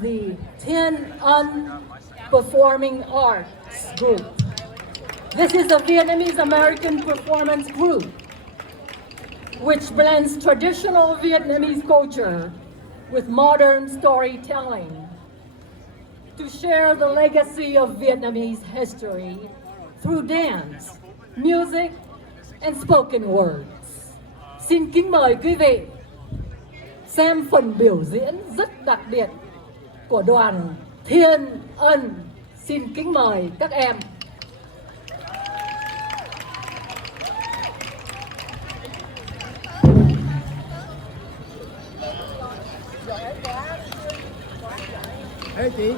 the Thiên Ân Performing Arts Group. This is a Vietnamese American performance group which blends traditional Vietnamese culture with modern storytelling to share the legacy of Vietnamese history through dance, music, and spoken words. Xin kính mời quý vị xem phần biểu diễn rất đặc biệt của đoàn Thiên Ân. Xin kính mời các em. Ê chị.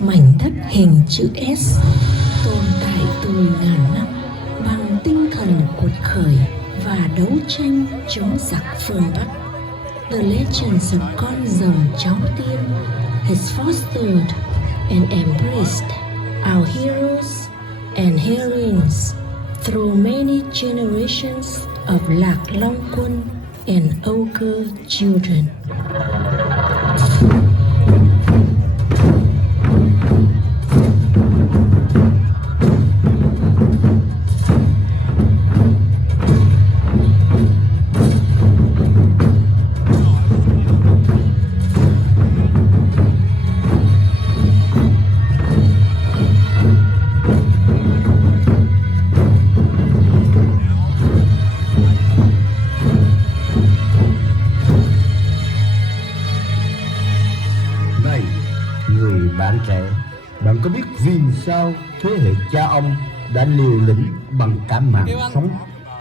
Mảnh đất hình chữ S tồn tại từ ngàn năm bằng tinh thần cuột khởi và đấu tranh chống giặc phương Bắc. The legends of con rồng cháu tiên has fostered and embraced our heroes and heroines through many generations of Lạc Long Quân and Âu Cơ children. Này, người bạn trẻ, bạn có biết vì sao thế hệ cha ông đã liều lĩnh bằng cả mạng sống,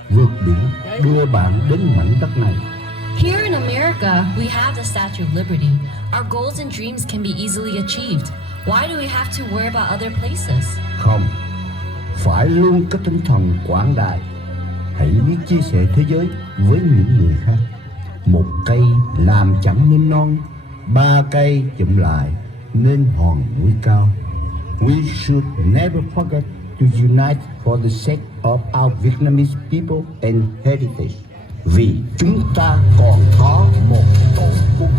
vượt biển, đưa bạn đến mảnh đất này? Here in America, we have the Statue of Liberty. Our goals and dreams can be easily achieved. Why do we have to worry about other places? Không, phải luôn có tinh thần quảng đại. Hãy biết chia sẻ thế giới với những người khác. Một cây làm chẳng nên non, ba cây chụm lại nên hòn núi cao. We should never forget to unite for the sake of our Vietnamese people and heritage. Vì chúng ta còn có một tổ quốc.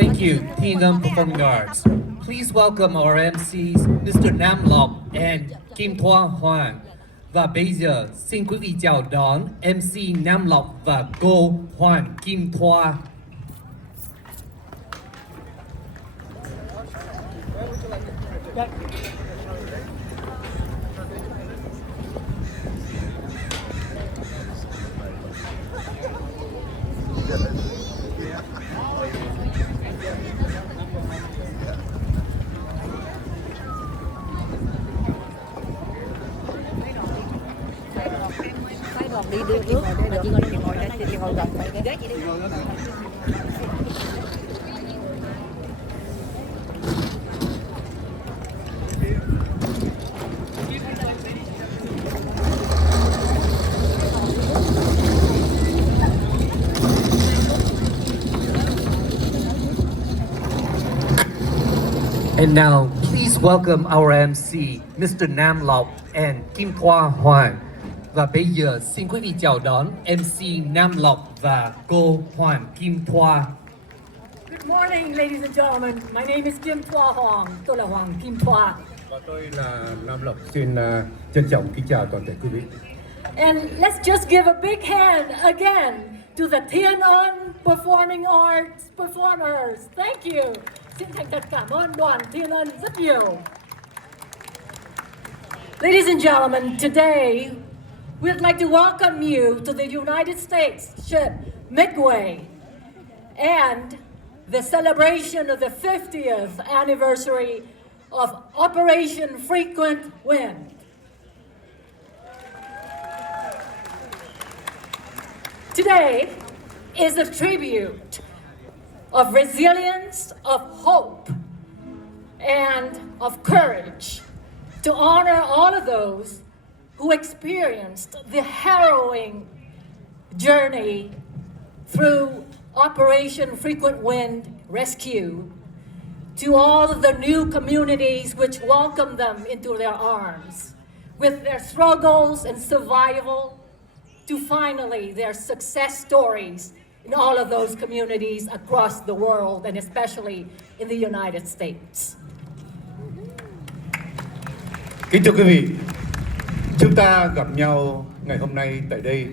Thank you, T&M Performing Arts. Please welcome our MCs, Mr. Nam Lộc and Kim Thoa Hoàng. Và bây giờ, xin quý vị chào đón MC Nam Lộc và cô Hoàng Kim Thoa. đi đưa nước mà chị ngồi đây ngồi đây chị ngồi gần cái ghế chị đi. And now, please welcome our MC, Mr. Nam Lộc and Kim Thoa Hoàng. Và bây giờ, xin quý vị chào đón MC Nam Lộc và cô Hoàng Kim Thoa. Good morning, ladies and gentlemen. My name is Kim Thoa Hoàng. Tôi là Hoàng Kim Thoa. Và tôi là Nam Lộc. Xin trân trọng kính chào toàn thể quý vị. And let's just give a big hand again to the T&M Performing Arts performers. Thank you. Xin thành thật cảm ơn đoàn T&M rất nhiều. Ladies and gentlemen, today we'd like to welcome you to the United States ship Midway and the celebration of the 50th anniversary of Operation Frequent Wind. Today is a tribute of resilience, of hope, and of courage to honor all of those who experienced the harrowing journey through Operation Frequent Wind Rescue, to all of the new communities which welcomed them into their arms, with their struggles and survival, to finally their success stories in all of those communities across the world, and especially in the United States. Kính thưa quý vị, chúng ta gặp nhau ngày hôm nay tại đây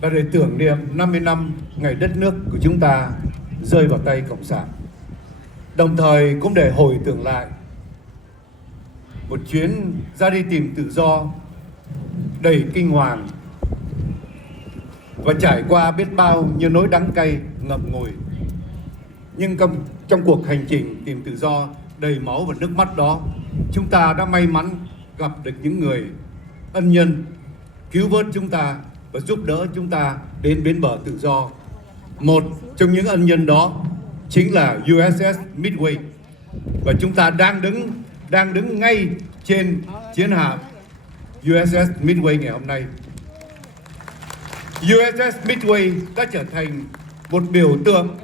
là để tưởng niệm 50 năm ngày đất nước của chúng ta rơi vào tay Cộng sản. Đồng thời cũng để hồi tưởng lại một chuyến ra đi tìm tự do đầy kinh hoàng và trải qua biết bao nhiêu nỗi đắng cay ngậm ngùi. Nhưng trong cuộc hành trình tìm tự do đầy máu và nước mắt đó, chúng ta đã may mắn gặp được những người ân nhân cứu vớt chúng ta và giúp đỡ chúng ta đến bến bờ tự do. Một trong những ân nhân đó chính là USS Midway, và chúng ta đang đứng ngay trên chiến hạm USS Midway ngày hôm nay. USS Midway đã trở thành một biểu tượng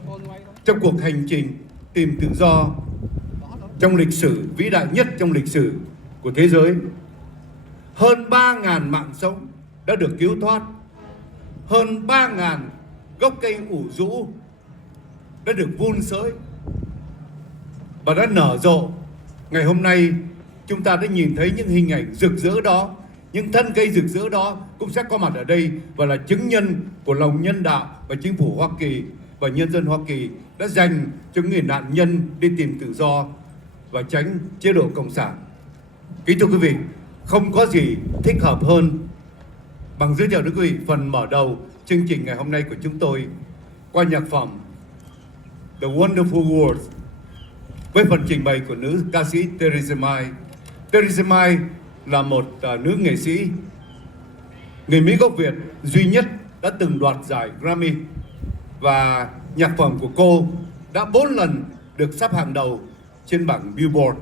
trong cuộc hành trình tìm tự do trong lịch sử vĩ đại nhất trong lịch sử của thế giới. Hơn 3.000 mạng sống đã được cứu thoát, hơn 3.000 gốc cây ủ rũ đã được vun sới và đã nở rộ. Ngày hôm nay chúng ta đã nhìn thấy những hình ảnh rực rỡ đó, những thân cây rực rỡ đó cũng sẽ có mặt ở đây và là chứng nhân của lòng nhân đạo và chính phủ Hoa Kỳ và nhân dân Hoa Kỳ đã dành cho người nạn nhân đi tìm tự do và tránh chế độ cộng sản. Kính thưa quý vị, không có gì thích hợp hơn bằng giới thiệu đến quý vị phần mở đầu chương trình ngày hôm nay của chúng tôi qua nhạc phẩm The Wonderful World với phần trình bày của nữ ca sĩ Theresa May. Theresa May là một nữ nghệ sĩ người Mỹ gốc Việt duy nhất đã từng đoạt giải Grammy, và nhạc phẩm của cô đã 4 lần được xếp hạng đầu trên bảng Billboard.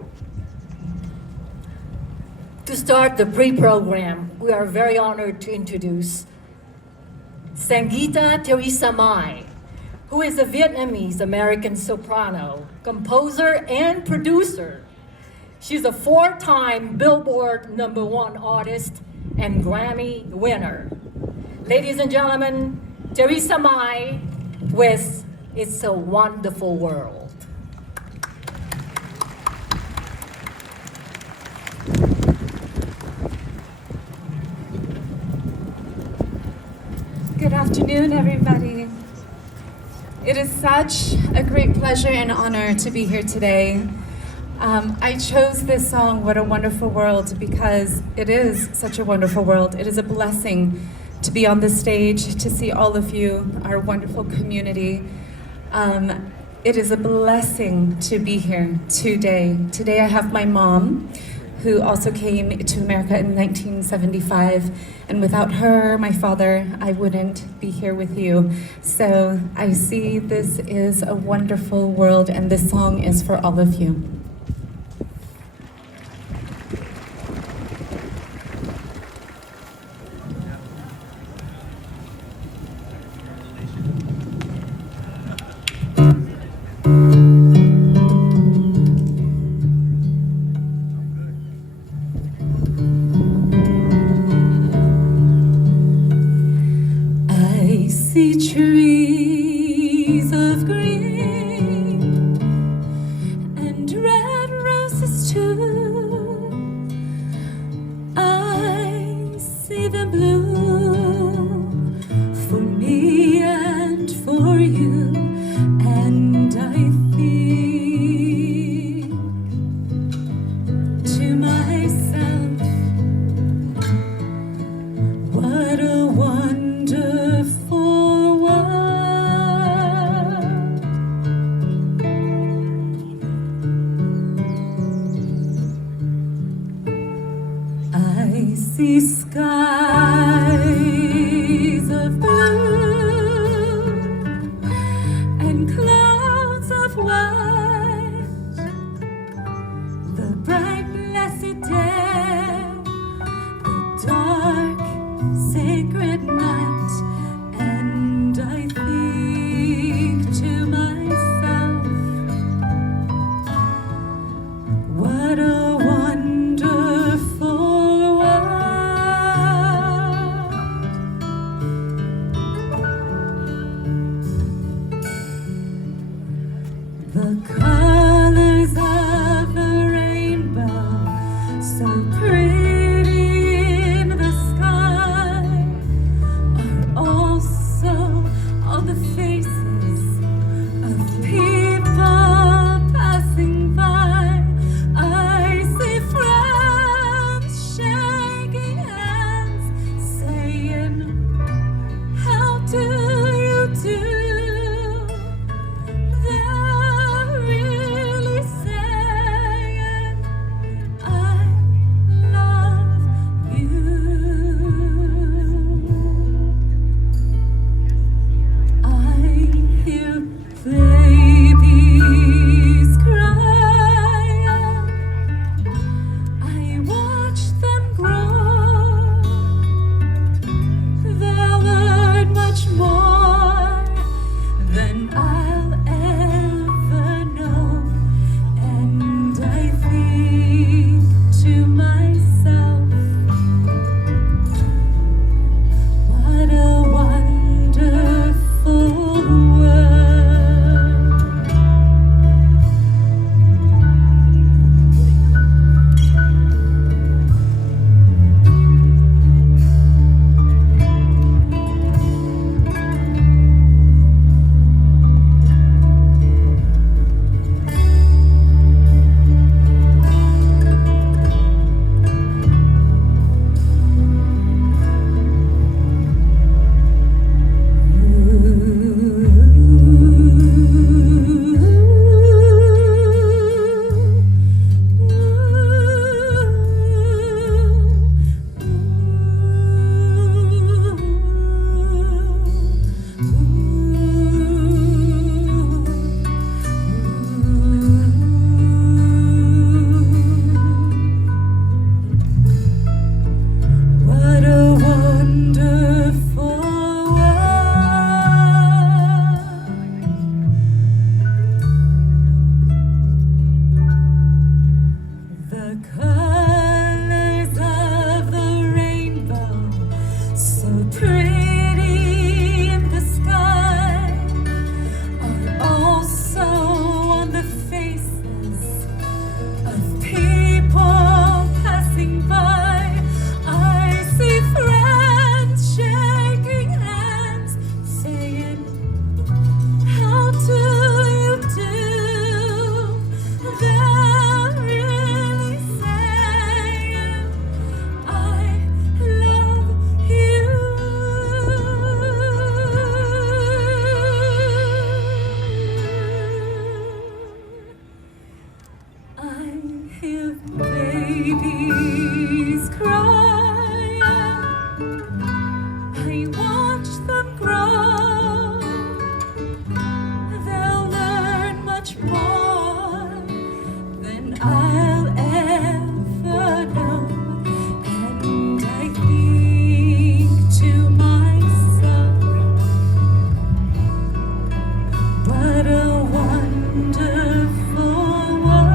To start the pre-program, we are very honored to introduce Sangeeta Theresa Mai, who is a Vietnamese-American soprano, composer, and producer. She's a 4-time Billboard #1 artist and Grammy winner. Ladies and gentlemen, Theresa Mai with It's a Wonderful World. Good afternoon, everybody. It is such a great pleasure and honor to be here today. I chose this song, What a Wonderful World, because it is such a wonderful world. It is a blessing to be on the stage, to see all of you, our wonderful community. It is a blessing to be here today. Today I have my mom, who also came to America in 1975. And without her, my father, I wouldn't be here with you. So I see this is a wonderful world, and this song is for all of you. See trees of green and red roses too. I see them bloom for me and for you, and I think to myself, what a wonderful world. I see skies of blue and clouds of white, the bright blessed day, the dark sacred night, and I think to myself, what a wonderful world. The colors of the rainbow, so pretty in the sky, are also all the faces of people passing by. I see friends shaking hands, saying, how do you do? There more than I'll ever know. And I think to myself, what a wonderful world.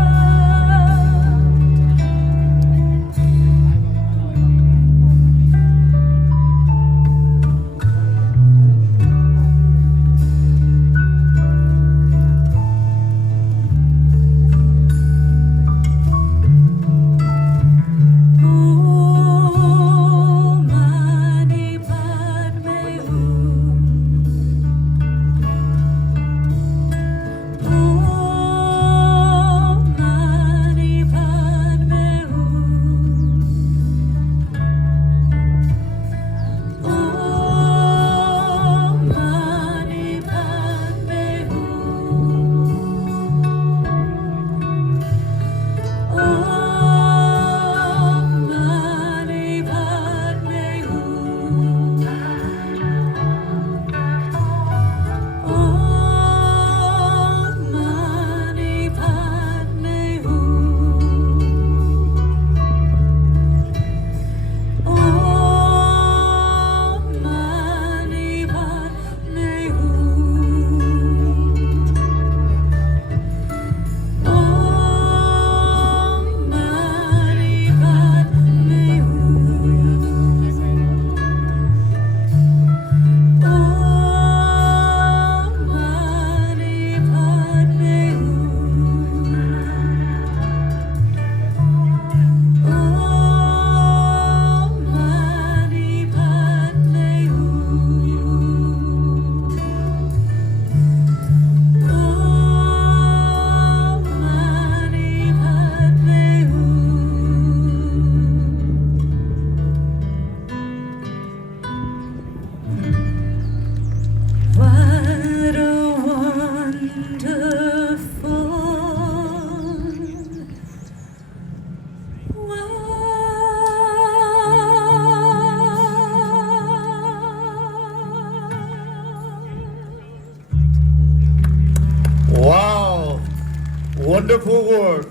Mani Padme Mani Padme Mani What a Wow, wonderful word,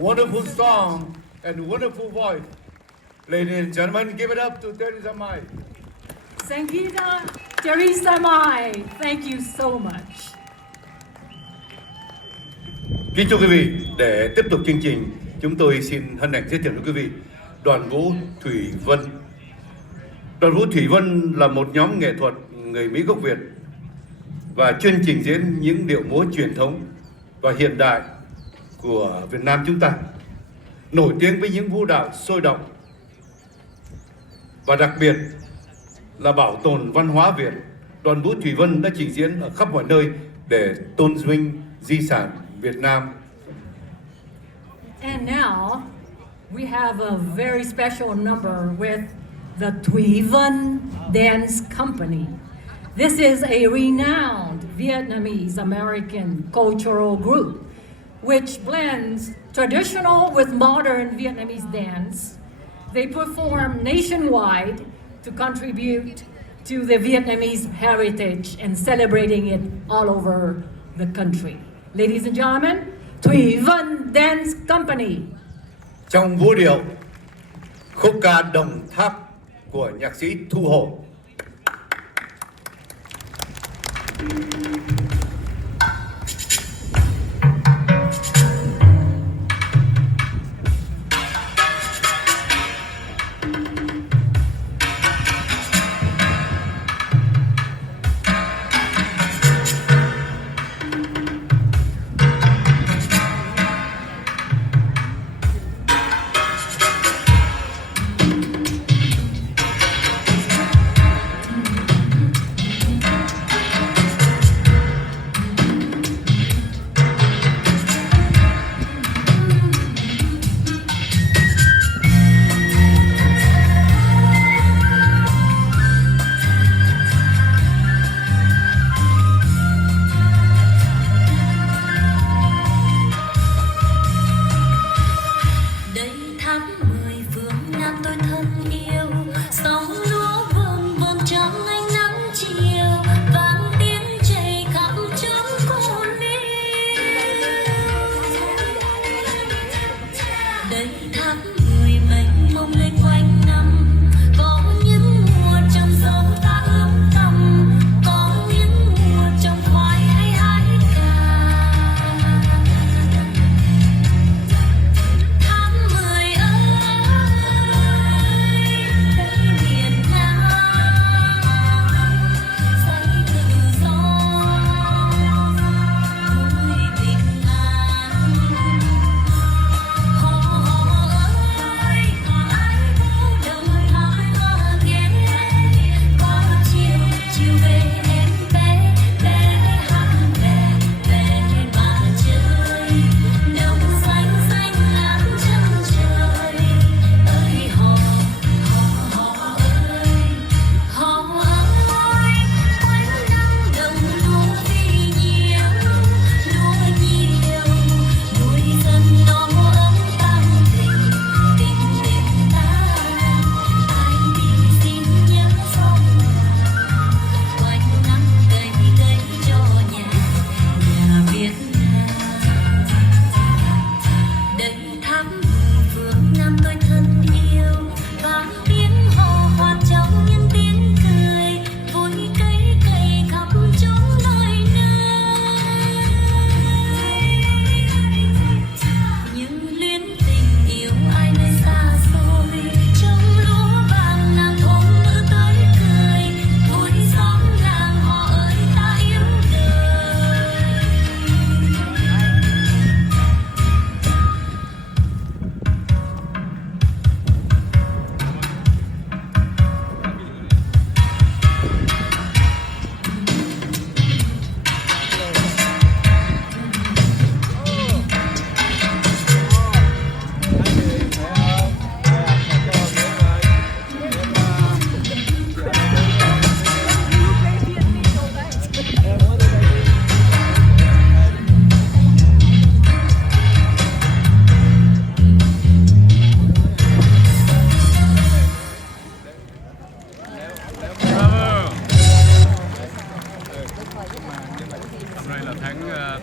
wonderful song, and wonderful voice. Ladies and gentlemen, give it up to Theresa May. Sangita Theresa May, thank you so much. Kính thưa quý vị, để tiếp tục chương trình, chúng tôi xin hân hạnh giới thiệu với quý vị đoàn vũ Thủy Vân. Đoàn vũ Thủy Vân là một nhóm nghệ thuật người Mỹ gốc Việt và chuyên trình diễn những điệu múa truyền thống và hiện đại của Việt Nam chúng ta, nổi tiếng với những vũ đạo sôi động và đặc biệt là bảo tồn văn hóa Việt. Đoàn vũ Thủy Vân đã trình diễn ở khắp mọi nơi để tôn vinh di sản Việt Nam. And now we have a very special number with the Thủy Vân Dance Company. This is a renowned Vietnamese American cultural group which blends traditional with modern Vietnamese dance. They perform nationwide to contribute to the Vietnamese heritage and celebrating it all over the country. Ladies and gentlemen, Thủy Vân Dance Company. Trong vũ điệu khúc ca Đồng Tháp của nhạc sĩ Thu Hồ.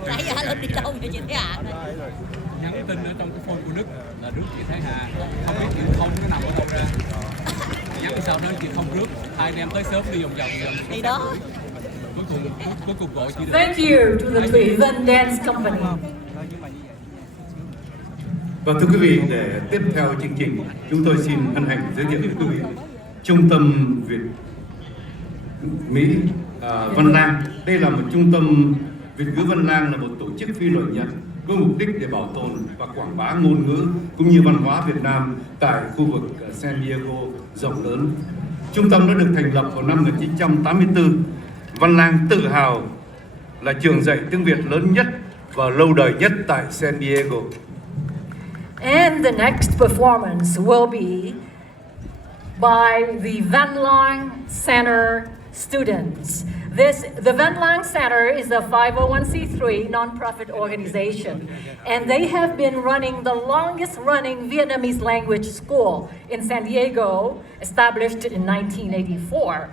Nãy giờ lên đi đâu vậy chị Thế Hà? Nhắn tin ở trong cái phone của Đức là rước chị Thái Hà, không biết chị Thông nó nằm ở đâu ra, nhắn sau đó chị Thông rước, hai anh em tới sớm đi vòng vòng Thì đó. cuối cùng gọi chị được. Thank you to the Thủy Vân Dance Company. Và thưa quý vị, để tiếp theo chương trình, chúng tôi xin hân hạnh giới thiệu với quý vị Trung tâm Việt Mỹ Văn Lang. Đây là một trung tâm Việt ngữ Văn Lang, là một tổ chức phi lợi nhuận có mục đích để bảo tồn và quảng bá ngôn ngữ cũng như văn hóa Việt Nam tại khu vực San Diego rộng lớn. Trung tâm đã được thành lập vào năm 1984. Văn Lang tự hào là trường dạy tiếng Việt lớn nhất và lâu đời nhất tại San Diego. And the next performance will be by the Van Lang Center students. The Van Lang Center is a 501c3 nonprofit organization, and they have been running the longest running Vietnamese language school in San Diego, established in 1984.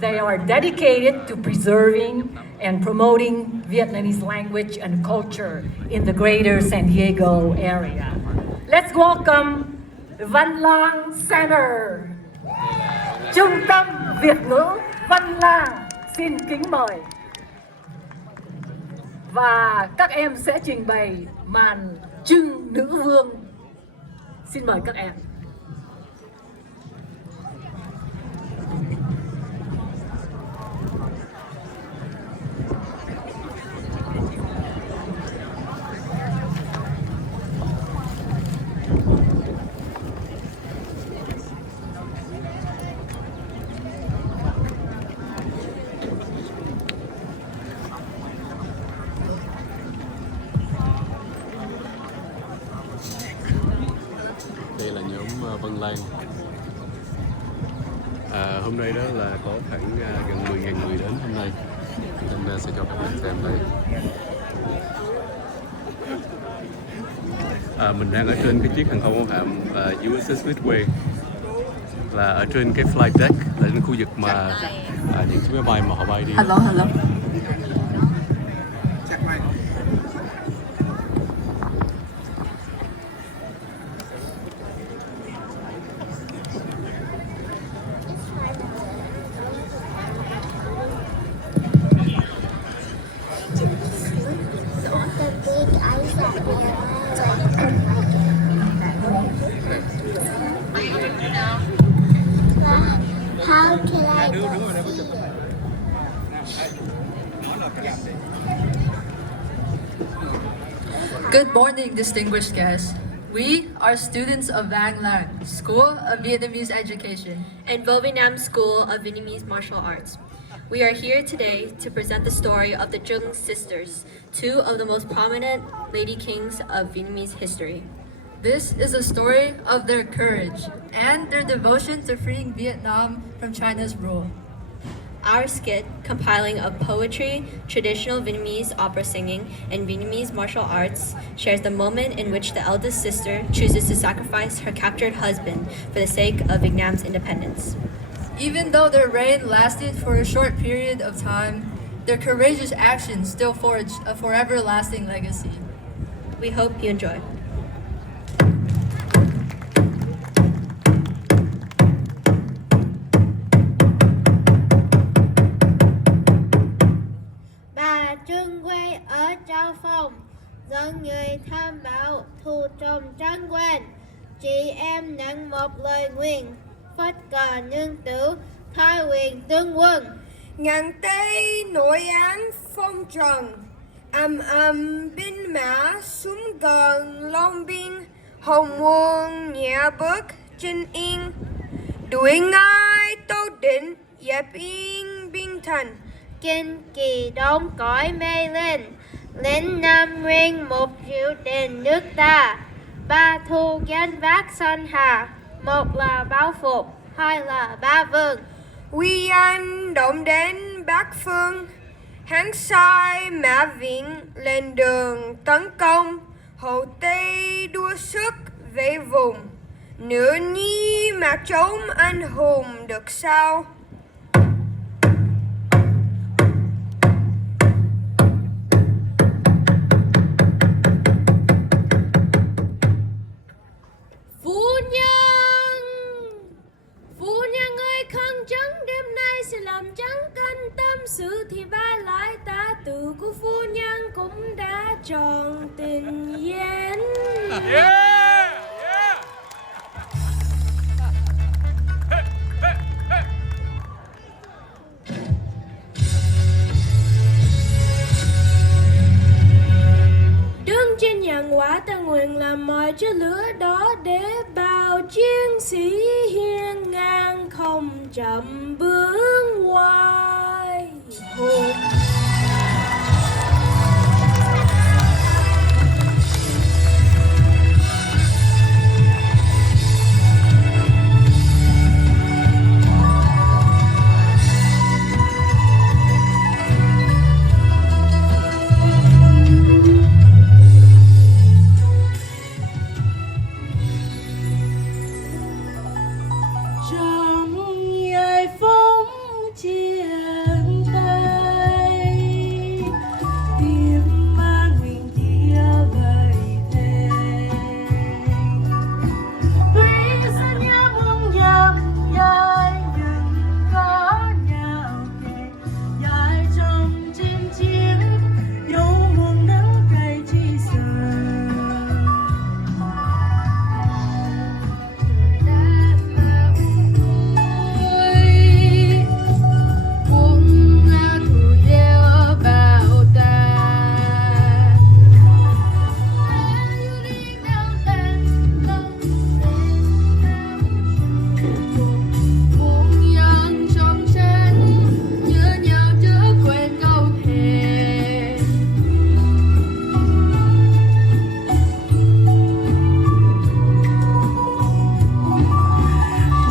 They are dedicated to preserving and promoting Vietnamese language and culture in the greater San Diego area. Let's welcome Van Lang Center. Trung tâm Việt ngữ Văn Lang xin kính mời. Và các em sẽ trình bày màn trưng nữ vương. Xin mời các em. Đây là nhóm Văn Lang. Hôm nay đó là có khoảng gần 10.000 người đến hôm nay. Nên sẽ cho các bạn xem đây. Mình đang ở trên cái chiếc hàng không mẫu hạm USS Midway, là ở trên cái flight deck, là trên khu vực mà những chiếc máy bay mà họ bay đi. Hello. How can I go see it? Good morning, distinguished guests. We are students of Van Lang, School of Vietnamese Education, and Vo Việt Nam School of Vietnamese Martial Arts. We are here today to present the story of the Trung sisters, two of the most prominent lady kings of Vietnamese history. This is a story of their courage and their devotion to freeing Vietnam from China's rule. Our skit, compiling of poetry, traditional Vietnamese opera singing, and Vietnamese martial arts, shares the moment in which the eldest sister chooses to sacrifice her captured husband for the sake of Vietnam's independence. Even though their reign lasted for a short period of time, their courageous actions still forge a forever lasting legacy. We hope you enjoy. Bà Trưng quê ở Trao Phong, dân người tham bảo thù trồng trắng quen. Chị em nặng một lời nguyện, phất cờ nương tử, thái quyền tương quân. Ngàn tây nội án phong trần, binh mã xuống gần Long Biên, hồng muôn nhẹ bước trên yên. Đuổi ngay Tô Định, dẹp yên biên thành. Kinh kỳ đóng cõi mê lên, lính Nam Nguyên 1 triệu tiền nước ta. Ba thu gánh vác sơn hà, một là báo phục, hai là ba vương. Quy Anh động đến Bắc Phương, Hán sai Mã Viện lên đường tấn công. Hậu Tây đua sức về vùng, nửa nhi mà chống anh hùng được sao? tròn tình duyên. Đứng trên nhàn quả ta nguyện làm mọi chiếc lửa đó để bao chiến sĩ hiên ngang không chậm bước ngoài. Trong giây phút chia tay, tiếng ma nguyện chia vời thề. Tuy sẽ nhớ muôn dặm dài nhưng có nhau kề, dài trong chiến chiến dấu muôn nắng cay chi giờ.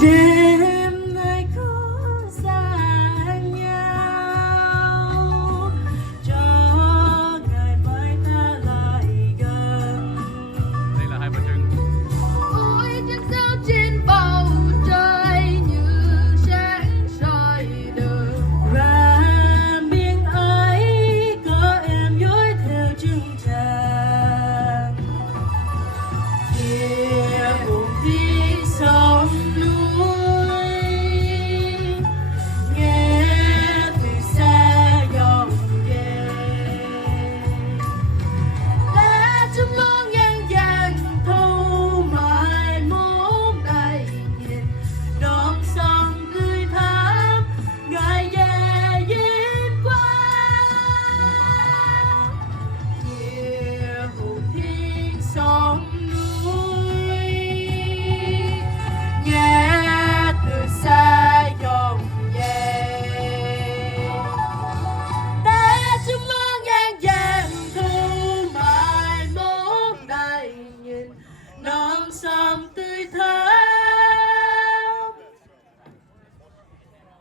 Đêm nay có xa nhau, cho ngày mai ta lại gần. Đây là hai bà Trưng. Ôi chân sao trên bầu trời như sáng soi đường. Và miền ấy có em dõi theo chân chàng. Kia buồn đi sông núi, nghe từ xa dòng về. Đã trong mong ngang vàng thu mai mốt đầy nhìn, non sông tươi thắm ngày về viết qua. Kia hồn thiên sông núi, nghe từ xa dòng về. Ta chung mơ ngang vàng thu mai mốt đầy nhìn, non sông tươi thắm.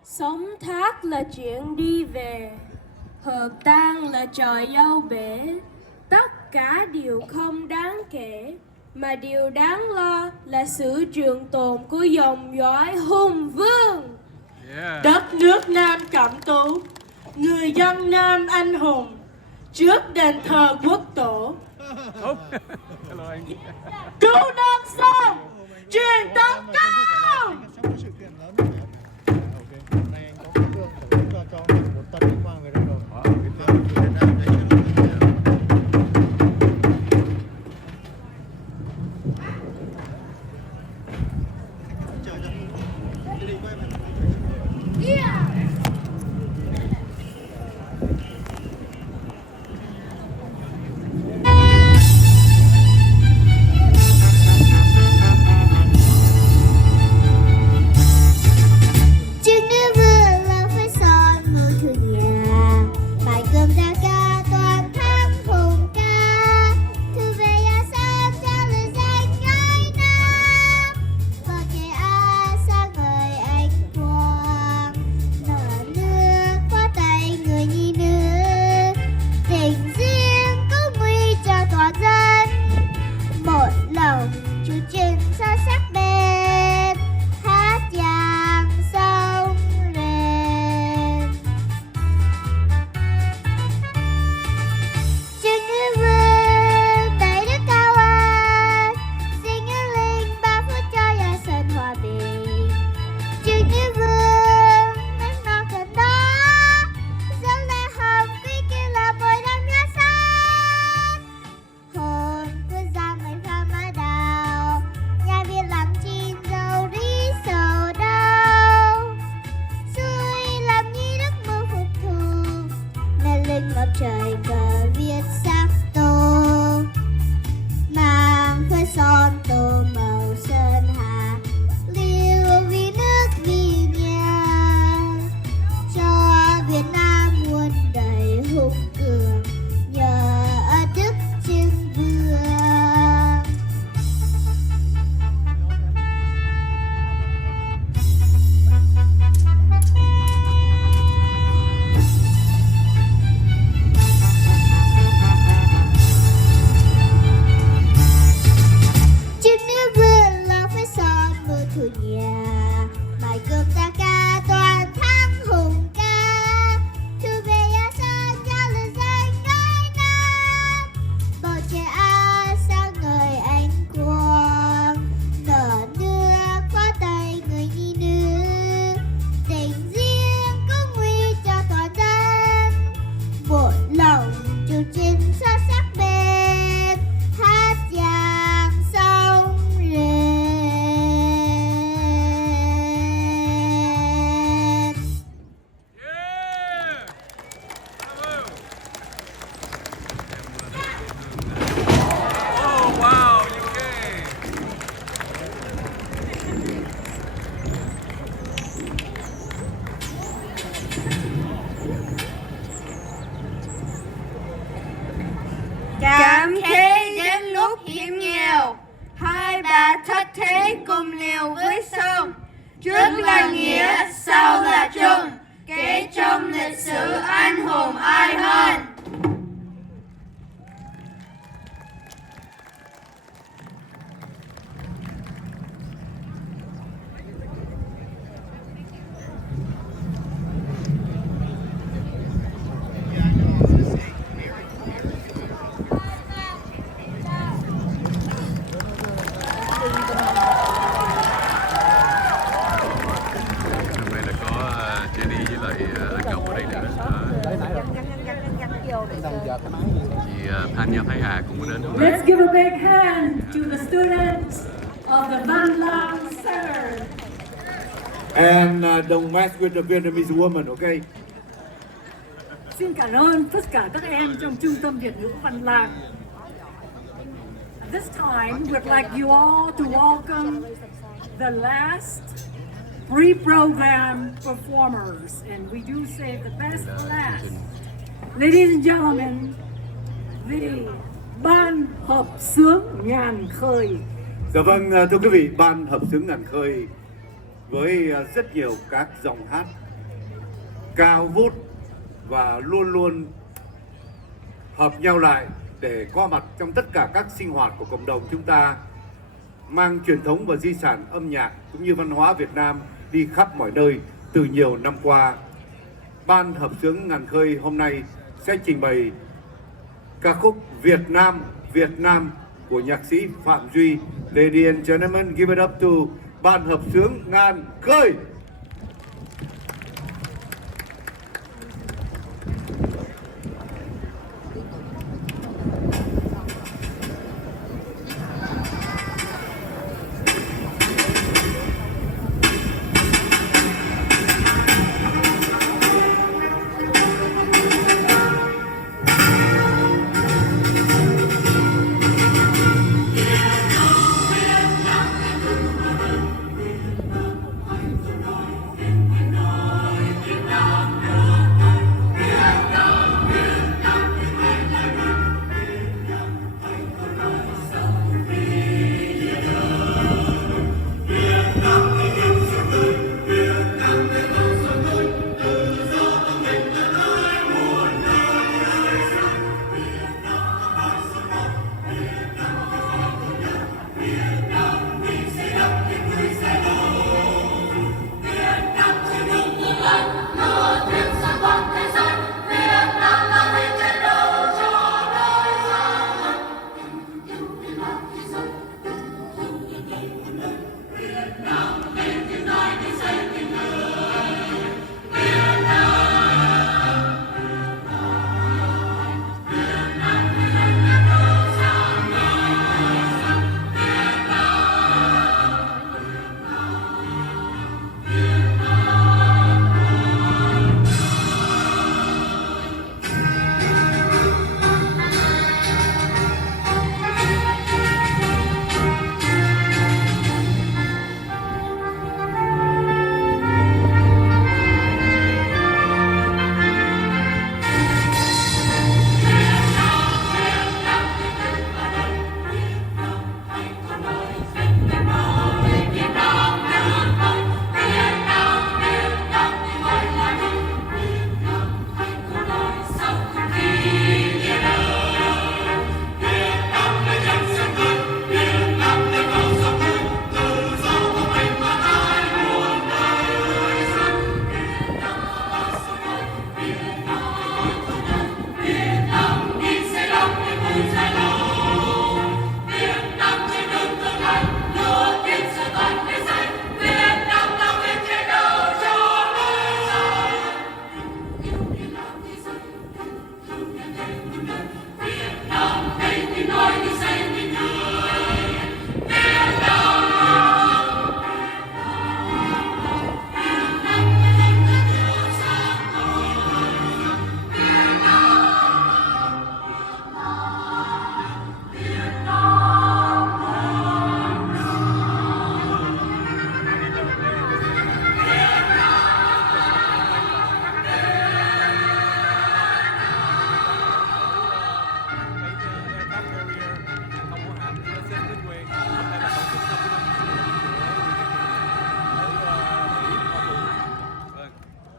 Sống thác là chuyện đi về, hợp tang là trò dâu bể. Tất cả đều không đáng kể, mà điều đáng lo là sự trường tồn của dòng dõi hùng vương. Yeah. Đất nước Nam Cẩm Tú, người dân Nam anh hùng, trước đền thờ quốc tổ. Hello anh. Cứu non sông, truyền tấn công. nghèo với sông. Trước là nghĩa, sau là chung, kể trong lịch sử anh hùng ai hơn. Hôm nay là có Jenny với lại anh Ngọc ở đây nữa. Chị Phan Nha Thái Hà cũng có đến hôm nay. Let's give a big hand to the students of the Van Lang Center. And don't mess with the Vietnamese woman, okay? Xin cảm ơn tất cả các em trong Trung tâm Việt ngữ Văn Lang. At this time, we'd like you all to welcome the last pre-program performers, and we do save the best for last. Ladies and gentlemen, the Ban Hợp xướng Ngàn Khơi. Dạ vâng, thưa quý vị, Ban Hợp xướng Ngàn Khơi với rất nhiều các dòng hát cao vút và luôn luôn hợp nhau lại để có mặt trong tất cả các sinh hoạt của cộng đồng chúng ta, mang truyền thống và di sản âm nhạc cũng như văn hóa Việt Nam đi khắp mọi nơi từ nhiều năm qua. Ban Hợp xướng Ngàn Khơi hôm nay sẽ trình bày ca khúc Việt Nam của nhạc sĩ Phạm Duy. Ladies and gentlemen, give it up to Ban Hợp xướng Ngàn Khơi.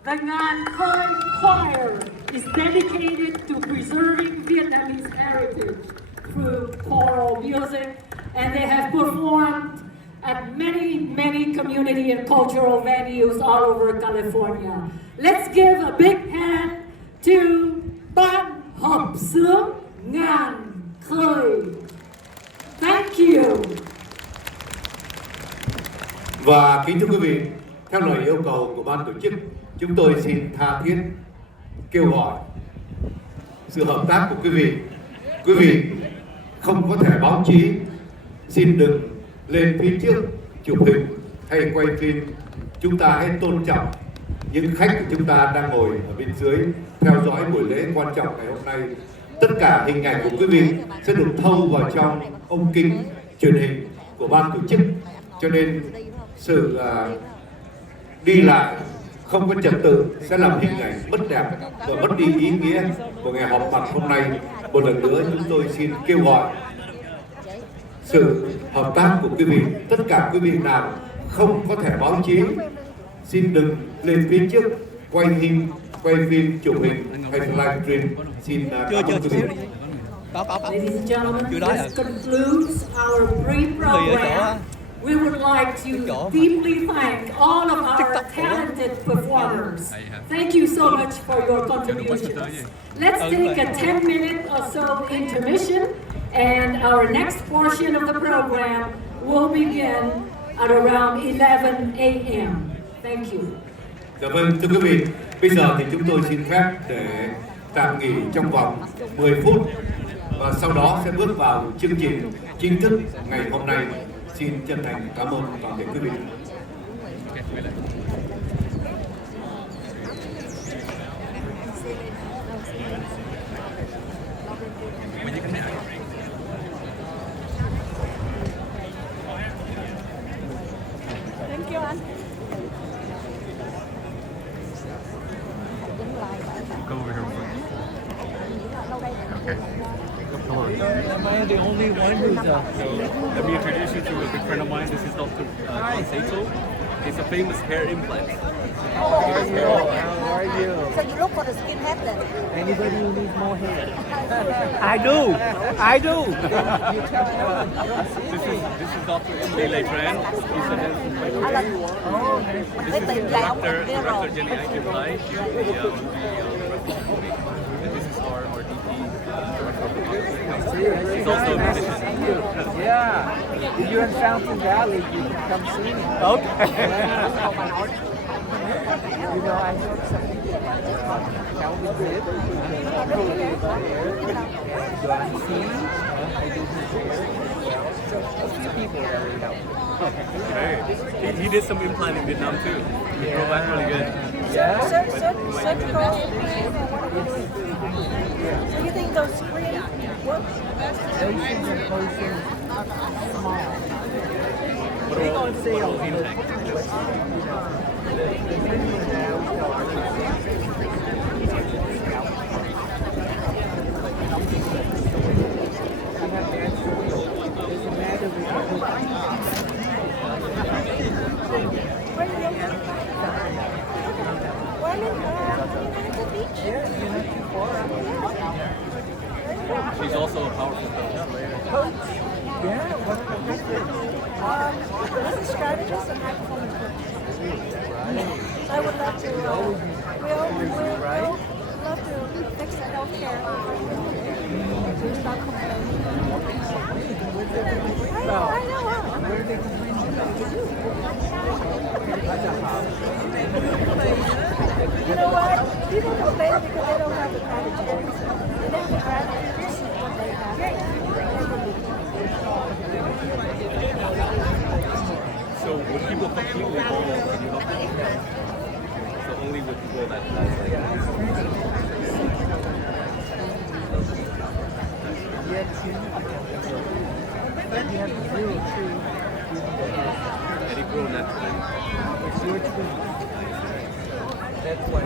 The Ngan Khoi Choir is dedicated to preserving Vietnamese heritage through choral music, and they have performed at many community and cultural venues all over California. Let's give a big hand to Ban Hợp Sướng Ngan Khơi. Thank you. Và kính thưa quý vị, theo lời yêu cầu của ban tổ chức, chúng tôi xin tha thiết kêu gọi sự hợp tác của quý vị. Quý vị không có thẻ báo chí, xin đừng lên phía trước chụp hình hay quay phim. Chúng ta hãy tôn trọng những khách của chúng ta đang ngồi ở bên dưới theo dõi buổi lễ quan trọng ngày hôm nay. Tất cả hình ảnh của quý vị sẽ được thâu vào trong ống kính truyền hình của ban tổ chức, cho nên sự đi lại không có trật tự sẽ làm hình ảnh mất đẹp và mất đi ý nghĩa của ngày họp mặt hôm nay. Một lần nữa chúng tôi xin kêu gọi sự hợp tác của quý vị. Tất cả quý vị nào không có thẻ báo chí, xin đừng lên phía trước quay phim chụp hình hay livestream. Xin cảm ơn quý vị. Ladies and gentlemen, this concludes our pre-program. We would like to deeply thank all of our talented performers. Thank you so much for your contributions. Let's take a 10-minute or so intermission, and our next portion of the program will begin at around 11 a.m. Thank you. Dạ vâng, thưa quý vị, bây giờ thì chúng tôi xin phép để tạm nghỉ trong vòng 10 phút và sau đó sẽ bước vào chương trình chính thức ngày hôm nay. Xin chân thành cảm ơn toàn thể quý vị. Thank you, anh. Go over here. Okay. Am I the only one who's Let me introduce you to a good friend of mine. This is Dr. Saito. He's a famous hair implant. How are you? So you look for the skinhead then? Anybody who needs more hair? I do. This is Dr. Lele Tran. He's an implant. This is Director Jenny Aikenpai. She will be and this is our DP. He's also a musician. Yeah. If you're in Fountain Valley, you can come see me. Okay. You know, I know some people that would be good. Do I see? I do his hair. So a few people that really help. Hey, he did some implant in Vietnam too. He drove back really good. Yeah. Surgical screen, what are you doing? So you think those screens work? Lotions and potions are small. They go on sale. But, you know, the menu now She's also a powerful coach. Yeah, This is strategist and high performance coach. I would love to, we'll love to fix the healthcare. Stop complaining. I know. You know what? People complain because they don't have the packages. And then the grab see what they have. So when people completely go, can you help them? So only with people that Eddie grew naturally. It's your twin. That's why.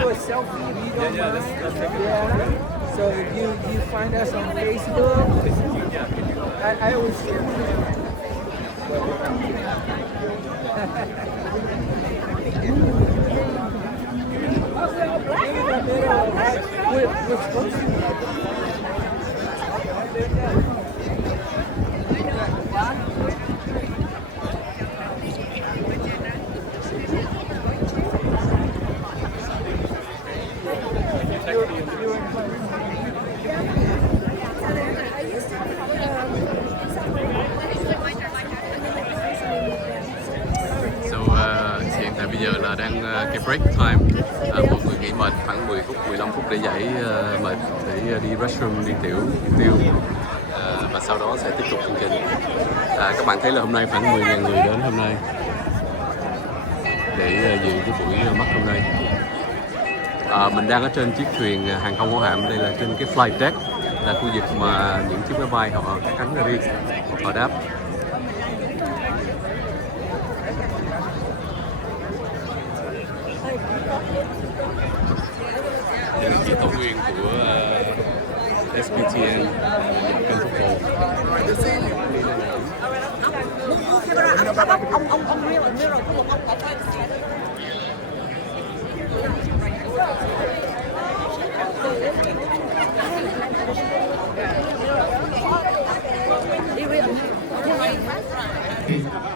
do a selfie if you don't mind. So if you find us on Facebook, I always share. We're supposed to. Hiện tại bây giờ là đang cái break time, mọi người nghỉ mệt khoảng 10 phút, 15 phút để giải mệt, để đi restroom, đi tiểu tiêu, và sau đó sẽ tiếp tục chương trình. Các bạn thấy là hôm nay khoảng 10.000 người đến hôm nay để dự cái buổi mắt hôm nay. Mình đang ở trên chiếc thuyền hàng không mẫu hạm, đây là trên cái flight deck, là khu vực mà những chiếc máy bay họ cất cánh ra đi, họ đáp. Đây là chiếc tàu thuyền của SPTN Cần Thúc Hồ.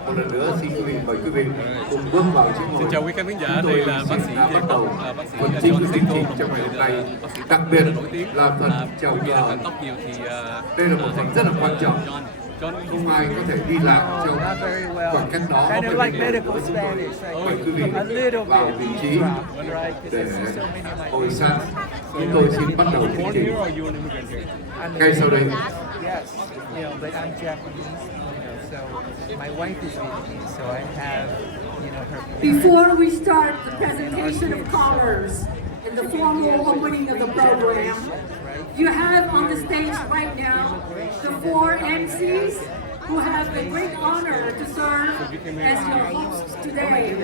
Một lần nữa xin quý vị mời quý vị cùng bước vào chiếc ngồi. Xin chào quý khán giả, đây là bác sĩ Viet, bác sĩ phần chính John của chương trình Saito, trong ngày hôm nay, bác sĩ đặc biệt nổi tiếng là phần chào cờ. Đây là một phần rất là quan trọng. Không ai có thể đi lại trong khoảng cách đó. Kind of like medical Spanish. Mời quý vị A little vào bit vị trí để ngồi sát. Chúng tôi xin bắt đầu chương trình ngay sau đây. Yes, but I'm Japanese, so my wife is Vietnamese, so I have, her. Before we start the presentation of colors and the formal opening of the program, you have on the stage right now the 4 MCs who have the great honor to serve as your hosts today.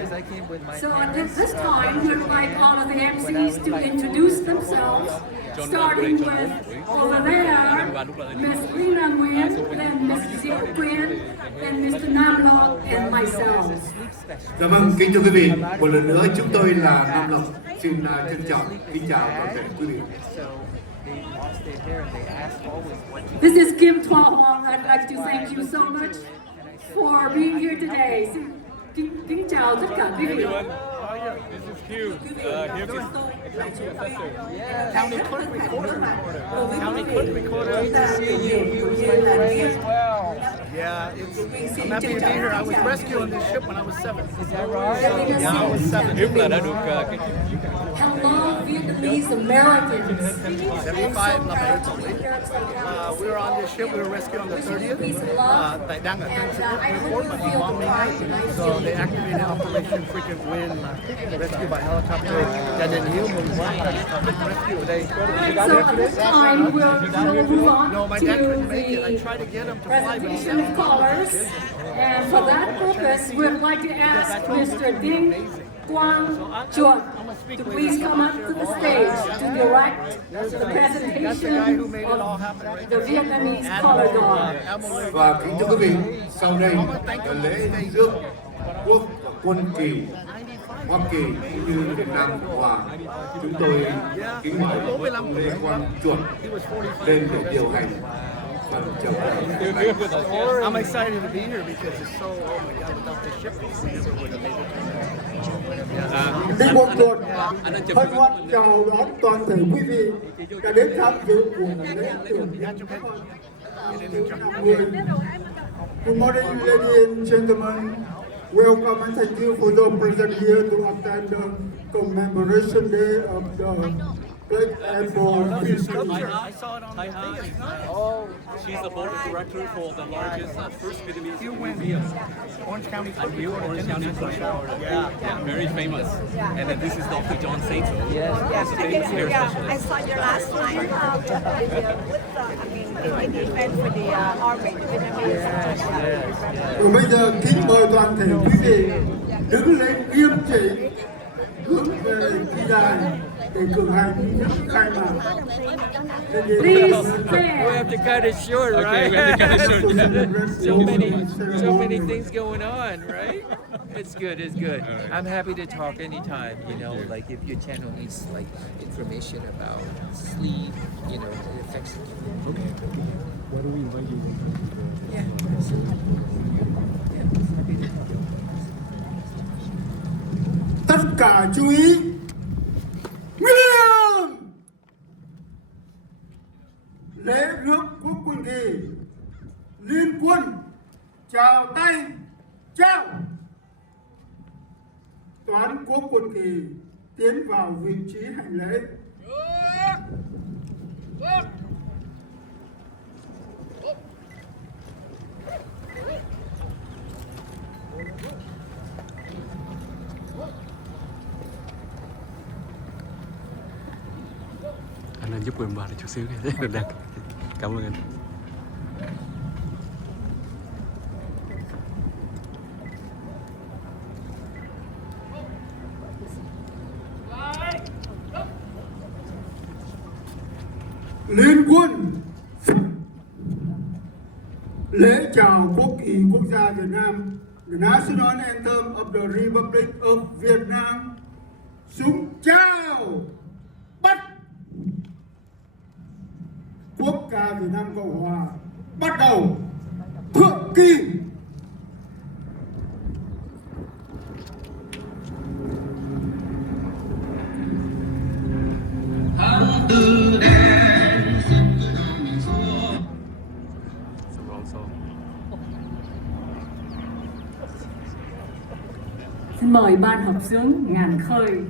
So at this time, we would like all of the MCs to introduce themselves, starting with over there, Ms. Lina Nguyen, then Ms. Diệu Quyên, then Mr. Nam Lộc, and myself. Dạ vâng, kính thưa quý vị, một lần nữa chúng tôi là Nam Lộc, xin trân trọng kính chào toàn thể quý vị. This is Kim Thoa Hong. I'd like to thank you so much for being here today. Xin kính chào tất cả quý vị. This is Hugh. Hugh is professor. County Clerk Recorder. County Clerk Recorder. Great to see you. Here's my friend as well. Yeah, I'm happy to be here. I was rescued on this ship when I was 7. Is that right? Yeah, I was 7. Hugh là đã được Hello, Vietnamese Americans. 75 là phải tuổi. We were on this ship. We were rescued on the 30th. Tại đang ở trên report mà bị bombing. So they activated Operation Freaking Wind, rescue by helicopter. Gia đình Hiếu mừng quá là rescue ở đây. So at this time, we'll move on No, my to dad couldn't make it. I the tried to get him to fly, but he presentation of colors. And for that purpose, we'd like to ask Mr. Dinh Quang Chuột to please come up to the stage to direct the presentation of the Vietnamese color guard. Và kính thưa quý vị, sau đây là lễ rước quốc và quân kỳ Hoa Kỳ cũng như Việt Nam Cộng Hòa. Chúng tôi kính mời ông Lê Quang Chuột lên để điều hành phần chào cờ. I'm excited to be here because it's so, oh my God, without this ship, we never would have made it. Đi Quang Chuột hân hoan chào đón toàn thể quý vị đã đến tham dự buổi lễ tưởng niệm. Good morning, ladies and gentlemen. Welcome and thank you for the present here to attend the commemoration day of the Great Airborne Peace Culture. I saw it on the thing. Oh, she's the board director for the largest first Vietnamese museum. Orange County. Orange County, yeah, very famous. And then this is Dr. John Saito. Yes, famous hair specialist. I saw you last time with the event for the Orbit Vietnamese. Và bây giờ kính mời toàn thể quý vị đứng lên nghiêm chỉnh hướng về kỳ đài để cử hành nghi thức khai mạc. We have to cut it short, right? Okay, we have to cut it short. so many things going on, right? It's good. It's good. I'm happy to talk anytime. You know, like if your channel needs like information about sleep, you know, it affects. Okay. Why do we invite you? Yeah. Tất cả chú ý. Nghiêm! Lễ rước quốc quân kỳ. Liên quân chào tay chào. Toán quốc quân kỳ tiến vào vị trí hành lễ. Anh nên giúp em vào đây chút xíu cái đang cảm ơn anh. Liên quân lễ chào quốc kỳ quốc gia Việt Nam, the National Anthem of the Republic of Vietnam. Súng chào bắt. Quốc ca Việt Nam Cộng Hòa bắt đầu. Thượng kỳ. Xin mời ban hợp xướng ngàn khơi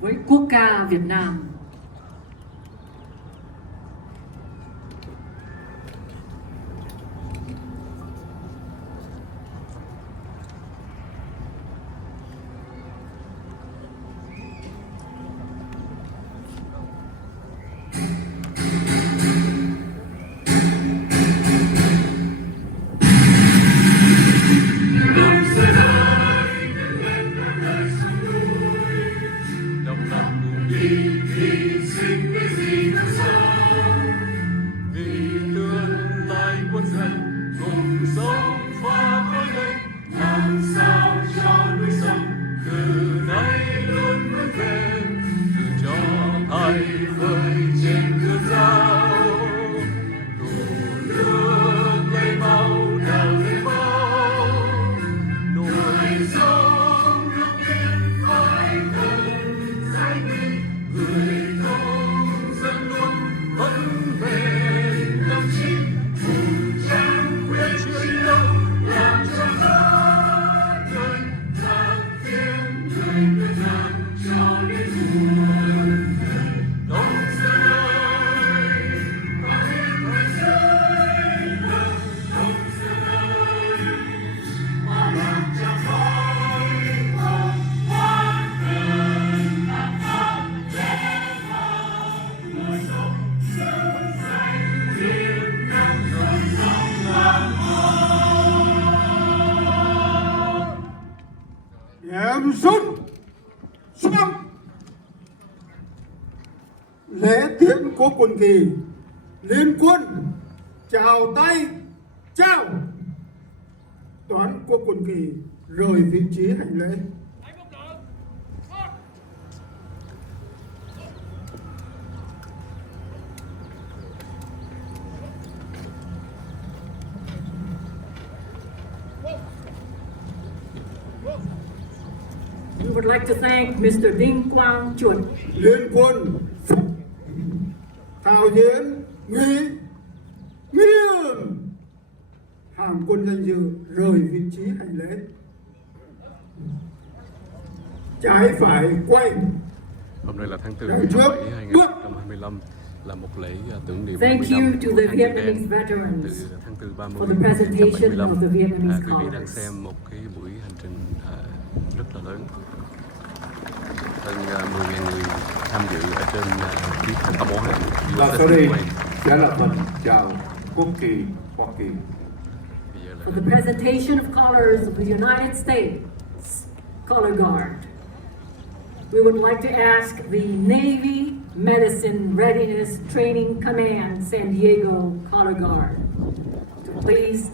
với quốc ca Việt Nam. Em rút xong. Lễ tiễn quốc quân kỳ. Liên quân chào tay chào. Toán quốc quân kỳ rời vị trí hành lễ. We would like to thank Mr. Đinh Quang Chuột. Liên quân thao diễn nghi nghiêm. Hàm quân danh dự rời vị trí hành lễ. Trái phải quay. Hôm nay là tháng 4 Đằng năm trước 7 2025 là một lễ tưởng niệm Thank 50 you năm to của the kháng chiến Vietnamese đen veterans từ tháng 4 30 for the presentation of the Vietnamese quý vị đang colors. xem một cái buổi hành trình rất là lớn. Hơn 10.000 người tham dự ở trên chiếc tàu bóng Và sau đây sẽ là phần chào quốc kỳ Hoa Kỳ. For the presentation of colors of the United States, Color Guard. We would like to ask the Navy Medicine Readiness Training Command San Diego Color Guard to please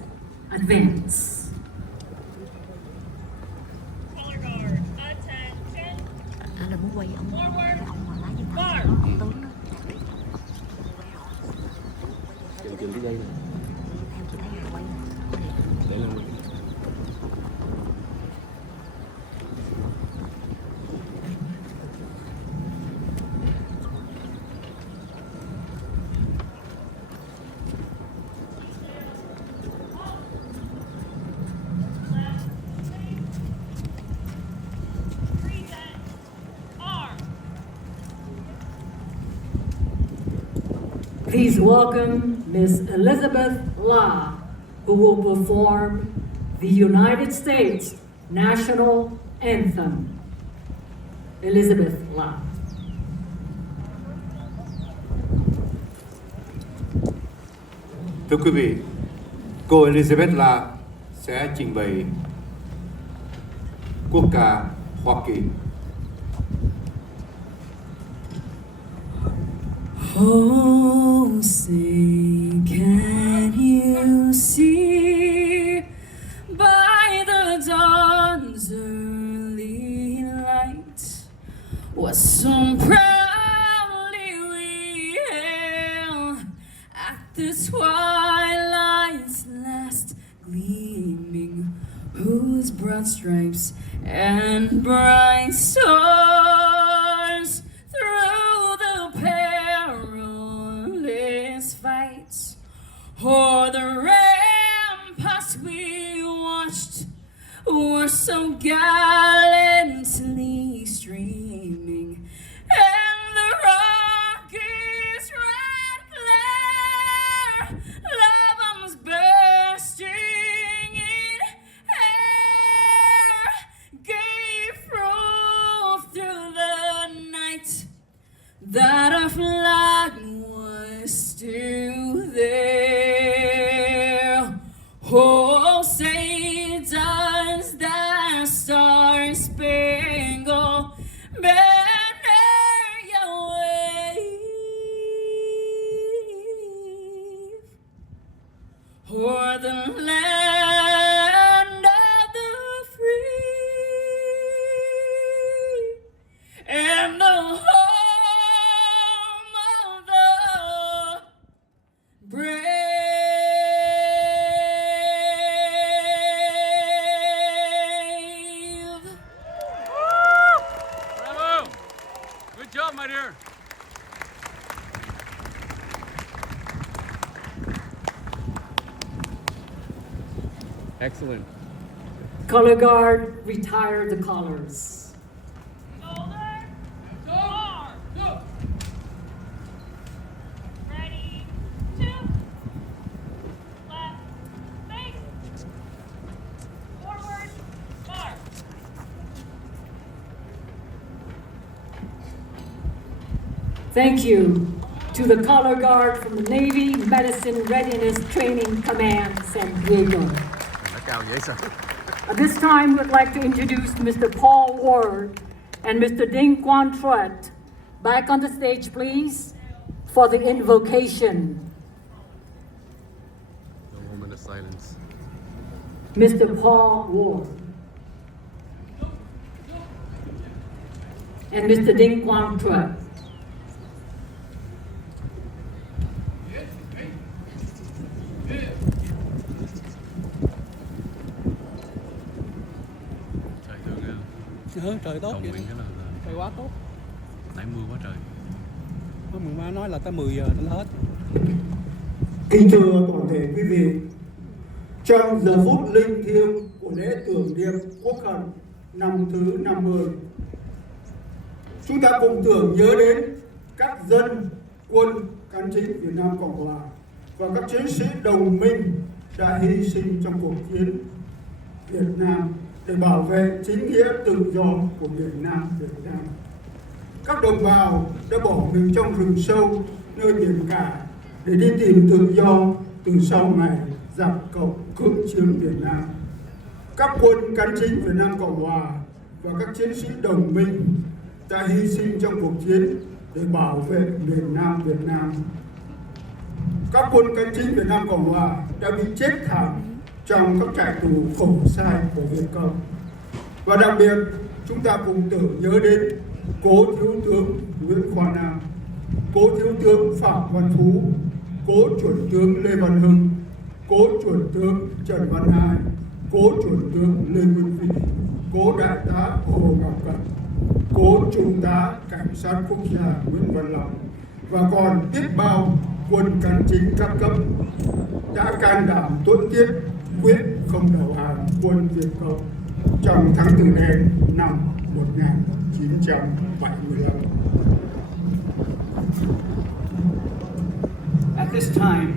advance. Color Guard, attention. Forward, march. Chừng cái dây này. Để lên mình. Please welcome Ms. Elizabeth La, who will perform the United States National Anthem. Elizabeth La. Thưa quý vị, cô Elizabeth La sẽ trình bày quốc ca Hoa Kỳ. Oh, say, can you see by the dawn's early light what so proudly we hailed at the twilight's last gleaming, whose broad stripes and bright stars through the perilous fights o'er the ramparts we watched were so gallantly streaming, and the rocket's red glare, love bombs bursting in air, gave proof through the night that our flag was still there. Oh, say does that star-spangled banner yet wave o'er the land of the free and the home of the brave. Bravo! Good job, my dear. Excellent. Color Guard, retire the colors. Ready, two, left, face, forward, march. Thank you to the Color Guard from the Navy Medicine Readiness Training Command, San Diego. Nó cao dễ sợ. At this time, we'd like to introduce Mr. Paul Ward and Mr. Ding Quan Truett. Back on the stage, please, for the invocation. A moment of silence. Mr. Paul Ward and Mr. Ding Quan Truett. Trời thương ghê. Trời tốt Cầu vậy. nguyện cái là Trời quá tốt. nãy mưa quá trời. Hôm mười má nói là tới 10 giờ nó hết. Kính thưa toàn thể quý vị, trong giờ phút linh thiêng của lễ tưởng niệm quốc khánh năm thứ 50, chúng ta cùng tưởng nhớ đến các dân quân cán chính Việt Nam Cộng Hòa và các chiến sĩ đồng minh đã hy sinh trong cuộc chiến Việt Nam để bảo vệ chính nghĩa tự do của miền Nam Việt Nam. Các đồng bào đã bỏ mình trong rừng sâu nơi biển cả để đi tìm tự do từ sau ngày giặc cộng cưỡng chiếm Việt Nam. Các quân cán chính Việt Nam Cộng Hòa và các chiến sĩ đồng minh đã hy sinh trong cuộc chiến để bảo vệ miền Nam Việt Nam. Các quân cánh chính Việt Nam Cộng Hòa đã bị chết thảm trong các trại tù khổ sai của Việt Cộng. Và đặc biệt, chúng ta cùng tưởng nhớ đến cố Thiếu tướng Nguyễn Khoa Nam, cố Thiếu tướng Phạm Văn Phú, cố Chuẩn tướng Lê Văn Hưng, cố Chuẩn tướng Trần Văn Hai, cố Chuẩn tướng Lê Nguyên Vĩ, cố Đại tá Hồ Ngọc Cận, cố Trung tá Cảnh sát Quốc gia Nguyễn Văn Long và còn biết bao quân cán chính các cấp đã can đảm tuấn tiết quyết không đầu hàng quân Việt Cộng trong tháng 4 đen năm 1975. At this time,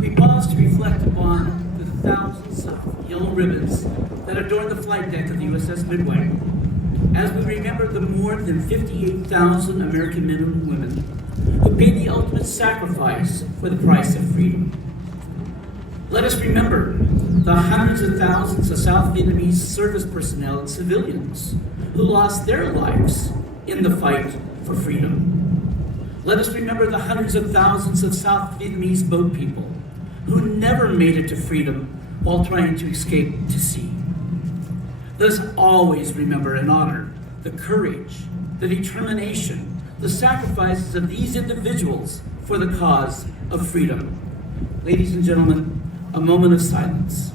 we pause to reflect upon the thousands of yellow ribbons that adorn the flight deck of the USS Midway, as we remember the more than 58,000 American men and women who paid the ultimate sacrifice for the price of freedom. Let us remember the hundreds of thousands of South Vietnamese service personnel and civilians who lost their lives in the fight for freedom. Let us remember the hundreds of thousands of South Vietnamese boat people who never made it to freedom while trying to escape to sea. Let us always remember and honor the courage, the determination, the sacrifices of these individuals for the cause of freedom. Ladies and gentlemen, a moment of silence.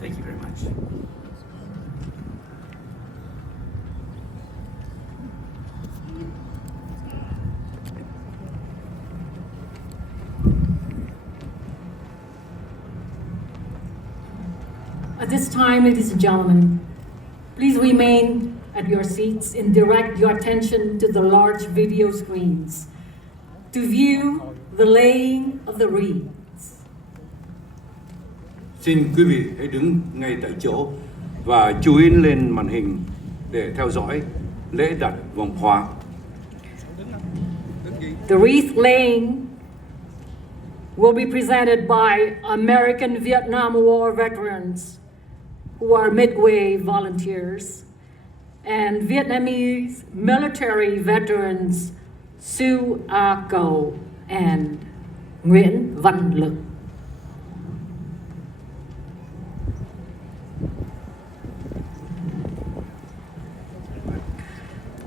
Thank you very much. At this time, ladies and gentlemen, please remain at your seats and direct your attention to the large video screens to view the laying of the wreaths. Xin quý vị hãy đứng ngay tại chỗ và chú ý lên màn hình để theo dõi lễ đặt vòng hoa. The wreath laying will be presented by American Vietnam War veterans who are Midway volunteers and Vietnamese military veterans Su A Cầu and Nguyễn Văn Lực.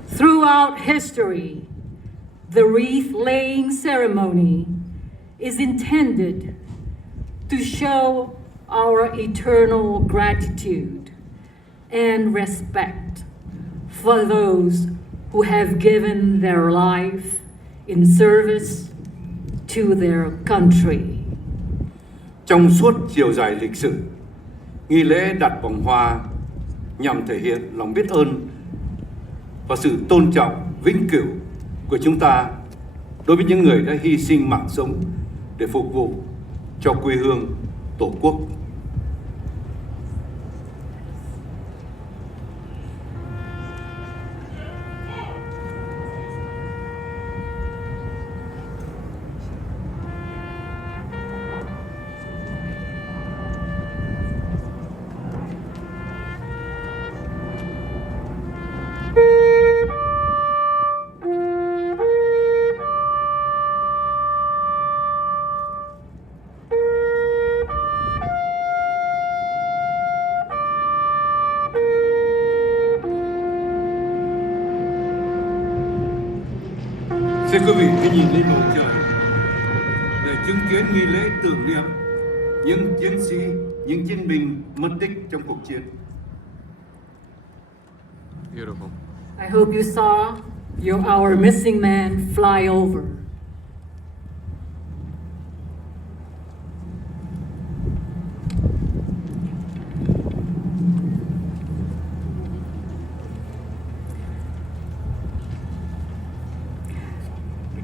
Throughout history, the wreath-laying ceremony is intended to show our eternal gratitude and respect for those who have given their life in service to their country. Trong suốt chiều dài lịch sử, nghi lễ đặt vòng hoa nhằm thể hiện lòng biết ơn và sự tôn trọng vĩnh cửu của chúng ta đối với những người đã hy sinh mạng sống để phục vụ cho quê hương, Tổ quốc. Xin quý vị hãy nhìn lên bầu trời để chứng kiến nghi lễ tưởng niệm những chiến sĩ, những chiến binh mất tích trong cuộc chiến. Beautiful. I hope you saw our missing man fly over.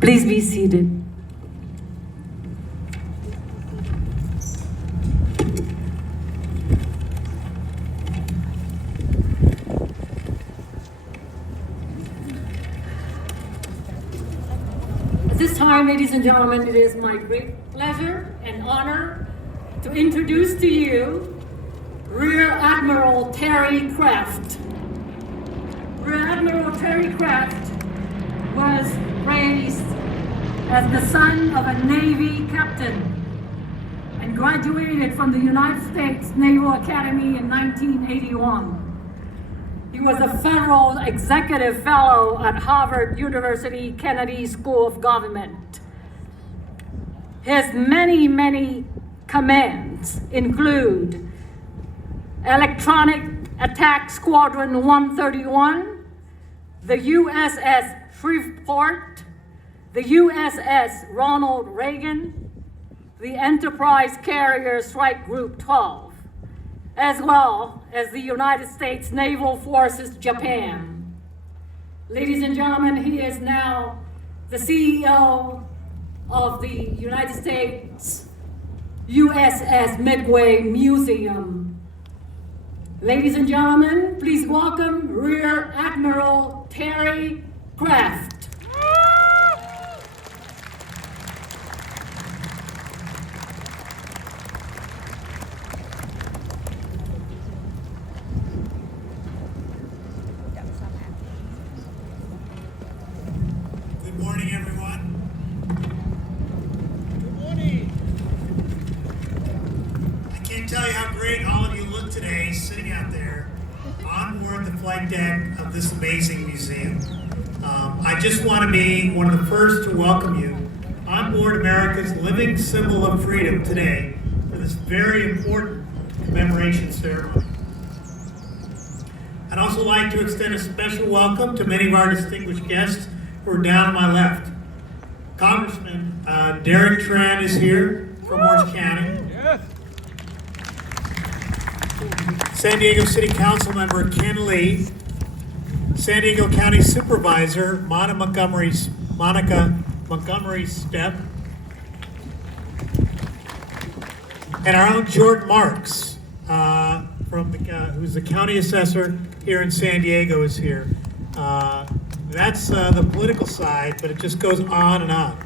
Please be seated. this time, ladies and gentlemen, it is my great pleasure and honor to introduce to you Rear Admiral Terry Craft. Rear Admiral Terry Craft was raised as the son of a Navy captain and graduated from the United States Naval Academy in 1981. He was a federal executive fellow at Harvard University Kennedy School of Government. His many commands include Electronic Attack Squadron 131, the USS Shreveport, the USS Ronald Reagan, the Enterprise Carrier Strike Group 12, as well as the United States Naval Forces Japan. Ladies and gentlemen, he is now the CEO of the United States USS Midway Museum. Ladies and gentlemen, please welcome Rear Admiral Terry Craft. Good morning, everyone. Good morning. I can't tell you how great all of you look today sitting out there on board the flight deck of this amazing museum. I just want to be one of the first to welcome you on board America's living symbol of freedom today for this very important commemoration ceremony. I'd also like to extend a special welcome to many of our distinguished guests who are down on my left. Congressman Derek Tran is here from Orange County. Yes. San Diego City Council member Ken Lee. San Diego County Supervisor Monica Montgomery Stepp. And our own Jordan Marks, who's the county assessor here in San Diego, is here. That's the political side, but it just goes on and on.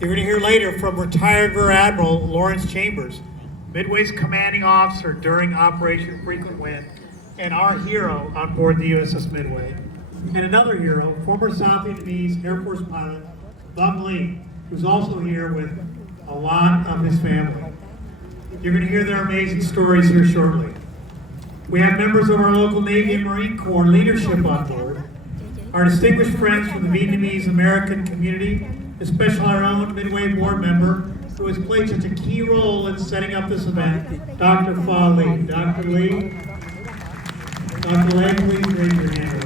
You're going to hear later from retired Rear Admiral Lawrence Chambers, Midway's commanding officer during Operation Frequent Wind, and our hero on board the USS Midway. And another hero, former South Vietnamese Air Force pilot Bum Lee, who's also here with a lot of his family. You're going to hear their amazing stories here shortly. We have members of our local Navy and Marine Corps leadership on board, our distinguished friends from the Vietnamese American community, especially our own Midway board member, who has played such a key role in setting up this event, Dr. Pha Lee. Dr. Lee, please raise your hand.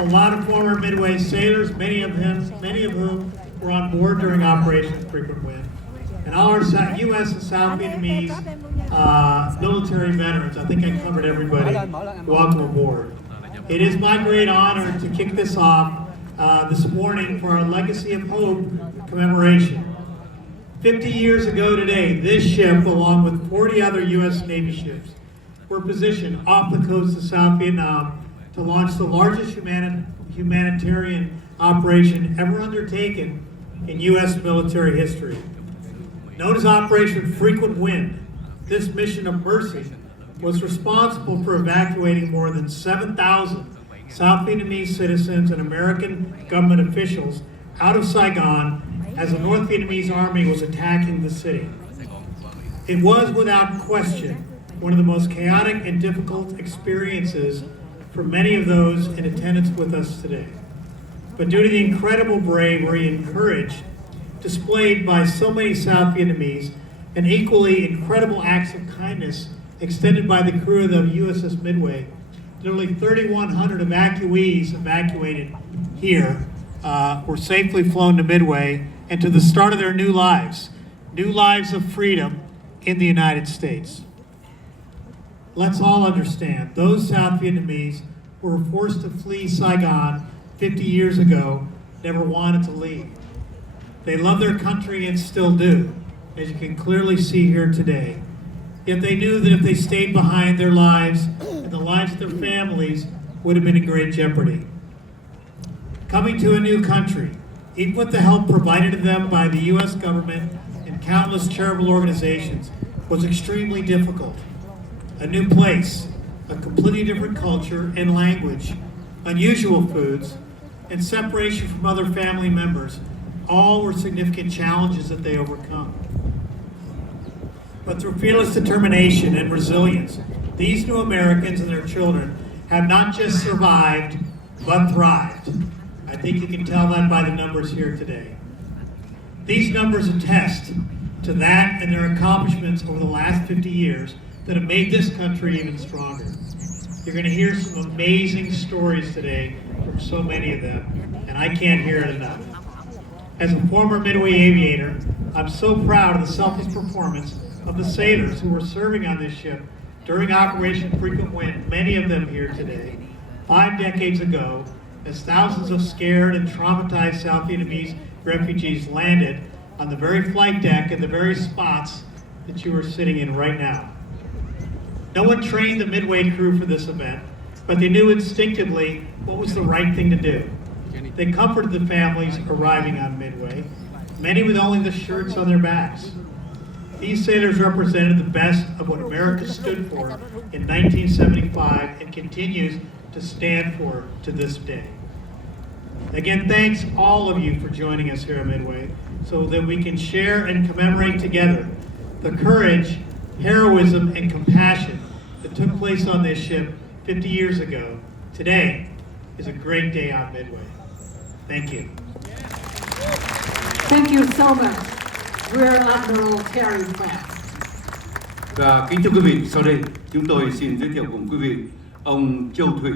A lot of former Midway sailors, many of whom were on board during Operation Frequent Wind, and all our U.S. and South Vietnamese military veterans. I think I covered everybody. Welcome aboard. It is my great honor to kick this off this morning for our Legacy of Hope commemoration. 50 years ago today, this ship, along with 40 other U.S. Navy ships, were positioned off the coast of South Vietnam to launch the largest humanitarian operation ever undertaken in U.S. military history. Known as Operation Frequent Wind, this mission of mercy was responsible for evacuating more than 7,000 South Vietnamese citizens and American government officials out of Saigon as the North Vietnamese Army was attacking the city. It was without question one of the most chaotic and difficult experiences for many of those in attendance with us today. But due to the incredible bravery and courage displayed by so many South Vietnamese and equally incredible acts of kindness extended by the crew of the USS Midway, nearly 3,100 evacuees evacuated here were safely flown to Midway and to the start of their new lives of freedom in the United States. Let's all understand, those South Vietnamese who were forced to flee Saigon 50 years ago never wanted to leave. They love their country and still do, as you can clearly see here today. Yet they knew that if they stayed behind, their lives and the lives of their families would have been in great jeopardy. A Coming to a new country, even with the help provided to them by the U.S. government and countless charitable organizations, was extremely difficult. A new place, a completely different culture and language, unusual foods, and separation from other family members, all were significant challenges that they overcome. But through fearless determination and resilience, these new Americans and their children have not just survived, but thrived. I think you can tell that by the numbers here today. These numbers attest to that and their accomplishments over the last 50 years that have made this country even stronger. You're going to hear some amazing stories today from so many of them, and I can't hear it enough. As a former Midway aviator, I'm so proud of the selfless performance of the sailors who were serving on this ship during Operation Frequent Wind, many of them here today, 5 decades ago, as thousands of scared and traumatized South Vietnamese refugees landed on the very flight deck in the very spots that you are sitting in right now. No one trained the Midway crew for this event, but they knew instinctively what was the right thing to do. They comforted the families arriving on Midway, many with only the shirts on their backs. These sailors represented the best of what America stood for in 1975 and continues to stand for to this day. Again, thanks all of you for joining us here at Midway so that we can share and commemorate together the courage, heroism, and compassion that took place on this ship 50 years ago. Today is a great day on Midway. Thank you. Thank you so much, Rear Admiral Terry Pratt. Và kính thưa quý vị, sau đây chúng tôi xin giới thiệu cùng quý vị ông Châu Thủy.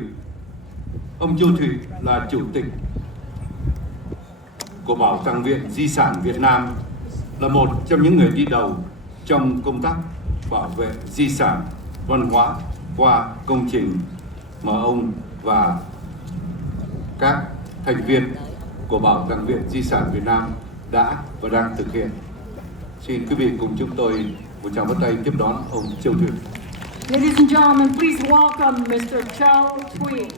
Ông Châu Thủy là chủ tịch của Bảo tàng Viện Di sản Việt Nam, là một trong những người đi đầu trong công tác bảo vệ di sản văn hóa qua công trình mà ông và các thành viên của Bảo tàng Viện Di sản Việt Nam đã và đang thực hiện. Xin quý vị cùng chúng tôi một tràng bắt tay tiếp đón ông Châu Thủy. Ladies and gentlemen, please welcome Mr. Châu Thuy,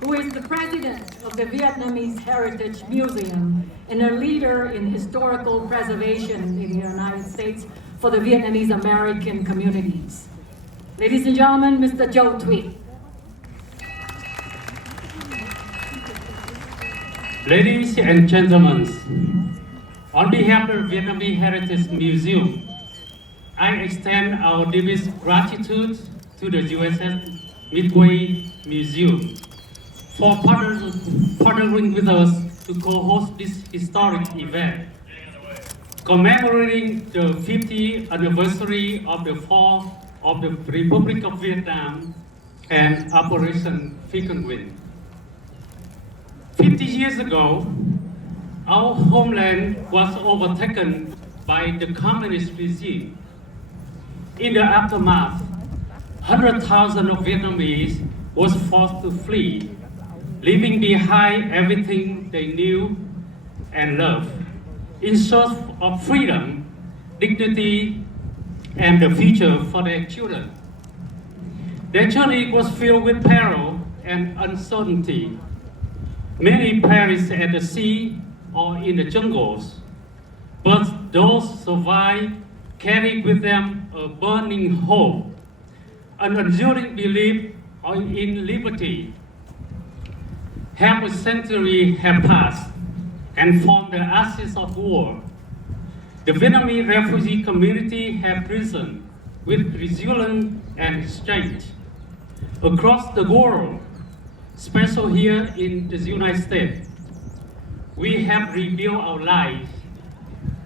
who is the president of the Vietnamese Heritage Museum and a leader in historical preservation in the United States for the Vietnamese American communities. Ladies and gentlemen, Mr. Châu Thuy. Ladies and gentlemen, on behalf of the Vietnamese Heritage Museum, I extend our deepest gratitude to the USS Midway Museum for partnering with us to co-host this historic event, commemorating the 50th anniversary of the fall of the Republic of Vietnam and Operation Frequent Wind. 50 years ago, our homeland was overtaken by the communist regime. In the aftermath, 100,000 of Vietnamese was forced to flee, leaving behind everything they knew and loved, in search of freedom, dignity, and the future for their children. Their journey was filled with peril and uncertainty. Many perished at the sea or in the jungles, but those survived carried with them a burning hope, an enduring belief in liberty. Half a century have passed, and from the ashes of war, the Vietnamese refugee community have risen with resilience and strength. Across the world, especially here in the United States, we have rebuilt our lives,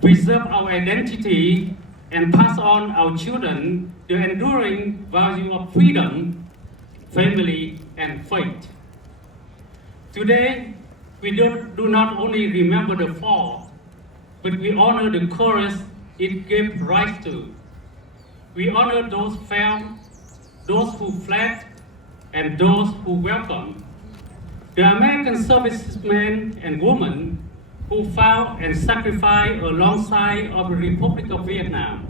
preserved our identity, and pass on our children the enduring value of freedom, family, and faith. Today, we do not only remember the fall, but we honor the courage it gave rise to. We honor those fell, those who fled, and those who welcomed. The American servicemen and women who fought and sacrificed alongside of the Republic of Vietnam.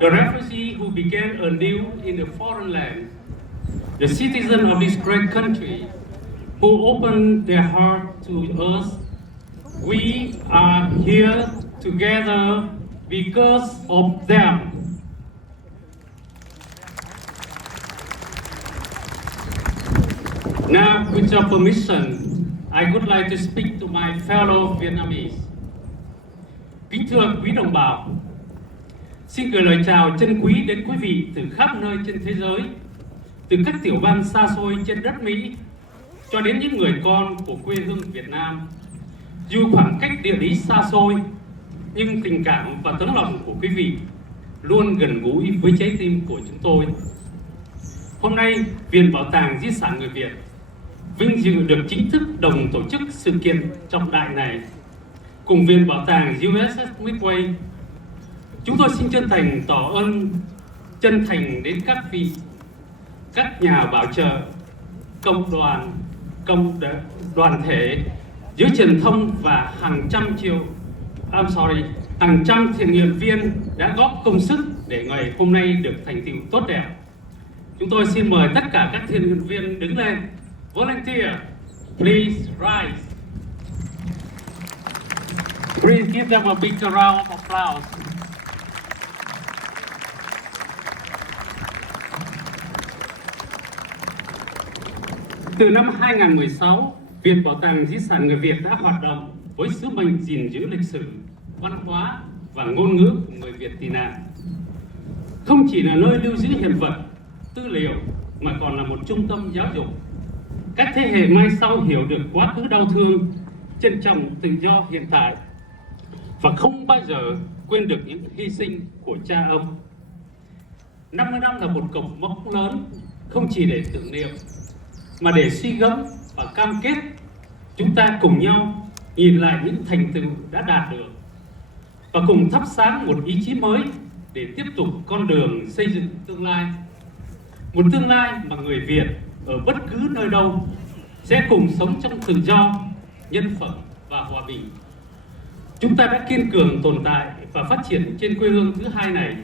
The refugees who began anew in the foreign land. The citizens of this great country who opened their heart to us. We are here together because of them. Now, with your permission, I would like to speak to my fellow Vietnamese. Kính thưa quý đồng bào, xin gửi lời chào chân quý đến quý vị từ khắp nơi trên thế giới, từ các tiểu bang xa xôi trên đất Mỹ cho đến những người con của quê hương Việt Nam. Dù khoảng cách địa lý xa xôi, nhưng tình cảm và tấm lòng của quý vị luôn gần gũi với trái tim của chúng tôi. Hôm nay, Viện Bảo tàng Di sản Người Việt vinh dự được chính thức đồng tổ chức sự kiện trọng đại này. Cùng Viện Bảo tàng USS Midway, chúng tôi xin chân thành tỏ ơn chân thành đến các vị, các nhà bảo trợ, đoàn thể, giới truyền thông và hàng trăm thiện nguyện viên đã góp công sức để ngày hôm nay được thành tựu tốt đẹp. Chúng tôi xin mời tất cả các thiện nguyện viên đứng lên. Volunteer, please rise. Please give them a big round of applause. Từ năm 2016, Viện Bảo tàng Di sản Người Việt đã hoạt động với sứ mệnh gìn giữ lịch sử, văn hóa và ngôn ngữ của người Việt tị nạn. Không chỉ là nơi lưu giữ hiện vật, tư liệu mà còn là một trung tâm giáo dục. Các thế hệ mai sau hiểu được quá khứ đau thương, trân trọng tự do hiện tại và không bao giờ quên được những hy sinh của cha ông. 50 năm là một cột mốc lớn, không chỉ để tưởng niệm mà để suy gẫm và cam kết chúng ta cùng nhau nhìn lại những thành tựu đã đạt được và cùng thắp sáng một ý chí mới để tiếp tục con đường xây dựng tương lai. Một tương lai mà người Việt ở bất cứ nơi đâu sẽ cùng sống trong tự do, nhân phẩm và hòa bình. Chúng ta đã kiên cường tồn tại và phát triển trên quê hương thứ hai này.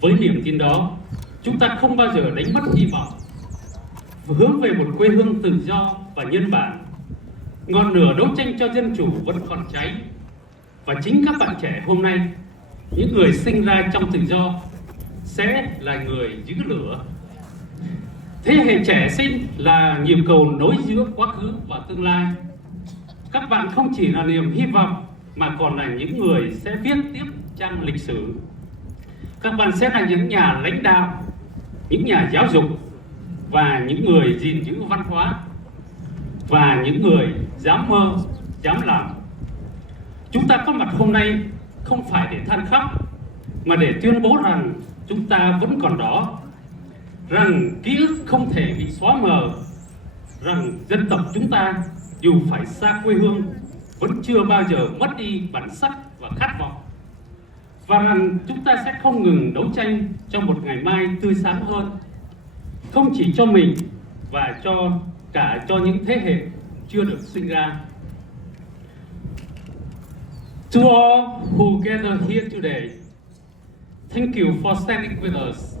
Với niềm tin đó, chúng ta không bao giờ đánh mất hy vọng, hướng về một quê hương tự do và nhân bản. Ngọn lửa đấu tranh cho dân chủ vẫn còn cháy, và chính các bạn trẻ hôm nay, những người sinh ra trong tự do, sẽ là người giữ lửa. Thế hệ trẻ sinh là nhịp cầu nối giữa quá khứ và tương lai. Các bạn không chỉ là niềm hy vọng mà còn là những người sẽ viết tiếp trang lịch sử. Các bạn sẽ là những nhà lãnh đạo, những nhà giáo dục và những người gìn giữ văn hóa và những người dám mơ, dám làm. Chúng ta có mặt hôm nay không phải để than khóc mà để tuyên bố rằng chúng ta vẫn còn đó, rằng ký ức không thể bị xóa mờ, rằng dân tộc chúng ta dù phải xa quê hương vẫn chưa bao giờ mất đi bản sắc và khát vọng, và rằng chúng ta sẽ không ngừng đấu tranh cho một ngày mai tươi sáng hơn, không chỉ cho mình và cho những thế hệ chưa được sinh ra. To all who gather here today, thank you for standing with us,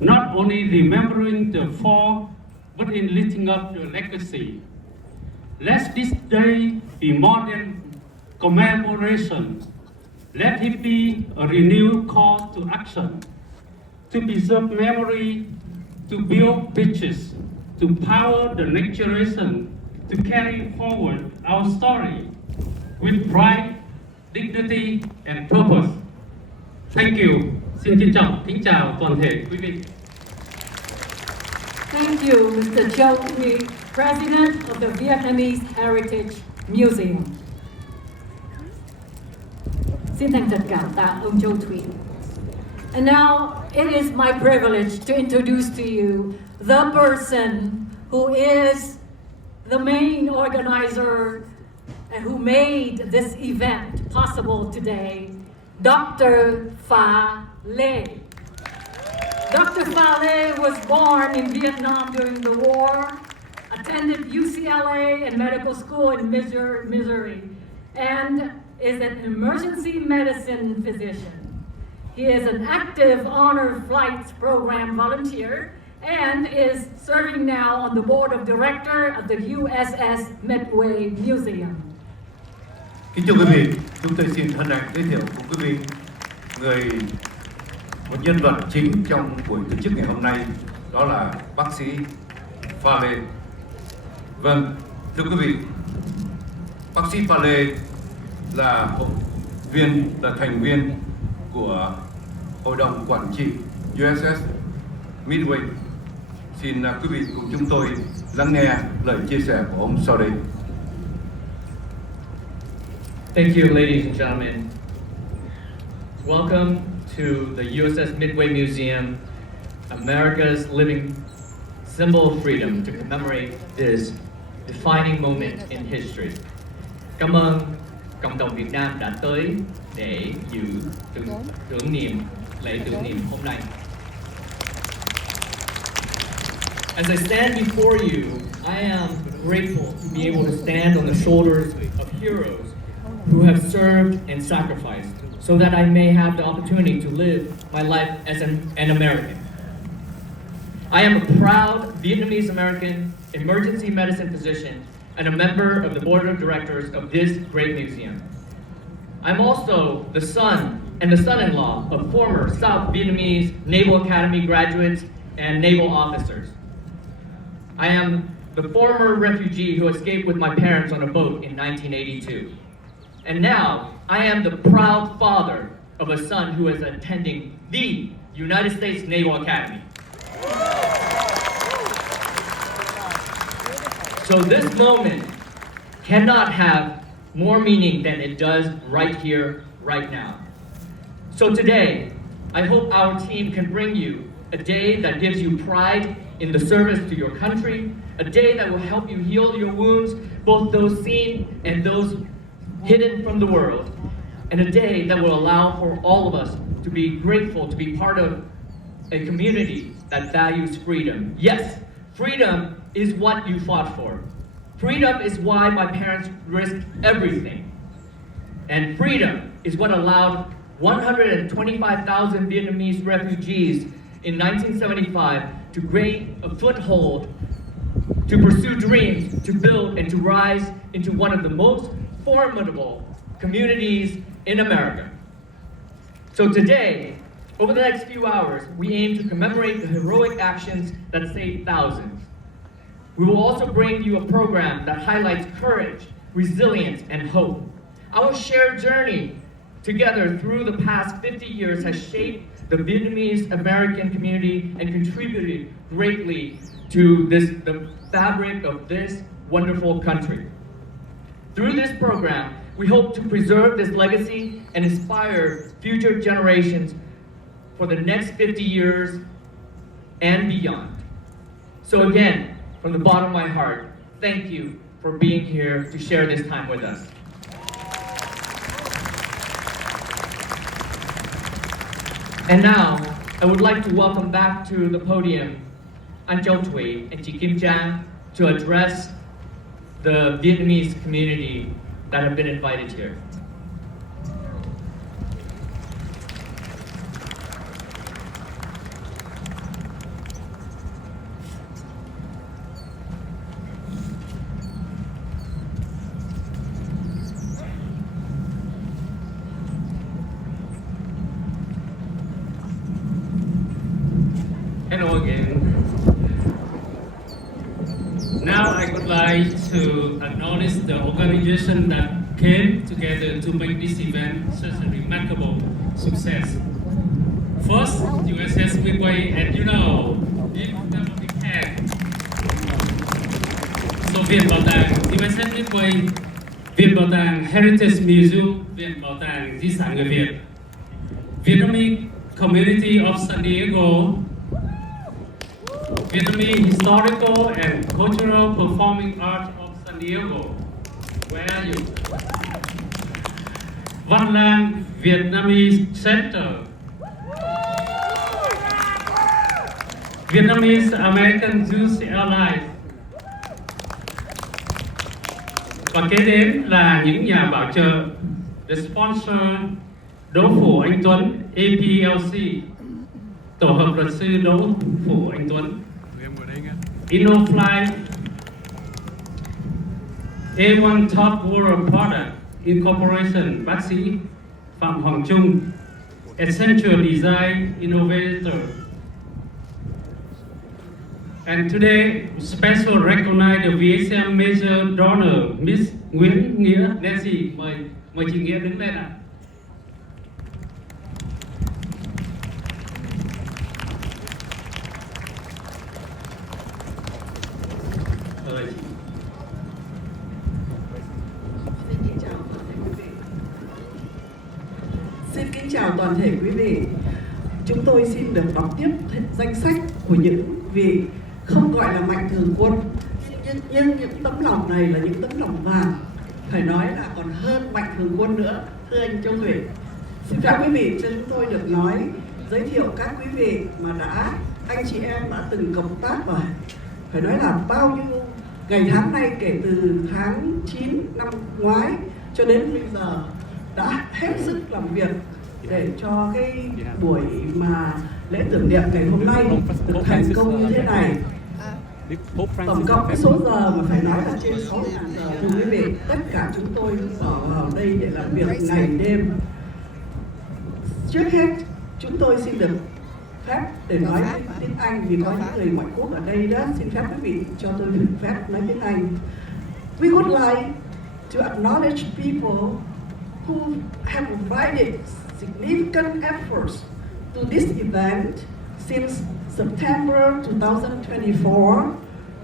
not only remembering the fall, but in lifting up your legacy. Let this day be more than commemoration. Let it be a renewed call to action, to preserve memory, to build bridges, to power the next generation, to carry forward our story with pride, dignity and purpose. Thank you. Xin trân trọng kính chào toàn thể quý vị. Thank you, Mr. Châu Thủy, President of the Vietnamese Heritage Museum. Xin thành thật cảm tạ ông Châu Thủy. And now it is my privilege to introduce to you the person who is the main organizer and who made this event possible today, Dr. Pha Lê. Dr. Pha Lê was born in Vietnam during the war, attended UCLA and medical school in Missouri, and is an emergency medicine physician. He is an active honor flights program volunteer and is serving now on the board of director of the USS Midway Museum. Kính thưa quý vị, chúng tôi xin hân hạnh giới thiệu cùng quý vị một nhân vật chính trong buổi tổ chức ngày hôm nay, đó là bác sĩ Pha Lê. Vâng, thưa quý vị, bác sĩ Pha Lê là thành viên của Hội đồng Quản trị USS Midway. Xin quý vị cùng chúng tôi lắng nghe lời chia sẻ của ông sau đây. Thank you, ladies and gentlemen. Welcome to the USS Midway Museum, America's living symbol of freedom, to commemorate this defining moment in history. Cảm ơn cộng đồng Việt Nam đã tới để dự tưởng niệm lễ tưởng niệm hôm nay. As I stand before you, I am grateful to be able to stand on the shoulders of heroes who have served and sacrificed so that I may have the opportunity to live my life as an American. I am a proud Vietnamese American emergency medicine physician and a member of the board of directors of this great museum. I'm also the son and the son-in-law of former South Vietnamese Naval Academy graduates and naval officers. I am the former refugee who escaped with my parents on a boat in 1982. And now, I am the proud father of a son who is attending the United States Naval Academy. So this moment cannot have more meaning than it does right here, right now. So today, I hope our team can bring you a day that gives you pride in the service to your country, a day that will help you heal your wounds, both those seen and those hidden from the world, and a day that will allow for all of us to be grateful to be part of a community that values freedom. Yes, freedom is what you fought for. Freedom is why my parents risked everything. And freedom is what allowed 125,000 Vietnamese refugees in 1975 to gain a foothold, to pursue dreams, to build and to rise into one of the most formidable communities in America. So today, over the next few hours, we aim to commemorate the heroic actions that saved thousands. We will also bring you a program that highlights courage, resilience, and hope. Our shared journey together through the past 50 years has shaped the Vietnamese American community and contributed greatly to the fabric of this wonderful country. Through this program, we hope to preserve this legacy and inspire future generations for the next 50 years and beyond. So again, from the bottom of my heart, thank you for being here to share this time with us. And now, I would like to welcome back to the podium Anh Châu Thủy and chị Kim Trang to address the Vietnamese community that have been invited here. Hello again. Now I would like to acknowledge the organization that came together to make this event such a remarkable success. First, USS Midway, and you know, give them a big hand. So Viện Bảo tàng USS Midway, Viện Bảo tàng Heritage Museum, Viện Bảo tàng Di sản người Việt, Vietnamese Community of San Diego, Vietnamese Historical and Cultural Performing Arts of San Diego. Where are you? Văn Lang Vietnamese Center. Vietnamese American Jewish Allies. Và kế đến là những nhà bảo trợ, the sponsor Đỗ Phủ Anh Tuấn, APLC, tổ hợp luật sư Đỗ Phủ Anh Tuấn. InnoFlight A1 Top World Product Incorporation bác sĩ Phạm Hoàng Trung, Essential Design Innovator. And today, special recognize the VSM Major Donor, Miss Nguyễn Nghĩa Nancy. Mời chị Nghĩa đứng lên ạ. Xin kính chào toàn thể quý vị. Chúng tôi xin được đọc tiếp danh sách của những vị không gọi là mạnh thường quân, nhưng những tấm lòng này là những tấm lòng vàng, phải nói là còn hơn mạnh thường quân nữa, thưa anh Châu Thủy. Xin phép quý vị cho chúng tôi được giới thiệu các quý vị mà anh chị em đã từng cộng tác và phải nói là bao nhiêu ngày tháng nay, kể từ tháng 9 năm ngoái cho đến bây giờ đã hết sức làm việc để cho cái buổi mà lễ tưởng niệm ngày hôm nay được thành công như thế này. Tổng cộng cái số giờ mà phải nói là trên 6.000 giờ, thưa quý vị. Tất cả chúng tôi bỏ vào đây để làm việc ngày đêm. Trước hết chúng tôi xin được phép để nói tiếng Anh vì có những người ngoại quốc ở đây đó. Xin phép quý vị cho tôi được phép nói tiếng Anh. We would like to acknowledge people who have provided significant efforts to this event since September 2024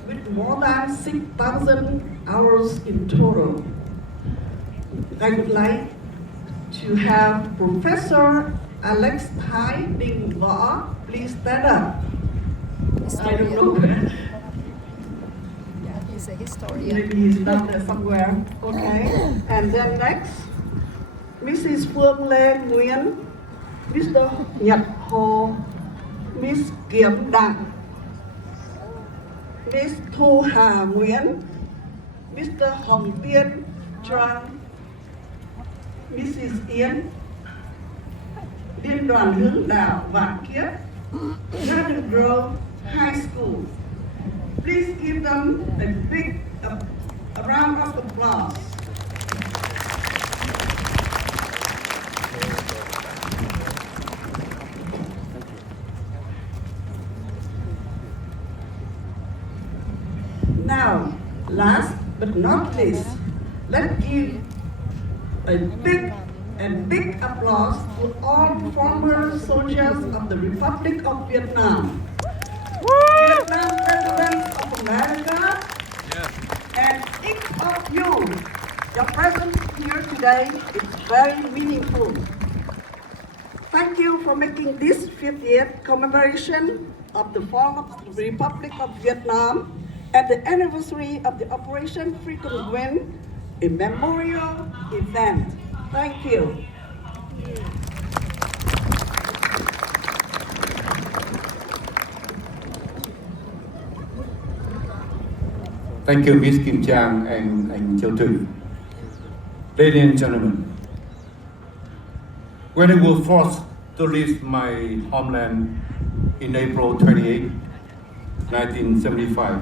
with more than 6,000 hours in total. I would like to have Professor Alex Thái Đình Võ please stand up. I don't know where. He's a historian. Maybe he's down there somewhere. Okay. And then next, Mrs. Phương Lê Nguyễn, Mr. Nhật Hồ, Miss Kiểm Đặng, Miss Thu Hà Nguyễn, Mr. Hồng Tiên Tran, Mrs. Yến, Liên đoàn Hướng Đạo Vạn Kiếp, Garden Grove High School. Please give them a round of applause. Now, last but not least, let's give a big applause to all former soldiers of the Republic of Vietnam. Vietnam President of America, and each of you, your presence here today is very meaningful. Thank you for making this 50th commemoration of the fall of the Republic of Vietnam and the anniversary of the Operation Frequent Wind a memorial event. Thank you. Thank you, Miss Kim Chang and Châu Thủy. Ladies and gentlemen, when I was forced to leave my homeland in April 28, 1975,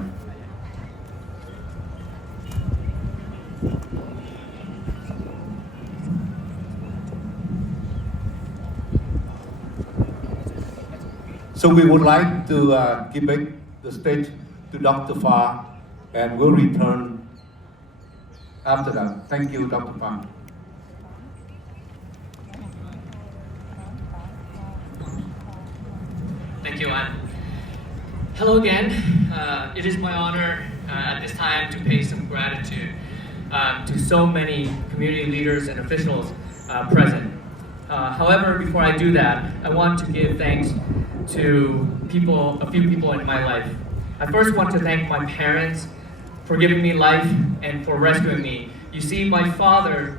so we would like to give back the stage to Dr. Fa, and we'll return after that. Thank you, Dr. Fa. Thank you, An. Hello again. It is my honor at this time to pay some gratitude to so many community leaders and officials present. However, before I do that, I want to give thanks to a few people in my life. I first want to thank my parents for giving me life and for rescuing me. You see, my father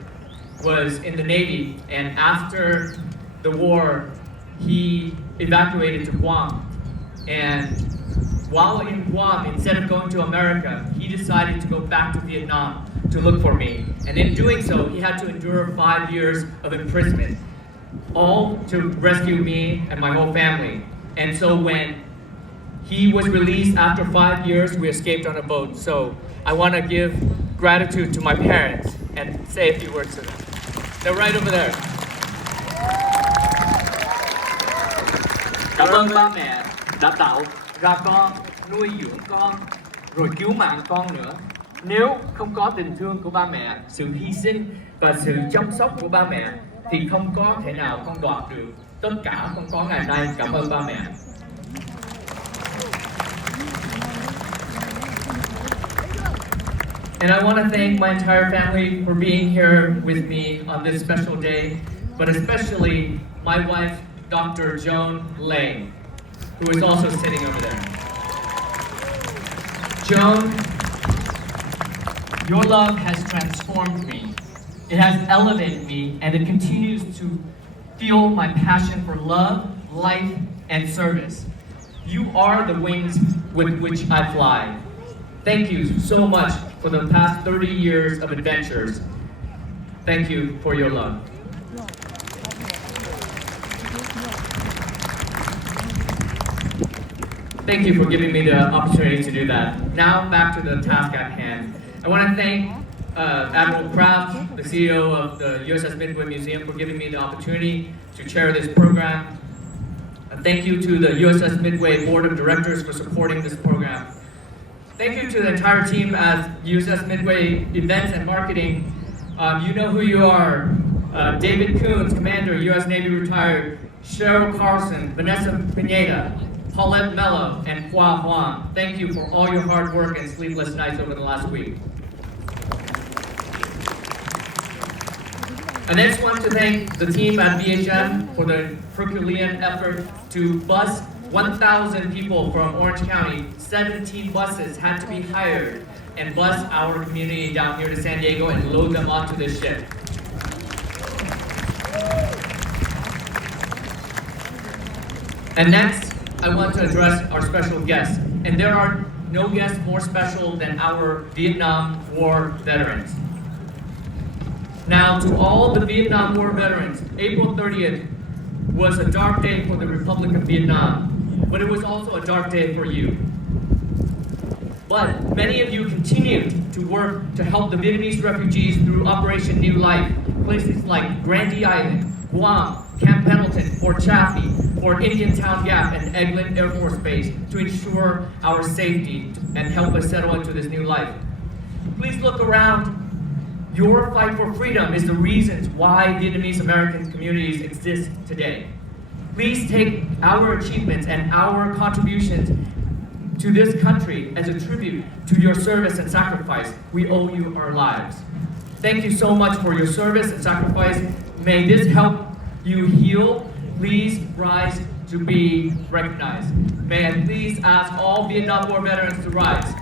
was in the Navy, and after the war, he evacuated to Guam. And while in Guam, instead of going to America, he decided to go back to Vietnam to look for me. And in doing so, he had to endure 5 years of imprisonment, all to rescue me and my whole family. And so when He was released after 5 years. We escaped on a boat. So I want to give gratitude to my parents and say a few words to them. They're right over there. Cảm ơn ba mẹ đã tạo ra con, nuôi dưỡng con, rồi cứu mạng con nữa. Nếu không có tình thương của ba mẹ, sự hy sinh và sự chăm sóc của ba mẹ thì không có thể nào con đoạt được tất cả con có ngày nay. Cảm ơn ba mẹ. And I want to thank my entire family for being here with me on this special day, but especially my wife, Dr. Joan Lane, who is also sitting over there. Joan, your love has transformed me. It has elevated me, and it continues to fuel my passion for love, life, and service. You are the wings with which I fly. Thank you so much for the past 30 years of adventures. Thank you for your love. Thank you for giving me the opportunity to do that. Now back to the task at hand. I want to thank Admiral Kraft, the CEO of the USS Midway Museum, for giving me the opportunity to chair this program. Thank you to the USS Midway Board of Directors for supporting this program. Thank you to the entire team at USS Midway Events and Marketing. You know who you are. David Coons, Commander, U.S. Navy retired. Cheryl Carlson, Vanessa Pineda, Paulette Mello, and Hua Huang. Thank you for all your hard work and sleepless nights over the last week. I next want to thank the team at VHM for the Herculean effort to bus 1,000 people from Orange County. 17 buses had to be hired and bus our community down here to San Diego and load them onto this ship. And next, I want to address our special guests. And there are no guests more special than our Vietnam War veterans. Now, to all the Vietnam War veterans, April 30th was a dark day for the Republic of Vietnam, but it was also a dark day for you. But many of you continued to work to help the Vietnamese refugees through Operation New Life, places like Grande Island, Guam, Camp Pendleton, Fort Chaffee, Fort Indian Town Gap, and Eglin Air Force Base to ensure our safety and help us settle into this new life. Please look around. Your fight for freedom is the reasons why Vietnamese American communities exist today. Please take our achievements and our contributions to this country as a tribute to your service and sacrifice. We owe you our lives. Thank you so much for your service and sacrifice. May this help you heal. Please rise to be recognized. May I please ask all Vietnam War veterans to rise.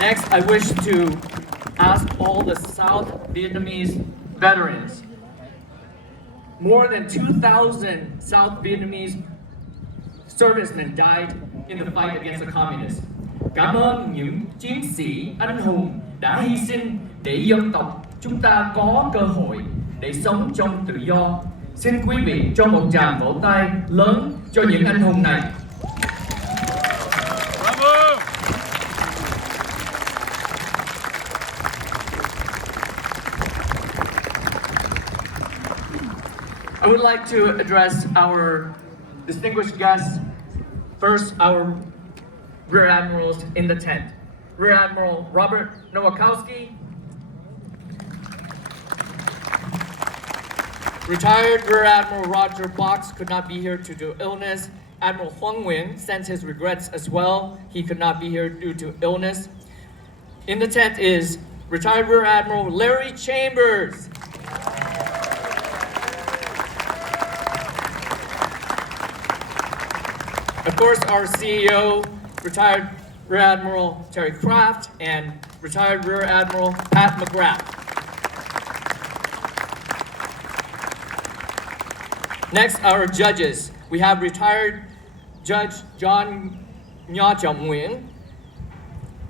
Next, I wish to ask all the South Vietnamese veterans. More than 2,000 South Vietnamese servicemen died in the fight against the communists. Cảm ơn những chiến sĩ anh hùng đã hy sinh để dân tộc chúng ta có cơ hội để sống trong tự do. Xin quý vị cho một tràng vỗ tay lớn cho những anh hùng này. I would like to address our distinguished guests. First, our Rear Admirals in the tent. Rear Admiral Robert Nowakowski, retired Rear Admiral Roger Box could not be here due to illness. Admiral Huang Nguyen sends his regrets as well. He could not be here due to illness. In the tent is retired Rear Admiral Larry Chambers. Of course, our CEO, retired Rear Admiral Terry Kraft, and retired Rear Admiral Pat McGrath. Next, our judges. We have retired Judge John Nho Chong Nguyen,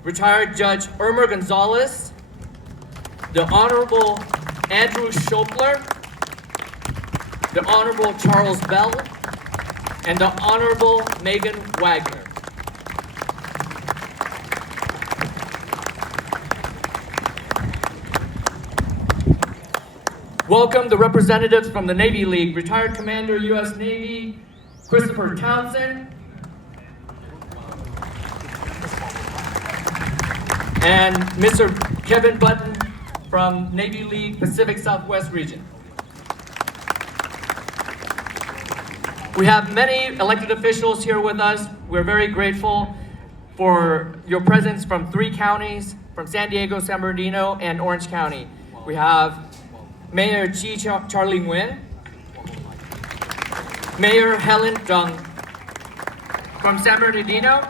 retired Judge Irma Gonzalez, the Honorable Andrew Schopler, the Honorable Charles Bell, and the Honorable Megan Wagner. Welcome the representatives from the Navy League, retired Commander U.S. Navy Christopher Townsend, and Mr. Kevin Button from Navy League Pacific Southwest region. We have many elected officials here with us. We're very grateful for your presence from 3 counties, from San Diego, San Bernardino, and Orange County. We have Mayor Chi Charlie Nguyen, Mayor Helen Dung from San Bernardino,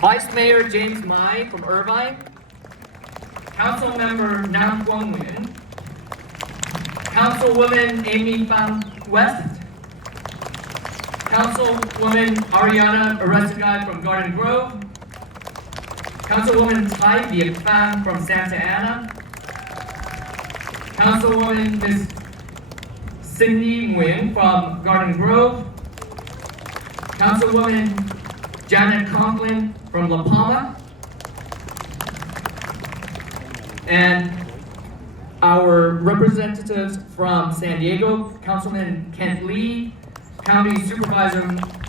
Vice Mayor James Mai from Irvine, Council Member Nam Quang Nguyen, Councilwoman Amy Pham West, Councilwoman Ariana Arestigai from Garden Grove, Councilwoman Tai Viet Pham from Santa Ana, Councilwoman Ms. Cindy Nguyen from Garden Grove, Councilwoman Janet Conklin from La Palma, and our representatives from San Diego, Councilman Kent Lee, County Supervisor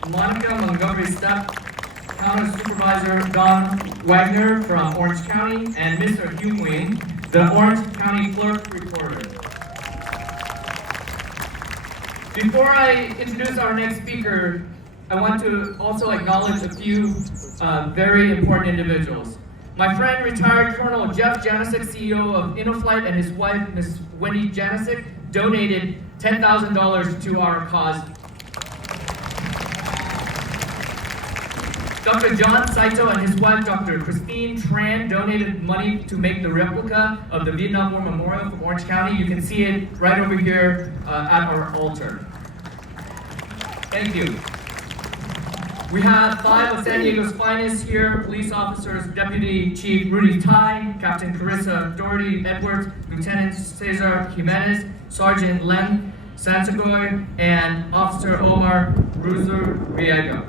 Monica Montgomery Stepp, County Supervisor Don Wagner from Orange County, and Mr. Hugh Nguyen, the Orange County Clerk Reporter. Before I introduce our next speaker, I want to also acknowledge a few very important individuals. My friend, retired Colonel Jeff Janasic, CEO of InnoFlight, and his wife, Ms. Wendy Janasic, donated $10,000 to our cause. Dr. John Saito and his wife, Dr. Christine Tran, donated money to make the replica of the Vietnam War Memorial from Orange County. You can see it right over here at our altar. Thank you. We have 5 of San Diego's finest here: police officers, Deputy Chief Rudy Tai, Captain Carissa Doherty Edwards, Lieutenant Cesar Jimenez, Sergeant Len Santagoy, and Officer Omar Ruzur-Riego.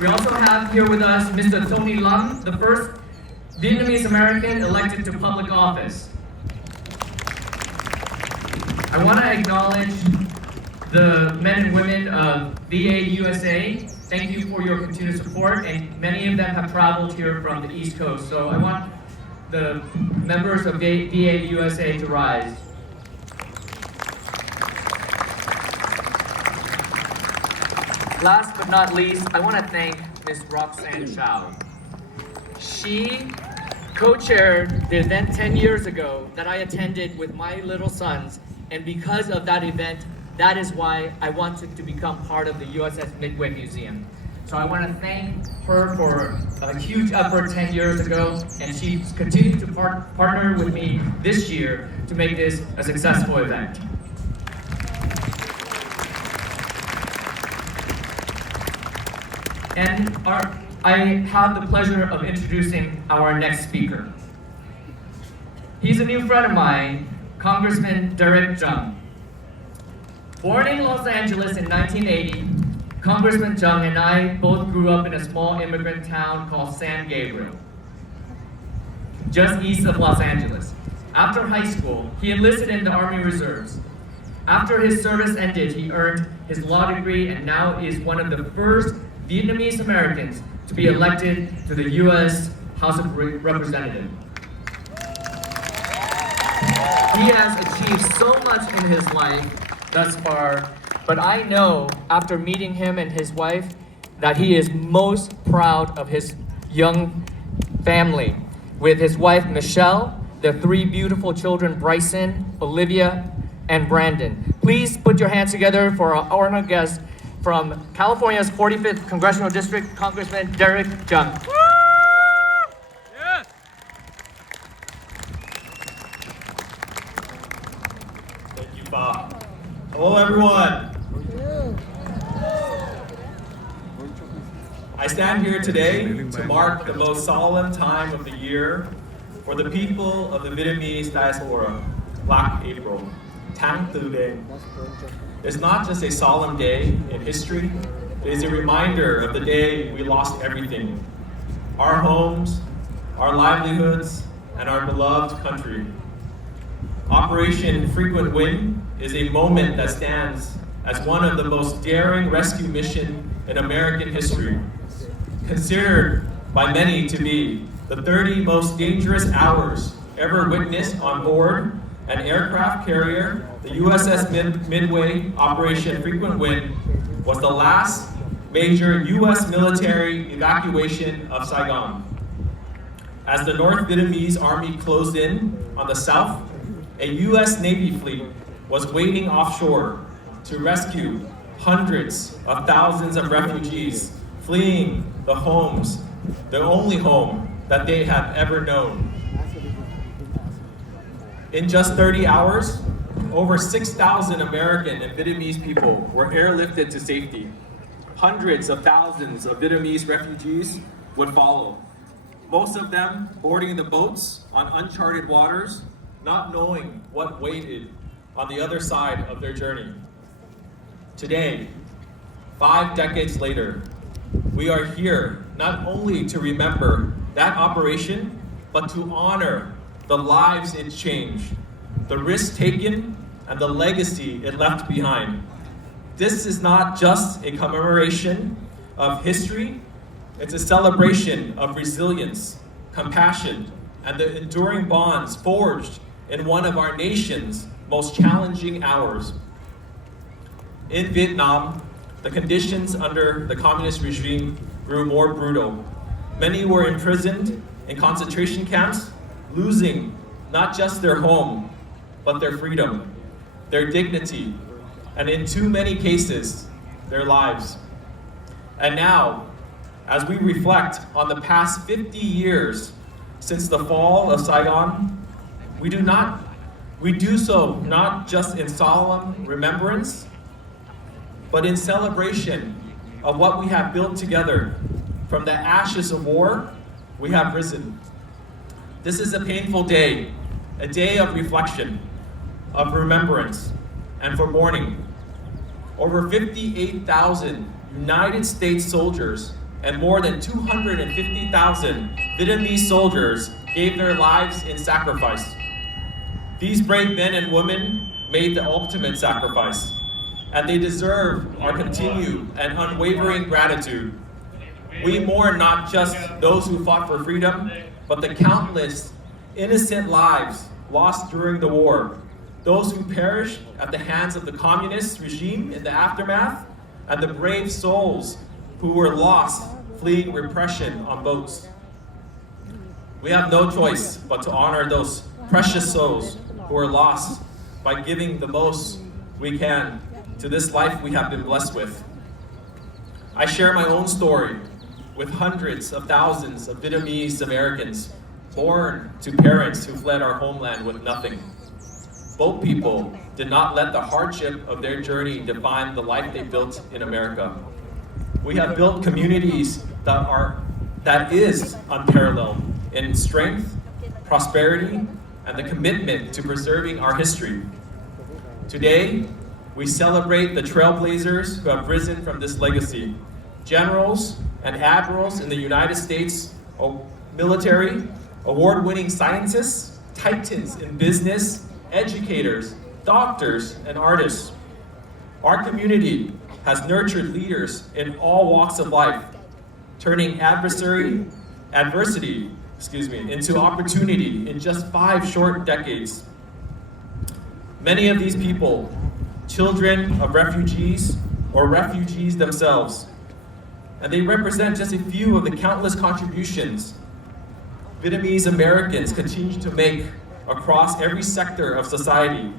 We also have here with us Mr. Tony Lam, the first Vietnamese American elected to public office. I want to acknowledge the men and women of VA USA. Thank you for your continued support, and many of them have traveled here from the East Coast. So I want the members of VA USA to rise. Last but not least, I want to thank Ms. Roxanne Chow. She co-chaired the event 10 years ago that I attended with my little sons, and because of that event, that is why I wanted to become part of the USS Midway Museum. So I want to thank her for a huge effort 10 years ago, and she's continued to partner with me this year to make this a successful event. And I have the pleasure of introducing our next speaker. He's a new friend of mine, Congressman Derek Jung. Born in Los Angeles in 1980, Congressman Jung and I both grew up in a small immigrant town called San Gabriel, just east of Los Angeles. After high school, he enlisted in the Army Reserves. After his service ended, he earned his law degree and now is one of the first Vietnamese Americans to be elected to the U.S. House of Representatives. He has achieved so much in his life thus far, but I know after meeting him and his wife that he is most proud of his young family, with his wife Michelle, their 3 beautiful children Bryson, Olivia, and Brandon. Please put your hands together for our honored guest from California's 45th Congressional District, Congressman Derek Jung. Thank you, Bob. Hello, everyone. I stand here today to mark the most solemn time of the year for the people of the Vietnamese diaspora, Black April, Tháng Tư Đen. It's not just a solemn day in history, it is a reminder of the day we lost everything. Our homes, our livelihoods, and our beloved country. Operation Frequent Wind is a moment that stands as one of the most daring rescue missions in American history, considered by many to be the 30 most dangerous hours ever witnessed on board an aircraft carrier. The USS Midway Operation Frequent Wind was the last major U.S. military evacuation of Saigon. As the North Vietnamese Army closed in on the south, a U.S. Navy fleet was waiting offshore to rescue hundreds of thousands of refugees fleeing the homes, the only home that they have ever known. In just 30 hours, over 6,000 American and Vietnamese people were airlifted to safety. Hundreds of thousands of Vietnamese refugees would follow, most of them boarding the boats on uncharted waters, not knowing what waited on the other side of their journey. Today, 5 decades later, we are here not only to remember that operation, but to honor the lives it changed, the risks taken, and the legacy it left behind. This is not just a commemoration of history, it's a celebration of resilience, compassion, and the enduring bonds forged in one of our nation's most challenging hours. In Vietnam, the conditions under the communist regime grew more brutal. Many were imprisoned in concentration camps, losing not just their home, but their freedom, their dignity, and in too many cases, their lives. And now, as we reflect on the past 50 years since the fall of Saigon, we do so not just in solemn remembrance, but in celebration of what we have built together. From the ashes of war, we have risen. This is a painful day, a day of reflection, of remembrance, and for mourning. Over 58,000 United States soldiers and more than 250,000 Vietnamese soldiers gave their lives in sacrifice. These brave men and women made the ultimate sacrifice, and they deserve our continued and unwavering gratitude. We mourn not just those who fought for freedom, but the countless innocent lives lost during the war, those who perished at the hands of the communist regime in the aftermath, and the brave souls who were lost fleeing repression on boats. We have no choice but to honor those precious souls who are lost by giving the most we can to this life we have been blessed with. I share my own story with hundreds of thousands of Vietnamese Americans born to parents who fled our homeland with nothing. Both people did not let the hardship of their journey define the life they built in America. We have built communities that is unparalleled in strength, prosperity, and the commitment to preserving our history. Today, we celebrate the trailblazers who have risen from this legacy, generals and admirals in the United States military, award-winning scientists, titans in business, educators, doctors, and artists. Our community has nurtured leaders in all walks of life, turning adversity into opportunity in just 5 short decades. Many of these people, children of refugees or refugees themselves, and they represent just a few of the countless contributions Vietnamese Americans continue to make across every sector of society.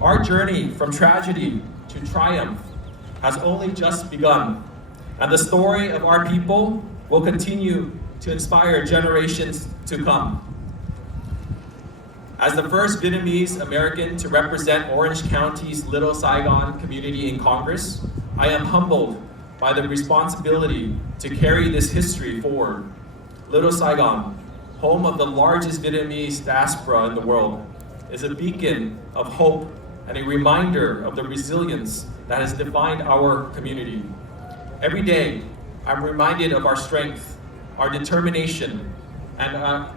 Our journey from tragedy to triumph has only just begun, and the story of our people will continue to inspire generations to come. As the first Vietnamese American to represent Orange County's Little Saigon community in Congress, I am humbled by the responsibility to carry this history forward. Little Saigon, home of the largest Vietnamese diaspora in the world, is a beacon of hope and a reminder of the resilience that has defined our community. Every day, I'm reminded of our strength, our determination, and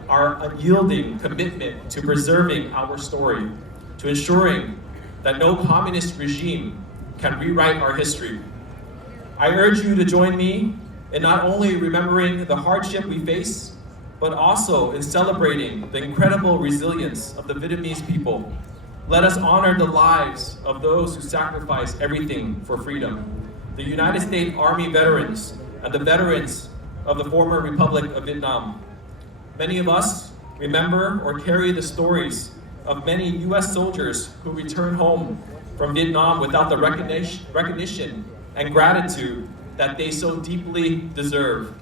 our unyielding commitment to preserving our story, to ensuring that no communist regime can rewrite our history. I urge you to join me in not only remembering the hardship we face, but also in celebrating the incredible resilience of the Vietnamese people. Let us honor the lives of those who sacrificed everything for freedom. The United States Army veterans and the veterans of the former Republic of Vietnam. Many of us remember or carry the stories of many U.S. soldiers who returned home from Vietnam without the recognition and gratitude that they so deeply deserve.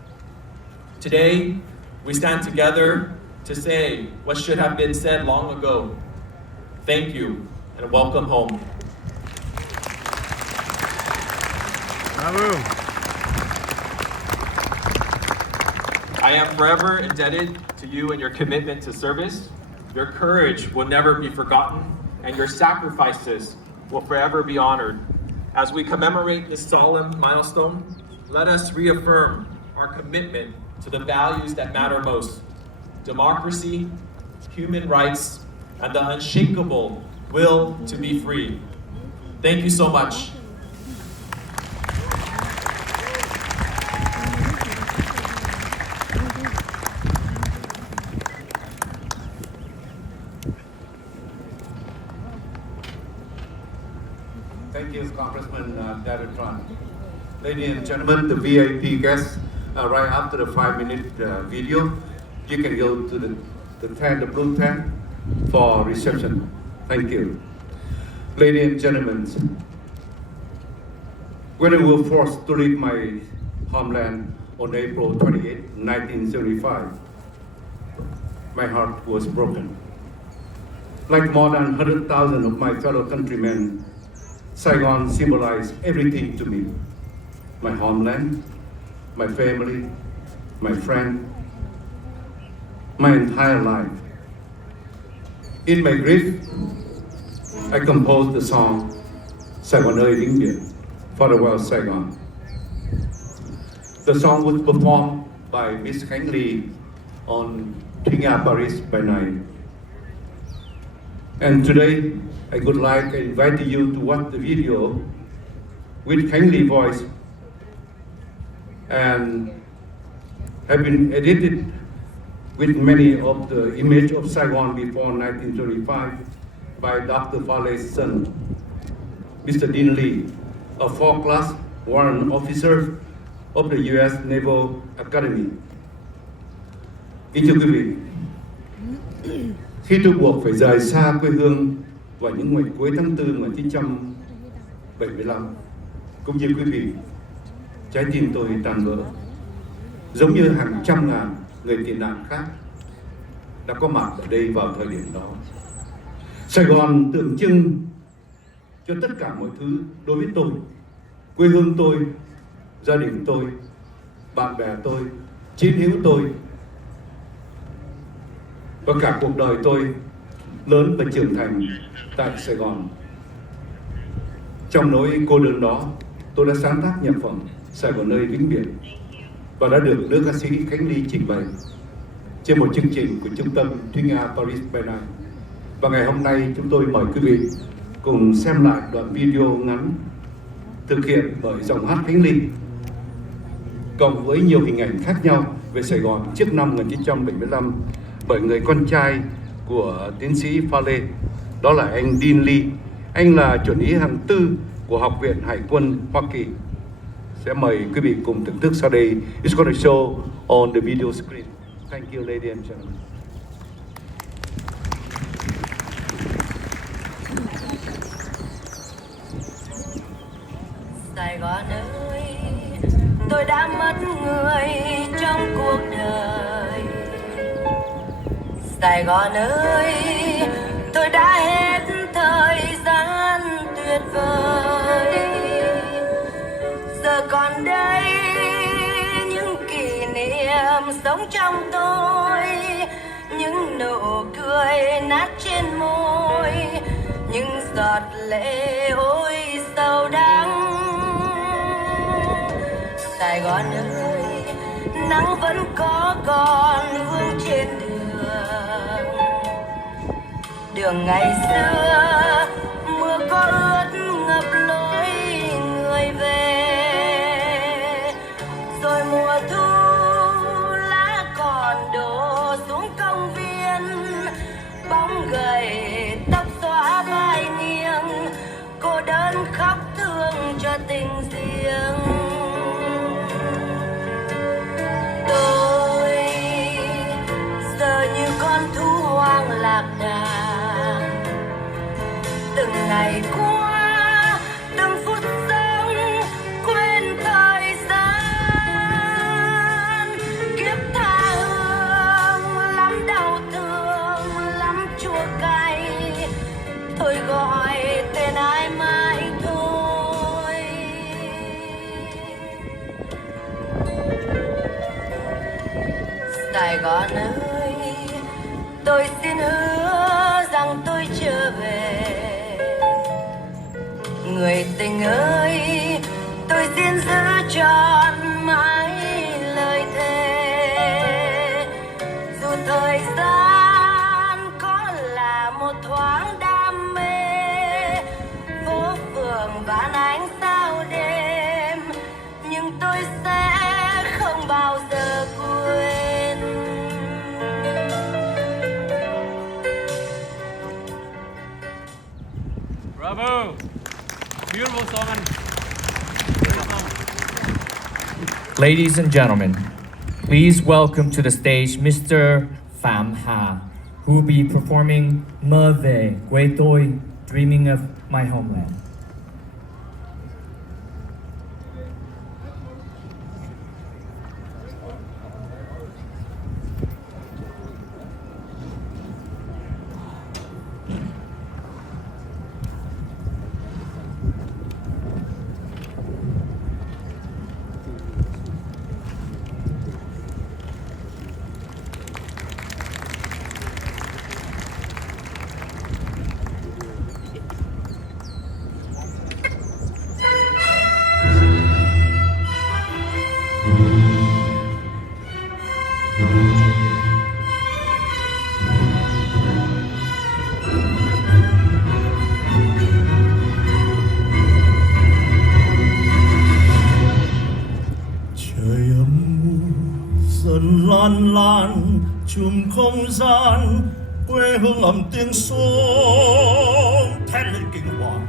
Today, we stand together to say what should have been said long ago. Thank you and welcome home. Bravo. I am forever indebted to you and your commitment to service. Your courage will never be forgotten, and your sacrifices will forever be honored. As we commemorate this solemn milestone, let us reaffirm our commitment to the values that matter most: democracy, human rights, and the unshakable will to be free. Thank you so much. Thank you, Congressman Darren Tran. Ladies and gentlemen, the VIP guests, right after the 5-minute video, you can go to the tent, the blue tent, for reception. Thank you. Ladies and gentlemen, when I was forced to leave my homeland on April 28, 1975, my heart was broken. Like more than 100,000 of my fellow countrymen, Saigon symbolized everything to me: my homeland, my family, my friend, my entire life. In my grief, I composed the song Saigon ơi vĩnh biệt, Farewell Saigon. The song was performed by Miss Khánh Ly on Tringa Paris by night. And today, I would like to invite you to watch the video with Khánh Ly voice and have been edited with many of the image of Saigon before 1935 by Dr. Farley's son, Mr. Dean Lee, a 4-class warrant officer of the U.S. Naval Academy. Kính thưa quý vị, khi tôi buộc phải rời xa quê hương vào những ngày cuối tháng 4 1975, cũng như quý vị, trái tim tôi tan vỡ, giống như hàng trăm ngàn người tị nạn khác đã có mặt ở đây vào thời điểm đó. Sài Gòn tượng trưng cho tất cả mọi thứ đối với tôi, quê hương tôi, gia đình tôi, bạn bè tôi, chiến hữu tôi, và cả cuộc đời tôi lớn và trưởng thành tại Sài Gòn. Trong nỗi cô đơn đó, tôi đã sáng tác nhạc phẩm Sài Gòn ơi vĩnh biệt và đã được nữ ca sĩ Khánh Ly trình bày trên một chương trình của trung tâm Tringa Paris by Night. Và ngày hôm nay chúng tôi mời quý vị cùng xem lại đoạn video ngắn thực hiện bởi giọng hát Khánh Ly cộng với nhiều hình ảnh khác nhau về Sài Gòn trước năm 1975 bởi người con trai của tiến sĩ Farley, đó là anh Dean Lee. Anh là chuẩn úy hạng 4 của Học viện Hải quân Hoa Kỳ. Sẽ mời quý vị cùng thưởng thức sau đây. It's going to show on the video screen. Thank you, ladies and gentlemen. Sài Gòn ơi, tôi đã mất người trong cuộc đời. Sài Gòn ơi, tôi đã hết thời gian tuyệt vời. Giờ còn đây đang sống trong tôi, những nụ cười nát trên môi, những giọt lệ ôi sầu đắng. Sài Gòn ơi, nắng vẫn có còn vương trên đường ngày xưa, mưa có ướt ngập lối người về. Rồi mùa thu lá còn đổ xuống công viên, bóng gầy tóc xõa vai nghiêng, cô đơn khóc thương cho tình riêng. Tôi giờ như con thú hoang lạc đàn, từng ngày qua từng phút sống quên thời gian. Kiếp tha hương lắm đau thương lắm chua cay, thôi gọi tên ai mãi thôi. Sài Gòn ơi, tôi xin hứa rằng tôi trở về. Người tình ơi, tôi xin giữ trọn mãi lời thề. Dù thời gian có là một thoáng đam mê, phố phường vãn ánh sao đêm, nhưng tôi sẽ không bao giờ quên. Bravo! Beautiful song and great song. Ladies and gentlemen, please welcome to the stage Mr. Phạm Hà, who will be performing Mơ về quê tôi, Dreaming of My Homeland. dần lan lan chùm không gian, quê hương ấm tiếng sông thét lên kinh hoàng.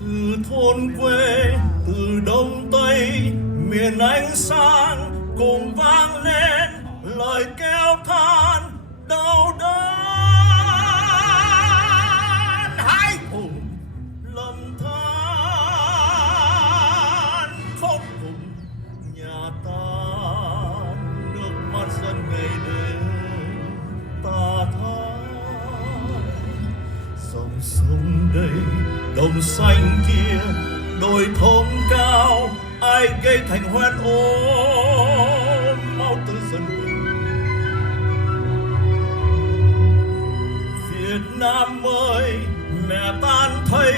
Từ thôn quê, từ đông tây, miền ánh sáng cùng vang lên lời kêu than đau đớn. Hãy cùng lầm than khóc cùng nhà tan, nước mắt dân ngày đêm ta than. Dòng sông đây, đồng xanh kia, đồi thông cao, ai gây thành hoen ôm máu tươi dân mình. Việt Nam ơi, mẹ tan thây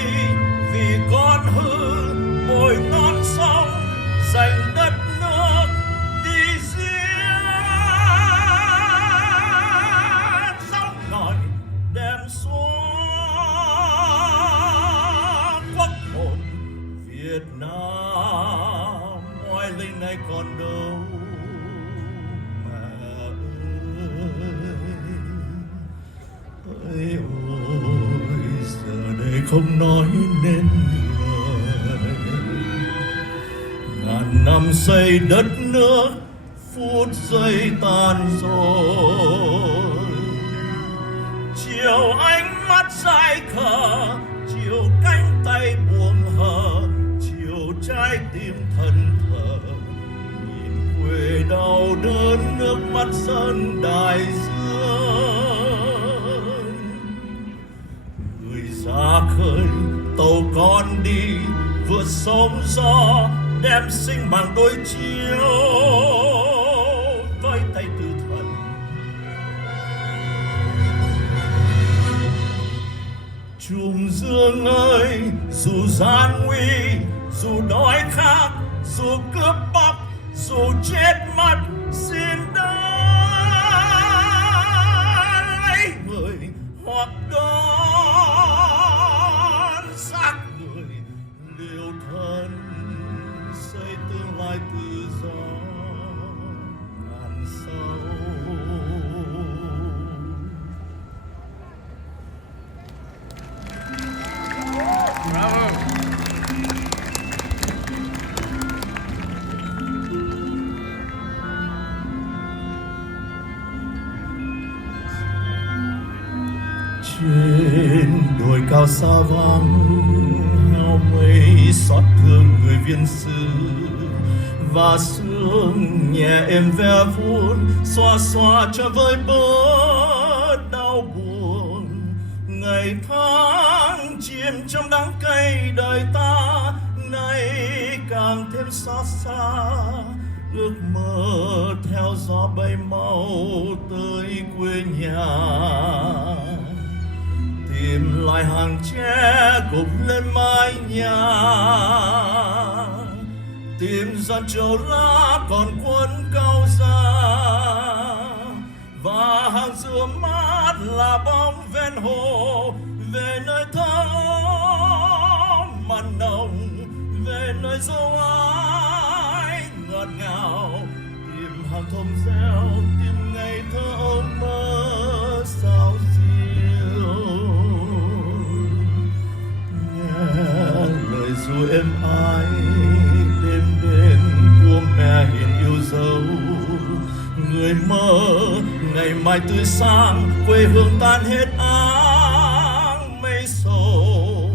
vì con hư bồi non sông, dành đất nước đi giết sóng nổi đem xóa quốc hồn Việt Nam. Oai linh này còn đâu mẹ ơi, ơi ôi giờ đây không nói nên lời. Ngàn năm xây đất nước phút giây tan rồi, chiều ánh mắt dại khờ, chiều cánh tay buông hờ, chiều trái tim thân thờ, nhìn quê đau đớn nước mắt dân đại dương. Người ra khơi tàu con đi vượt sóng gió, đem sinh mạng đối chiếu với tay tử thần. Trùm dương ơi, dù gian nguy, dù đói khát, dù cướp bóc, dù chết mất, xin đã lấy người hoặc đón xác người, liều thân xây tương lai tự do ngàn sau. Bravo. Trên đồi cao xa vắng, heo mây xót thương người viên sư, và sương nhẹ êm ve vun xoa xoa cho vơi bớt đau buồn. Ngày tháng chìm trong đắng cay đời ta nay càng thêm xót xa, ước mơ theo gió bay mau tới quê nhà, tìm lại hàng tre gục lên mái nhà, tìm dàn trầu lá còn cuốn cao ra, và hàng dừa mát là bóng ven hồ, về nơi thơ mặn nồng, về nơi dấu ái ngọt ngào, tìm hàng thơm reo, tìm ngày thơ mơ sao diêu. Nghe lời ru êm ái đêm đêm của mẹ hiền yêu dấu, người mơ ngày mai tươi sáng, quê hương tan hết áng mây sầu.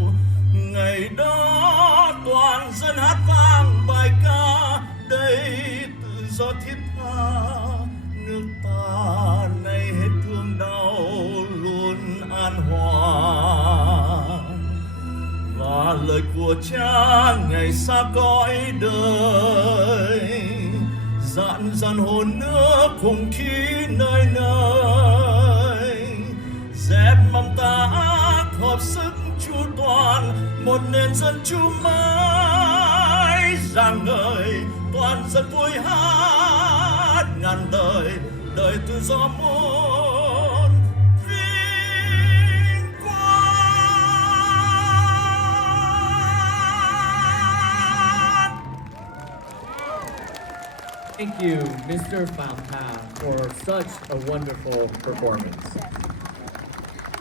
Ngày đó toàn dân hát vang bài ca, đây tự do thiết tha, nước ta nay hết thương đau luôn an hòa. Và lời của cha ngày xa cõi đời, dặn dặn hồn nước cùng khí nơi nơi, dẹp mầm tà ác hợp sức chu toàn, một nền dân chủ mới rạng ngời, toàn dân vui hát ngàn đời, đời tự do muôn vinh quang. Thank you, Mr. Pham for such a wonderful performance.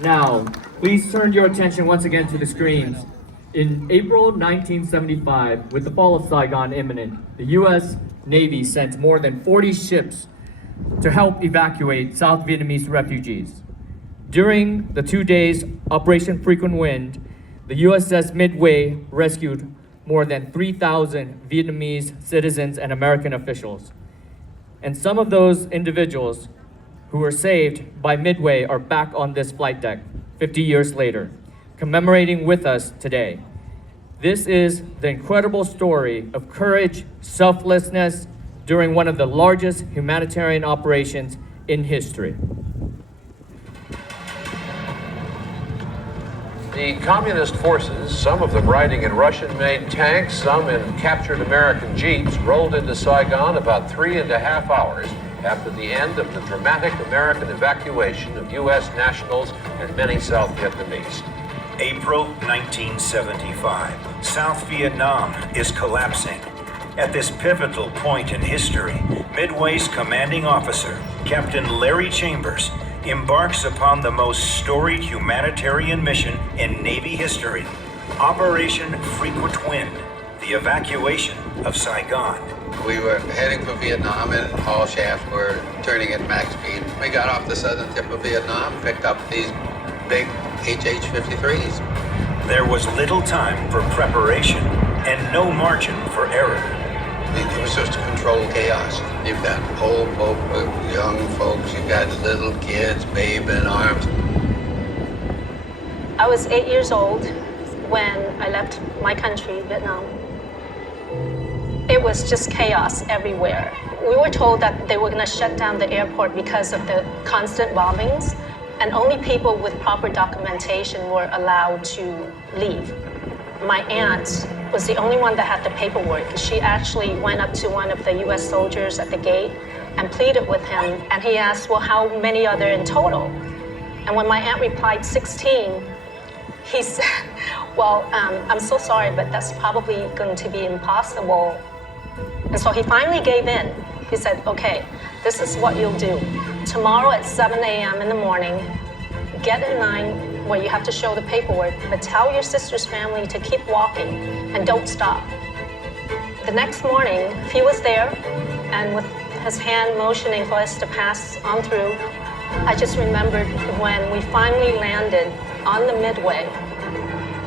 Now, please turn your attention once again to the screens. In April 1975, with the fall of Saigon imminent, the U.S. Navy sent more than 40 ships to help evacuate South Vietnamese refugees. During the 2 days Operation Frequent Wind, the USS Midway rescued more than 3,000 Vietnamese citizens and American officials. And some of those individuals who were saved by Midway are back on this flight deck 50 years later, commemorating with us today. This is the incredible story of courage, selflessness during one of the largest humanitarian operations in history. The communist forces, some of them riding in Russian-made tanks, some in captured American jeeps, rolled into Saigon about 3.5 hours after the end of the dramatic American evacuation of U.S. nationals and many South Vietnamese. April 1975. South Vietnam is collapsing. At this pivotal point in history, Midway's commanding officer, Captain Larry Chambers, embarks upon the most storied humanitarian mission in Navy history, Operation Frequent Wind, the evacuation of Saigon. We were heading for Vietnam and all shafts were turning at max speed. We got off the southern tip of Vietnam, picked up these big HH-53s. There was little time for preparation and no margin for error. It was just to control chaos. You've got old folk, young folks, you've got little kids, babe in arms. I was 8 years old when I left my country, Vietnam. it was just chaos everywhere. We were told that they were going to shut down the airport because of the constant bombings, and only people with proper documentation were allowed to leave. My aunt was the only one that had the paperwork. She actually went up to one of the US soldiers at the gate and pleaded with him, and he asked, well, how many are there in total? And when my aunt replied 16, he said, well, I'm so sorry, but that's probably going to be impossible. And so he finally gave in. He said, okay, this is what you'll do. Tomorrow at 7 a.m. in the morning, get in line where you have to show the paperwork, but tell your sister's family to keep walking and don't stop. The next morning, he was there, and with his hand motioning for us to pass on through, I just remembered when we finally landed on the Midway,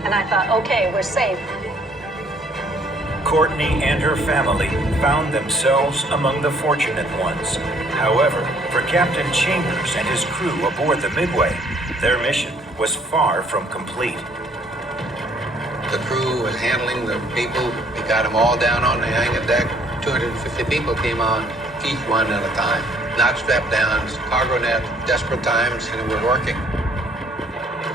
and I thought, okay, we're safe. Courtney and her family found themselves among the fortunate ones. However, for Captain Chambers and his crew aboard the Midway, their mission was far from complete. The crew was handling the people. We got them all down on the hangar deck. 250 people came on, each one at a time. Not strapped down, cargo net, desperate times, and we're working.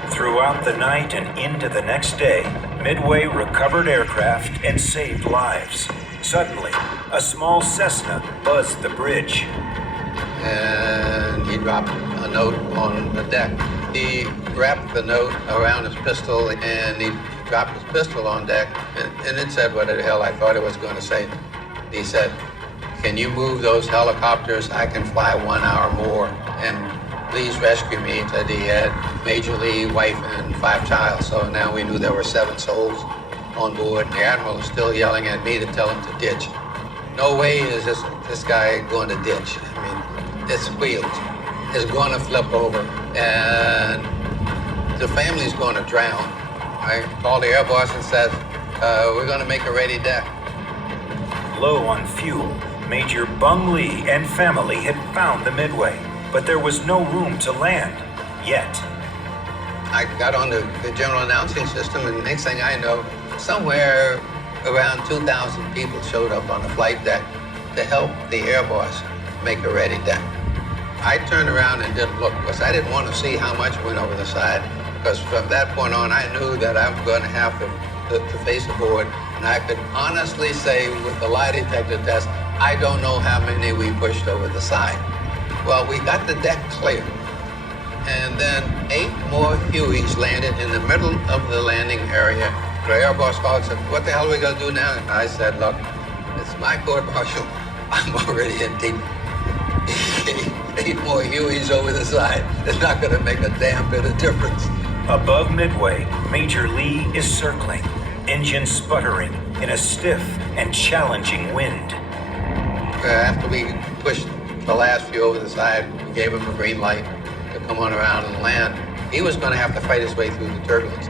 Throughout the night and into the next day, Midway recovered aircraft and saved lives. Suddenly, a small Cessna buzzed the bridge. And he dropped a note on the deck. He wrapped the note around his pistol, and he dropped his pistol on deck, and it said what the hell I thought it was going to say. He said, can you move those helicopters? I can fly 1 hour more, and please rescue me. He said he had Major Lee, wife, and 5 child, so now we knew there were 7 souls on board. The Admiral is still yelling at me to tell him to ditch. No way is this guy going to ditch. I mean, it's wheels. It's going to flip over, and the family's going to drown. I called the air boss and said, we're going to make a ready deck. Low on fuel, Major Bung Lee and family had found the Midway, but there was no room to land, yet. I got on the general announcing system, and next thing I know, somewhere around 2,000 people showed up on the flight deck to help the air boss make a ready deck. I turned around and didn't look, because I didn't want to see how much went over the side, because from that point on, I knew that I'm going to have to face the board, and I could honestly say with the lie detector test, I don't know how many we pushed over the side. Well, we got the deck clear, and then 8 more Hueys landed in the middle of the landing area. The air boss called and said, what the hell are we going to do now? And I said, look, it's my court-martial. I'm already in deep. 8 more Hueys over the side. It's not going to make a damn bit of difference. Above Midway, Major Lee is circling, engine sputtering in a stiff and challenging wind. After we pushed the last few over the side, we gave him a green light to come on around and land. He was going to have to fight his way through the turbulence.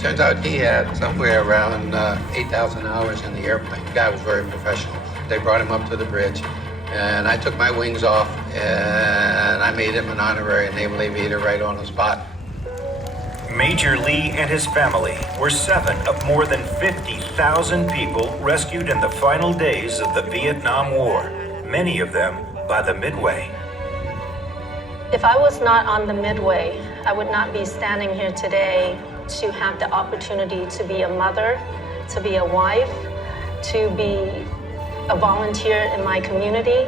Turns out he had somewhere around 8,000 hours in the airplane. The guy was very professional. They brought him up to the bridge, and I took my wings off, and I made him an honorary naval aviator right on the spot. Major Lee and his family were 7 of more than 50,000 people rescued in the final days of the Vietnam War, many of them by the Midway. If I was not on the Midway, I would not be standing here today to have the opportunity to be a mother, to be a wife, to be a volunteer in my community.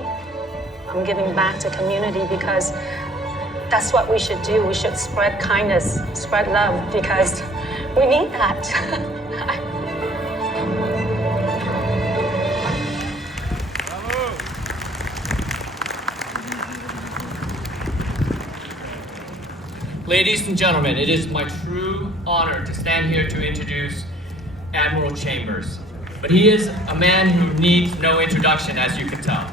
I'm giving back to community because that's what we should do. We should spread kindness, spread love, because we need that. Ladies and gentlemen, it is my true honor to stand here to introduce Admiral Chambers. But he is a man who needs no introduction, as you can tell.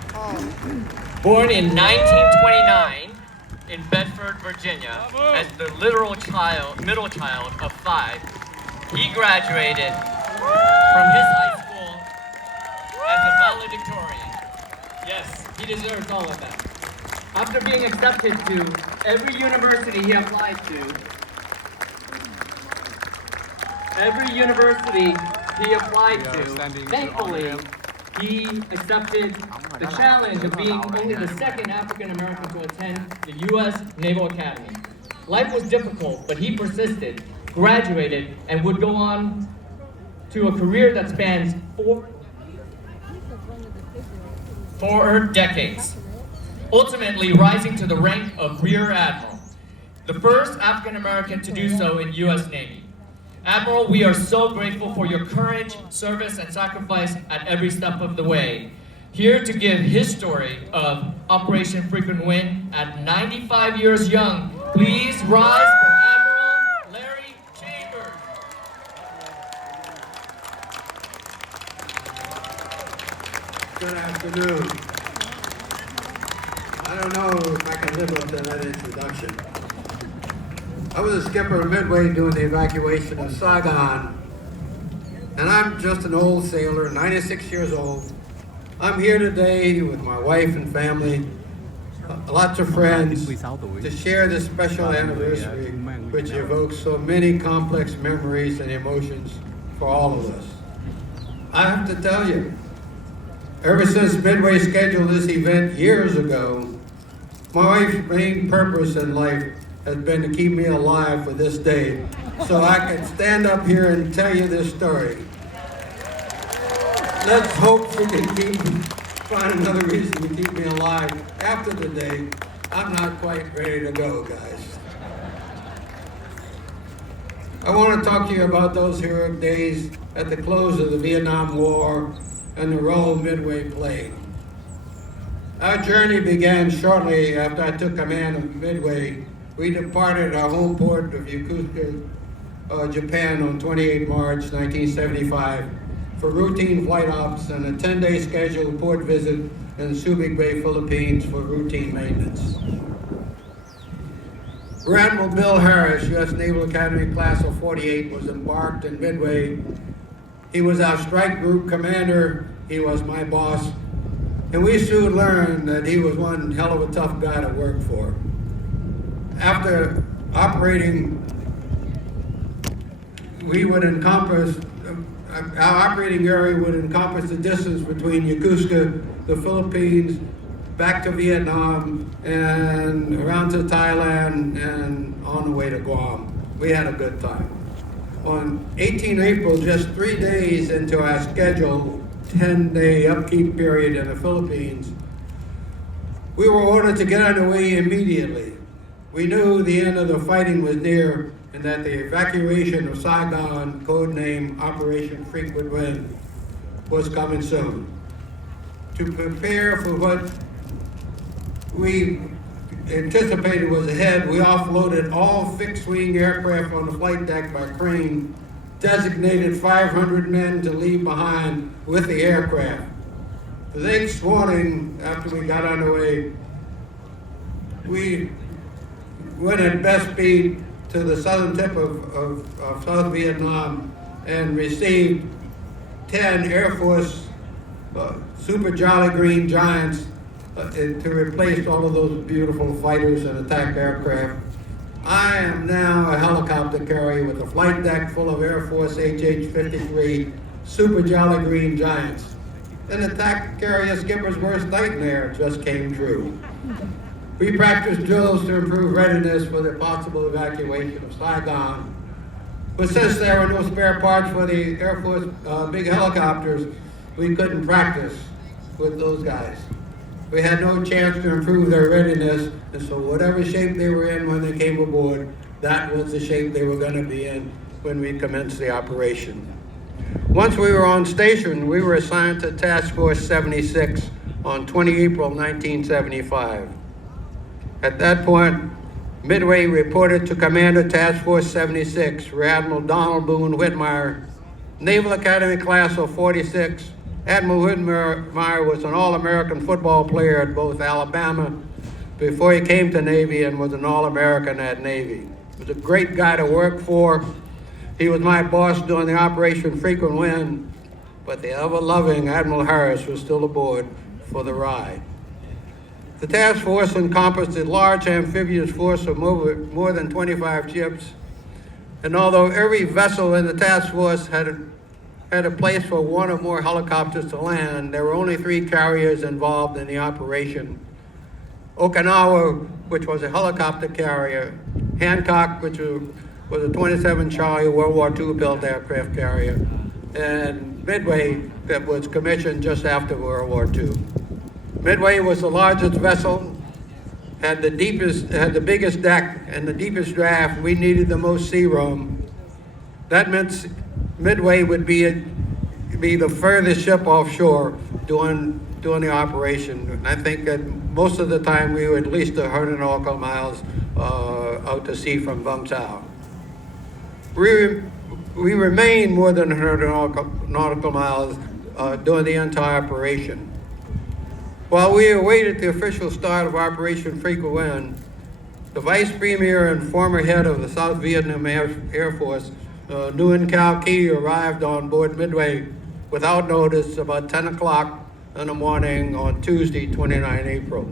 Born in 1929 in Bedford, Virginia, as the middle child of 5, he graduated from his high school as a valedictorian. Yes, he deserves all of that. After being accepted to every university he applied to, thankfully, He accepted the challenge of being only the second African American to attend the U.S. Naval Academy. Life was difficult, but he persisted, graduated, and would go on to a career that spans four decades, ultimately rising to the rank of Rear Admiral, the first African American to do so in U.S. Navy. Admiral, we are so grateful for your courage, service, and sacrifice at every step of the way. Here to give his story of Operation Frequent Wind at 95 years young, please rise for Admiral Larry Chambers. Good afternoon. I don't know if I can live up to that introduction. I was a skipper at Midway during the evacuation of Saigon, and I'm just an old sailor, 96 years old. I'm here today with my wife and family, lots of friends, to share this special anniversary, which evokes so many complex memories and emotions for all of us. I have to tell you, ever since Midway scheduled this event years ago, my wife's main purpose in life has been to keep me alive for this day, so I can stand up here and tell you this story. Let's hope she can find another reason to keep me alive after the day. I'm not quite ready to go, guys. I want to talk to you about those heroic days at the close of the Vietnam War and the role Midway played. Our journey began shortly after I took command of Midway. We departed our home port of Yokosuka, Japan on 28 March 1975 for routine flight ops and a 10-day scheduled port visit in Subic Bay, Philippines for routine maintenance. Rear Admiral Bill Harris, U.S. Naval Academy Class of 48, was embarked in Midway. He was our strike group commander. He was my boss. And we soon learned that he was one hell of a tough guy to work for. After operating, our operating area would encompass the distance between Yokosuka, the Philippines, back to Vietnam, and around to Thailand, and on the way to Guam. We had a good time. On 18 April, just 3 days into our scheduled 10-day upkeep period in the Philippines, we were ordered to get underway immediately. We knew the end of the fighting was near and that the evacuation of Saigon, codenamed Operation Frequent Wind, was coming soon. To prepare for what we anticipated was ahead, we offloaded all fixed-wing aircraft on the flight deck by crane, designated 500 men to leave behind with the aircraft. The next morning, after we got underway, we went at best speed to the southern tip of South Vietnam and received 10 Air Force Super Jolly Green Giants to replace all of those beautiful fighters and attack aircraft. I am now a helicopter carrier with a flight deck full of Air Force HH-53 Super Jolly Green Giants. An attack carrier skipper's worst nightmare just came true. We practiced drills to improve readiness for the possible evacuation of Saigon. But since there were no spare parts for the Air Force big helicopters, we couldn't practice with those guys. We had no chance to improve their readiness, and so whatever shape they were in when they came aboard, that was the shape they were going to be in when we commenced the operation. Once we were on station, we were assigned to Task Force 76 on 20 April 1975. At that point, Midway reported to Commander Task Force 76, Rear Admiral Donald Boone Whitmire, Naval Academy Class of 46. Admiral Whitmire was an All-American football player at both Alabama before he came to Navy and was an All-American at Navy. He was a great guy to work for. He was my boss during the Operation Frequent Wind, but the ever-loving Admiral Harris was still aboard for the ride. The task force encompassed a large amphibious force of more than 25 ships, and although every vessel in the task force had had a place for one or more helicopters to land. There were only 3 carriers involved in the operation. Okinawa, which was a helicopter carrier, Hancock, which was a 27 Charlie World War II built aircraft carrier, and Midway, that was commissioned just after World War II. Midway was the largest vessel, had the biggest deck and the deepest draft. We needed the most sea room. That meant Midway would be the furthest ship offshore doing the operation. I think that most of the time we were at least 100 nautical miles out to sea from Vung Tau. We remained more than 100 nautical miles during the entire operation. While we awaited the official start of Operation Frequent Wind, the Vice Premier and former head of the South Vietnam Air Force, Nguyen Cao Ky, arrived on board Midway without notice about 10 o'clock in the morning on Tuesday, 29 April.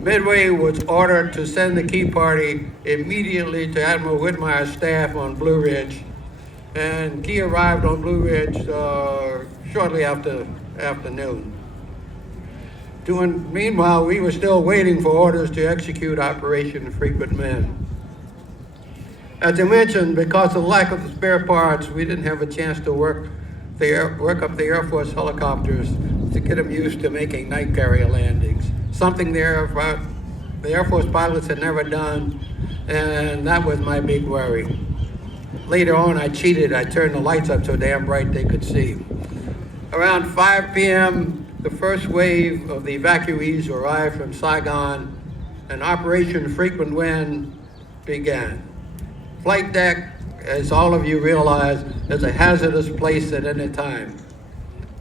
Midway was ordered to send the Key Party immediately to Admiral Whitmire's staff on Blue Ridge, and Key arrived on Blue Ridge shortly after afternoon. Meanwhile, we were still waiting for orders to execute Operation Frequent Wind. As I mentioned, because of the lack of the spare parts, we didn't have a chance to work up the Air Force helicopters to get them used to making night carrier landings. Something the Air Force pilots had never done, and that was my big worry. Later on, I cheated. I turned the lights up so damn bright they could see. Around 5 p.m., the first wave of the evacuees arrived from Saigon, and Operation Frequent Wind began. Flight deck, as all of you realize, is a hazardous place at any time.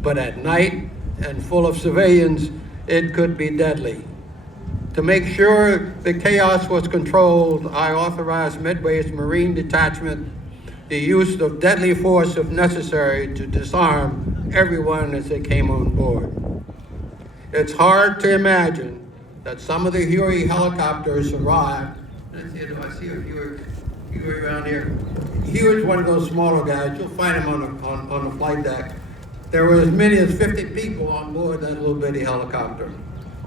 But at night and full of civilians, it could be deadly. To make sure the chaos was controlled, I authorized Midway's Marine Detachment the use of deadly force if necessary to disarm everyone as they came on board. It's hard to imagine that some of the Huey helicopters arrived. Let's see, do I see a Huey around here? Huey's one of those smaller guys. You'll find him on the flight deck. There were as many as 50 people on board that little bitty helicopter.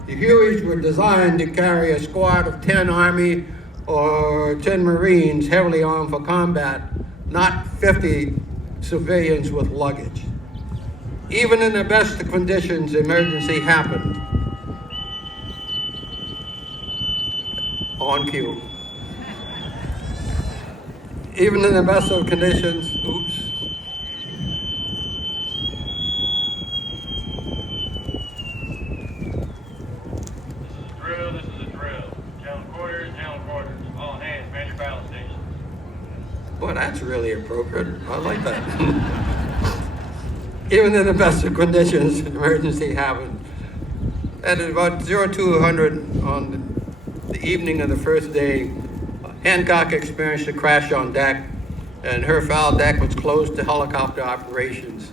The Hueys were designed to carry a squad of 10 Army or 10 Marines heavily armed for combat, not 50 civilians with luggage. Even in the best of conditions, emergency happened. On cue. Even in the best of conditions, oops. This is a drill. Down quarters, all hands, man your battle station. Boy, that's really appropriate. I like that. Even in the best of conditions, emergency happened. At about 0200 on the evening of the first day, Hancock experienced a crash on deck, and her foul deck was closed to helicopter operations.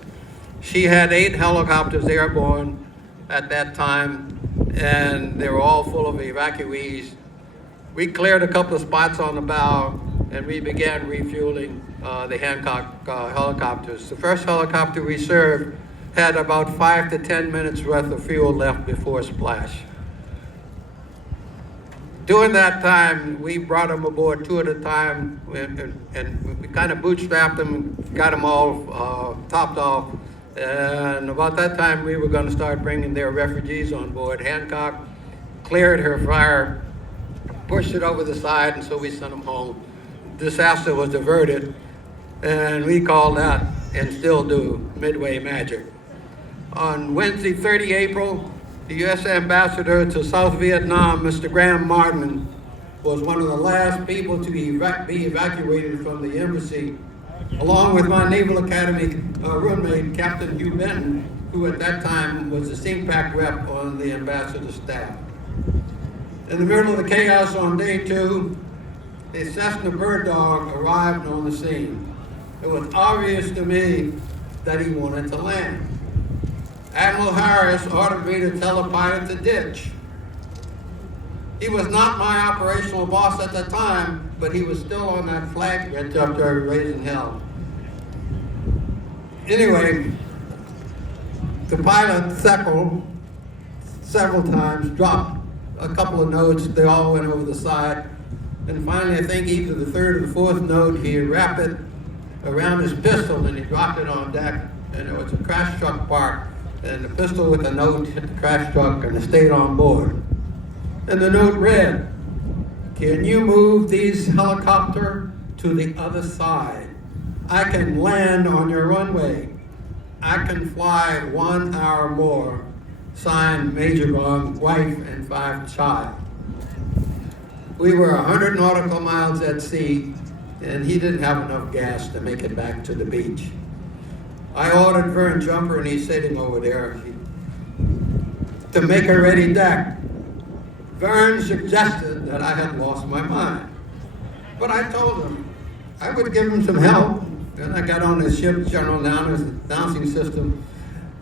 She had 8 helicopters airborne at that time, and they were all full of evacuees. We cleared a couple of spots on the bow, and we began refueling the Hancock helicopters. The first helicopter we served had about 5 to 10 minutes worth of fuel left before splash. During that time, we brought them aboard 2 at a time, and we kind of bootstrapped them, got them all topped off. And about that time, we were going to start bringing their refugees on board. Hancock cleared her fire, pushed it over the side, and so we sent them home. Disaster was averted, and we called that, and still do, Midway Magic. On Wednesday, 30 April, the U.S. Ambassador to South Vietnam, Mr. Graham Martin, was one of the last people to be evacuated from the embassy, along with my Naval Academy roommate, Captain Hugh Benton, who at that time was the CPAC rep on the ambassador's staff. In the middle of the chaos on day 2, a Cessna bird dog arrived on the scene. It was obvious to me that he wanted to land. Admiral Harris ordered me to tell the pilot to ditch. He was not my operational boss at the time, but he was still on that flag bridge up there raising hell. Anyway, the pilot, several times dropped a couple of notes. They all went over the side. And finally, I think either the third or the fourth note, he wrapped it around his pistol and he dropped it on deck. And there was a crash truck parked. And the pistol with the note hit the crash truck and it stayed on board. And the note read, "Can you move these helicopters to the other side? I can land on your runway. I can fly 1 hour more. Signed, Major Bond, wife and 5 child." We were 100 nautical miles at sea, and he didn't have enough gas to make it back to the beach. I ordered Vern Jumper, and he's sitting over there, to make a ready deck. Vern suggested that I had lost my mind. But I told him I would give him some help. Then I got on the ship's general announcing system,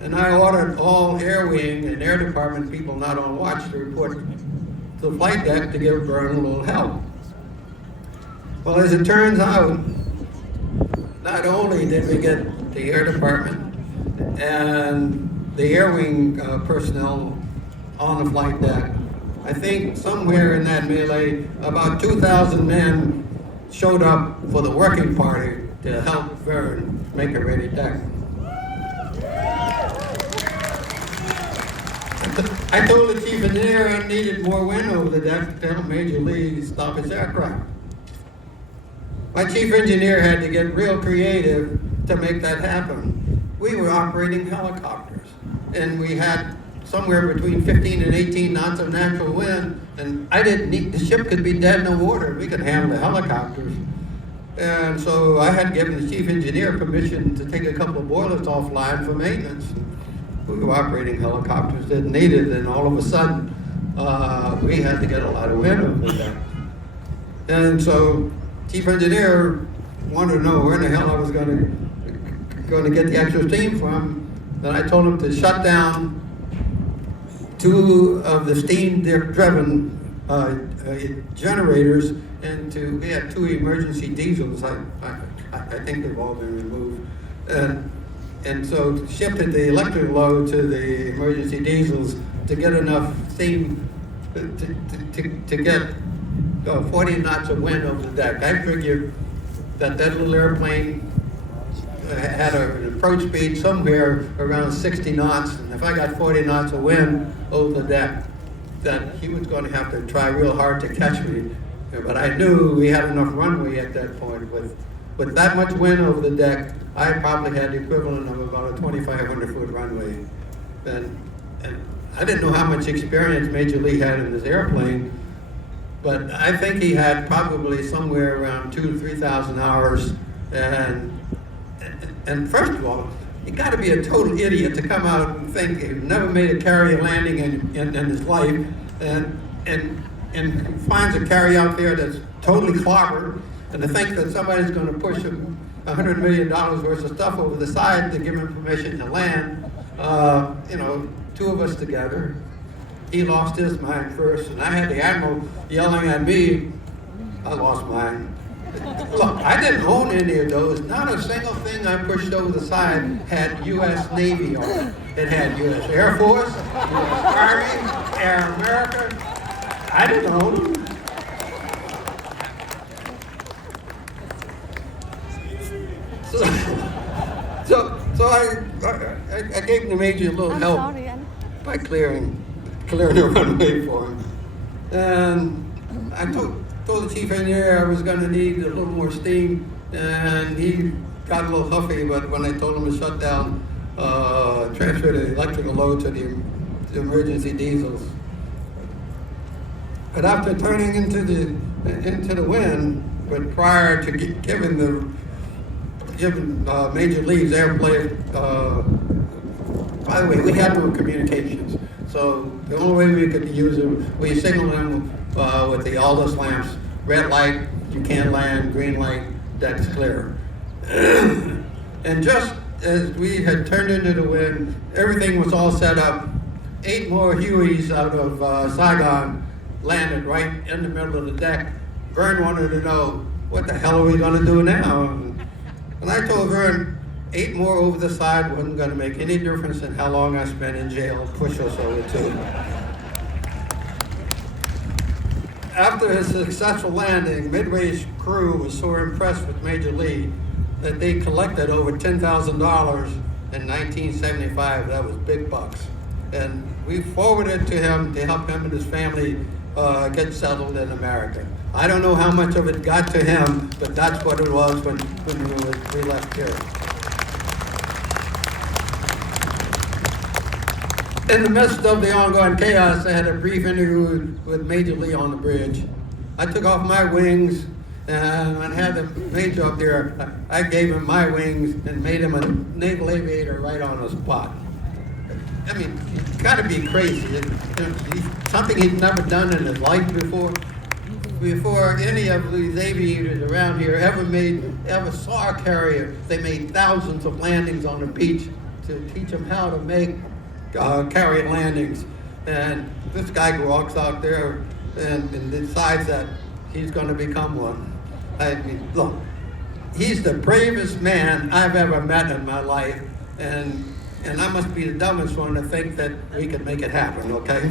and I ordered all air wing and air department people not on watch to report to the flight deck to give Vern a little help. Well, as it turns out, not only did we get the air department and the air wing personnel on the flight deck, I think somewhere in that melee, about 2,000 men showed up for the working party to help Vern make a ready deck. I told the chief engineer I needed more wind over the deck to help Major Lee stop his aircraft. My chief engineer had to get real creative to make that happen. We were operating helicopters, and we had somewhere between 15 and 18 knots of natural wind, and I didn't need, the ship could be dead in the water. We could handle the helicopters. And so I had given the chief engineer permission to take a couple of boilers offline for maintenance. We were operating helicopters that needed, and all of a sudden, we had to get a lot of wind over that. And so chief engineer wanted to know where in the hell I was going to get the extra steam from. Then I told him to shut down 2 of the steam-driven generators, and we had 2 emergency diesels. I think they've all been removed. And so shifted the electric load to the emergency diesels to get enough steam to get 40 knots of wind over the deck. I figured that little airplane had an approach speed somewhere around 60 knots, and if I got 40 knots of wind over the deck, that he was going to have to try real hard to catch me. But I knew we had enough runway at that point. With that much wind over the deck, I probably had the equivalent of about a 2,500-foot runway. And I didn't know how much experience Major Lee had in this airplane, but I think he had probably somewhere around 2,000 to 3,000 hours. And first of all, you got to be a total idiot to come out and think he's never made a carrier landing in his life, and finds a carrier out there that's totally clobbered, and to think that somebody's going to push him $100 million worth of stuff over the side to give him permission to land. 2 of us together. He lost his mind first, and I had the admiral yelling at me. I lost mine. Look, I didn't own any of those. Not a single thing I pushed over the side had U.S. Navy on it. It had U.S. Air Force, U.S. Army, Air America. I didn't own them. So I gave the Major a little help by clearing the runway for him. And I told the chief engineer I was going to need a little more steam, and he got a little huffy, but when I told him to shut down, transfer the electrical load to the emergency diesels. But after turning into the wind, but prior to giving Major Lee's airplane, by the way, we had no communications. So the only way we could use them, we signaled them with the Aldous lamps. Red light, you can't land. Green light, that's clear. And just as we had turned into the wind, everything was all set up. 8 more Hueys out of Saigon landed right in the middle of the deck. Vern wanted to know, what the hell are we going to do now? And I told Vern, 8 more over the side wasn't going to make any difference in how long I spent in jail, push us over to it. After his successful landing, Midway's crew was so impressed with Major Lee that they collected over $10,000 in 1975. That was big bucks. And we forwarded to him to help him and his family get settled in America. I don't know how much of it got to him, but that's what it was when we left here. In the midst of the ongoing chaos, I had a brief interview with Major Lee on the bridge. I took off my wings, and when I had the Major up there, I gave him my wings and made him a naval aviator right on the spot. I mean, it's got to be crazy. Something he'd never done in his life before. Before any of these aviators around here ever saw a carrier, they made thousands of landings on the beach to teach them how to make carrier landings. And this guy walks out there and decides that he's going to become one. I mean, look, he's the bravest man I've ever met in my life, and I must be the dumbest one to think that we could make it happen, okay?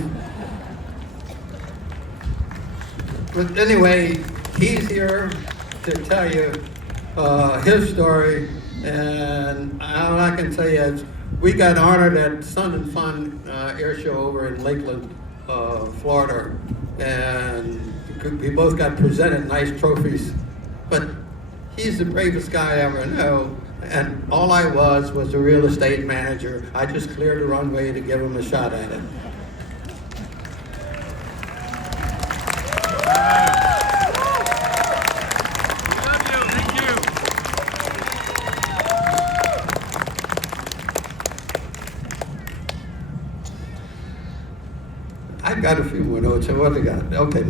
But anyway, he's here to tell you his story, and all I can say is we got honored at Sun and Fun Air Show over in Lakeland, Florida, and we both got presented nice trophies. But he's the bravest guy I ever know, and all I was a real estate manager. I just cleared the runway to give him a shot at it. I got a few more notes. What I got? Okay.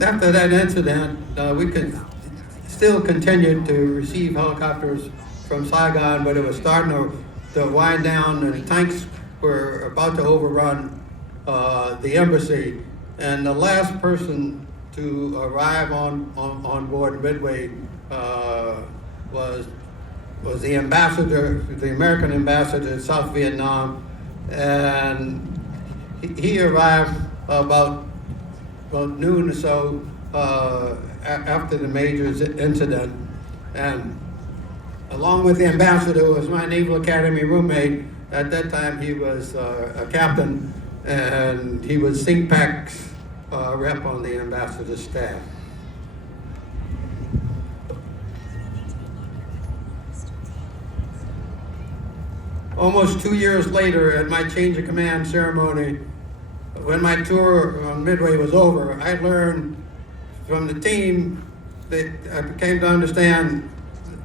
After that incident, we could still continue to receive helicopters from Saigon, but it was starting to wind down, and the tanks were about to overrun the embassy. And the last person to arrive on board Midway was the ambassador, the American ambassador to South Vietnam, and he arrived about noon or so after the major incident, and along with the ambassador was my Naval Academy roommate. At that time he was a captain, and he was CPAC's rep on the ambassador's staff. Almost 2 years later, at my change of command ceremony, when my tour on Midway was over, I learned from the team that I came to understand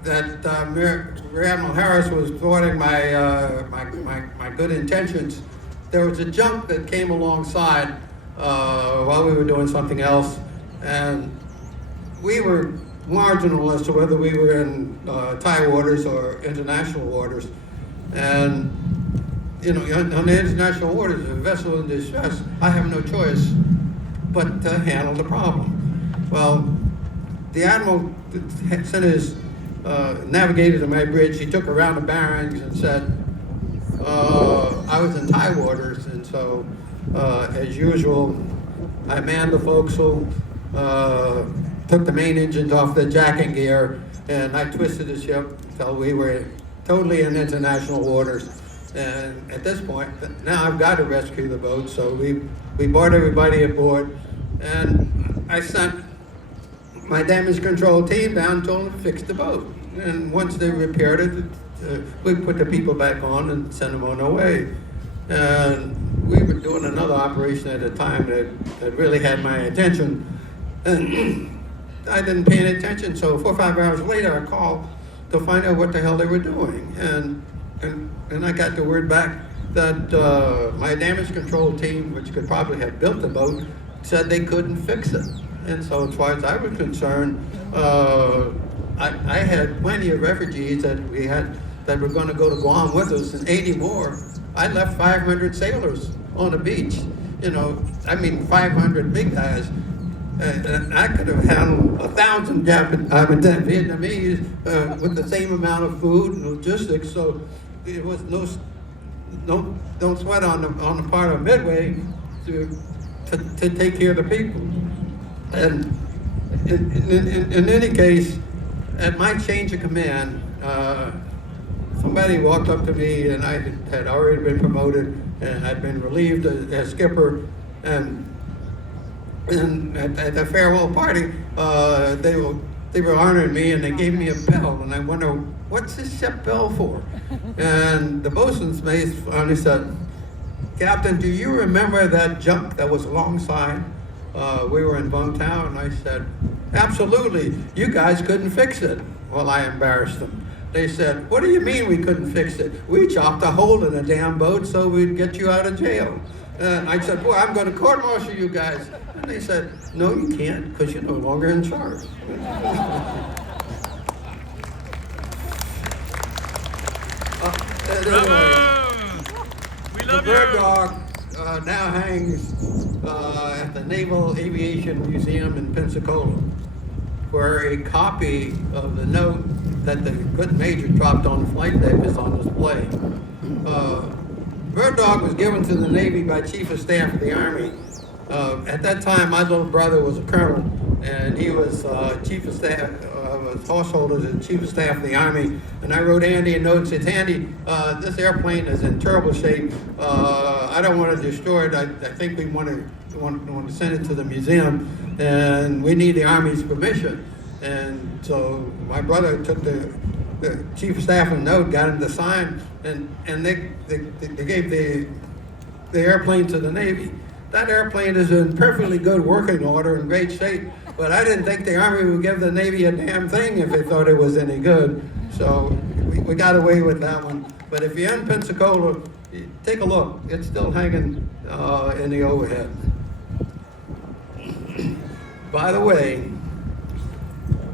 that Rear Admiral Harris was thwarting my good intentions. There was a junk that came alongside while we were doing something else, and we were marginal as to whether we were in Thai waters or international waters. And you know, on the international waters, if a vessel in distress, I have no choice but to handle the problem. Well, the Admiral sent his navigator to my bridge. He took around the bearings and said, I was in Thai waters, and so, as usual, I manned the forecastle, took the main engines off the jacking gear, and I twisted the ship until we were totally in international waters. And at this point, now I've got to rescue the boat, so we brought everybody aboard, and I sent my damage control team down and told them to fix the boat. And once they repaired it, we put the people back on and sent them on their way. And we were doing another operation at a time that really had my attention, and I didn't pay any attention, so 4 or 5 hours later I called to find out what the hell they were doing. And I got the word back that my damage control team, which could probably have built the boat, said they couldn't fix it. And so as far as I was concerned, I had plenty of refugees that were going to go to Guam with us, and 80 more. I left 500 sailors on the beach. You know, I mean 500 big guys. And I could have handled 1,000 Vietnamese with the same amount of food and logistics. So it was no sweat on the part of Midway to take care of the people. And in any case, at my change of command, somebody walked up to me, and I had already been promoted, and I'd been relieved as skipper, and at the farewell party, they were honoring me, and they gave me a bell, and I wonder, what's this ship bell for? And the bosun's mate finally said, Captain, do you remember that junk that was alongside? We were in Bungtown, and I said, absolutely, you guys couldn't fix it. Well, I embarrassed them. They said, what do you mean we couldn't fix it? We chopped a hole in the damn boat so we'd get you out of jail. And I said, boy, I'm going to court-martial you guys. And they said, no, you can't, because you're no longer in charge. The bird dog now hangs at the Naval Aviation Museum in Pensacola, where a copy of the note that the good major dropped on the flight deck is on display. Bird dog was given to the Navy by Chief of Staff of the Army. At that time, my little brother was a colonel, and he was Chief of Staff, was householders and Chief of Staff of the Army. And I wrote Andy a note and said, Andy, this airplane is in terrible shape. I don't want to destroy it. I think we want to send it to the museum, and we need the Army's permission. And so my brother took the Chief of Staff a note, got him to sign, and they gave the airplane to the Navy. That airplane is in perfectly good working order, in great shape, but I didn't think the Army would give the Navy a damn thing if they thought it was any good. So we got away with that one. But if you're in Pensacola, take a look. It's still hanging in the overhead. By the way,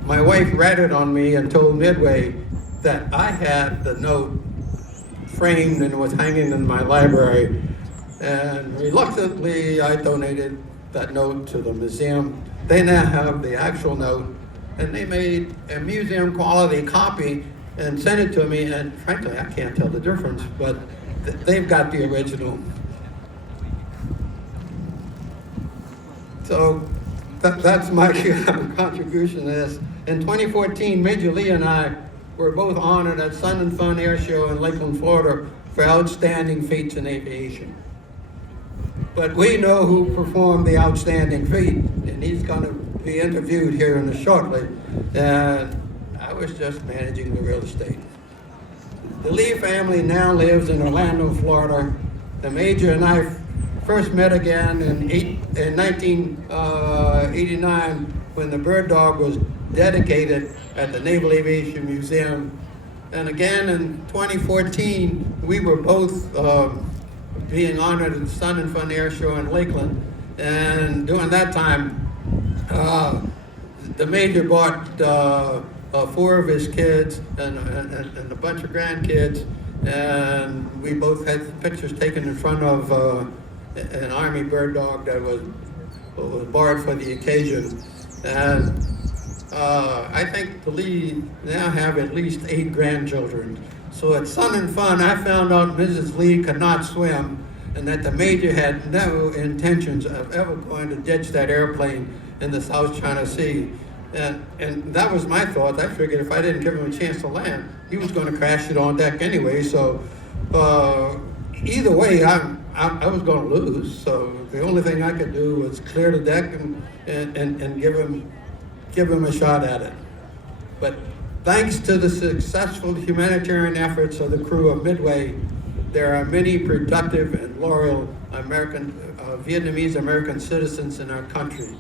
my wife ratted on me and told Midway that I had the note framed and was hanging in my library. And reluctantly, I donated that note to the museum. They now have the actual note, and they made a museum quality copy and sent it to me, and frankly, I can't tell the difference, but they've got the original. So that's my contribution to this. In 2014, Major Lee and I were both honored at Sun and Fun Air Show in Lakeland, Florida for outstanding feats in aviation. But we know who performed the outstanding feat, and he's going to be interviewed here in a shortly. And I was just managing the real estate. The Lee family now lives in Orlando, Florida. The Major and I first met again in 1989 when the bird dog was dedicated at the Naval Aviation Museum. And again in 2014, we were both being honored at the Sun and Fun Air Show in Lakeland. And during that time, the Major bought 4 of his kids and a bunch of grandkids, and we both had pictures taken in front of an Army bird dog that was borrowed for the occasion. And I think the Lee now have at least 8 grandchildren. So at Sun and Fun, I found out Mrs. Lee could not swim, and that the Major had no intentions of ever going to ditch that airplane in the South China Sea. And that was my thought. I figured if I didn't give him a chance to land, he was going to crash it on deck anyway. So either way, I was going to lose. So the only thing I could do was clear the deck and give him a shot at it. But thanks to the successful humanitarian efforts of the crew of Midway, there are many productive and loyal Vietnamese American citizens in our country.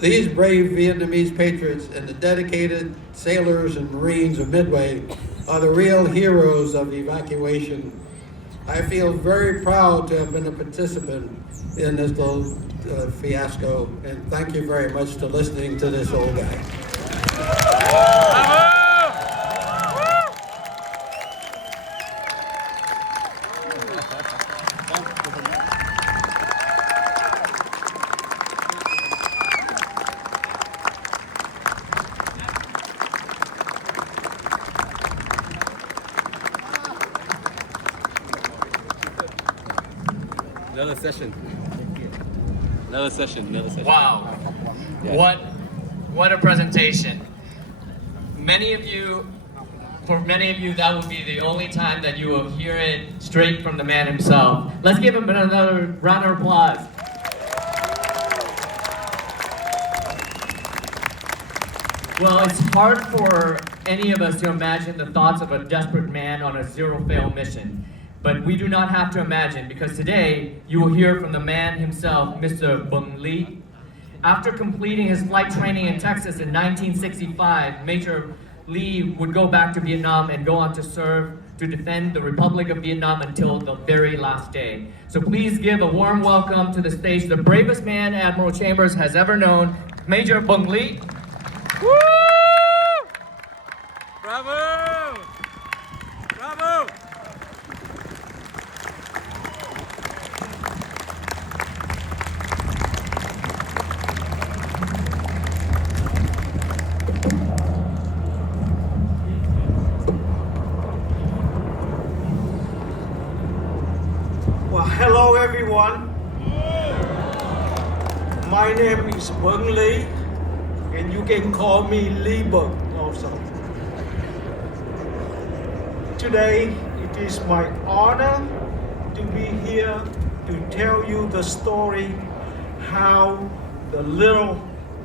These brave Vietnamese patriots and the dedicated sailors and Marines of Midway are the real heroes of the evacuation. I feel very proud to have been a participant in this little fiasco, and thank you very much for listening to this old guy. Another session. Another session. Wow. Yeah. What a presentation. For many of you, that will be the only time that you will hear it straight from the man himself. Let's give him another round of applause. Well, it's hard for any of us to imagine the thoughts of a desperate man on a zero-fail mission. But we do not have to imagine, because today you will hear from the man himself, Mr. Bung Lee. After completing his flight training in Texas in 1965, Major Lee would go back to Vietnam and go on to serve to defend the Republic of Vietnam until the very last day. So please give a warm welcome to the stage the bravest man Admiral Chambers has ever known, Major Bung Lee. Woo! Bravo! Bravo! Well, hello everyone. My name is Bung Lee, and you can call me Lee Bung also. Today, it is my honor to be here to tell you the story how the little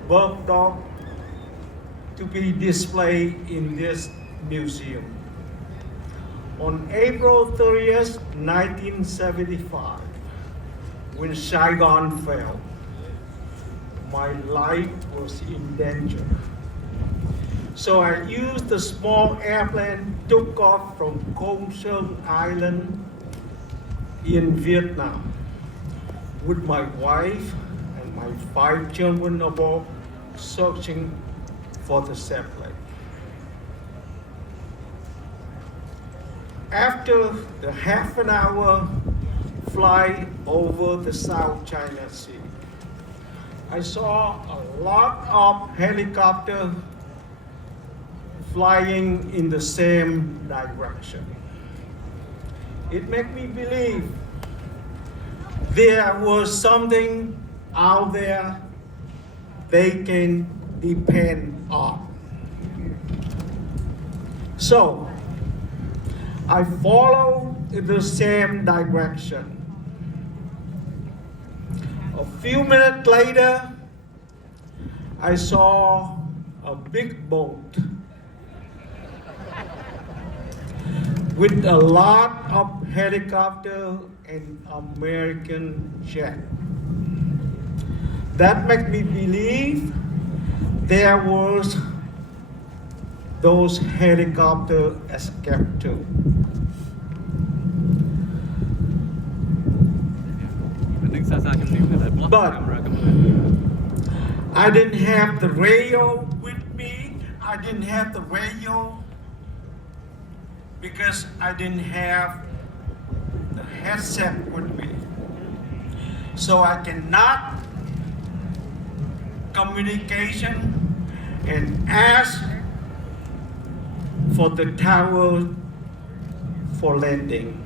bird dog to be displayed in this museum. On April 30th, 1975, when Saigon fell, my life was in danger. So I used the small airplane took off from Con Sơn Island in Vietnam with my wife and my 5 children aboard, searching for the sapling. After the half an hour flight over the South China Sea, I saw a lot of helicopters flying in the same direction. It made me believe there was something out there they can depend on. So I followed the same direction. A few minutes later, I saw a big boat with a lot of helicopter and American jet. That made me believe there was those helicopter escaped too. But I didn't have the radio with me. I didn't have the radio because I didn't have the headset with me. So I cannot communication and ask for the tower for landing.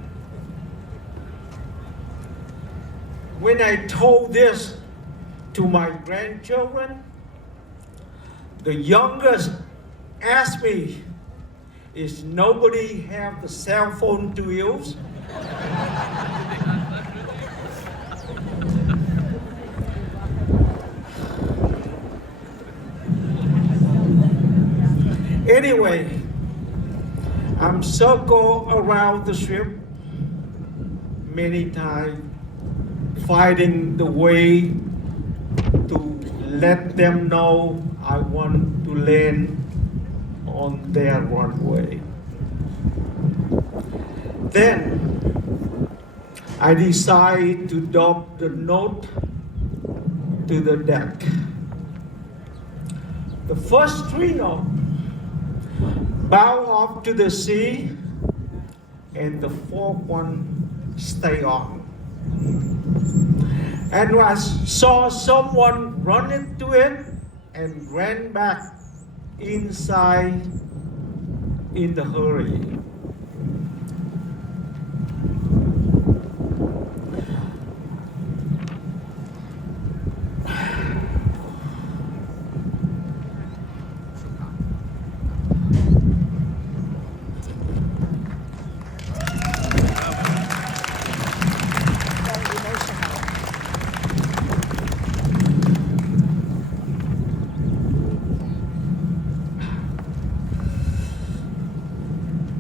When I told this to my grandchildren, the youngest asked me, "Is nobody have the cell phone to use?" Anyway, I'm circled around the ship many times, finding the way to let them know I want to land on their runway. Then I decide to dock the note to the deck. The first 3 knots bow off to the sea, and the 4th one stay on. And I saw someone run into it and ran back inside in the hurry.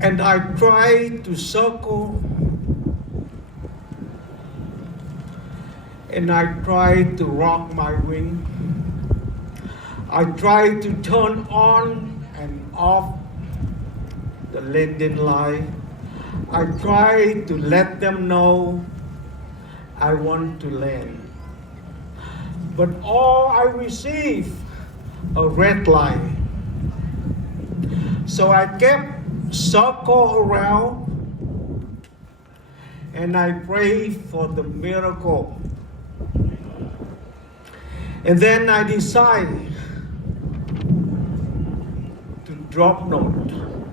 And I try to circle, and I try to rock my wing. I try to turn on and off the landing light. I try to let them know I want to land. But all I receive a red light. So I kept circle around and I pray for the miracle. And then I decide to drop note.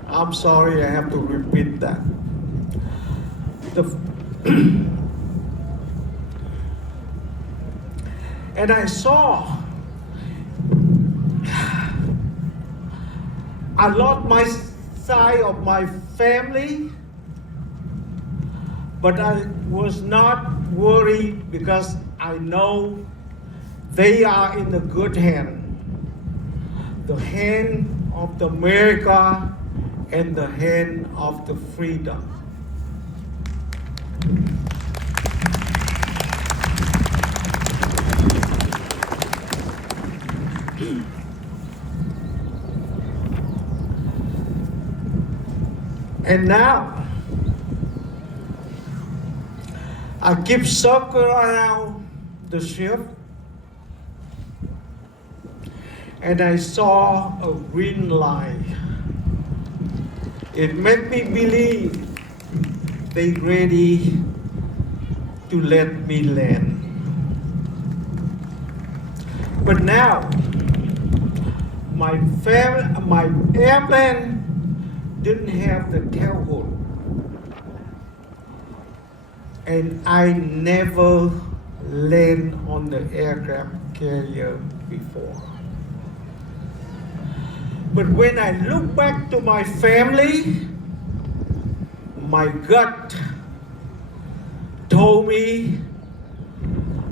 I'm sorry, I have to repeat that. And I saw I lost my side of my family, but I was not worried because I know they are in the good hand. The hand of the America and the hand of the freedom. And now, I keep circling around the ship, and I saw a green light. It made me believe they ready to let me land. But now, my airplane didn't have the tailhood, and I never land on the aircraft carrier before. But when I look back to my family, my gut told me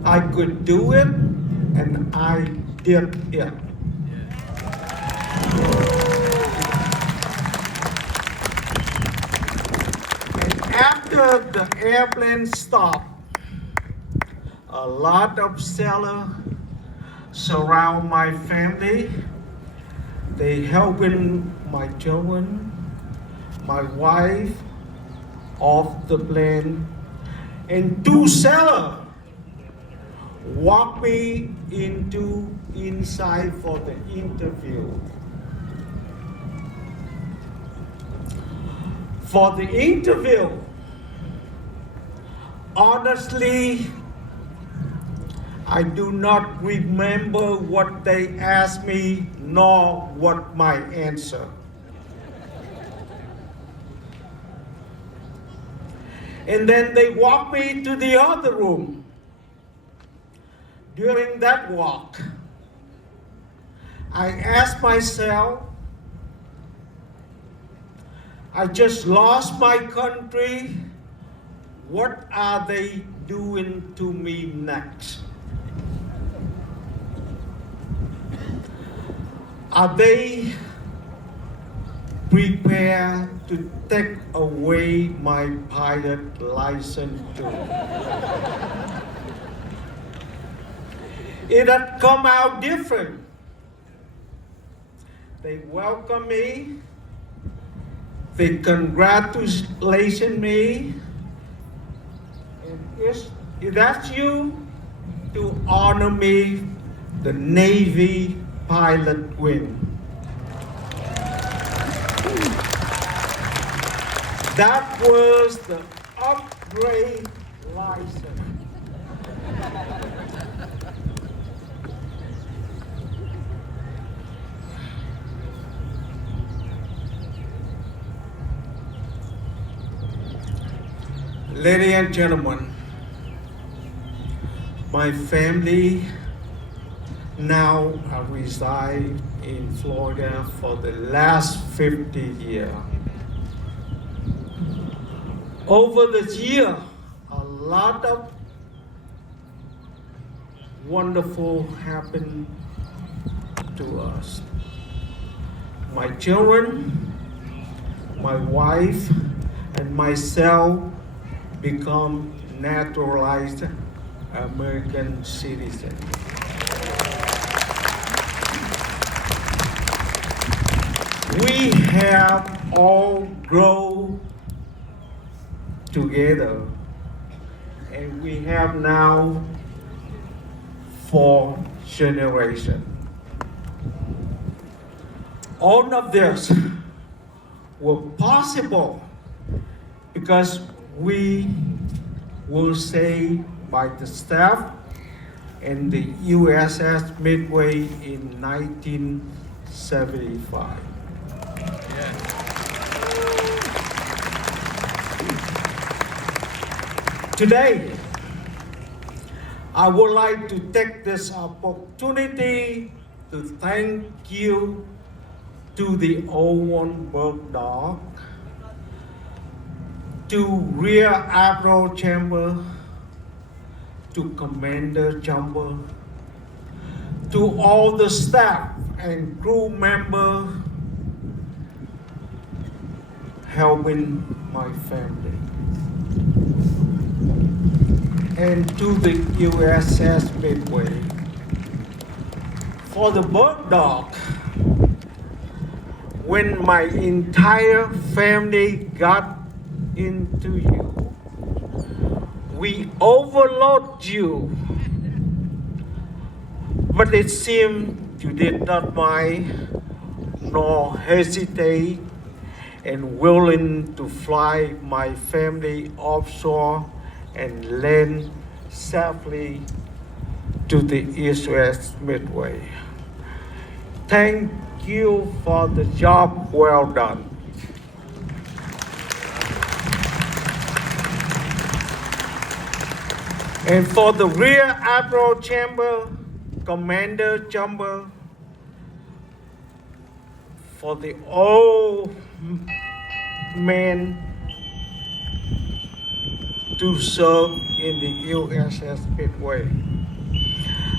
I could do it, and I did it. After the airplane stopped, a lot of sailors surround my family. They helping my children, my wife off the plane, and 2 sailors walk me inside for the interview. For the interview, honestly, I do not remember what they asked me, nor what my answer. And then they walked me to the other room. During that walk, I asked myself, I just lost my country. What are they doing to me next? Are they prepared to take away my pilot license too? It had come out different. They welcome me. They congratulate me. And that's you to honor me, the Navy pilot wing. That was the upgrade license. Ladies and gentlemen, my family now reside in Florida for the last 50 years. Over the year, a lot of wonderful happened to us. My children my wife, and myself become naturalized American citizens. We have all grown together, and we have now 4 generations. All of this were possible because we were saved by the staff and the USS Midway in 1975. Today, I would like to take this opportunity to thank you to the Owen Bird Dog, to Rear Admiral Chamber, to Commander Chamber, to all the staff and crew members helping my family, and to the USS Midway. For the Bird Dog, when my entire family got into you, we overload you, but it seemed you did not mind nor hesitate and willing to fly my family offshore and land safely to the USS Midway. Thank you for the job well done. And for the Rear Admiral Chamber, Commander Chamber, for the old men to serve in the USS Midway,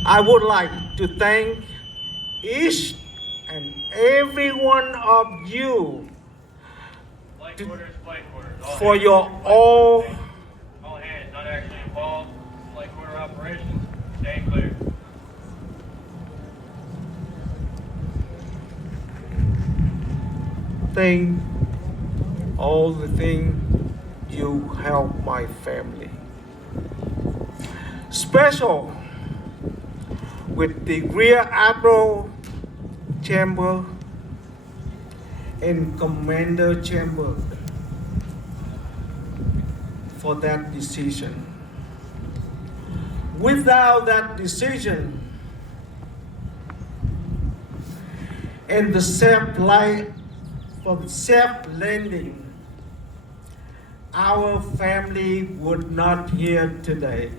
I would like to thank each and every one of you for your all hands not actually involved in flight quarter operations. Stay clear. Thank all the things you help my family. Special with the Rear Admiral Chamber and Commander Chamber for that decision. Without that decision and the safe landing, our family would not here today.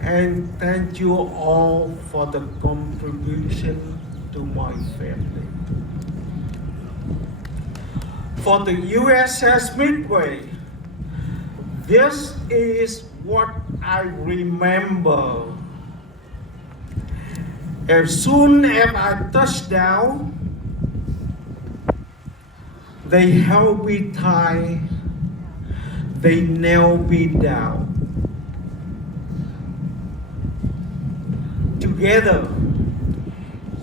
And thank you all for the contribution to my family. For the USS Midway, this is what I remember. As soon as I touched down, they held me tight, they nailed me down. Together,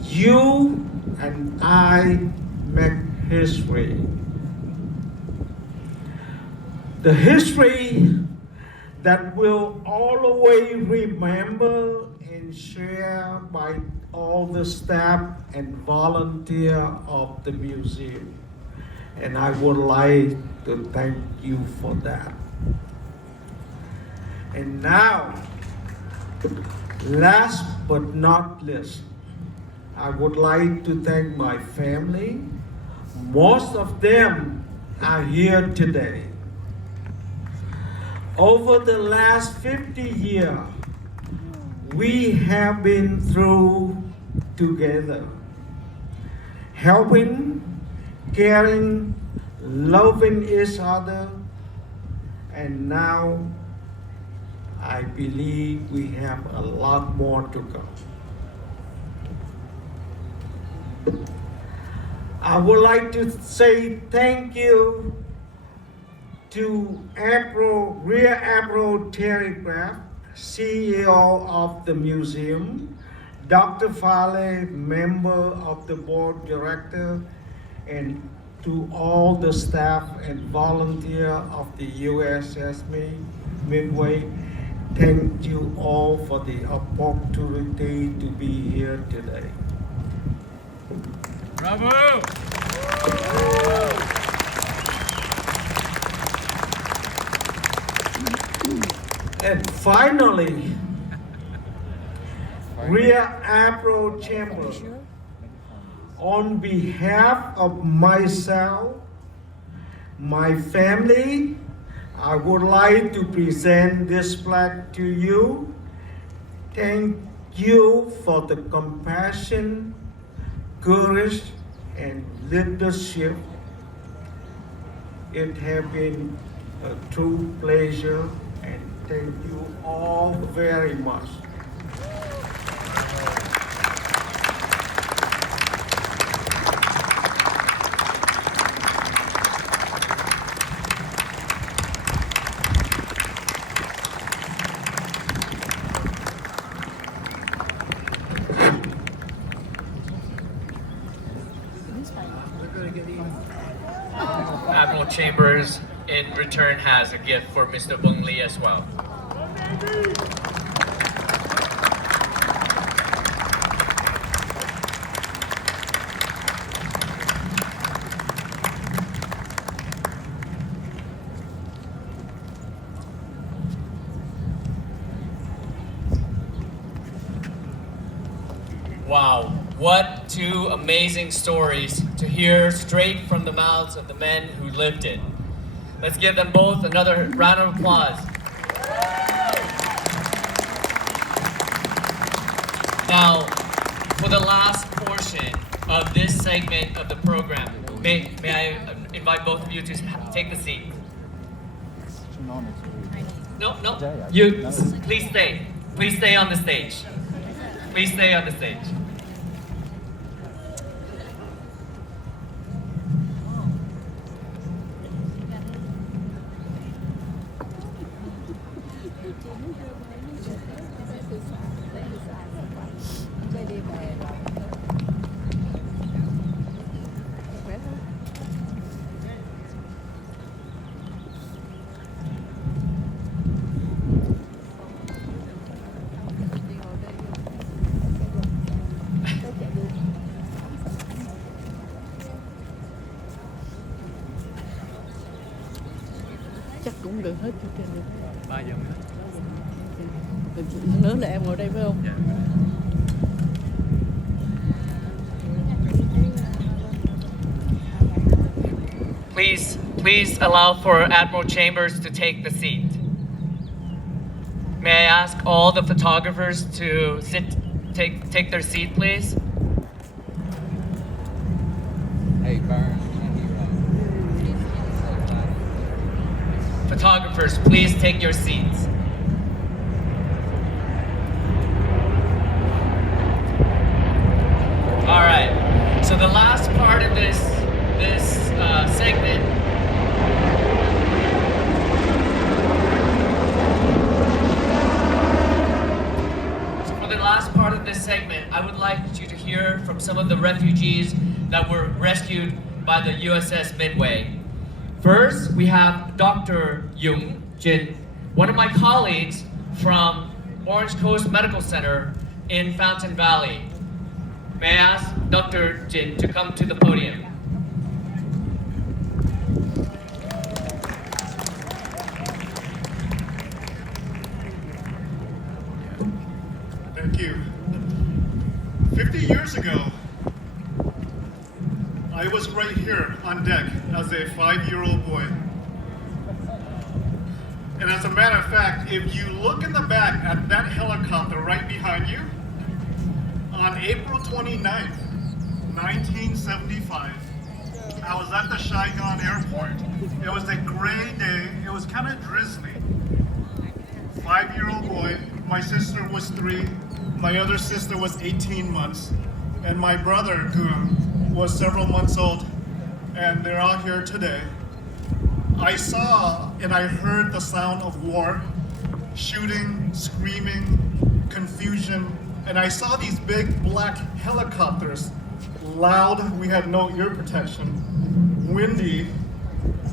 you and I make history. The history that will always remember and share by all the staff and volunteer of the museum. And I would like to thank you for that. And now, last but not least, I would like to thank my family. Most of them are here today. Over the last 50 years, we have been through together, helping, caring, loving each other, and now I believe we have a lot more to come. I would like to say thank you to Rear Admiral Terry Craft, CEO of the museum, Dr. Fale, member of the board director, and to all the staff and volunteer of the USS Midway. Thank you all for the opportunity to be here today. Bravo! And finally, Rear Admiral Chambers, on behalf of myself, my family, I would like to present this plaque to you. Thank you for the compassion, courage, and leadership. It has been a true pleasure, and thank you all very much. Admiral Chambers, in return, has a gift for Mr. Bung Lee as well. Wow, what two amazing stories to hear straight from the mouths of the men who lived it. Let's give them both another round of applause. Now, for the last portion of this segment of the program, may I invite both of you to take the seat? No, you, please stay. Please stay on the stage. Please stay on the stage. Chắc cũng gần hết chương trình rồi. 3 giờ nữa. Nữa là em ngồi đây phải không? Dạ. Please allow for Admiral Chambers to take the seat. May I ask all the photographers to take their seat, please? Hey, Burn. Photographers, please take your seats. All right. So the last part of this segment. So for the last part of this segment, I would like you to hear from some of the refugees that were rescued by the USS Midway. First, we have Dr. Yung Jin, one of my colleagues from Orange Coast Medical Center in Fountain Valley. May I ask Dr. Jin to come to the podium? Thank you. 50 years ago, I was right here on deck as a 5-year-old boy. And as a matter of fact, if you look in the back at that helicopter right behind you, on April 29th, 1975, I was at the Saigon airport. It was a gray day. It was kind of drizzly. 5-year-old boy. My sister was 3. My other sister was 18 months. And my brother, Goon, was several months old. And they're all here today. I saw and I heard the sound of war, shooting, screaming, confusion. And I saw these big black helicopters, loud, we had no ear protection, windy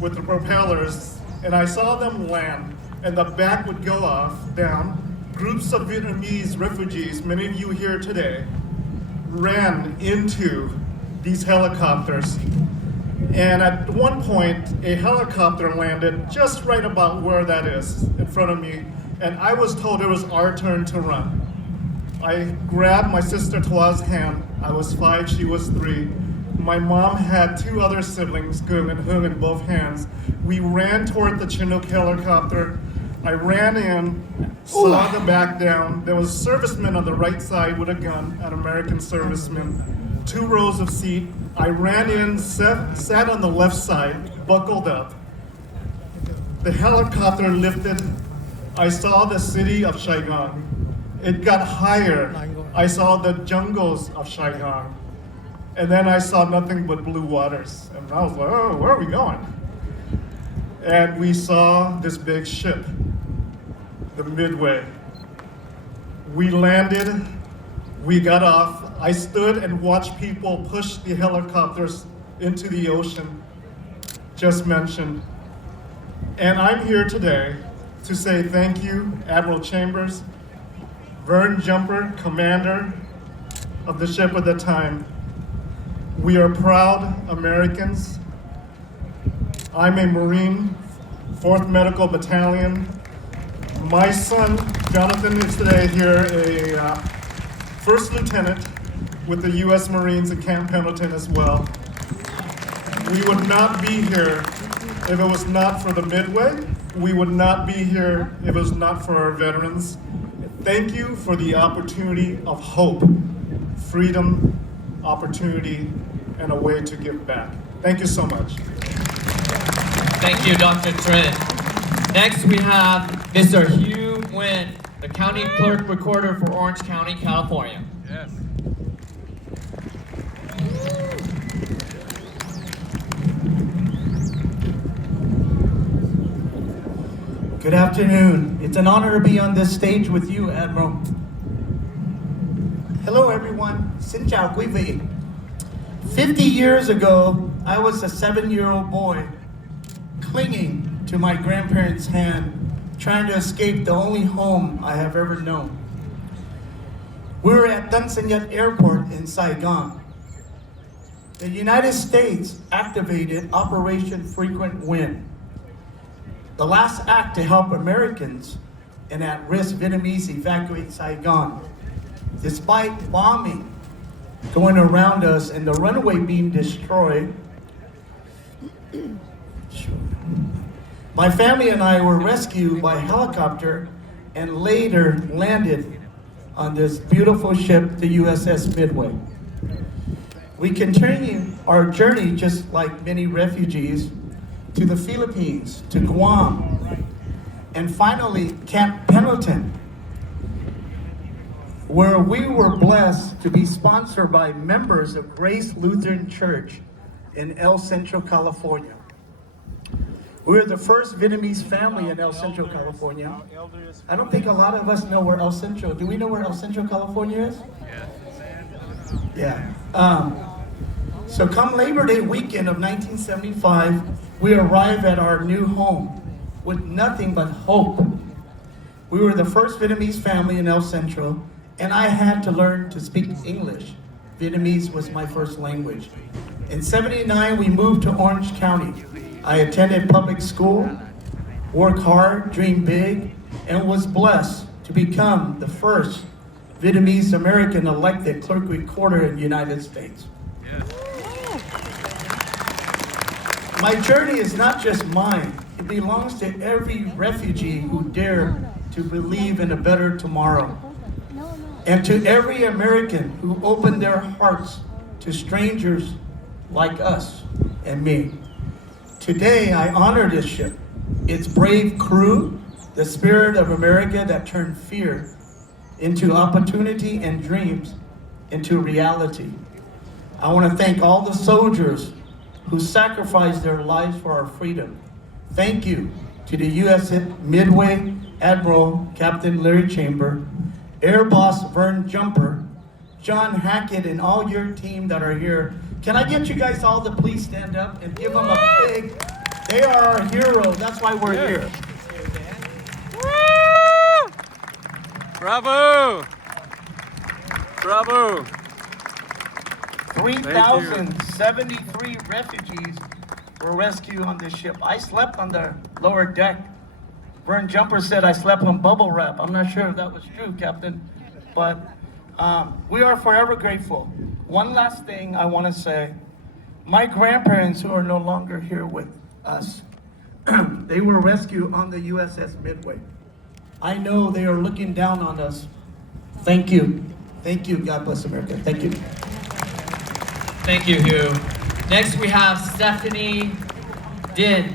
with the propellers, and I saw them land, and the back would go off, down. Groups of Vietnamese refugees, many of you here today, ran into these helicopters. And at one point, a helicopter landed just right about where that is, in front of me, and I was told it was our turn to run. I grabbed my sister Tua's hand. I was 5, she was 3. My mom had 2 other siblings, Gung and Hung, in both hands. We ran toward the Chinook helicopter. I ran in, saw the back down. There was a serviceman on the right side with a gun, an American serviceman. 2 rows of seat. I ran in, sat on the left side, buckled up. The helicopter lifted. I saw the city of Saigon. It got higher. I saw the jungles of Saigon. And then I saw nothing but blue waters. And I was like, oh, where are we going? And we saw this big ship, the Midway. We landed, we got off. I stood and watched people push the helicopters into the ocean, just mentioned. And I'm here today to say thank you, Admiral Chambers, Vern Jumper, commander of the ship at the time. We are proud Americans. I'm a Marine, 4th Medical Battalion. My son, Jonathan, is today here, a first lieutenant with the U.S. Marines at Camp Pendleton as well. We would not be here if it was not for the Midway. We would not be here if it was not for our veterans. Thank you for the opportunity of hope, freedom, opportunity, and a way to give back. Thank you so much. Thank you, Dr. Trin. Next, we have Mr. Hugh Nguyen, the County Clerk Recorder for Orange County, California. Yes. Good afternoon. It's an honor to be on this stage with you, Admiral. Hello, everyone. Xin chào quý vị. 50 years ago, I was a 7-year-old boy clinging to my grandparents' hand, trying to escape the only home I have ever known. We were at Tan Son Nhat Airport in Saigon. The United States activated Operation Frequent Wind, the last act to help Americans and at-risk Vietnamese evacuate Saigon. Despite bombing going around us and the runway being destroyed, my family and I were rescued by helicopter and later landed on this beautiful ship, the USS Midway. We continued our journey just like many refugees to the Philippines, to Guam, and finally Camp Pendleton, where we were blessed to be sponsored by members of Grace Lutheran Church in El Centro, California. We were the first Vietnamese family in El Centro, California. I don't think a lot of us know where El Centro, do we know where El Centro, California is? Yeah. So come Labor Day weekend of 1975, we arrived at our new home with nothing but hope. We were the first Vietnamese family in El Centro, and I had to learn to speak English. Vietnamese was my first language. In '79, we moved to Orange County. I attended public school, worked hard, dreamed big, and was blessed to become the first Vietnamese American elected clerk recorder in the United States. My journey is not just mine. It belongs to every refugee who dare to believe in a better tomorrow. And to every American who opened their hearts to strangers like us and me. Today, I honor this ship, its brave crew, the spirit of America that turned fear into opportunity and dreams into reality. I want to thank all the soldiers who sacrificed their lives for our freedom. Thank you to the USS Midway Admiral Captain Larry Chamber, Air Boss Vern Jumper, John Hackett, and all your team that are here. Can I get you guys all to please stand up and give them a big, they are our heroes. That's why we're here. Bravo! Bravo! 3,073 refugees were rescued on this ship. I slept on the lower deck. Vern Jumper said I slept on bubble wrap. I'm not sure if that was true, Captain, but we are forever grateful. One last thing I want to say. My grandparents, who are no longer here with us, they were rescued on the USS Midway. I know they are looking down on us. Thank you. Thank you. God bless America. Thank you. Thank you, Hugh. Next, we have Stephanie Din,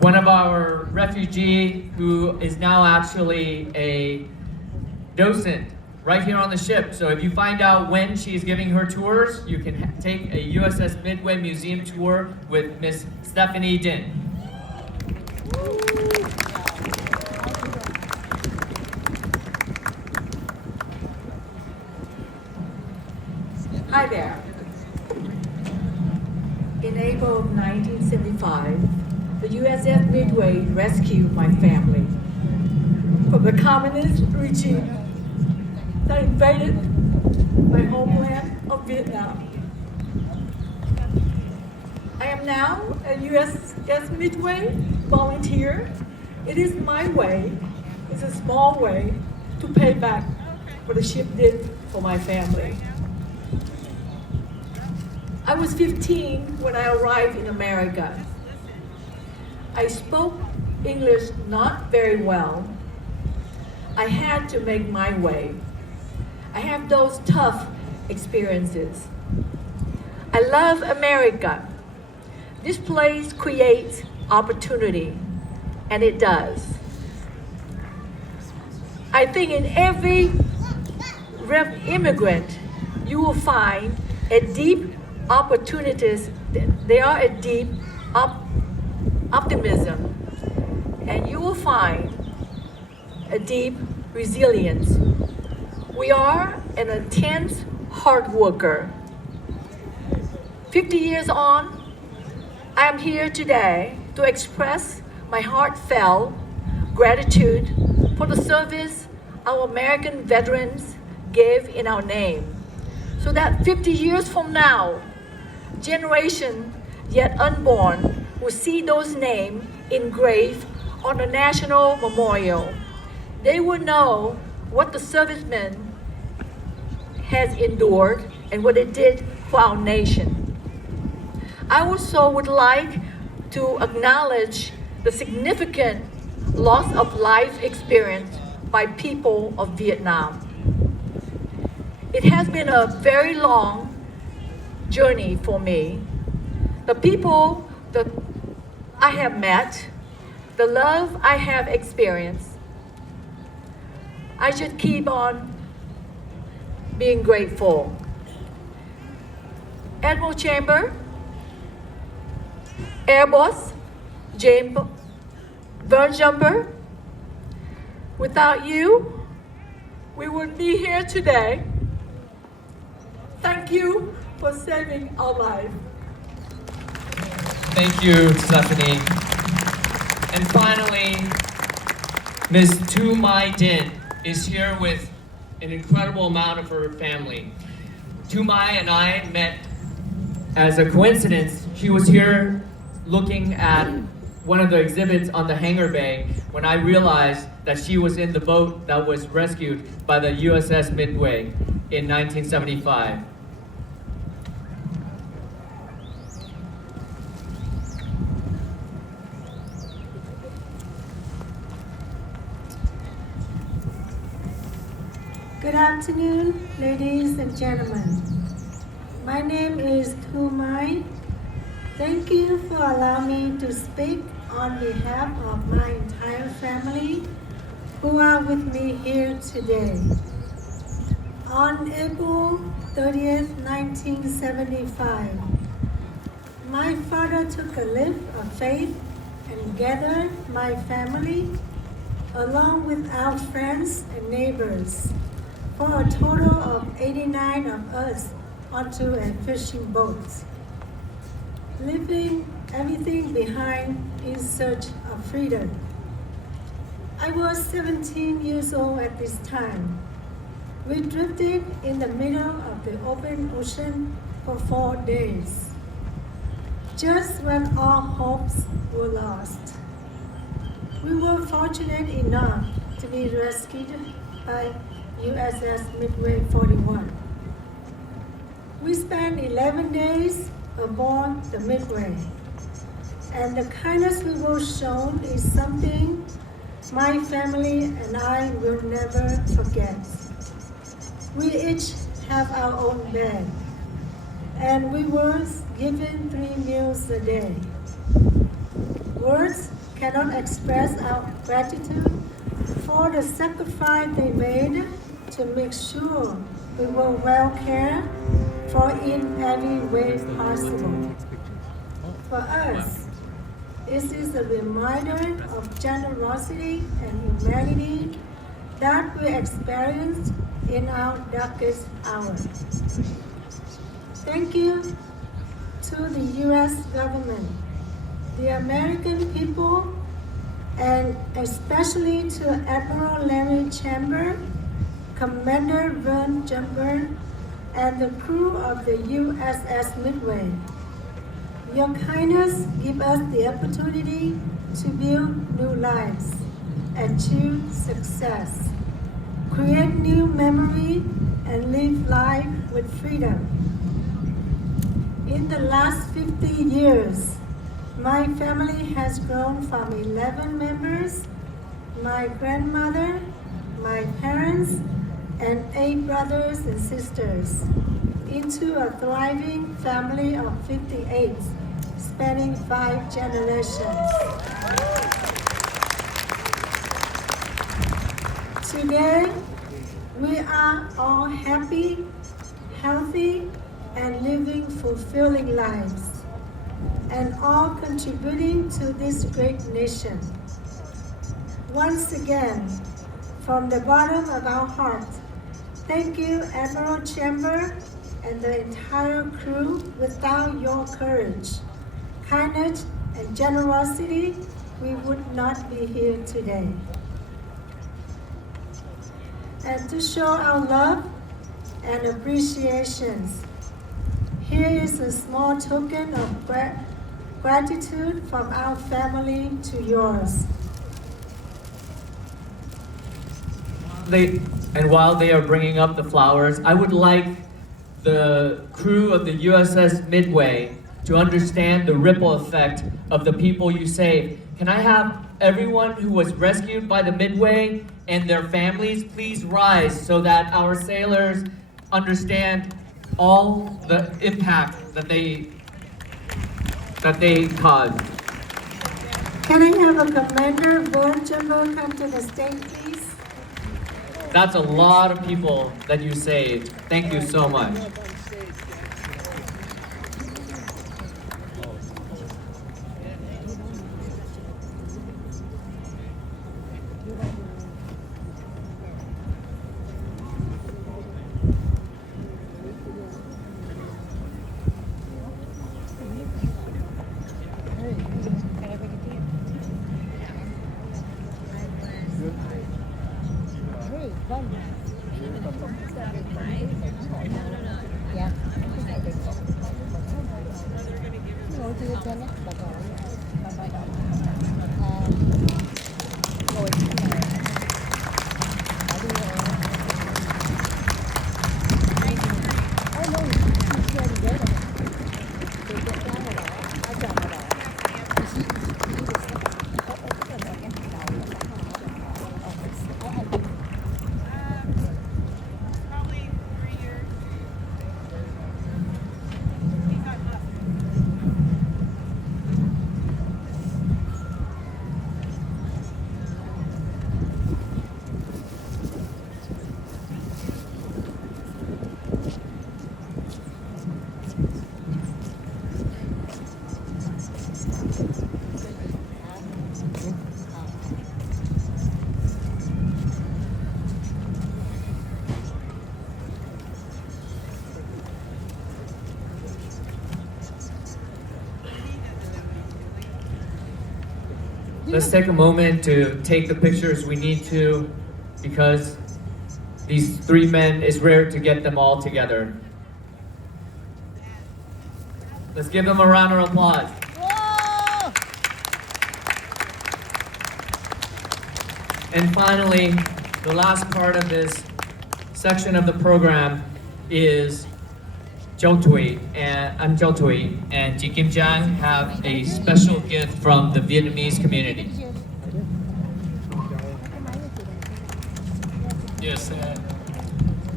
one of our refugees who is now actually a docent right here on the ship. So if you find out when she's giving her tours, you can take a USS Midway Museum tour with Miss Stephanie Din. Hi there. In April of 1975, the USS Midway rescued my family from the communist regime that invaded my homeland of Vietnam. I am now a USS Midway volunteer. It is my way, it's a small way, to pay back what the ship did for my family. I was 15 when I arrived in America. I spoke English not very well. I had to make my way. I have those tough experiences. I love America. This place creates opportunity, and it does. I think in every immigrant, you will find a deep opportunities. There are a deep optimism, and you will find a deep resilience. We are an intense hard worker. 50 years on, I am here today to express my heartfelt gratitude for the service our American veterans gave in our name, so that 50 years from now, generation yet unborn will see those names engraved on the national memorial. They will know what the servicemen has endured and what it did for our nation. I also would like to acknowledge the significant loss of life experienced by people of Vietnam. It has been a very long journey for me. The people that I have met, the love I have experienced, I should keep on being grateful. Admiral Chamber, Air Boss Vern Jumper, without you, we wouldn't be here today. Thank you for saving our life. Thank you, Stephanie. And finally, Ms. Tu Mai Din is here with an incredible amount of her family. Tu Mai and I met as a coincidence. She was here looking at one of the exhibits on the hangar bay when I realized that she was in the boat that was rescued by the USS Midway in 1975. Good afternoon, ladies and gentlemen. My name is Tu Mai. Thank you for allowing me to speak on behalf of my entire family who are with me here today. On April 30th, 1975, my father took a leap of faith and gathered my family, along with our friends and neighbors, for a total of 89 of us onto a fishing boat, leaving everything behind in search of freedom. I was 17 years old at this time. We drifted in the middle of the open ocean for 4 days, just when all hopes were lost. We were fortunate enough to be rescued by USS Midway 41. We spent 11 days aboard the Midway, and the kindness we were shown is something my family and I will never forget. We each have our own bed, and we were given 3 meals a day. Words cannot express our gratitude for the sacrifice they made to make sure we were well cared for in every way possible. For us, this is a reminder of generosity and humanity that we experienced in our darkest hour. Thank you to the U.S. government, the American people, and especially to Admiral Larry Chamber, Commander Vern Jumper, and the crew of the USS Midway. Your kindness gives us the opportunity to build new lives, achieve success, create new memory, and live life with freedom. In the last 50 years, my family has grown from 11 members, my grandmother, my parents, and 8 brothers and sisters, into a thriving family of 58, spanning 5 generations. Today, we are all happy, healthy, and living fulfilling lives, and all contributing to this great nation. Once again, from the bottom of our hearts, thank you, Admiral Chamber and the entire crew. Without your courage, kindness, and generosity, we would not be here today. And to show our love and appreciation, here is a small token of gratitude from our family to yours. While they are bringing up the flowers, I would like the crew of the USS Midway to understand the ripple effect of the people you saved. Can I have everyone who was rescued by the Midway and their families please rise so that our sailors understand all the impact that they caused. Can I have a Commander Vern Jumbo come to the stage, please? That's a lot of people that you saved. Thank you so much. let's take a moment to take the pictures we need to, because these three men, it's rare to get them all together. Let's give them a round of applause. And finally, the last part of this section of the program is Châu Thủy and I'm Châu Thủy and chị Kim Chang have a special gift from the Vietnamese community. Yes,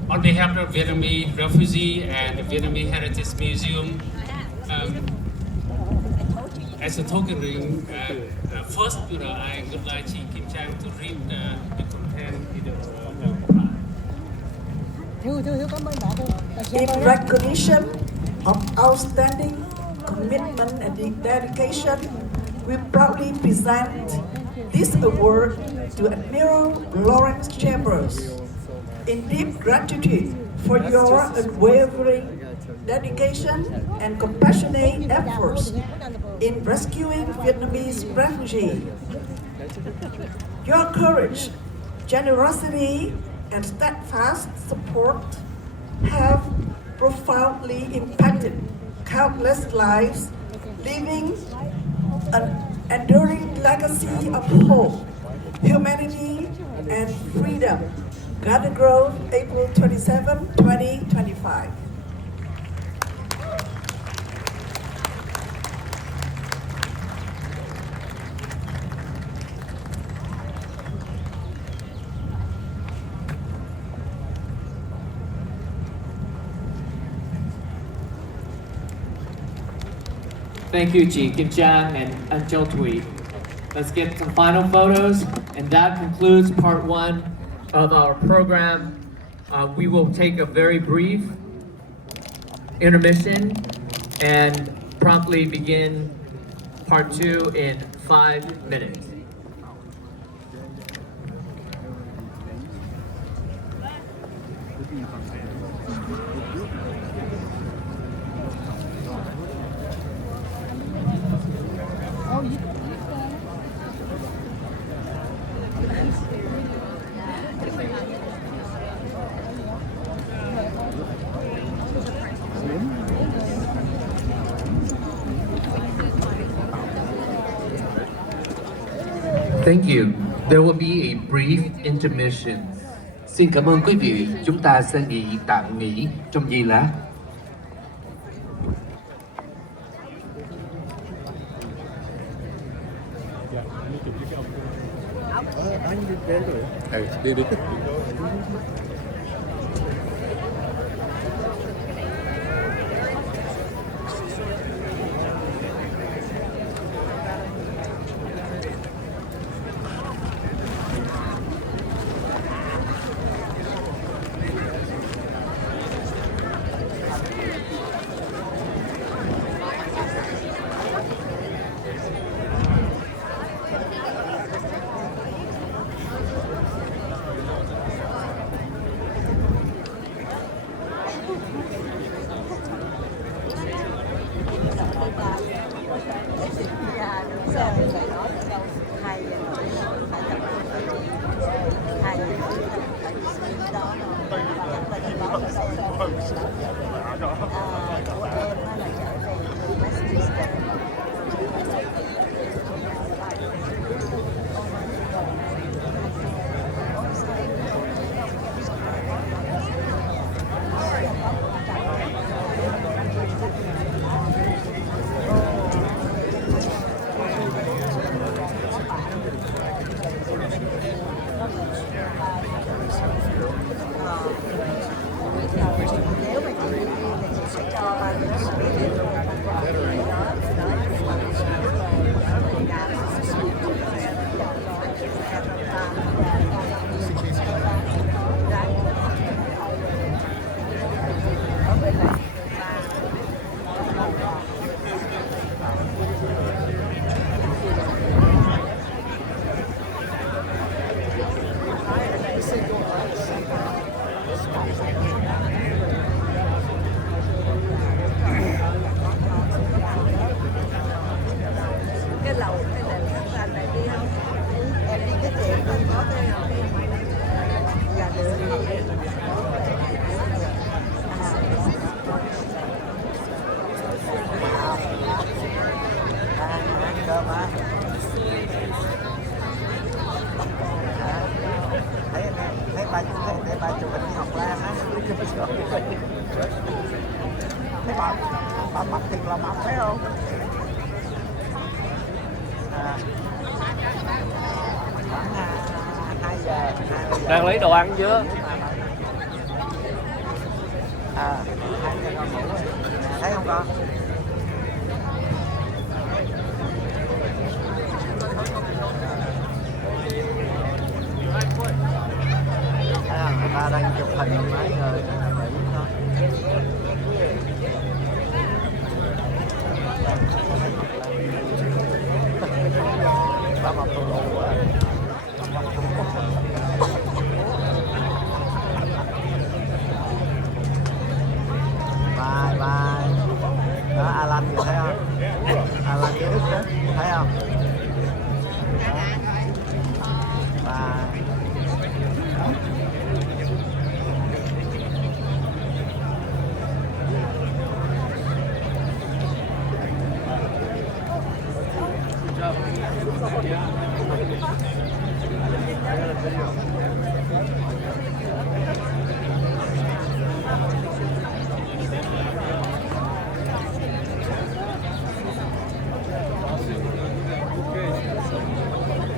on behalf of Vietnamese refugee and the Vietnamese Heritage Museum, as a token, first, I would like Kim Chang to read the content in the In recognition of outstanding commitment and dedication, we proudly present this award to Admiral Lawrence Chambers in deep gratitude for your unwavering dedication and compassionate efforts in rescuing Vietnamese refugees. Your courage, generosity, and steadfast support have profoundly impacted countless lives, leaving an enduring legacy of hope, humanity, and freedom. Garden Grove, April 27, 2025. Thank you, chị Kim Chang and anh Châu Thủy. Let's get some final photos, and that concludes part one of our program. We will take a very brief intermission and promptly begin part two in 5 minutes. Thank you. There will be a brief intermission. Xin cảm ơn quý vị. Chúng ta sẽ tạm nghỉ trong giây lát. Đi đi. để bà chụp hình Ngọc Lan á. Thấy bà mặc thiệt là mập phải không? Khoảng 2 giờ. Đang lấy đồ ăn chưa? 2 giờ con ngủ rồi. Thấy không con? Người ta đang chụp hình mấy người Mỹ thôi. Bà mập tù lù quá. Bye bye. Đó, Alan vừa thấy không? Alan với Đức đó, thấy không? Bye.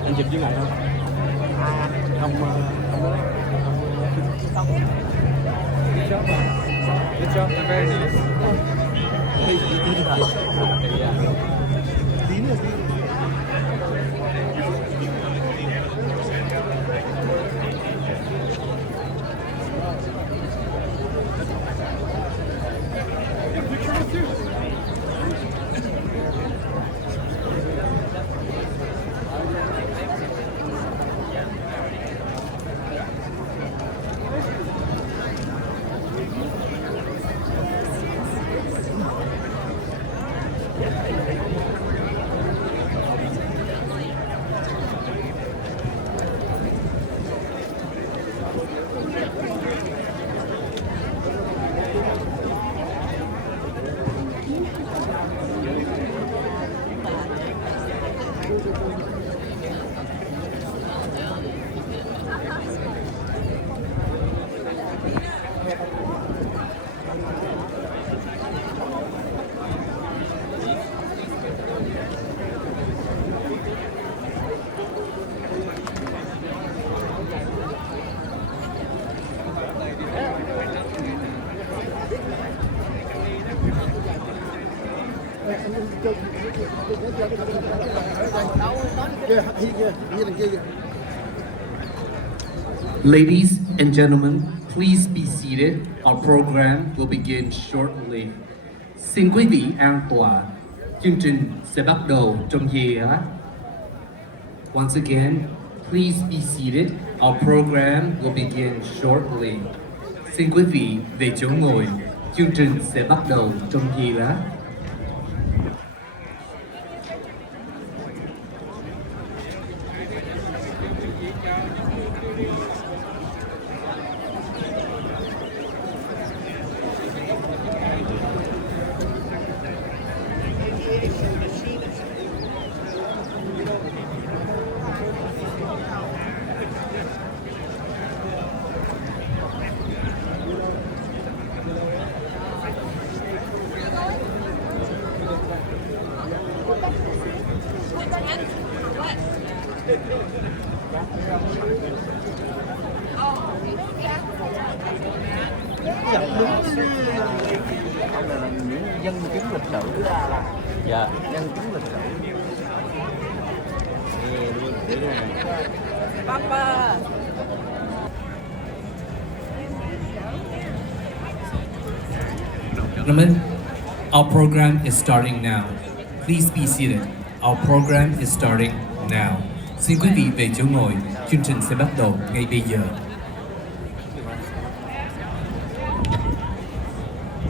Anh chụp với ảnh không? Không Good job, very nice. Ladies and gentlemen, please be seated. Our program will begin shortly. Xin quý vị an tọa. Chương trình sẽ bắt đầu trong giây lát. Once again, please be seated. Our program will begin shortly. Xin quý vị về chỗ ngồi. Chương trình sẽ bắt đầu trong giây lát. Ông này là những nhân chứng lịch sử ra là nhân chứng lịch sử. Papa. Gentlemen, our program is starting now. Please be seated. Our program is starting now. Xin quý vị về chỗ ngồi. Chương trình sẽ bắt đầu ngay bây giờ.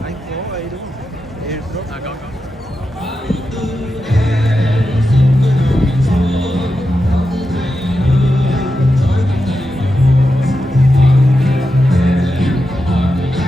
Hãy subscribe cho kênh Ghiền Mì Gõ để không bỏ lỡ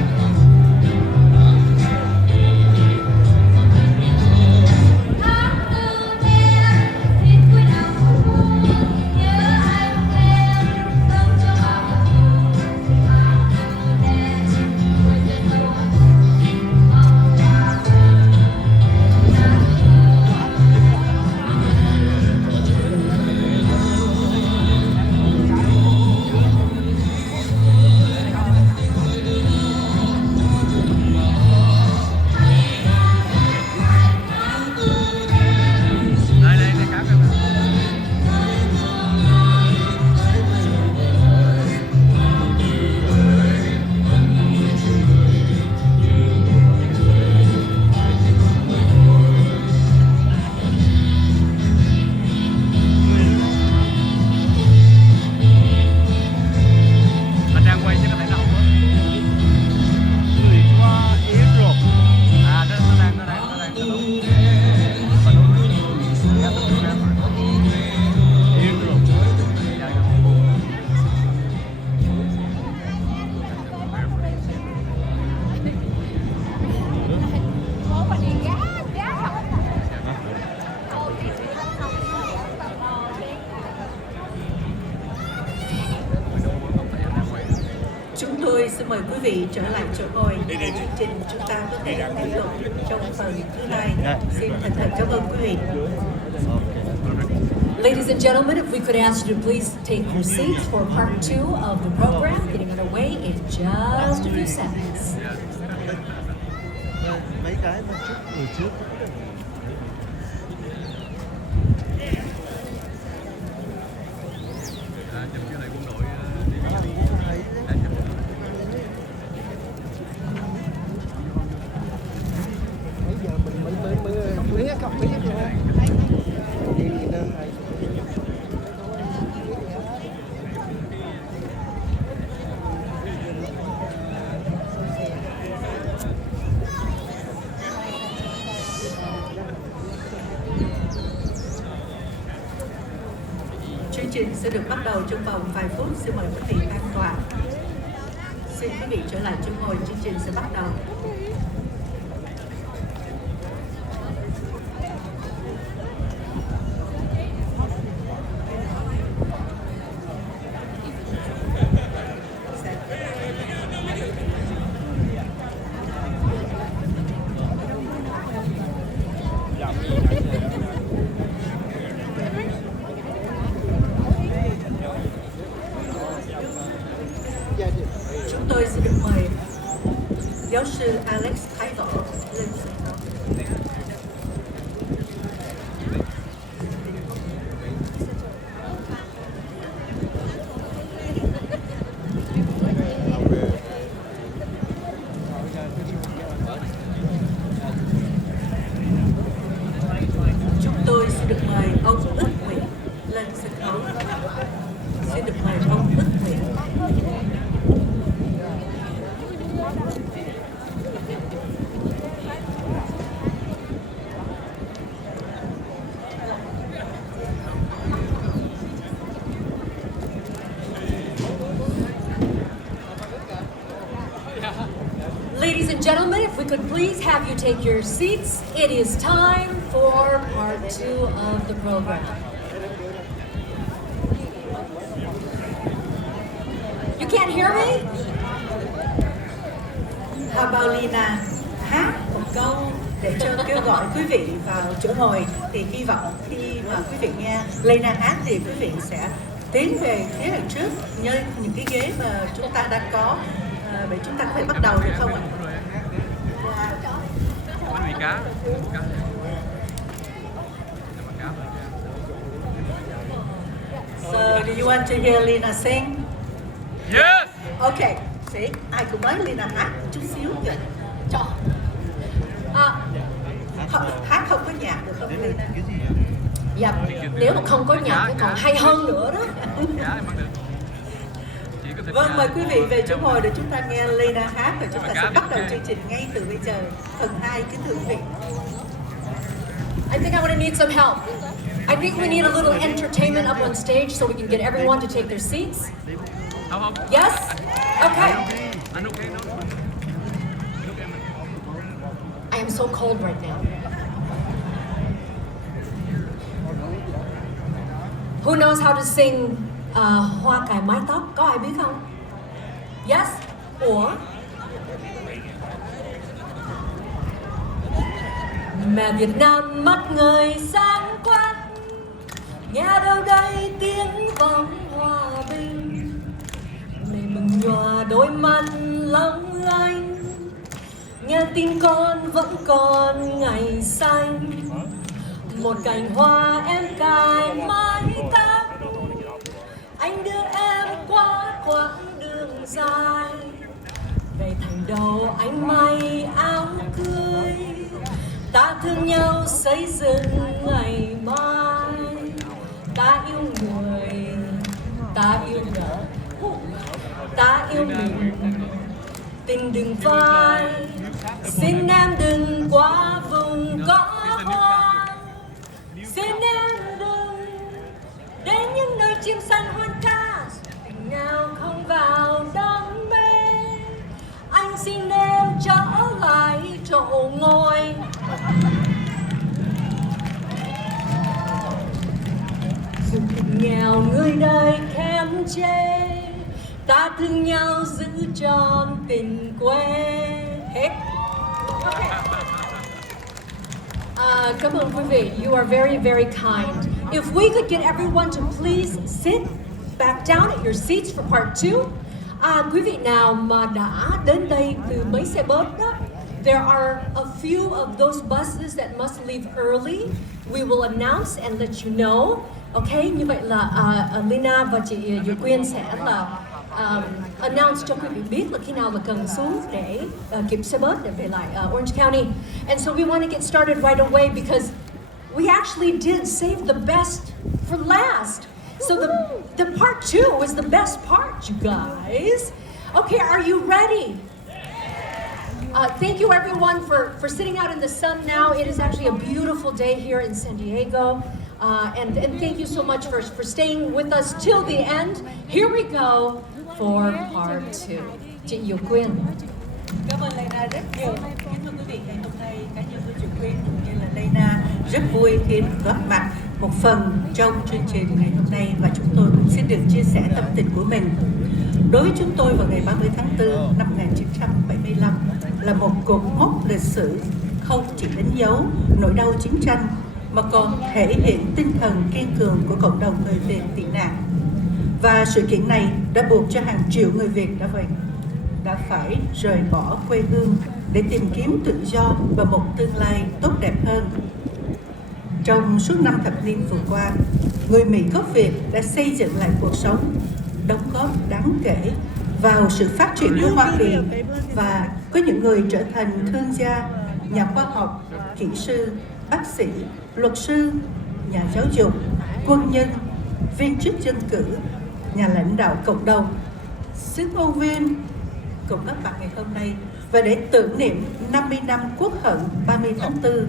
Chúng tôi xin mời quý vị trở lại chỗ ngồi. Chương trình chúng ta có thể tiếp tục trong phần thứ hai. Xin thành thật cảm ơn quý vị. Ladies and gentlemen, if we could ask you to please take your seats for part 2 of the program, getting underway in just a few seconds. Mấy cái mà trước người trước. Chương trình sẽ được bắt đầu trong vòng vài phút. Xin mời quý vị an toàn. Xin quý vị trở lại chỗ ngồi. Chương trình sẽ bắt đầu. Chúng tôi xin được mời giáo sư Alex Thái Tổ lên sân khấu. Chúng tôi xin được mời ông Ức Nguyễn lên sân khấu. Xin được mời ông Ức Nguyễn. Ladies and gentlemen, if we could please have you take your seats, it is time for part 2 of the program. You can't hear me? How about Lina hát một câu để cho kêu gọi quý vị vào chỗ ngồi, thì hy vọng khi mà quý vị nghe Lina hát thì quý vị sẽ tiến về phía đằng trước như những cái ghế mà chúng ta đang có, để chúng ta có thể bắt đầu được không ạ? So, do you want to hear Lina sing? Yes! Okay, see, ai cũng nói Lina hát chút xíu kìa. Cho. Hát không có nhạc được không Lina? Dạ, nếu mà không có nhạc thì còn hay hơn nữa đó. Vâng, mời quý vị về chỗ ngồi để chúng ta nghe Lina hát và chúng ta sẽ bắt đầu chương trình ngay từ bây giờ. Phần 2, kính thưa quý vị. I think I'm gonna need some help. I think we need a little entertainment up on stage so we can get everyone to take their seats. Yes? Okay. I am so cold right now. Who knows how to sing Hoa cài mái tóc? Có ai biết không? Yes? Ủa? Mẹ Việt Nam mắt người sáng quát, nghe đâu đây tiếng vọng hòa bình. Mẹ mừng nhòa đôi mắt long lanh, nghe tin con vẫn còn ngày xanh. Một cành hoa em cài mái tóc, anh đưa em qua quãng đường dài. Về thành đầu anh may áo cưới, ta thương nhau xây dựng ngày mai. Ta yêu người, ta yêu nợ, ta yêu mình, tình đừng phai. Xin em đừng qua vùng có hoa, xin em đừng đến những nơi chim săn hoan ca. Tình nào không vào đam mê, anh xin em trở lại chỗ ngồi. Dù nghèo người đời kém chê, Ta thương nhau giữ tròn tình quê. Hết. Cảm ơn quý vị. You are very, very kind. If we could get everyone to please sit back down at your seats for part 2. Quý vị nào mà đã đến đây từ mấy xe bus đó, there are a few of those buses that must leave early. We will announce and let you know. Okay, như vậy là Lina và chị Diệu Quyên sẽ là announce cho quý vị biết là khi nào là cần xuống để kịp xe bus để về lại Orange County. And so we want to get started right away because we actually did save the best for last. So the part 2 is the best part, you guys. Okay, are you ready? Thank you everyone for sitting out in the sun now. It is actually a beautiful day here in San Diego. And thank you so much for staying with us till the end. Here we go for part 2. Chị Diệu Quyên. Cảm ơn Lena rất nhiều. Kính thưa quý vị, ngày hôm nay cá nhân của Diệu Quyên cũng như là Lena rất vui khi góp mặt một phần trong chương trình ngày hôm nay và chúng tôi cũng xin được chia sẻ tâm tình của mình. Đối với chúng tôi vào ngày 30 tháng 4 năm 1975 là một cột mốc lịch sử không chỉ đánh dấu nỗi đau chiến tranh mà còn thể hiện tinh thần kiên cường của cộng đồng người Việt tị nạn. Và sự kiện này đã buộc cho hàng triệu người Việt đã phải rời bỏ quê hương để tìm kiếm tự do và một tương lai tốt đẹp hơn. Trong suốt 5 thập niên vừa qua, người Mỹ gốc Việt đã xây dựng lại cuộc sống, đóng góp đáng kể vào sự phát triển của Hoa Kỳ và có những người trở thành thương gia, nhà khoa học, kỹ sư, bác sĩ, luật sư, nhà giáo dục, quân nhân, viên chức dân cử, nhà lãnh đạo cộng đồng, sứ ngôn viên cùng các bạn ngày hôm nay và để tưởng niệm 50 năm Quốc hận 30 tháng 4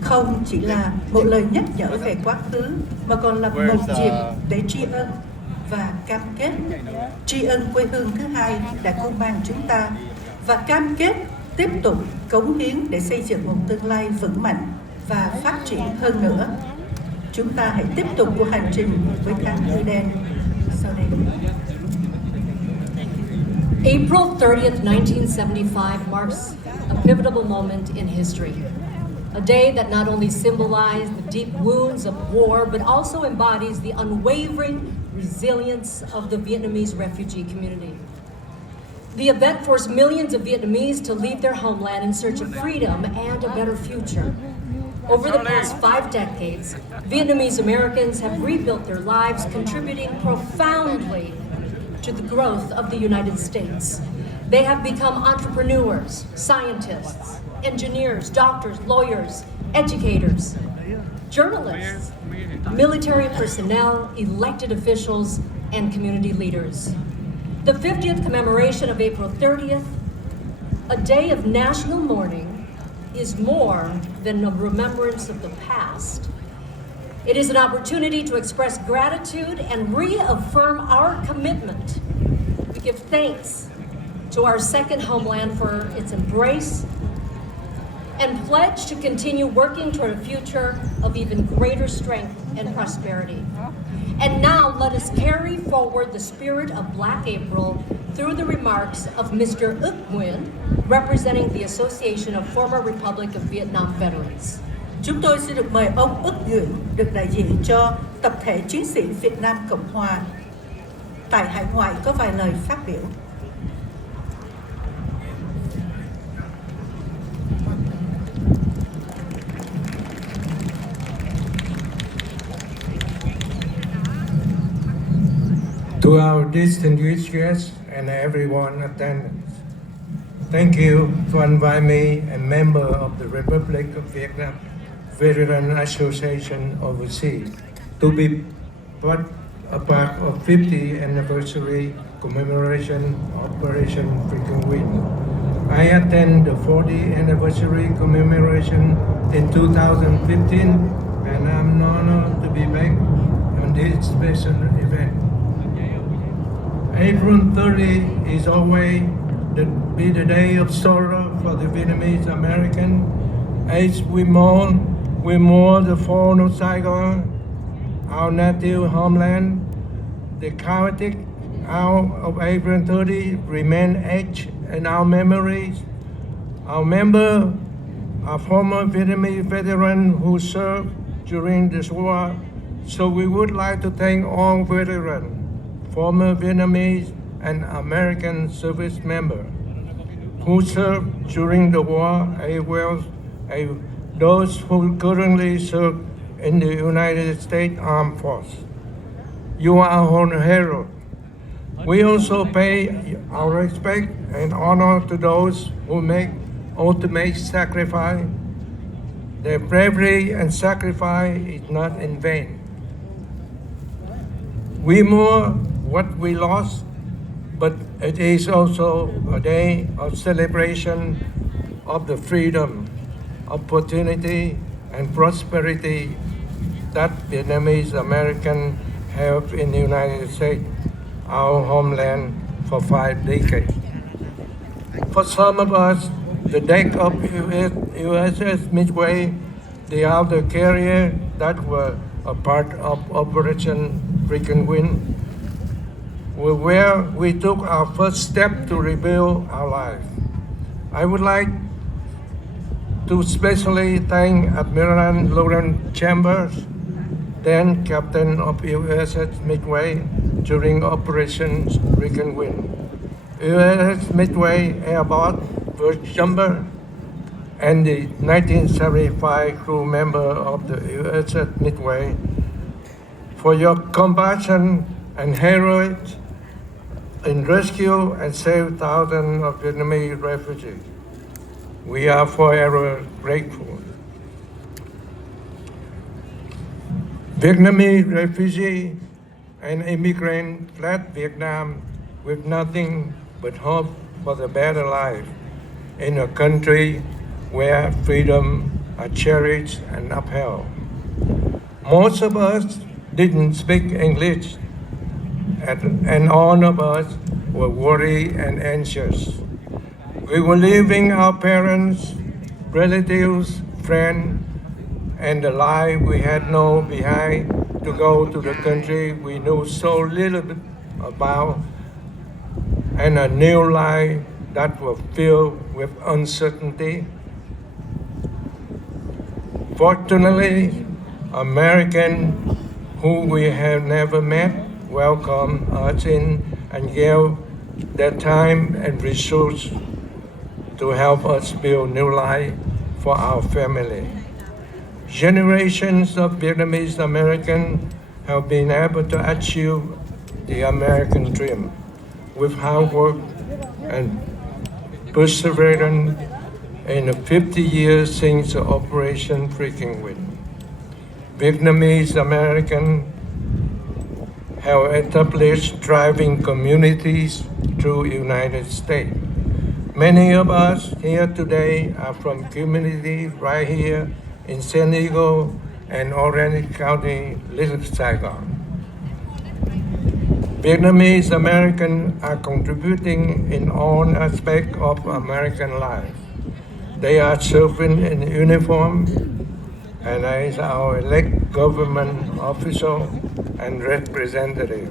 không chỉ là một lời nhắc nhở về quá khứ mà còn là một dịp để tri ân và cam kết tri ân quê hương thứ hai đã cưu mang chúng ta và cam kết tiếp tục cống hiến để xây dựng một tương lai vững mạnh và phát triển hơn nữa. Chúng ta hãy tiếp tục cuộc hành trình với tháng tư đen sau đây. April 30th, 1975 marks a pivotal moment in history. A day that not only symbolized the deep wounds of war, but also embodies the unwavering resilience of the Vietnamese refugee community. The event forced millions of Vietnamese to leave their homeland in search of freedom and a better future. Over the past 5 decades, Vietnamese Americans have rebuilt their lives, contributing profoundly to the growth of the United States. They have become entrepreneurs, scientists, engineers, doctors, lawyers, educators, journalists, military personnel, elected officials, and community leaders. The 50th commemoration of April 30th, a day of national mourning, is more than a remembrance of the past. It is an opportunity to express gratitude and reaffirm our commitment. We give thanks to our second homeland for its embrace and pledge to continue working toward a future of even greater strength and prosperity. And now let us carry forward the spirit of Black April through the remarks of Mr. Úc Nguyen, representing the Association of Former Republic of Vietnam Veterans. Chúng tôi xin được mời ông Úc Nguyen được đại diện cho tập thể chiến sĩ Việt Nam Cộng Hòa tại hải ngoại có vài lời phát biểu. To our distinguished guests and everyone attending, thank you for inviting me, a member of the Republic of Vietnam Veteran Association overseas, to be a part of 50th anniversary commemoration Operation Freedom Week. I attend the 40th anniversary commemoration in 2015, and I'm honored to be back on this special event. April 30 is always be the day of sorrow for the Vietnamese American. As we mourn the fall of Saigon, our native homeland, the chaotic out of April 30 remain etched in our memories. Our members are former Vietnamese veterans who served during this war, so we would like to thank all veterans, former Vietnamese and American service members who served during the war, as well as those who currently serve in the United States Armed Forces. You are our heroes. We also pay our respect and honor to those who make ultimate sacrifice. Their bravery and sacrifice is not in vain. We mourn what we lost, but it is also a day of celebration of the freedom, opportunity, and prosperity that Vietnamese Americans have in the United States, our homeland, for 5 decades. For some of us, the deck of USS Midway, the outer carrier that were a part of Operation Freaking Wind, were where we took our first step to rebuild our life. I would like to especially thank Admiral Lawrence Chambers, then Captain of USS Midway during Operation Freaking Wind. USS Midway airborne first jumper and the 1975 crew member of the USS Midway for your compassion and heroics in rescue and save thousands of Vietnamese refugees. We are forever grateful. Vietnamese refugees and immigrants fled Vietnam with nothing but hope for the better life in a country where freedom are cherished and upheld. Most of us didn't speak English, and all of us were worried and anxious. We were leaving our parents, relatives, friends, and the life we had known behind to go to the country we knew so little bit about, and a new life that was filled with uncertainty. Fortunately, Americans who we have never met welcomed us in and gave their time and resources to help us build new life for our family. Generations of Vietnamese Americans have been able to achieve the American dream with hard work and perseverance in the 50 years since Operation Freaking Wind. Vietnamese Americans have established thriving communities through the United States. Many of us here today are from communities right here in San Diego and Orange County, Little Saigon. Vietnamese Americans are contributing in all aspects of American life. They are serving in uniform and as our elected government official and representative.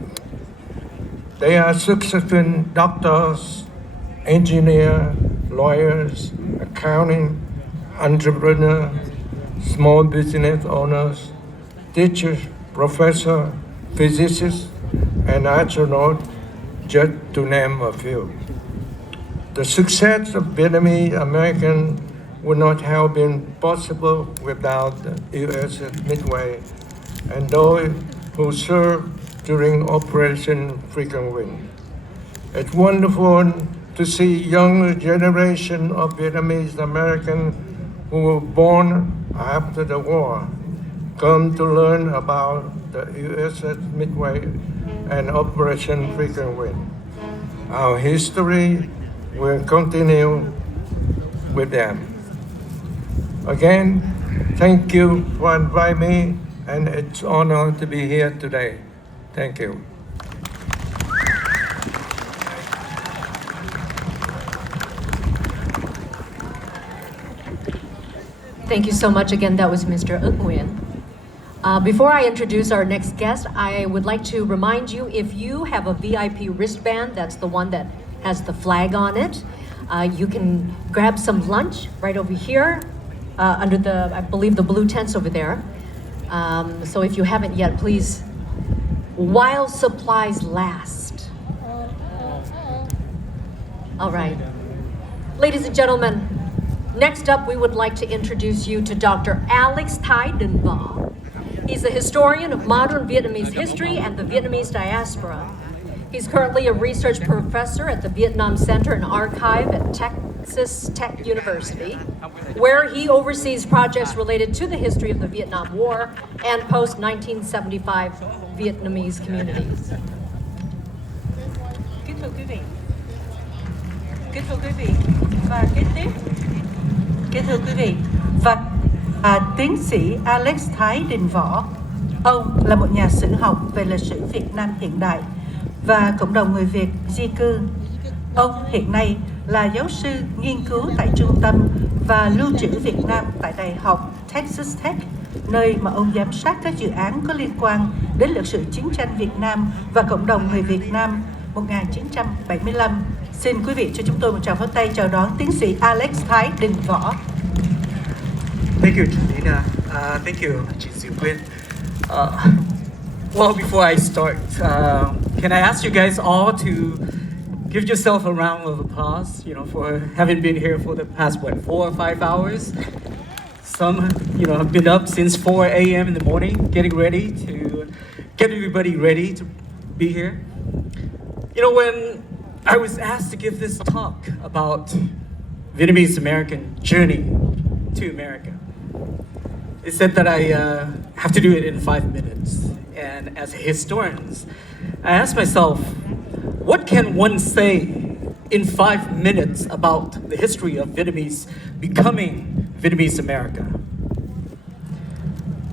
They are successful doctors, engineers, lawyers, accounting, entrepreneurs, small business owners, teachers, professors, physicists, and astronauts, just to name a few. The success of Vietnamese Americans would not have been possible without the USS Midway and those who served during Operation Freaking Wind. It's wonderful to see younger generation of Vietnamese Americans who were born after the war come to learn about the USS Midway and Operation Freaking Wind. Our history will continue with them. Again, thank you for inviting me, and it's an honor to be here today. Thank you. Thank you so much again. That was Mr. Ước Nguyen. Before I introduce our next guest, I would like to remind you, if you have a VIP wristband, that's the one that has the flag on it, you can grab some lunch right over here under the, I believe, the blue tents over there. So if you haven't yet, please, while supplies last. All right. Ladies and gentlemen, next up, we would like to introduce you to Dr. Alex Thái Đình Võ. He's a historian of modern Vietnamese history and the Vietnamese diaspora. He's currently a research professor at the Vietnam Center and Archive at Texas Tech University, where he oversees projects related to the history of the Vietnam War and post-1975 Vietnamese communities. Kính thưa quý vị và tiến sĩ Alex Thái Đình Võ. Ông là một nhà sử học về lịch sử Việt Nam hiện đại và cộng đồng người Việt di cư. Ông hiện nay là giáo sư nghiên cứu tại Trung tâm và Lưu trữ Việt Nam tại Đại học Texas Tech, nơi mà ông giám sát các dự án có liên quan đến lịch sử chiến tranh Việt Nam và cộng đồng người Việt Nam 1975. Xin quý vị cho chúng tôi một tràng pháo tay chào đón tiến sĩ Alex Thái Đình Võ. Thank you, Janina. Thank you, Chị Diệu Quyên. Well, before I start, can I ask you guys all to give yourself a round of applause, for having been here for the past, 4 or 5 hours? Some, have been up since 4 a.m. in the morning, getting ready to get everybody ready to be here. When I was asked to give this talk about Vietnamese American journey to America, it said that I have to do it in 5 minutes. And as historians, I asked myself, what can one say in 5 minutes about the history of Vietnamese becoming Vietnamese America?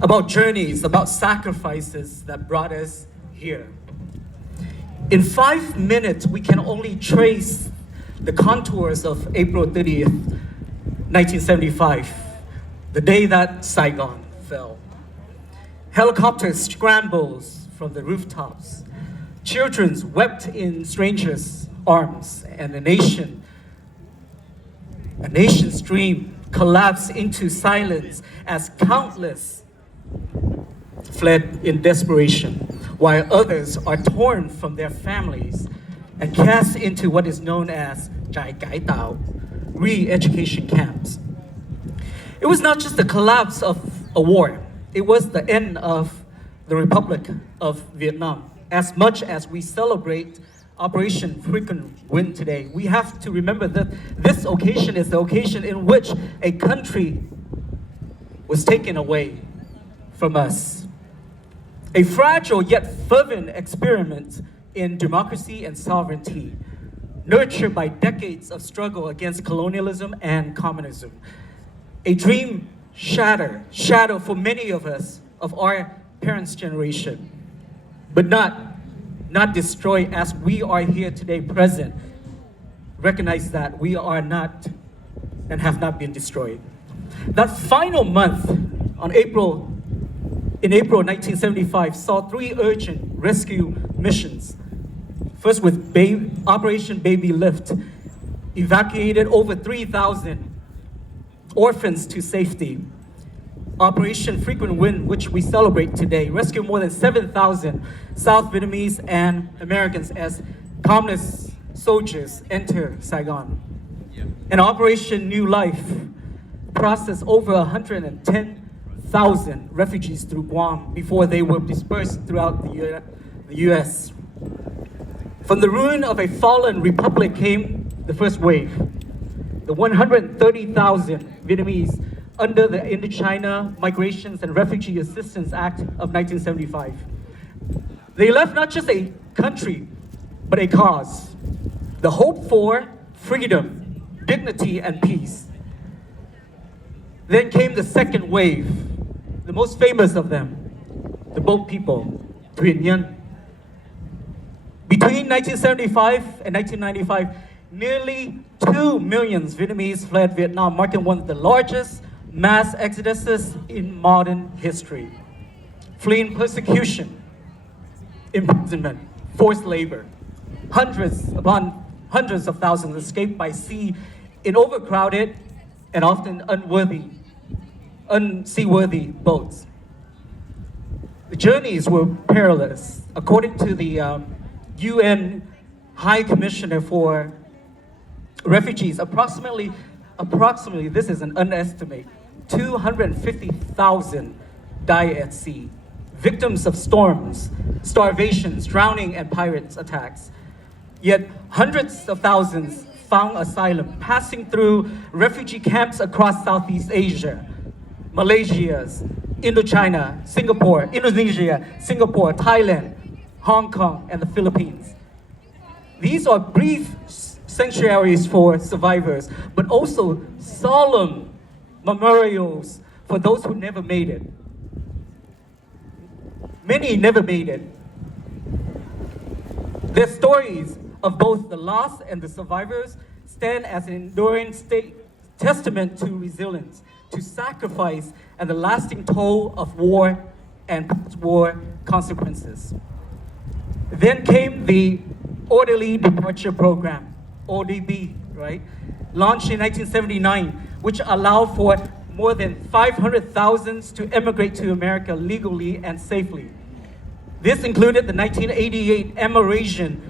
About journeys, about sacrifices that brought us here. In 5 minutes, we can only trace the contours of April 30th, 1975, the day that Saigon fell. Helicopters scrambles from the rooftops. Children wept in strangers' arms, and a nation's dream collapsed into silence as countless fled in desperation, while others are torn from their families and cast into what is known as Trại Cải Tạo, re-education camps. It was not just the collapse of a war, it was the end of the Republic of Vietnam. As much as we celebrate Operation Frequent Wind today, we have to remember that this occasion is the occasion in which a country was taken away from us. A fragile yet fervent experiment in democracy and sovereignty, nurtured by decades of struggle against colonialism and communism. A dream shadow for many of us, of our parents' generation, but not destroyed as we are here today present. Recognize that we are not and have not been destroyed. That final month in April 1975 saw 3 urgent rescue missions. First with Operation Baby Lift, evacuated over 3,000 orphans to safety. Operation Frequent Wind, which we celebrate today, rescued more than 7,000 South Vietnamese and Americans as communist soldiers enter Saigon. And Operation New Life processed over 110,000 refugees through Guam before they were dispersed throughout the U.S. From the ruin of a fallen republic came the first wave, the 130,000 Vietnamese under the Indochina Migrations and Refugee Assistance Act of 1975. They left not just a country, but a cause, the hope for freedom, dignity, and peace. Then came the second wave, the most famous of them, the boat people, Thuyền Nhân. Between 1975 and 1995, nearly 2 million Vietnamese fled Vietnam, marking one of the largest mass exoduses in modern history. fleeing persecution, imprisonment, forced labor. Hundreds upon hundreds of thousands escaped by sea in overcrowded and often unseaworthy boats. The journeys were perilous. According to the UN High Commissioner for Refugees, approximately, this is an underestimate, 250,000 die at sea, victims of storms, starvations, drowning, and pirates' attacks. Yet hundreds of thousands found asylum, passing through refugee camps across Southeast Asia, Malaysia, Indochina, Singapore, Indonesia, Singapore, Thailand, Hong Kong, and the Philippines. These are brief sanctuaries for survivors, but also solemn memorials for those who never made it. Many never made it. Their stories of both the lost and the survivors stand as an enduring testament to resilience, to sacrifice, and the lasting toll of war and post-war consequences. Then came the Orderly Departure Program, ODB, right? Launched in 1979, which allowed for more than 500,000 to emigrate to America legally and safely. This included the 1988 Commemoration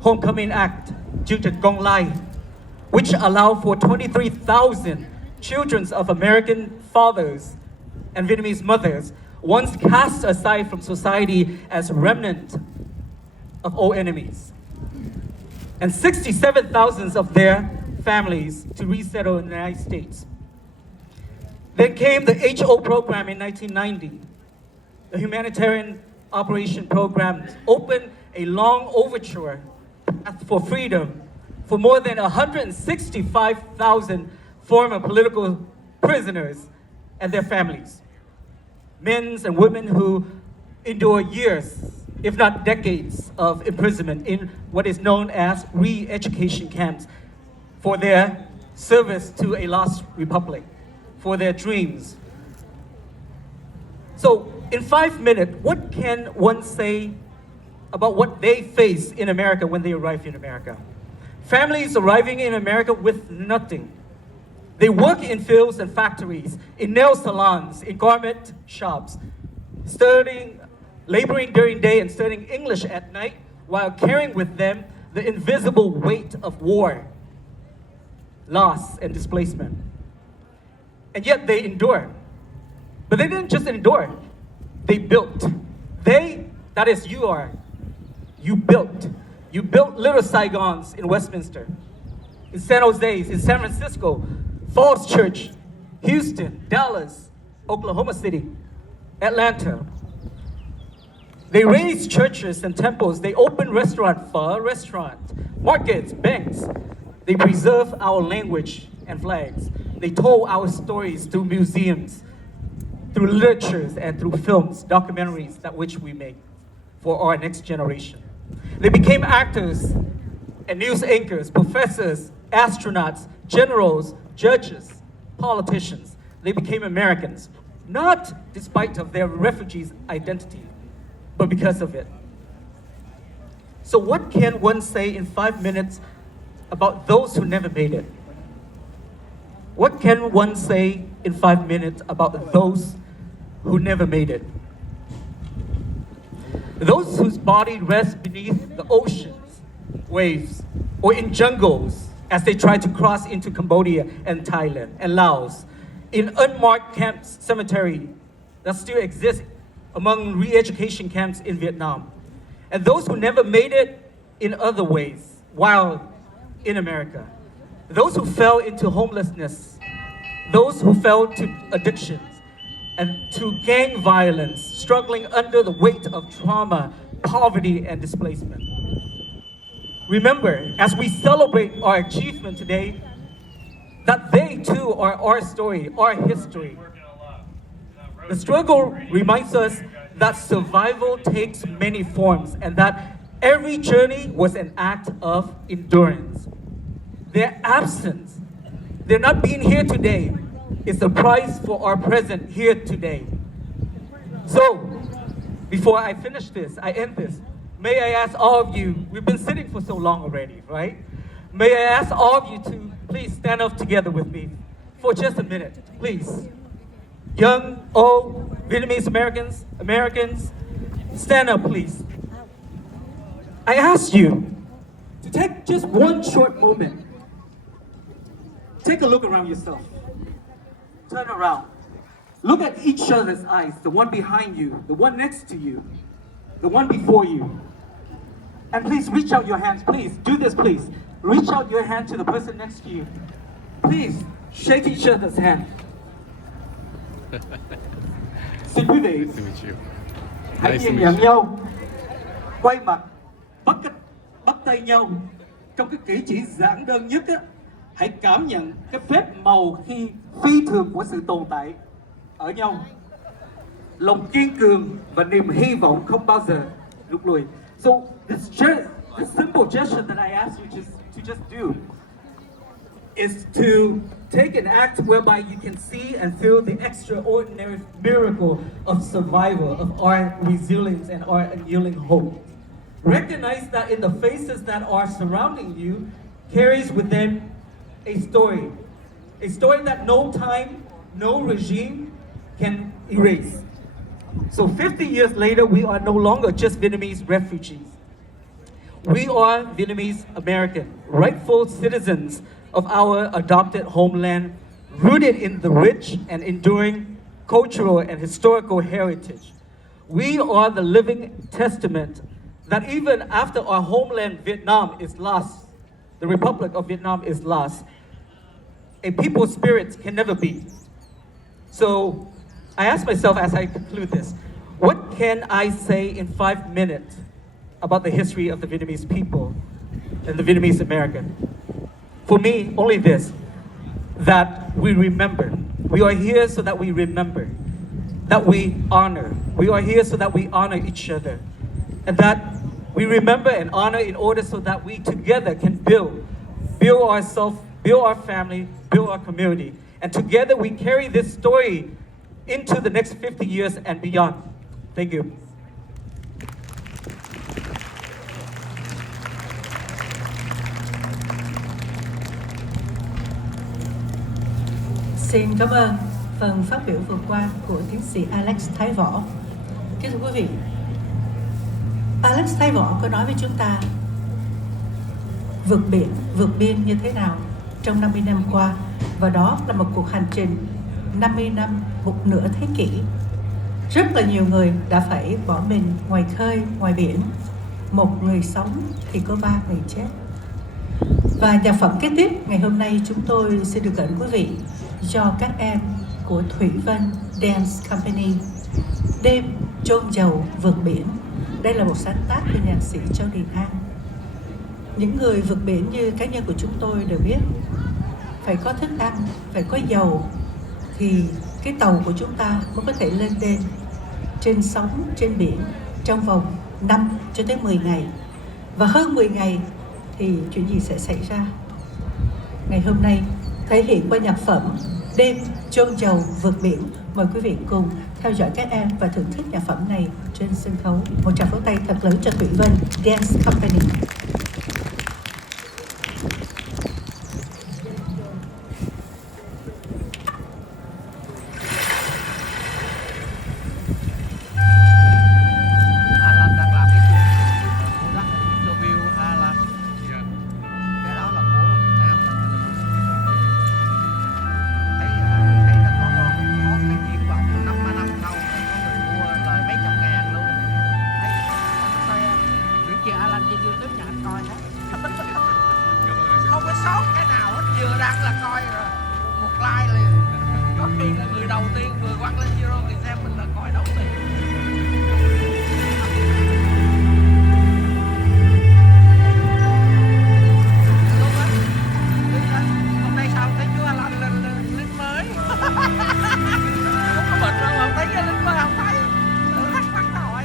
Homecoming Act, Gong Lai, which allowed for 23,000 children of American fathers and Vietnamese mothers, once cast aside from society as remnant of old enemies, and 67,000 of their families to resettle in the United States. Then came the HO program in 1990. The humanitarian operation program opened a long overture path for freedom for more than 165,000 former political prisoners and their families. Men and women who endure years, if not decades, of imprisonment in what is known as re-education camps for their service to a lost republic, for their dreams. So, in 5 minutes, what can one say about what they face in America when they arrive in America? Families arriving in America with nothing. They work in fields and factories, in nail salons, in garment shops, laboring during day and studying English at night, while carrying with them the invisible weight of war, loss, and displacement. And yet they endure. But they didn't just endure, they built. That is you are. You built. You built little Saigons in Westminster, in San Jose, in San Francisco, Falls Church, Houston, Dallas, Oklahoma City, Atlanta. They raised churches and temples. They opened restaurants, markets, banks. They preserve our language and flags. They told our stories through museums, through literatures, and through films, documentaries that which we make for our next generation. They became actors and news anchors, professors, astronauts, generals, judges, politicians. They became Americans, not despite of their refugees' identity, but because of it. So what can one say in 5 minutes about those who never made it? What can one say in 5 minutes about those who never made it? Those whose body rests beneath the oceans, waves, or in jungles as they try to cross into Cambodia and Thailand and Laos, in unmarked camps, cemetery that still exist among re-education camps in Vietnam. And those who never made it in other ways while in America. Those who fell into homelessness, those who fell to addictions and to gang violence, struggling under the weight of trauma, poverty, and displacement. Remember, as we celebrate our achievement today, that they too are our story, our history. The struggle reminds us that survival takes many forms and that every journey was an act of endurance. Their absence, their not being here today, is the price for our present here today. So, before I finish this, I end this, may I ask all of you, we've been sitting for so long already, right? May I ask all of you to please stand up together with me for just a minute, please. Young, old, Vietnamese Americans, stand up, please. I ask you to take just one short moment. Take a look around yourself. Turn around. Look at each other's eyes, the one behind you, the one next to you, the one before you. And please reach out your hands, please. Do this, please. Reach out your hand to the person next to you. Please, shake each other's hand. Xin quý vị, hãy nhìn nhận nhau, quay mặt, bắt tay nhau. Trong cái cử chỉ giản đơn nhất á, hãy cảm nhận cái phép màu khi phi thường của sự tồn tại ở nhau. Lòng kiên cường và niềm hy vọng không bao giờ rút lui. So this simple gesture that I ask you to just do is to take an act whereby you can see and feel the extraordinary miracle of survival, of our resilience and our unyielding hope. Recognize that in the faces that are surrounding you carries with them a story that no time, no regime can erase. So 50 years later, we are no longer just Vietnamese refugees. We are Vietnamese American, rightful citizens of our adopted homeland, rooted in the rich and enduring cultural and historical heritage. We are the living testament that even after our homeland Vietnam is lost, the Republic of Vietnam is lost, a people's spirit can never be. So I ask myself as I conclude this, what can I say in 5 minutes about the history of the Vietnamese people and the Vietnamese American? For me, only this, that we remember. We are here so that we remember, that we honor. We are here so that we honor each other, and that we remember and honor in order so that we together can build ourselves, build our family, build our community. And together we carry this story into the next 50 years and beyond. Thank you. Xin cảm ơn phần phát biểu vừa qua của tiến sĩ Alex Thái Võ. Kính thưa quý vị, Alex Thái Võ có nói với chúng ta vượt biển, vượt biên như thế nào trong 50 năm qua, và đó là một cuộc hành trình 50 năm, một nửa thế kỷ. Rất là nhiều người đã phải bỏ mình ngoài khơi, ngoài biển. Một người sống thì có 3 người chết. Và nhạc phẩm kế tiếp ngày hôm nay chúng tôi xin được gửi quý vị do các em của Thủy Vân Dance Company, Đêm chôn dầu vượt biển. Đây là một sáng tác của nhạc sĩ Châu Điền An. Những người vượt biển như cá nhân của chúng tôi đều biết, phải có thức ăn, phải có dầu thì cái tàu của chúng ta mới có thể lên đên trên sóng, trên biển trong vòng 5 cho tới 10 ngày. Và hơn 10 ngày thì chuyện gì sẽ xảy ra? Ngày hôm nay thể hiện qua nhạc phẩm Đêm chôn dầu vượt biển. Mời quý vị cùng theo dõi các em và thưởng thức nhạc phẩm này trên sân khấu. Một tràng pháo tay thật lớn cho Thủy Vân Dance Company. Không có sót cái nào hết, vừa đăng là coi rồi một like liền. Có khi là người đầu tiên vừa quăng lên zero người xem mình là coi đầu tiên. Hôm nay sao thấy chú Alan lên lính mới. Không có bệnh đâu mà thấy cái lính mới không thấy. Thắc mắc hỏi.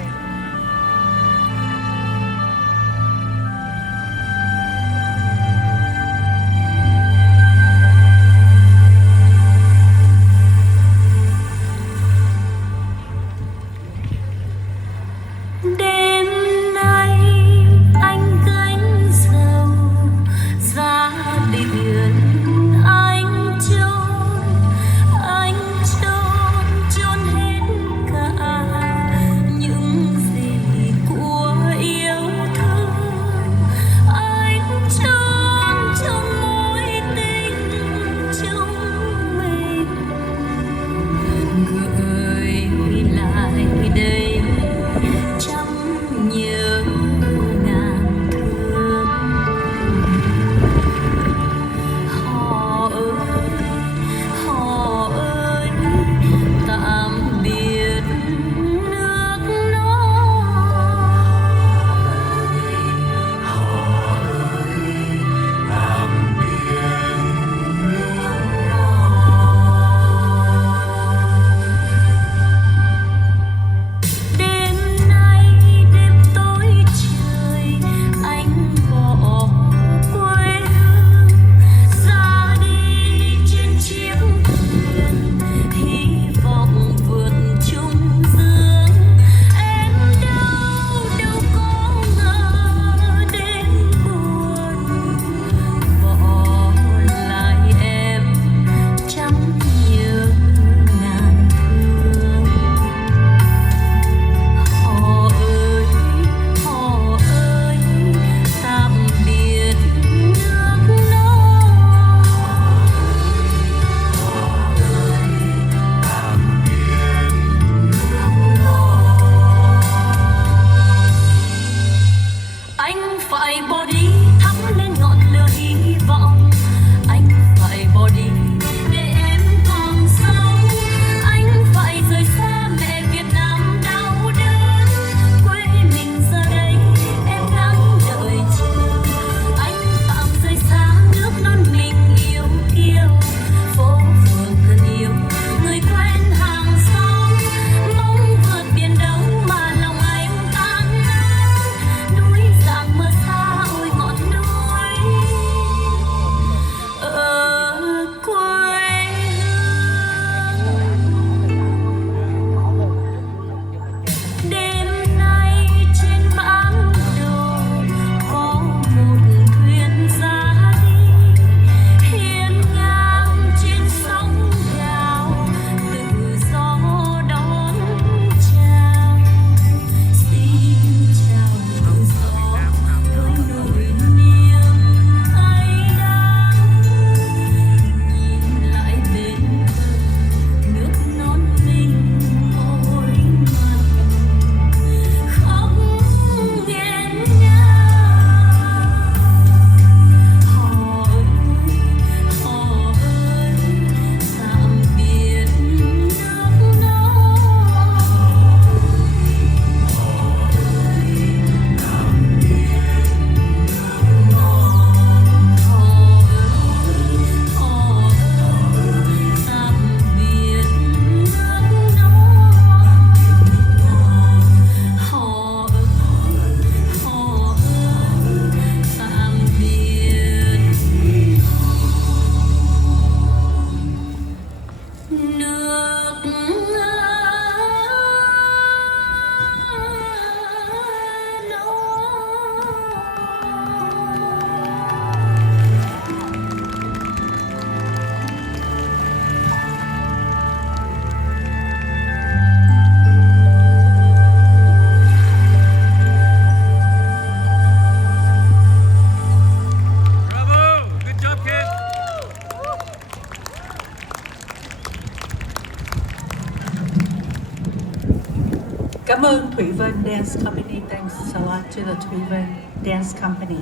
Cảm ơn Thủy Vân Dance Company. Thanks a lot to the Thủy Vân Dance Company.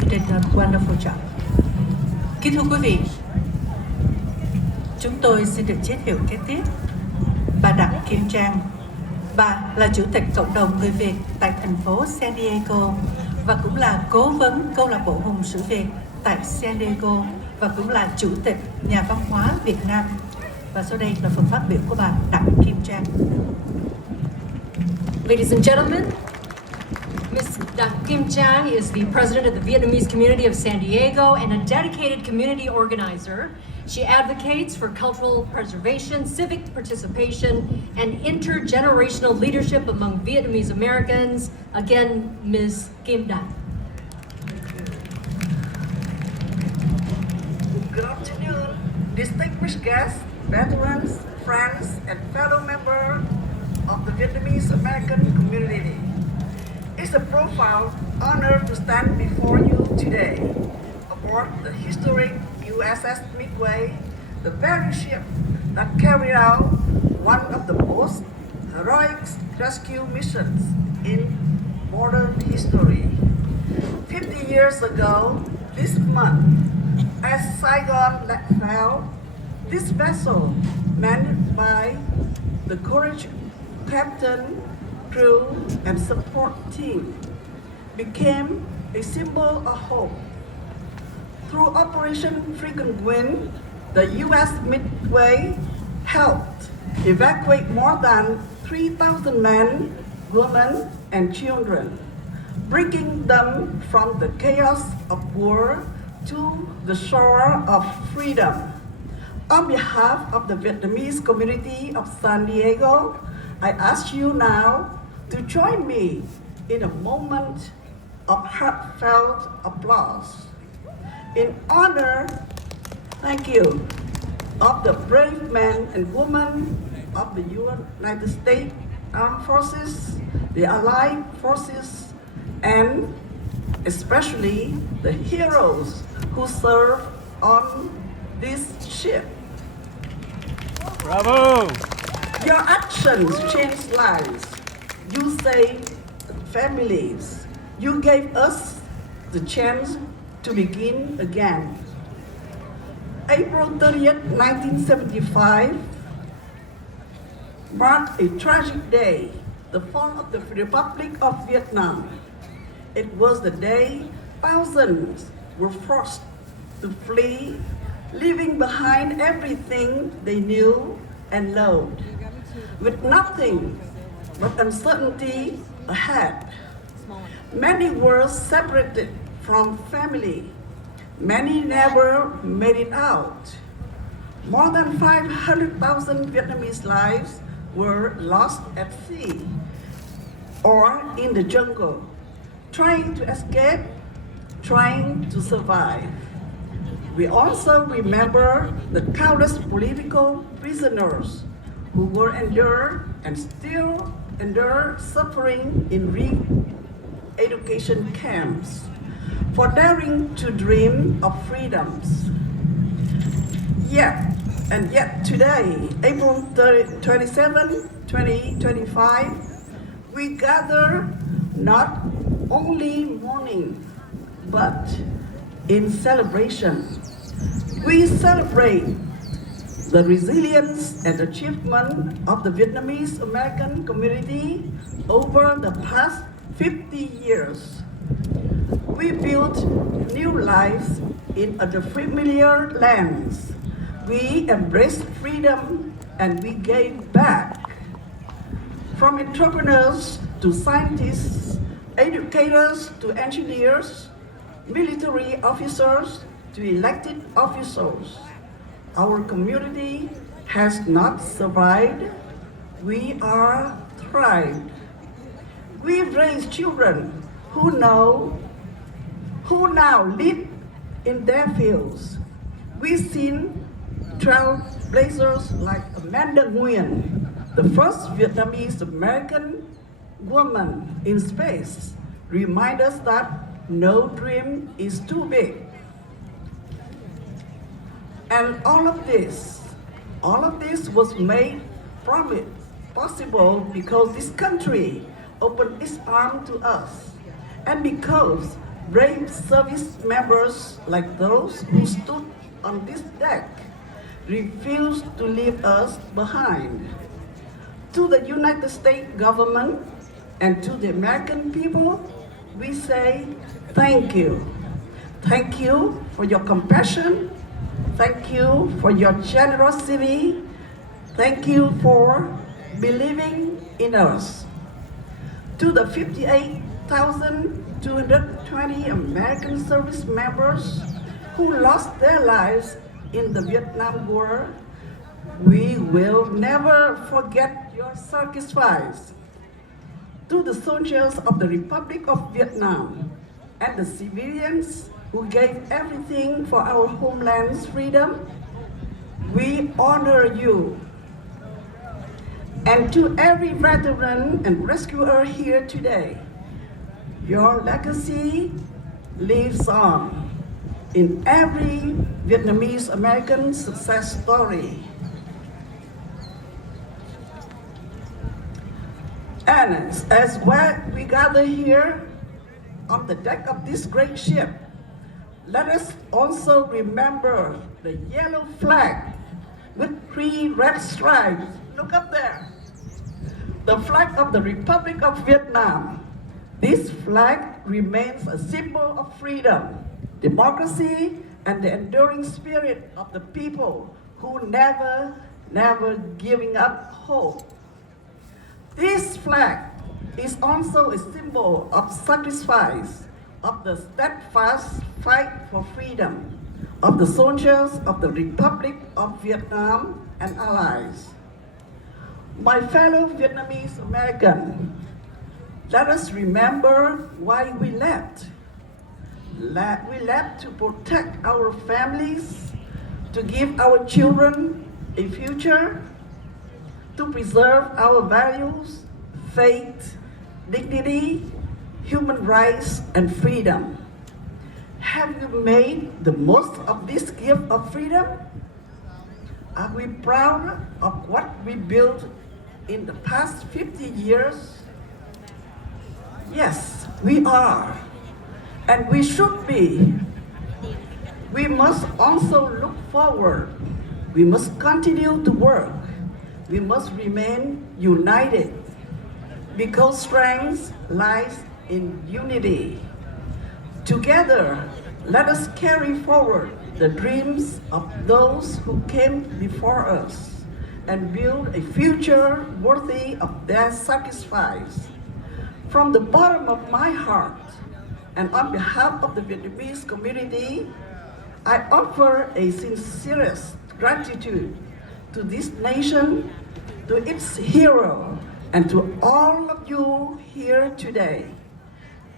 You did a wonderful job. Kính thưa quý vị, chúng tôi xin được giới thiệu kế tiếp bà Đặng Kim Trang. Bà là Chủ tịch Cộng đồng Người Việt tại thành phố San Diego và cũng là cố vấn Câu lạc bộ Hùng Sử Việt tại San Diego và cũng là Chủ tịch Nhà văn hóa Việt Nam. Và sau đây là phần phát biểu của bà Đặng Kim Trang. Ladies and gentlemen, Ms. Dang Kim Trang is the president of the Vietnamese community of San Diego and a dedicated community organizer. She advocates for cultural preservation, civic participation, and intergenerational leadership among Vietnamese Americans. Again, Ms. Kim Dang. Good afternoon, distinguished guests, veterans, friends, and fellow members of the Vietnamese American community. It's a profound honor to stand before you today aboard the historic USS Midway, the very ship that carried out one of the most heroic rescue missions in modern history. 50 years ago this month, as Saigon fell, this vessel, manned by the courageous captain, crew, and support team, became a symbol of hope. Through Operation Frequent Wind, the U.S. Midway helped evacuate more than 3,000 men, women, and children, bringing them from the chaos of war to the shore of freedom. On behalf of the Vietnamese community of San Diego, I ask you now to join me in a moment of heartfelt applause in honor, thank you, of the brave men and women of the United States Armed Forces, the Allied Forces, and especially the heroes who serve on this ship. Bravo! Your actions changed lives. You saved families. You gave us the chance to begin again. April 30th, 1975 marked a tragic day, the fall of the Republic of Vietnam. It was the day thousands were forced to flee, leaving behind everything they knew and loved, with nothing but uncertainty ahead. Many were separated from family. Many never made it out. More than 500,000 Vietnamese lives were lost at sea or in the jungle, trying to escape, trying to survive. We also remember the countless political prisoners who were endured and still endure suffering in re-education camps for daring to dream of freedoms. Yet today, April 27, 2025, we gather not only mourning, but in celebration. We celebrate the resilience and achievement of the Vietnamese American community over the past 50 years. We built new lives in unfamiliar lands. We embraced freedom and we gave back. From entrepreneurs to scientists, educators to engineers, military officers to elected officials, our community has not survived. We are thrived. We've raised children who now lead in their fields. We've seen trailblazers like Amanda Nguyen, the first Vietnamese American woman in space, remind us that no dream is too big. And all of this All of this was made possible because this country opened its arms to us, and because brave service members like those who stood on this deck refused to leave us behind. To the United States government and to the American people, we say thank you. Thank you for your compassion. Thank you for your generosity. Thank you for believing in us. To the 58,220 American service members who lost their lives in the Vietnam War, we will never forget your sacrifice. To the soldiers of the Republic of Vietnam and the civilians who gave everything for our homeland's freedom, we honor you. And to every veteran and rescuer here today, your legacy lives on in every Vietnamese American success story. And as we gather here on the deck of this great ship, let us also remember the yellow flag with 3 red stripes. Look up there. The flag of the Republic of Vietnam. This flag remains a symbol of freedom, democracy, and the enduring spirit of the people who never giving up hope. This flag is also a symbol of sacrifice, of the steadfast fight for freedom, of the soldiers of the Republic of Vietnam and allies. My fellow Vietnamese American, let us remember why we left. We left to protect our families, to give our children a future, to preserve our values, faith, dignity, human rights, and freedom. Have you made the most of this gift of freedom? Are we proud of what we built in the past 50 years? Yes, we are, and we should be. We must also look forward. We must continue to work. We must remain united, because strength lies in unity. Together, let us carry forward the dreams of those who came before us and build a future worthy of their sacrifice. From the bottom of my heart, and on behalf of the Vietnamese community, I offer a sincerest gratitude to this nation, to its hero, and to all of you here today.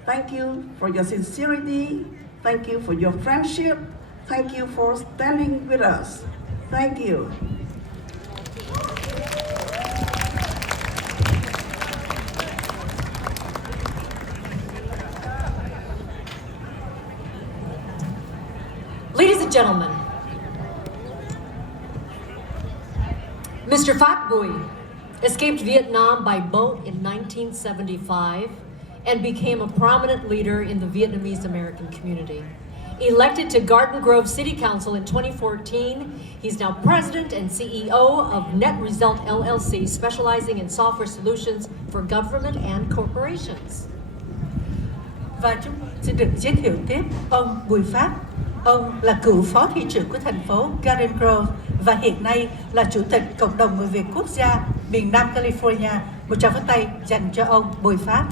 Thank you for your sincerity. Thank you for your friendship. Thank you for standing with us. Thank you. Ladies and gentlemen, Mr. Phat Bui escaped Vietnam by boat in 1975 and became a prominent leader in the Vietnamese American community. Elected to Garden Grove City Council in 2014, he's now president and CEO of Net Result LLC, specializing in software solutions for government and corporations. Và chúng xin được giới thiệu tiếp ông Bùi Phát. Ông là cựu phó thị trưởng của thành phố Garden Grove và hiện nay là chủ tịch cộng đồng người Việt quốc gia miền Nam California. Một tràng pháo tay dành cho ông Bùi Phát.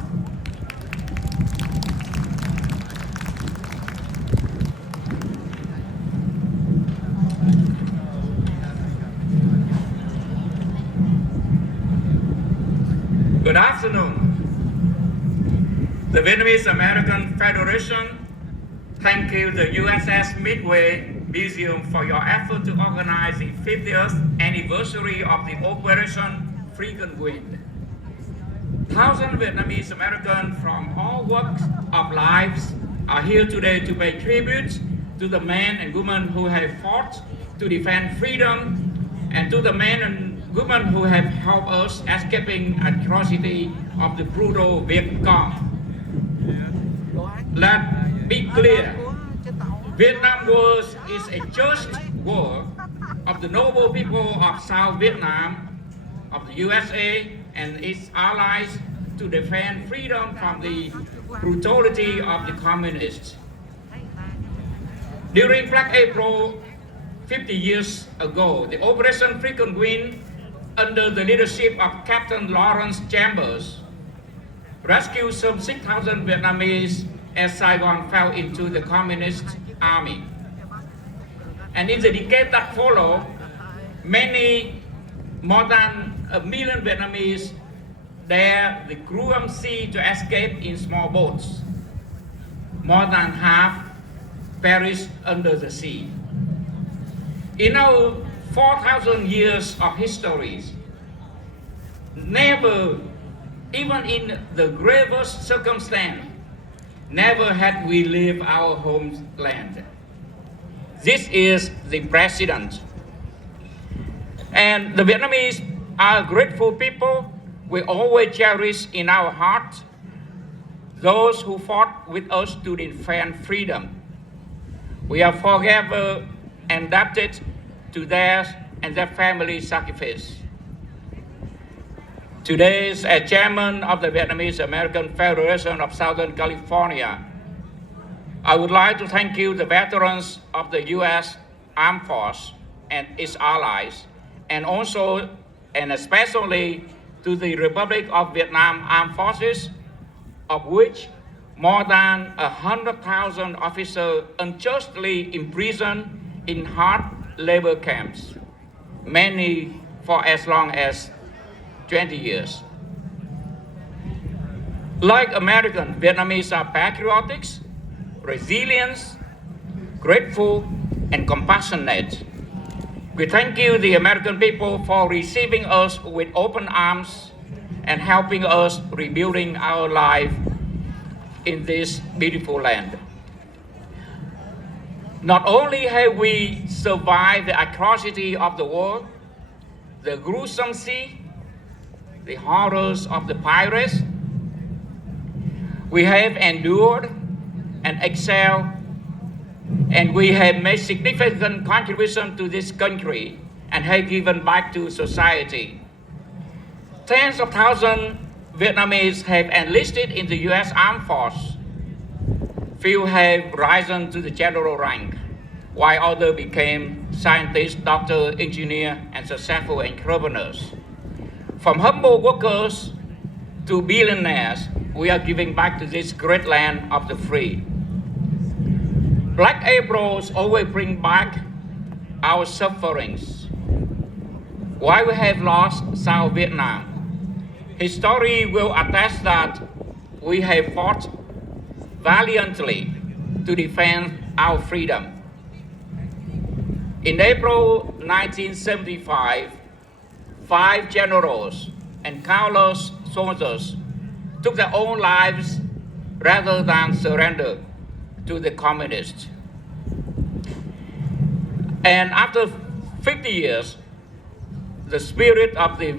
Good afternoon. The Vietnamese American Federation, thank you the USS Midway Museum for your effort to organize the 50th anniversary of the Operation Frequent Wind. Thousands Vietnamese Americans from all walks of lives are here today to pay tribute to the men and women who have fought to defend freedom and to the men and women who have helped us escaping atrocity of the brutal Viet Cong. Let's be clear, Vietnam War is a just war of the noble people of South Vietnam, of the USA and its allies to defend freedom from the brutality of the communists. During Black April 50 years ago, the Operation Frequent Wind, under the leadership of Captain Lawrence Chambers, rescued some 6,000 Vietnamese as Saigon fell into the communist army. And in the decade that followed, more than 1 million Vietnamese dared the cruel sea to escape in small boats. More than half perished under the sea. In our 4,000 years of history, never, even in the gravest circumstance, never had we left our homeland. This is the precedent. And the Vietnamese are grateful people. We always cherish in our heart those who fought with us to defend freedom. We are forever indebted to theirs and their family sacrifice. Today, as chairman of the Vietnamese American Federation of Southern California, I would like to thank you, the veterans of the U.S. Armed Force and its allies, and also and especially to the Republic of Vietnam Armed Forces, of which more than 100,000 officers unjustly imprisoned in hard labor camps, many for as long as 20 years. Like Americans, Vietnamese are patriotic, resilient, grateful, and compassionate. We thank you, the American people, for receiving us with open arms and helping us rebuilding our life in this beautiful land. Not only have we survived the atrocity of the war, the gruesome sea, the horrors of the pirates, we have endured and excelled, and we have made significant contribution to this country and have given back to society. Tens of thousands Vietnamese have enlisted in the U.S. Armed Force. Few have risen to the general rank, while others became scientists, doctors, engineers, and successful entrepreneurs. From humble workers to billionaires, we are giving back to this great land of the free. Black Aprils always bring back our sufferings. Why we have lost South Vietnam? History will attest that we have fought valiantly to defend our freedom. In April 1975, 5 generals and countless soldiers took their own lives rather than surrender to the communists. And after 50 years, the spirit of the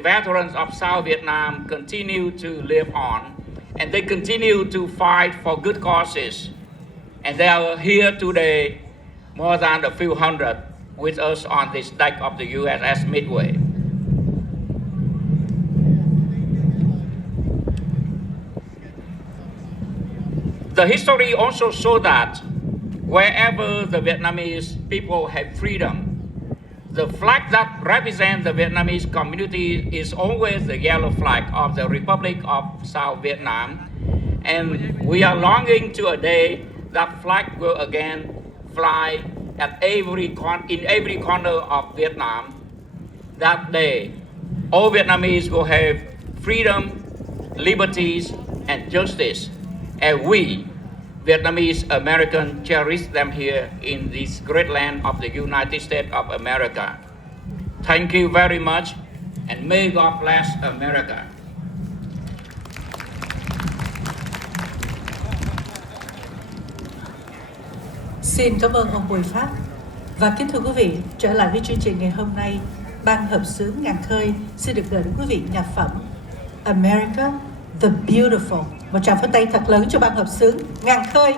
veterans of South Vietnam continue to live on, and they continue to fight for good causes. And they are here today, more than a few hundred, with us on this deck of the USS Midway. The history also shows that wherever the Vietnamese people have freedom, the flag that represents the Vietnamese community is always the yellow flag of the Republic of South Vietnam. And we are longing to a day that flag will again fly in every corner of Vietnam. That day, all Vietnamese will have freedom, liberties, and justice. And we, Vietnamese Americans, cherish them here in this great land of the United States of America. Thank you very much, and may God bless America. Xin cảm ơn ông Bùi Phát. Và kính thưa quý vị, trở lại với chương trình ngày hôm nay, ban hợp xướng Ngàn Khơi xin được gửi đến quý vị nhạc phẩm America the Beautiful. Một tràng pháo tay thật lớn cho ban hợp xướng Ngàn Khơi.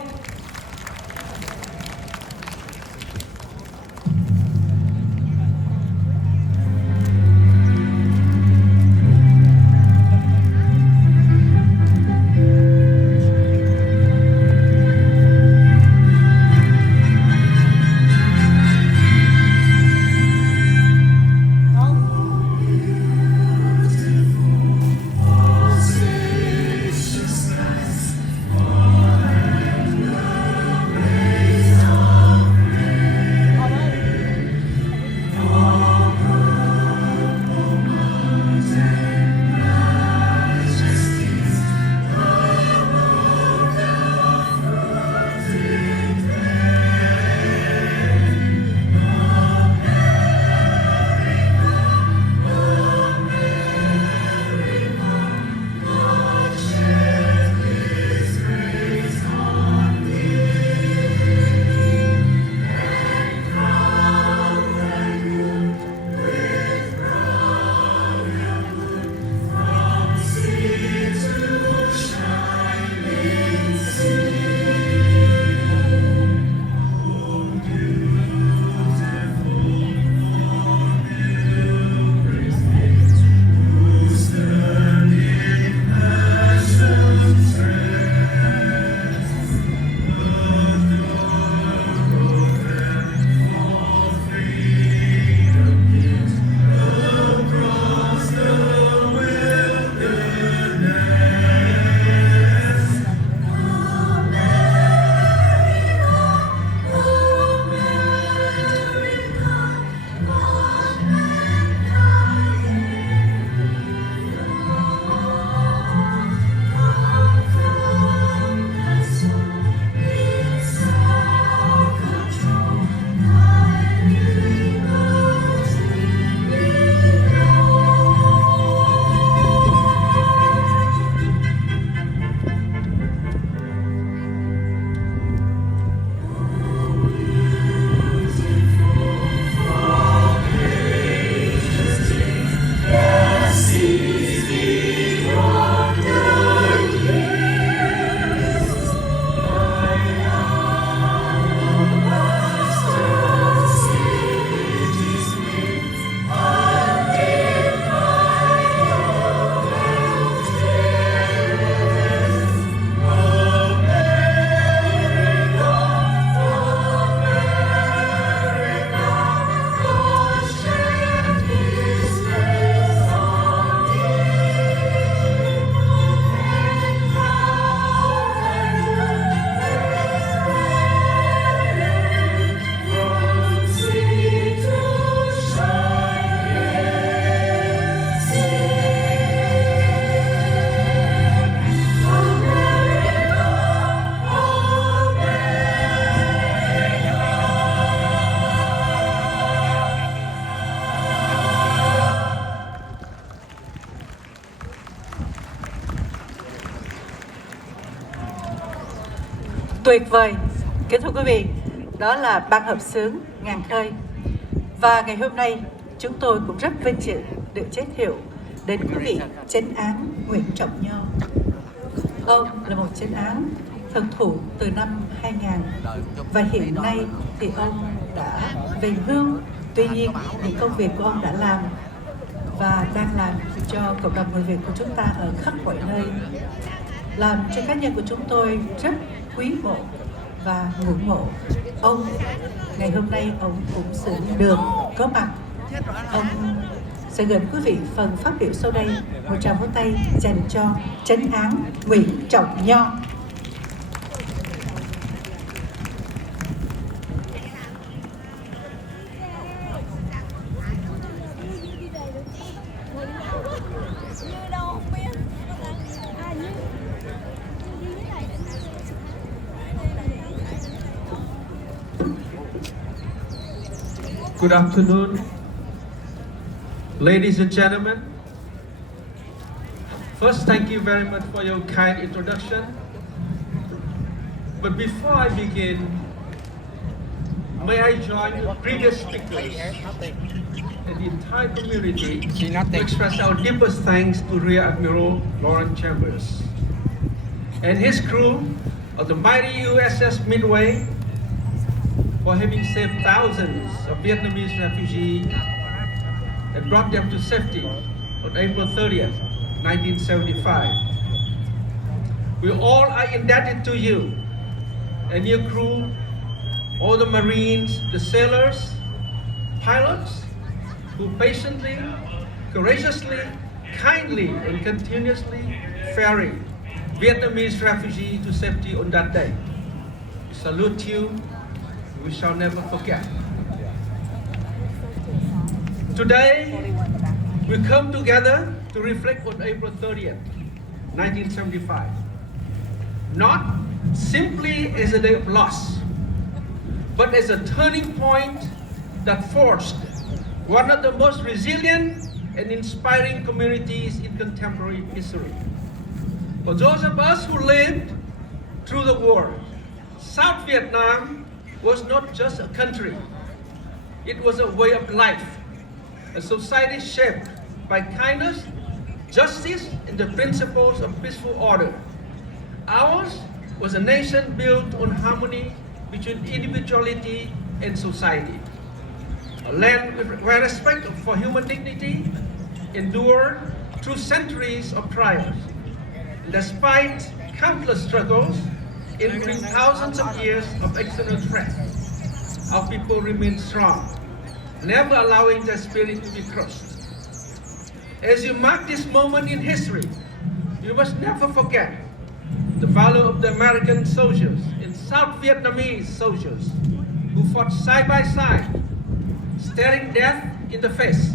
Tuyệt vời, kính thưa quý vị, đó là ban hợp xướng Ngàn Khơi. Và ngày hôm nay chúng tôi cũng rất vinh dự được giới thiệu đến quý vị chánh án Nguyễn Trọng Nho. Ông là một chánh án thực thụ từ năm 2000 và hiện nay thì ông đã về hưu. Tuy nhiên những công việc của ông đã làm và đang làm cho cộng đồng người Việt của chúng ta ở khắp mọi nơi, làm cho cá nhân của chúng tôi rất quý mộ và ngưỡng mộ ông. Ngày hôm nay ông cũng sẽ được có mặt. Ông sẽ gửi quý vị phần phát biểu sau đây. Một tràng vỗ tay dành cho chánh án Nguyễn Trọng Nho. Good afternoon, ladies and gentlemen. First, thank you very much for your kind introduction. But before I begin, may I join the previous speakers and the entire community to express our deepest thanks to Rear Admiral Lawrence Chambers and his crew of the mighty USS Midway for having saved thousands of Vietnamese refugees and brought them to safety on April 30th, 1975. We all are indebted to you and your crew, all the Marines, the sailors, pilots, who patiently, courageously, kindly, and continuously ferry Vietnamese refugees to safety on that day. We salute you. We shall never forget. Today, we come together to reflect on April 30th, 1975. Not simply as a day of loss, but as a turning point that forged one of the most resilient and inspiring communities in contemporary history. For those of us who lived through the war, South Vietnam was not just a country. It was a way of life, a society shaped by kindness, justice, and the principles of peaceful order. Ours was a nation built on harmony between individuality and society. A land where respect for human dignity endured through centuries of trials. Despite countless struggles, including thousands of years of external threat, our people remain strong, never allowing their spirit to be crushed. As you mark this moment in history, you must never forget the value of the American soldiers and South Vietnamese soldiers who fought side by side, staring death in the face,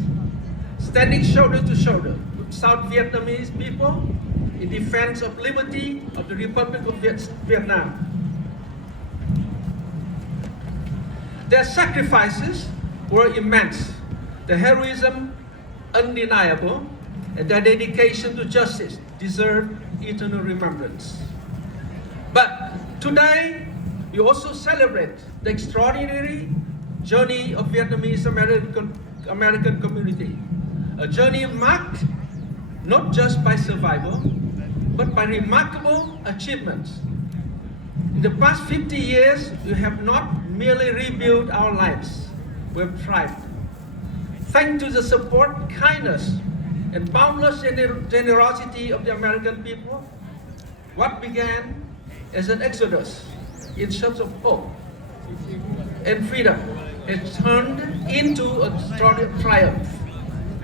standing shoulder to shoulder with South Vietnamese people in defense of liberty of the Republic of Vietnam. Their sacrifices were immense, their heroism undeniable, and their dedication to justice deserve eternal remembrance. But today, we also celebrate the extraordinary journey of Vietnamese American community, a journey marked not just by survival, but by remarkable achievements. In the past 50 years, we have not merely rebuilt our lives, we have thrived. Thanks to the support, kindness, and boundless generosity of the American people, what began as an exodus in search of hope and freedom has turned into a strong triumph,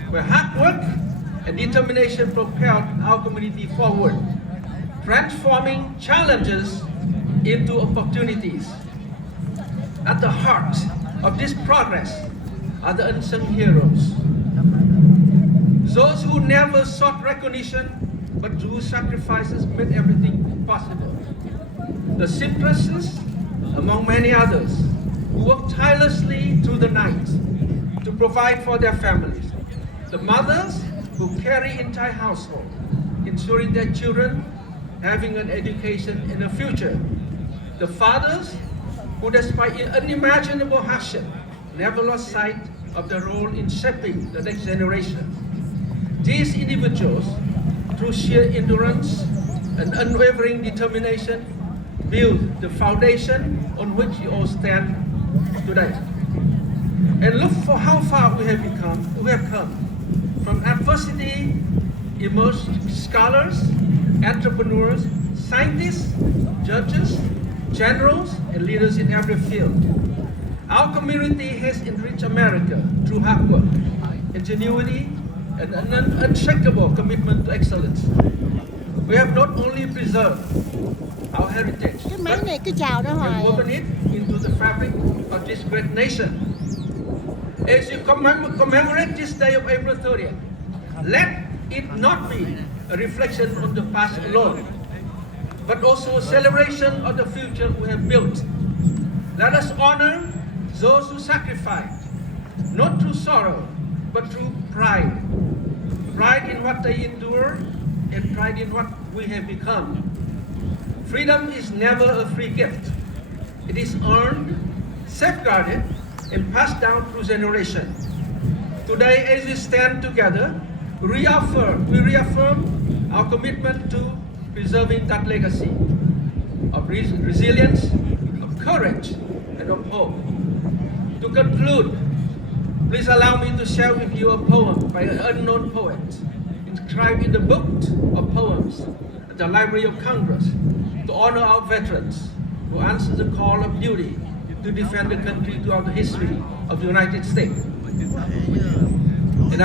where hard work and determination propelled our community forward, transforming challenges into opportunities. At the heart of this progress are the unsung heroes, those who never sought recognition, but whose sacrifices made everything possible. The seamstresses, among many others, who worked tirelessly through the night to provide for their families. The mothers who carry entire household, ensuring their children having an education and a future. The fathers who, despite unimaginable hardship, never lost sight of their role in shaping the next generation. These individuals, through sheer endurance and unwavering determination, build the foundation on which you all stand today. And look for how far we have come. From adversity emerged scholars, entrepreneurs, scientists, judges, generals, and leaders in every field. Our community has enriched America through hard work, ingenuity, and an unshakable commitment to excellence. We have not only preserved our heritage, but have woven it into the fabric of this great nation. As you commemorate this day of April 30th, let it not be a reflection on the past alone, but also a celebration of the future we have built. Let us honor those who sacrificed, not through sorrow, but through pride. Pride in what they endure, and pride in what we have become. Freedom is never a free gift. It is earned, safeguarded, and passed down through generations. Today, as we stand together, we reaffirm our commitment to preserving that legacy of resilience, of courage, and of hope. To conclude, please allow me to share with you a poem by an unknown poet, inscribed in the Book of Poems at the Library of Congress, to honor our veterans who answered the call of duty to defend the country throughout the history of the United States. And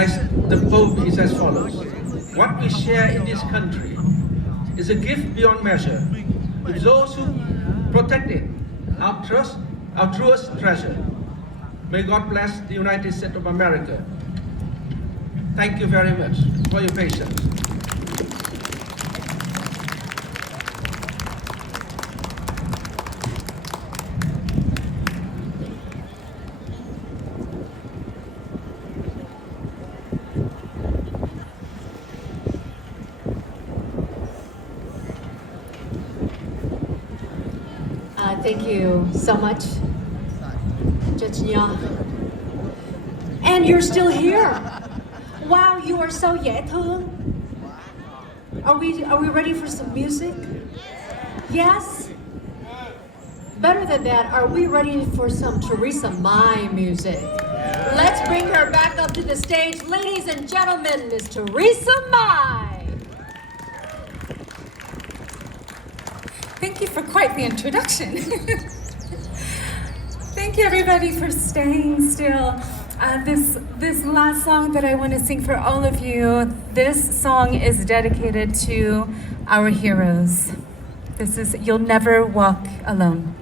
the poem is as follows. What we share in this country is a gift beyond measure. With those who protect it, our truest treasure. May God bless the United States of America. Thank you very much for your patience. Thank you so much, Judge Nho. And you're still here. Wow, you are so dễ thương. Are we ready for some music? Yes? Better than that, are we ready for some Theresa Mai music? Let's bring her back up to the stage. Ladies and gentlemen, Miss Theresa Mai. Thank you for quite the introduction. Thank you everybody for staying still. This last song that I want to sing for all of you, this song is dedicated to our heroes. This is You'll Never Walk Alone.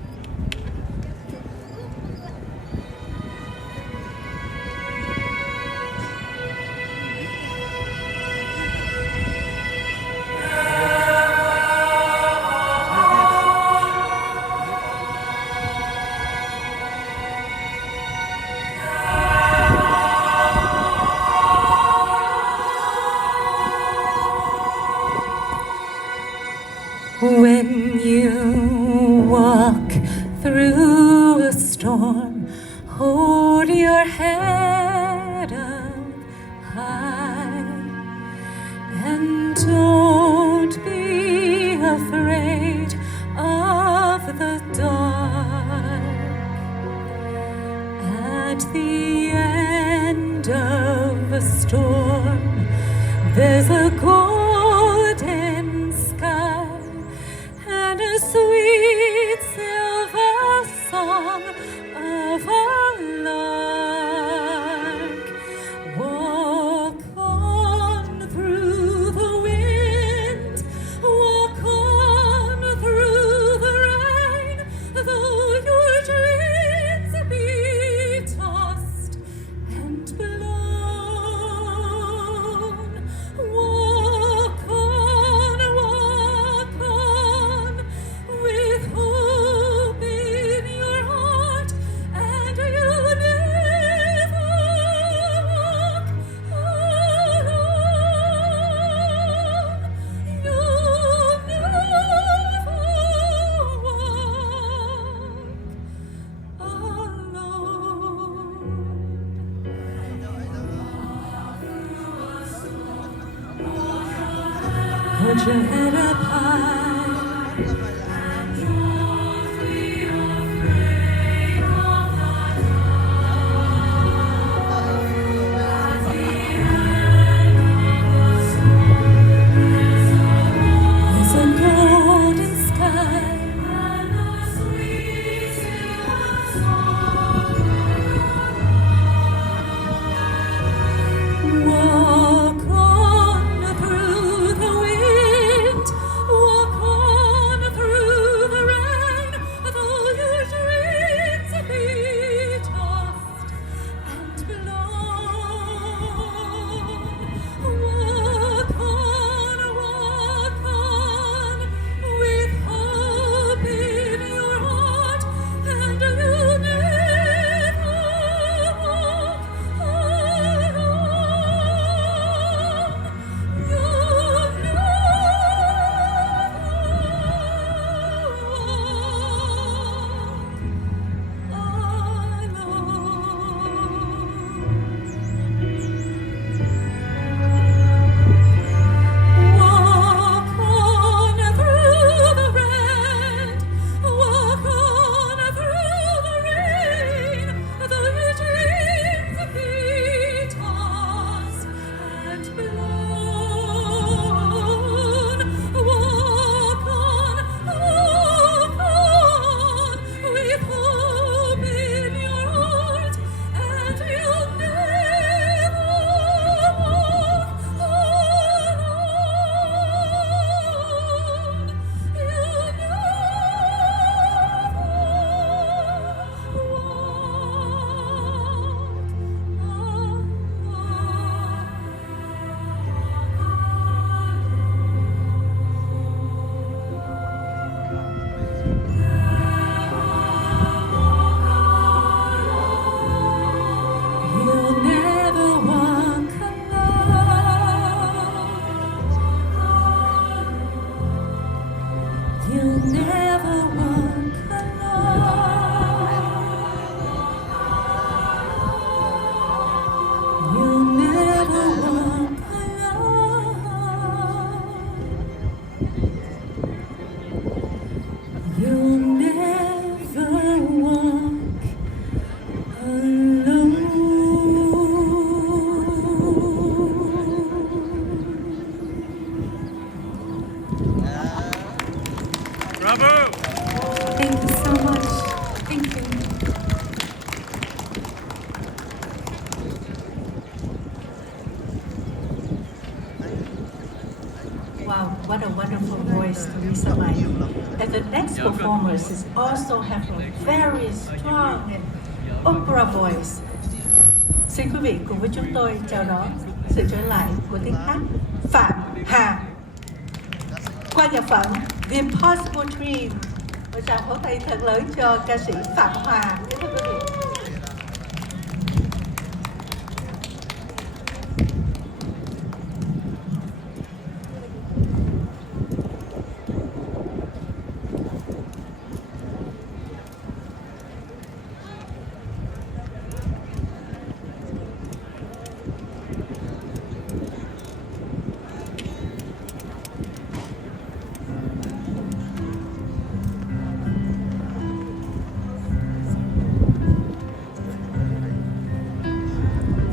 When you walk through a storm, hold your head up high and don't be afraid of the dark. At the end of a storm, there's a golden sky and a sweet silver song of a lark. Walk on through the wind, walk on through the rain, though your dreams be tossed and blown. Walk on with hope in your heart, and you'll never walk alone. You'll never walk alone. Hold your head up high. There's a golden sky and a sweet silver song. Walk on through the wind, walk with hope in your heart, and you'll never walk alone. You'll You'll never walk alone. You'll never walk alone. You'll never walk alone. You'll never walk Bravo! Thank you so much. Thank you. Wow, what a wonderful voice, Teresa Mai. And the next performers is also have a very strong and opera voice. Xin quý vị cùng với chúng tôi chào đón sự trở lại của tiếng hát Phạm Hà qua nhạc phẩm The Impossible Dream. Một tràng pháo tay thật lớn cho ca sĩ Phạm Hòa. Kính thưa quý vị.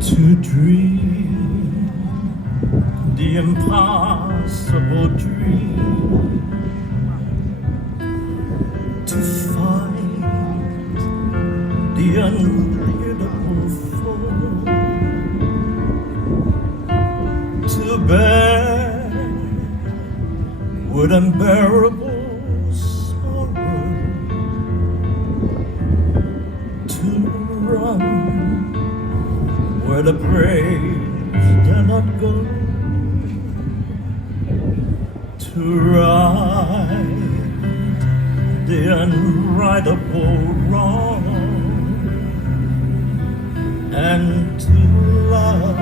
To dream the impossible dream, to find the unbeatable foe, to bear with unbearable sorrow, to run where the brave dare not go, to right the unrightable wrong, and to love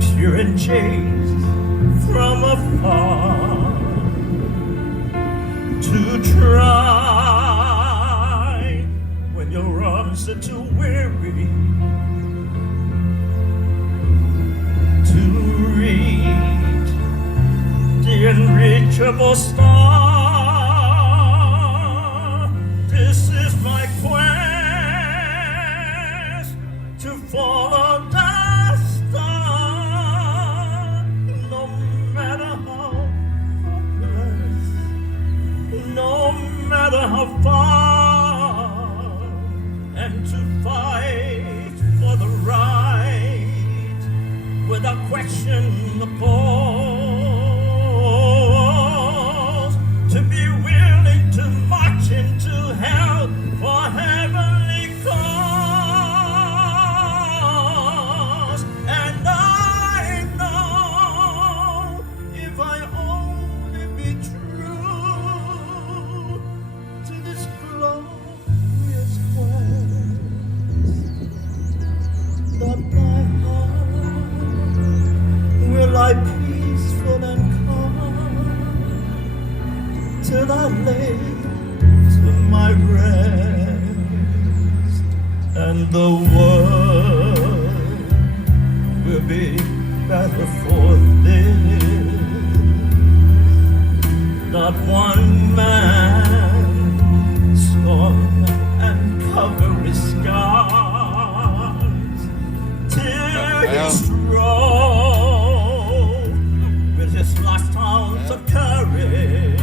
pure and chaste from afar, to try when your arms are too weary, to read the unreachable star. This is my quest, to follow the star, no matter how hopeless, no matter how far, and to fight for the right without question the cause, to be willing to march into hell for heavenly cause. And I know if I only be true to this glorious quest, that my heart will lie peaceful and calm till I lay to my rest, and the world will be better for this. Not one man scorn and cover his scars till he strove with his last ounce of courage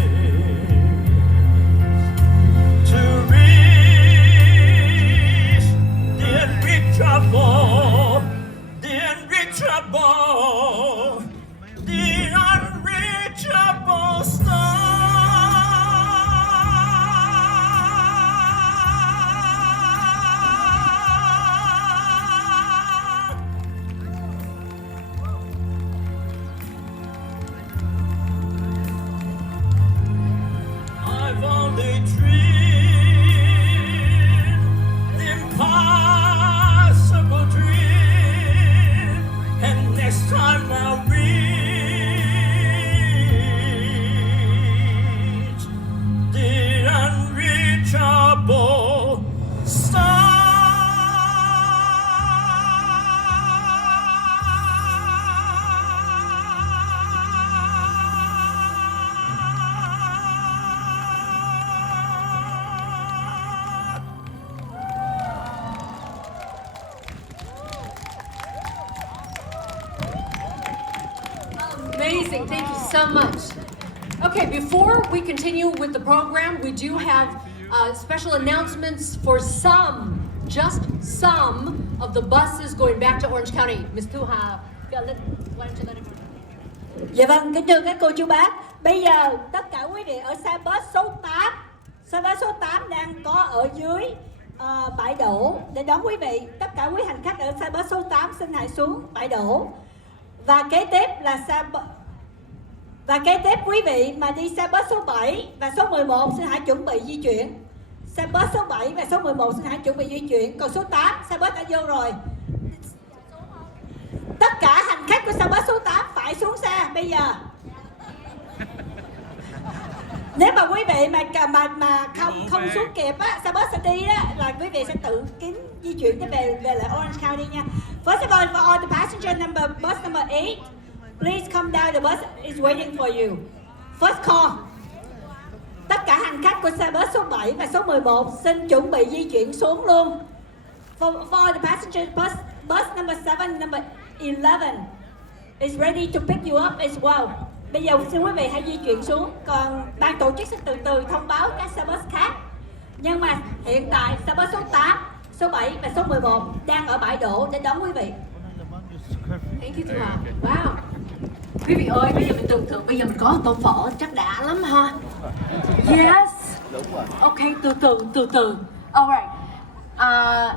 to reach Amazing. Thank you so much. Okay, before we continue with the program, we do have special announcements for some, just some of the buses going back to Orange County. Ms. Thu Hà, why don't you let it go? Dạ vâng, kính thưa các cô chú bác, bây giờ tất cả quý vị ở xe bus số 8, xe bus số 8 đang có ở dưới bãi đổ để đón quý vị. Tất cả quý hành khách ở xe bus số 8 xin hãy xuống bãi đổ. Và kế tiếp quý vị mà đi xe bus số 7 và số 11 xin hãy chuẩn bị di chuyển. Xe bus số 7 và số 11 xin hãy chuẩn bị di chuyển. Còn số 8 xe bus đã vô rồi. Tất cả hành khách của xe bus số 8 phải xuống xe bây giờ. Nếu mà quý vị mà không xuống kịp á, xe bus sẽ đi đó, là quý vị sẽ tự kiếm di chuyển để về lại Orange County nha. First of all, for all the passenger bus number 8, please come down. The bus is waiting for you. First call. Tất cả hành khách của xe bus số 7 và số 11 xin chuẩn bị di chuyển xuống luôn. For all the passengers, bus number 7, number 11 is ready to pick you up as well. Bây giờ xin quý vị hãy di chuyển xuống. Còn ban tổ chức sẽ từ từ thông báo các xe bus khác. Nhưng mà hiện tại xe bus số 8, số 7 và số 11 đang ở bãi đổ để đón quý vị. Thank you, Thu Hà. Wow. Quý vị ơi, bây giờ mình tưởng tượng bây giờ mình có tô phở chắc đã lắm ha. Yes. Ok, từ từ. Alright.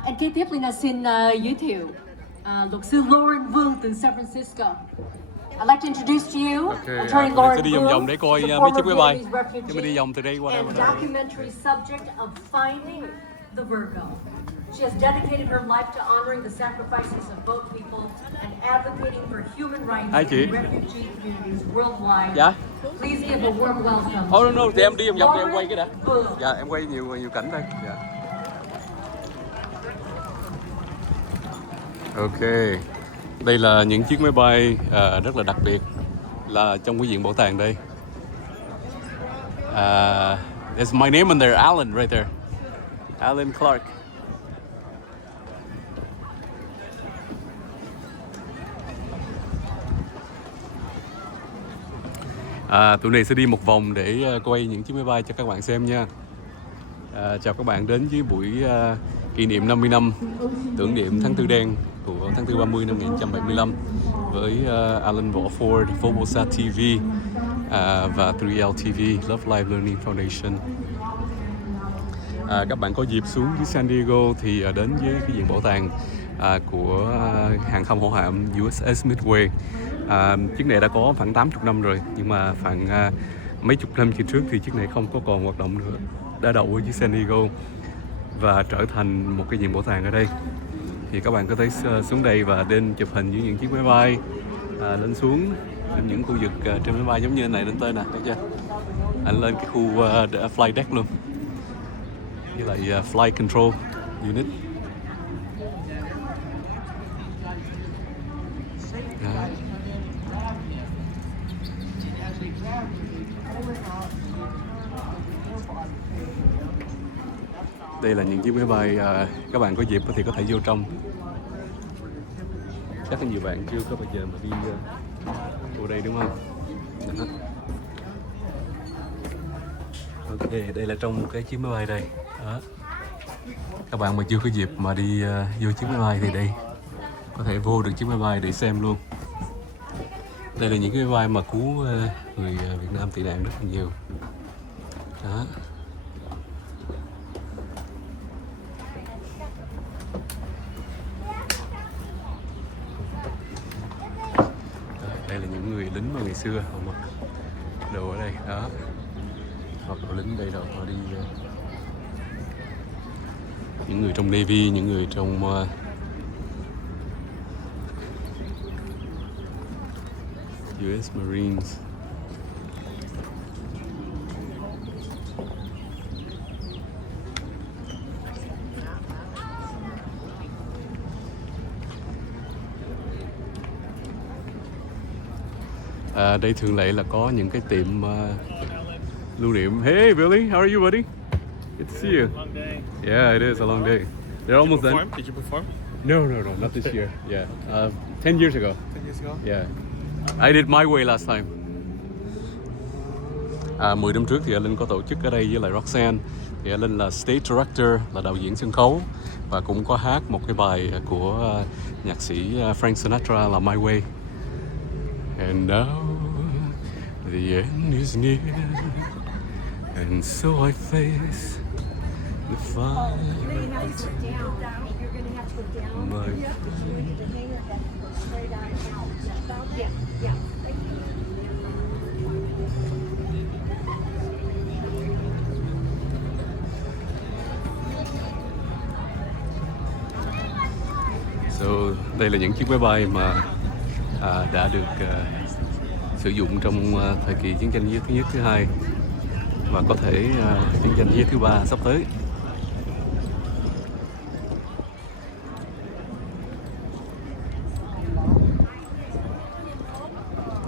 And kế tiếp Lina xin giới thiệu luật sư Lauren Vương từ San Francisco. I'd like to introduce to you Attorney Lauren Sẽ đi vòng để coi mấy chiếc máy bay. Chúng mình đi vòng từ đây qua đây. And documentary subject of finding the Virgo. She has dedicated her life to honoring the sacrifices of both people and advocating for human rights in refugee communities worldwide. Dạ. Please give a warm welcome. Oh no, thì em đi vòng thì em quay cái đã. Dạ, em quay nhiều cảnh đây. Dạ. Ok. Đây là những chiếc máy bay rất là đặc biệt là trong cái viện bảo tàng đây. There's my name on there, Alan, right there. Alan Clark. Tụi này sẽ đi một vòng để quay những chiếc máy bay cho các bạn xem nha. Chào các bạn đến với buổi kỷ niệm 50 năm tưởng niệm tháng 4 đen của tháng 4 30 năm 1975 với Alan Võ Ford, Formosa TV và 3L TV, Love Life Learning Foundation. Các bạn có dịp xuống với San Diego thì đến với cái viện bảo tàng của hàng không hỏa hạm USS Midway. Chiếc này đã có khoảng 80 năm rồi, nhưng mà khoảng mấy chục năm trước thì chiếc này không có còn hoạt động nữa, đã đậu ở dưới San Diego và trở thành một cái viện bảo tàng ở đây. Thì các bạn có thể xuống đây và đến chụp hình với những chiếc máy bay lên xuống đến những khu vực trên máy bay giống như này, đến tên nè, thấy chưa? Anh lên cái khu flight deck luôn, với lại flight control unit. Đó. Đây là những chiếc máy bay các bạn có dịp thì có thể vô trong. Chắc là nhiều bạn chưa có bao giờ mà đi vô đây đúng không? Đó. Ok, đây là trong cái chiếc máy bay đây. Đó. Các bạn mà chưa có dịp mà đi vô chiếc máy bay thì đây có thể vô được chiếc máy bay để xem luôn. Đây là những cái máy bay mà cứu người Việt Nam tị nạn rất là nhiều. Đó. Đây là những người lính mà ngày xưa họ mặc đồ ở đây đó, hoặc đồ lính đây rồi họ đi, những người trong Navy, những người trong US Marines. Đây thường lệ là có những cái tiệm lưu niệm. Hey Billy, how are you, buddy? Good to see you. Long day. Yeah, it is a long day. They're almost done. Did you perform? No, not this year. Yeah, 10 years ago. 10 years ago? Yeah, I did my way last time. 10 năm trước thì Linh có tổ chức ở đây với lại Roxanne. Thì Linh là stage director, là đạo diễn sân khấu, và cũng có hát một cái bài của nhạc sĩ Frank Sinatra là My Way. And now the end is near, and so I face the fight. So, đây là những chiếc máy bay mà đã được sử dụng trong thời kỳ chiến tranh thế giới thứ nhất, thứ hai, và có thể chiến tranh thế giới thứ ba sắp tới.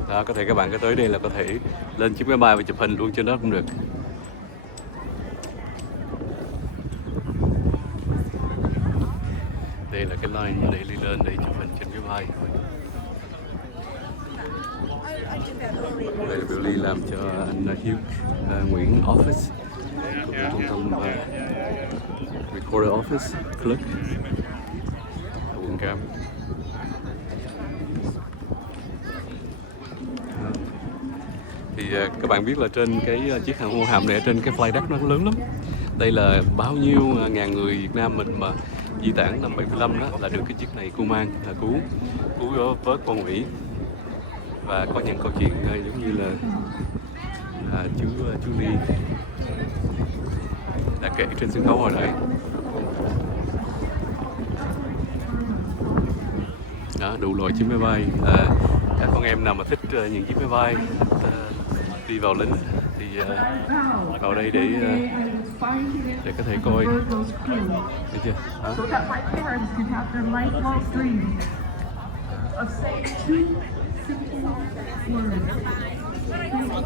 Đó, có thể các bạn có tới đây là có thể lên chiếc máy bay và chụp hình luôn trên đó cũng được. Đây là cái line để đi lên để chụp hình trên máy bay. Đây là biểu ly làm cho anh Hugh Nguyễn office, trung tâm recorder office clerk ở quận Cam. Thì các bạn biết là trên cái chiếc hàng hô hàm này, trên cái fly deck nó lớn lắm. Đây là bao nhiêu ngàn người Việt Nam mình mà di tản năm 75 đó là được cái chiếc này cứu mang, là cứu vớt con Mỹ. Và có những câu chuyện giống như là chú Ly đã kể trên sân khấu hồi nãy. Đó, đủ loại chiếc máy bay. Các con em nào mà thích những chiếc máy bay, đi vào lính thì vào đây để có thể coi. Thấy chưa?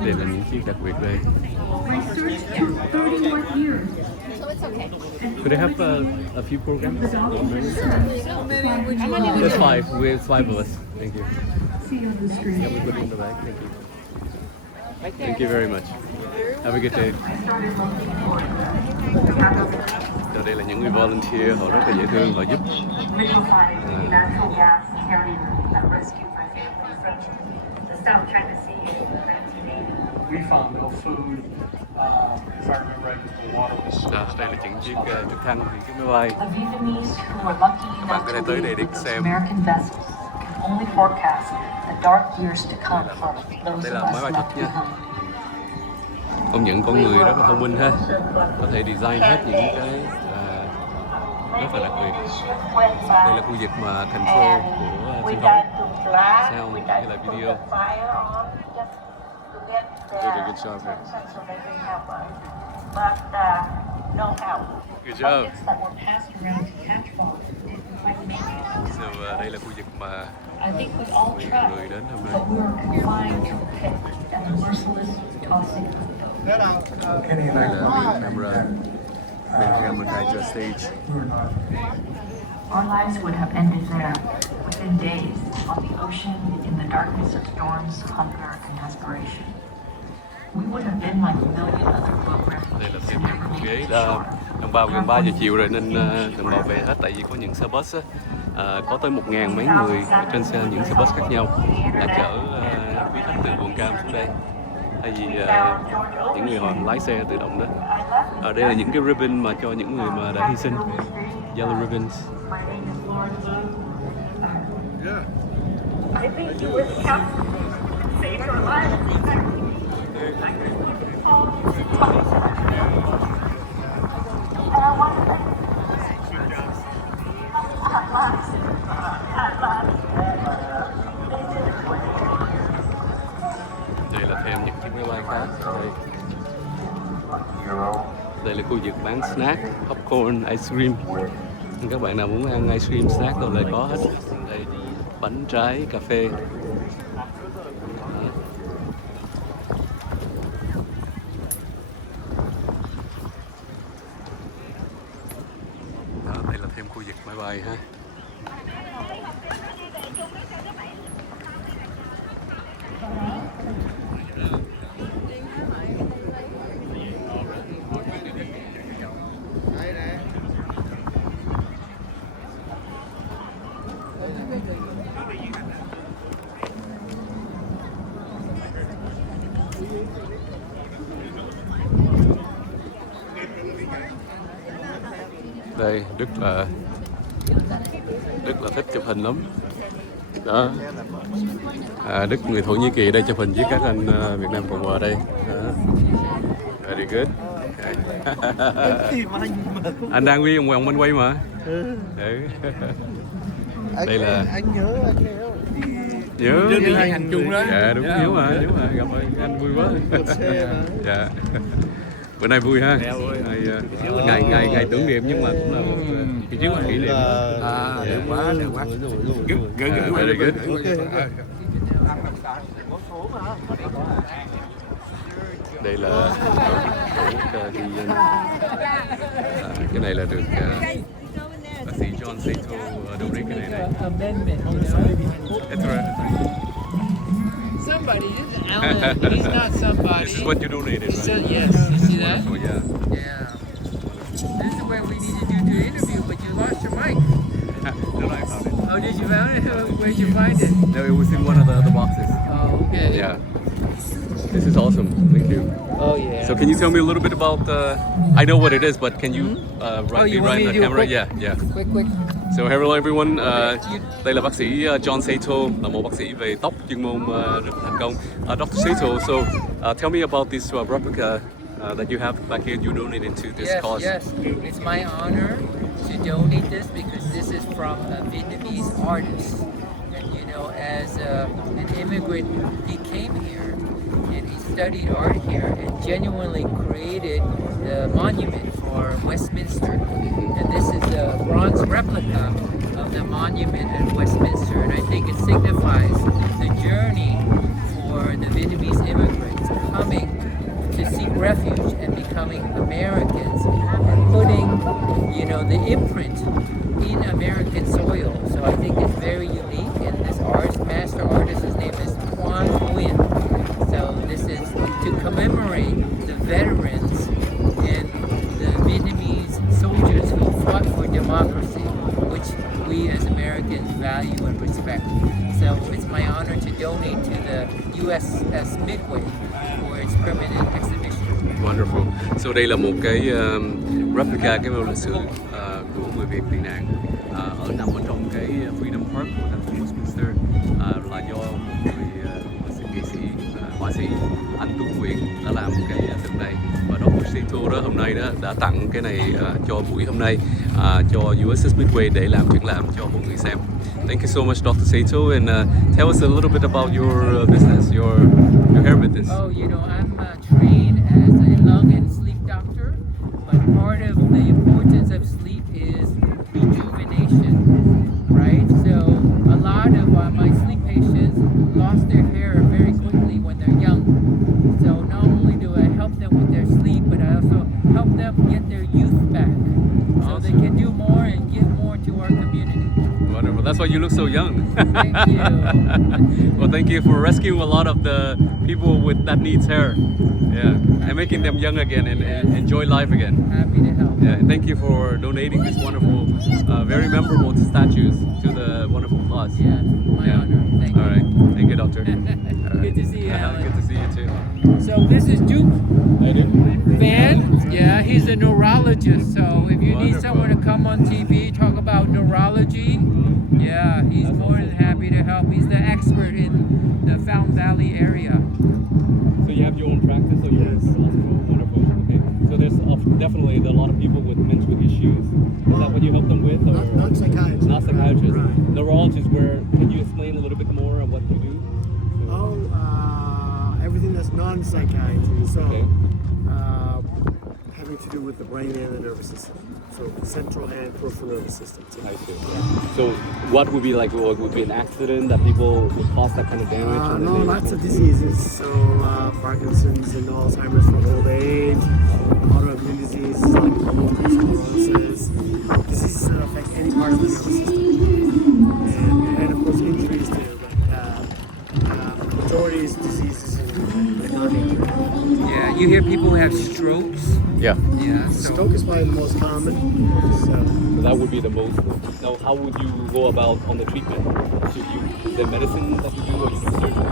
Đây là những chiếc đặc biệt đây. Could I have a few programs? Just five. We have 5 of us. Thank you. Have a good one today. Thank you. Thank you very much. Have a good day. Đây là những người volunteer, họ rất là dễ thương, họ giúp. We found no food. If I remember right, the water was Đây là những chiếc trực thăng, những chiếc máy bay. Các bạn có thể tới đây để xem. Đây là máy bay thật nha. Công nhận con người rất là thông minh ha. Có thể design hết những cái rất là đặc biệt. Đây là khu vực mà control của sân khấu, sound hay là video. Did a good job here. Good job. So đây là khu vực mà người đến hôm nay. Đây là camera, main camera digest stage. Our lives would have ended there, within days, on the ocean, in the darkness of storms, hunger, and desperation. We would have been like a million other boat Đây là refugees thêm who never những made ghế it là ashore. đồng bào gần 3 giờ chiều rồi nên đồng bào về hết, tại vì có những xe bus á, có tới 1.000 mấy người trên xe, những xe bus khác nhau đã chở quý khách từ quận Cam xuống đây, thay vì những người họ lái xe tự động đó. Ở đây là những cái ribbon mà cho những người mà đã hy sinh, yellow ribbons. I think you were the captain who saved our lives. Đây là thêm những chiếc máy bay khác. Đây là khu vực bán snack, popcorn, ice cream. Các bạn nào muốn ăn ice cream, snack đâu lại có hết. Đây, bánh trái, cà phê. Đó, đây là thêm khu vực máy bay ha. Đây Đức là thích chụp hình lắm đó. Đức người Thổ Nhĩ Kỳ đây chụp hình với các anh Việt Nam Cộng Hòa đây đó. Very good. Anh đang quy vòng bên quay mà. Đây là anh nhớ nhớ hai hành chung đó. Dạ đúng, nhớ mà gặp anh vui quá. Dạ bữa nay vui ha. Ngày tưởng niệm nhưng mà cũng là một chuyến kỷ niệm. Đẹp quá. Very good. Đây là ghi danh. Cái này là được bác sĩ John Sato donate cái này này. That's right. Somebody, Alan, he's not somebody. This is what you donated, right? Yes, you see that? Wonderful, yeah. Yeah. This is where we needed you to interview, but you lost your mic. No, I found it. Oh, did you find it? Where'd you find it? No, it was in one of the other boxes. Oh, okay. Yeah. This is awesome. Thank you. Oh, yeah. So can you tell me a little bit about I know what it is, but can you Oh, you want right me in to the do a camera? quick? Yeah. Quick. So hello everyone. Đây là bác sĩ John Sato, là một bác sĩ về tóc chuyên môn rất thành công. Dr. Sato, so tell me about this replica that you have back here. You donated to this cause. Yes. It's my honor to donate this because this is from a Vietnamese artist. And you know, as an immigrant, he came here and he studied art here and genuinely created the monument for Westminster. And this is a bronze replica of the monument at Westminster. And I think it signifies the journey for the Vietnamese immigrants coming to seek refuge and becoming Americans and putting, you know, the imprint in American soil. So I think it's very unique. And this master artist, his name is Quan Nguyen. So this is to commemorate the veterans and the Vietnamese soldiers who fought for democracy, which we as Americans value and respect. So it's my honor to donate to the USS Midway for its permanent exhibition. Wonderful. So đây là một cái replica cái màu lịch sử của người Việt tị nạn nằm ở trong cái Freedom Park của thành phố Westminster, là do một người nghệ sĩ họa sĩ anh Tuấn Nguyễn đã làm cái tượng này, và Dr. Sato đó hôm nay đó đã tặng cái này cho buổi hôm nay cho USS Midway để làm triển lãm cho mọi người xem. Thank you so much, Dr. Sato, and tell us a little bit about your business, your hair business. Oh, you know, I'm trained as a lung and sleep doctor, but part of the importance of sleep is rejuvenation, right? So a lot of my sleep patients lost their hair very quickly when they're young. So not only do I help them with their sleep, but I also help them get their youth back, so they can do more and give more to our community. Wonderful. That's why you look so young. Thank you. Well, thank you for rescuing a lot of the people that needs hair. Yeah, and making them young again and enjoy life again. Happy to help. Yeah, and thank you for donating this wonderful, very memorable statues to the wonderful cause. Yeah, my honor. Thank you. All right. Thank you, Doctor. Good to see you, Alan. Good to see you too. So this is Duke Van. Yeah, he's a neurologist. So if you need someone to come on TV, talk about neurology, yeah, he's more than happy to help. He's the expert in the Fountain Valley area. So you have your own practice, or you're in the hospital? Wonderful. Okay. So there's definitely a lot of people with mental issues. Is that what you help them with? Or? Not psychiatrists. Not psychiatrists. Right. Neurologists, can you explain a little bit more of what you do? Everything that's non-psychiatry. So, having to do with the brain and the nervous system. So, central and peripheral nervous system. I see. So, what would be like? What would be an accident that people would cause that kind of damage? No, lots of diseases. So, Parkinson's and Alzheimer's from old age, autoimmune diseases like multiple sclerosis, diseases that affect any part of the nervous system, and of course injuries too. Majority is diseases and non-injury. Yeah, you hear people who have strokes. Yeah. Yeah. So Stroke is probably the most common. So that would be the most. Now, how would you go about on the treatment? The medicine that you do, or you do surgery?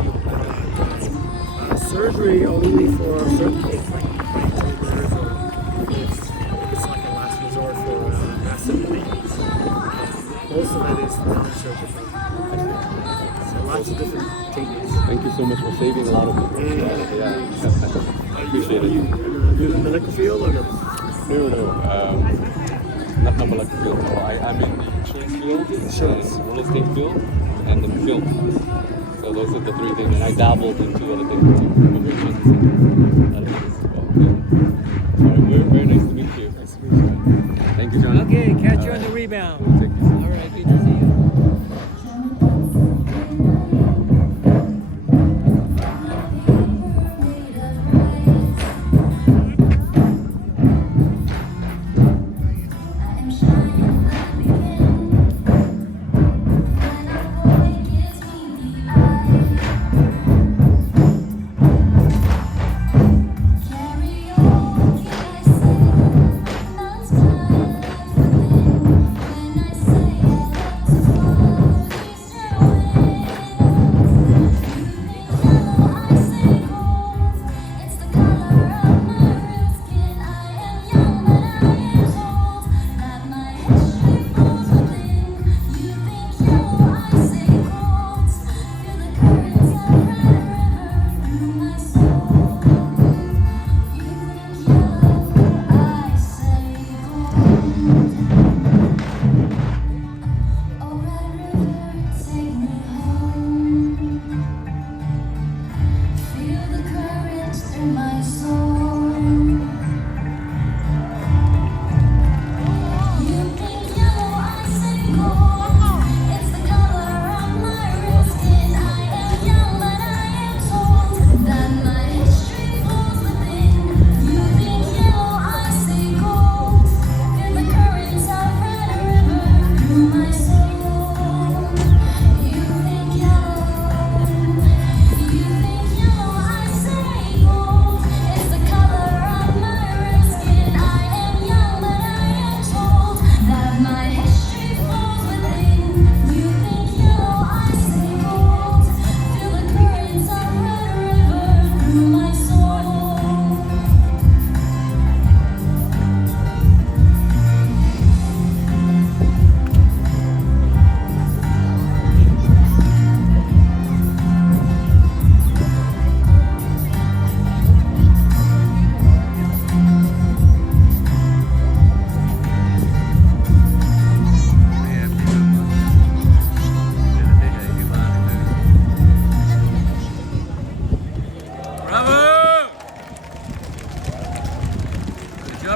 Surgery only for certain things like brain tumors, or if it's like a last resort for Most of it is non-surgical. So lots of different techniques. Thank you so much for saving a lot of people. Yeah. Appreciate it. You in the molecular field or no? No. Not the molecular field. No, I'm in the insurance field, real estate field, and the film. So those are the three things. And I dabbled in two other things, like immigration and other things as well. Yeah. All right, very nice to meet you. Nice to meet you. Thank you, John. Okay, catch you on the rebound. Thank you. All right, good to see you.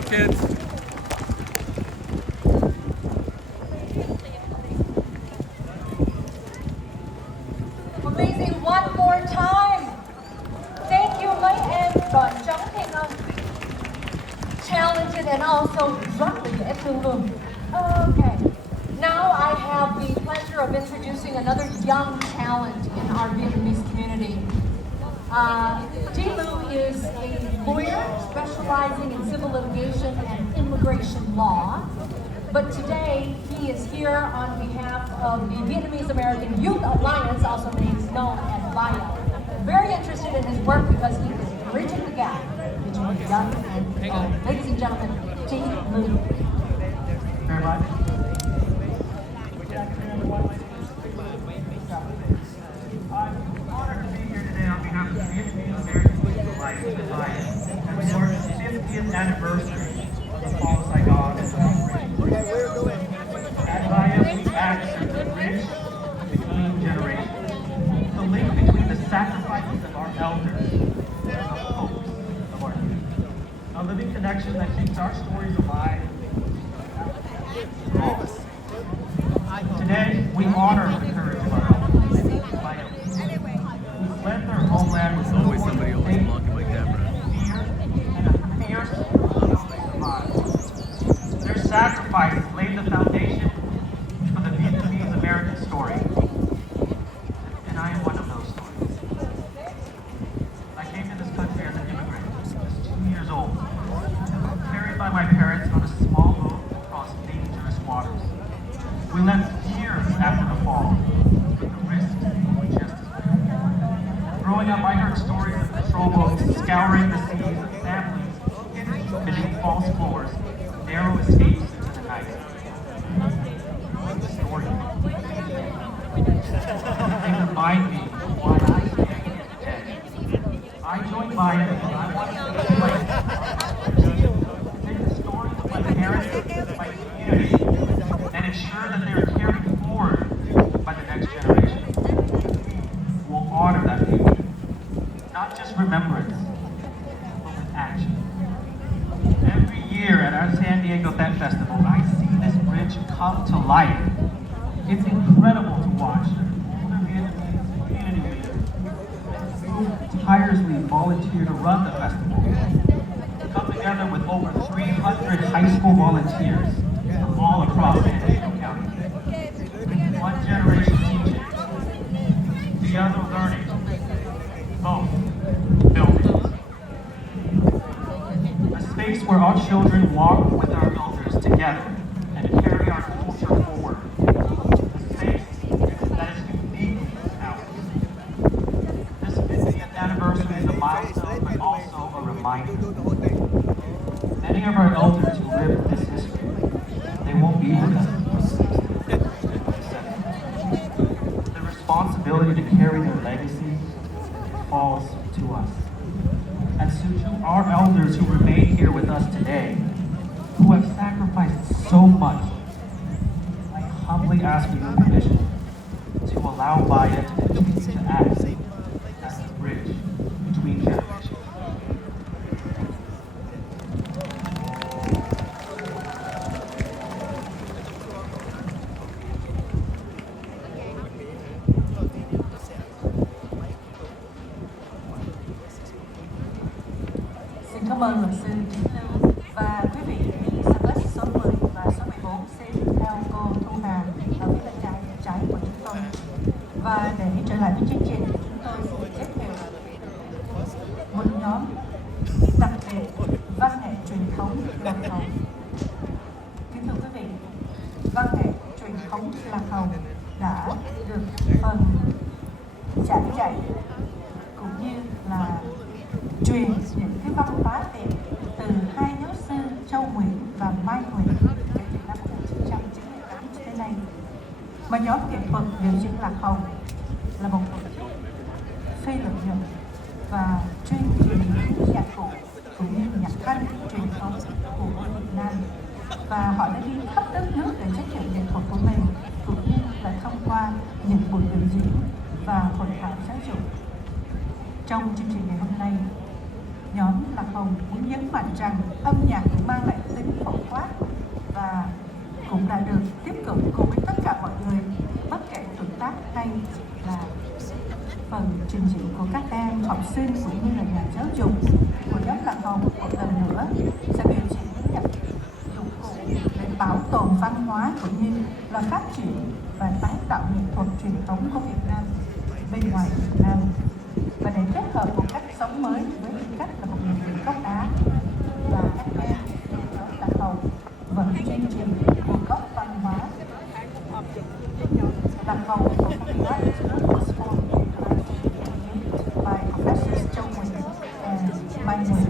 kids. Amazing, one more time. Thank you, mấy em đoàn trống thiên ân. Talented and also rất là dễ thương luôn. Okay. Now I have the pleasure of introducing another young talent in our Vietnamese community. Thi Lu is a lawyer specializing in civil litigation and immigration law. But today, he is here on behalf of the Vietnamese American Youth Alliance, also known as VIA. Very interested in his work because he is bridging the gap between young and old. Ladies and gentlemen, Thi Lu. Very much. I'm honored to be here today on behalf of the Vietnamese American Youth Alliance, VIA, and we mark the 50th anniversary of the fall of Saigon and at VIA, we act as a bridge between generations, the link between the sacrifices of our elders and the hopes of our youth, a living connection that keeps our stories alive. Today, we honor the courage of our elders, who fled their homeland with always somebody always blocking my camera. Fear and a fierce survival. Their sacrifices laid the foundation for the Vietnamese American story, and I am one of those stories. I came to this country as an immigrant, just 2 years old, carried by my parents on a small boat across dangerous waters. We left years after the fall, the risks of just growing up, I heard stories of patrol boats scouring the seas of families hidden beneath false floors, narrow escapes into the night. The story that they are carried forward by the next generation. We'll honor that future, not just remembrance, but with action. Every year at our San Diego Pet Festival, I see this bridge come to life. It's incredible to watch older Vietnamese community leaders who tirelessly volunteer to run the festival come together with over 300 high school volunteers from all across San Diego County. One generation teaching, the other learning, both building. A space where our children walk with our elders together and carry our culture forward. A space that is uniquely ours. This 50th anniversary is a milestone, but also a reminder. Many of our elders who lived this history, they won't be with us for 60. The responsibility to carry their legacy falls to us. And so to our elders who remain here with us today, who have sacrificed so much, I humbly ask for your permission to allow Viet to continue to act as the bridge between generations. Xin cảm ơn luật sư Chính Lưu và quý vị đi xe bus số 10 và số 14 xin theo cô Thu Hà ở phía bên trái của chúng tôi. Và để trở lại với chương trình, chúng tôi xin giới thiệu một nhóm đặc biệt văn nghệ truyền thống Lạc Hồng. Kính thưa quý vị, văn nghệ truyền thống Lạc Hồng đã được phần giảng dạy cũng như là truyền những cái văn hóa Việt từ hai giáo sư Châu Nguyễn và Mai Nguyễn kể từ năm 1998 cho tới nay. Mà nhóm nghệ thuật biểu diễn Lạc Hồng là một tổ chức phi lợi nhuận và chuyên trình diễn nhạc cụ cũng như nhạc thanh truyền thống của Việt Nam, và họ đã đi khắp đất nước để giới thiệu nghệ thuật của mình cũng như là thông qua những buổi biểu diễn và hội thảo giáo dục. Trong chương trình ngày hôm nay, nhóm Lạc Hồng muốn nhấn mạnh rằng âm nhạc cũng mang lại tính phổ quát và cũng đã được tiếp cận cùng với tất cả mọi người, bất kể tuổi tác hay là phần trình diễn của các em học sinh cũng như là nhà giáo dục của nhóm Lạc Hồng một lần nữa sẽ biểu diễn những nhạc dụng cụ để bảo tồn văn hóa cũng như là phát triển và tái tạo nghệ thuật truyền thống của Việt Nam bên ngoài Việt Nam, và để kết hợp một cách sống mới với tư cách là một người gốc Á, và các em nhóm Lạc Hồng vẫn duy trì nguồn gốc văn hóa. Lạc Hồng by Professors Châu Nguyễn and Mai Nguyễn,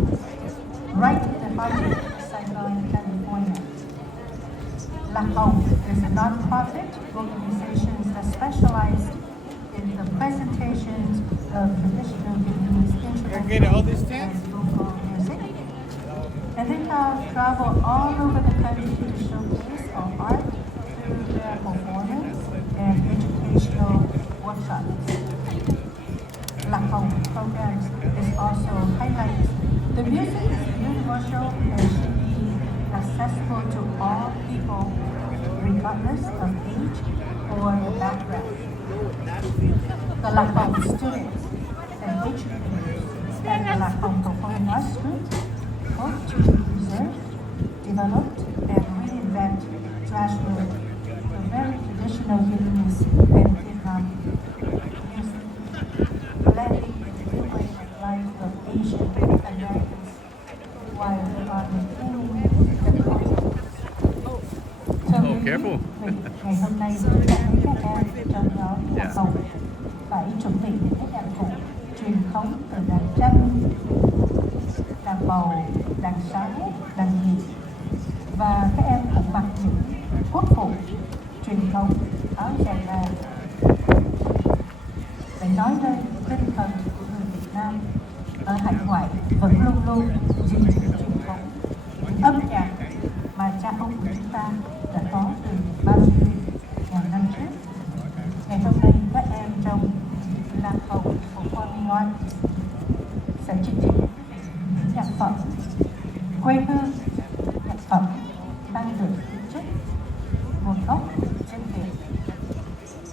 right in the heart of Saigon, California. Lạc Hồng is a non-profit organization that specializes in the presentations of traditional Vietnamese instruments and vocal music. And they have traveled all over the country to showcase our art through their performance and educational workshops. Lạc Hồng programs is also highlights the music is universal and should be accessible to all people regardless of age or background. The Lạc Hồng students and educators at the Lạc Hồng Performing Arts Group hope to preserve, develop, and reinvent gradually the very traditional Vietnamese and Vietnam music, blending the new way of life of Asian Americans while they are maintaining the culture. Careful. Ngày hôm nay chúng ta thấy các em trong nhóm Lạc Hồng phải chuẩn bị những cái nhạc cụ truyền thống từ đàn tranh, đàn bầu, đàn sáo, đàn nhị, và các em cũng mặc những quốc phục truyền thống áo dài vàng để nói lên tinh thần của người Việt Nam ở hải ngoại vẫn luôn luôn gìn giữ truyền thống, những âm nhạc mà cha ông của chúng ta đã có từ bao nhiêu gốc trên Việt.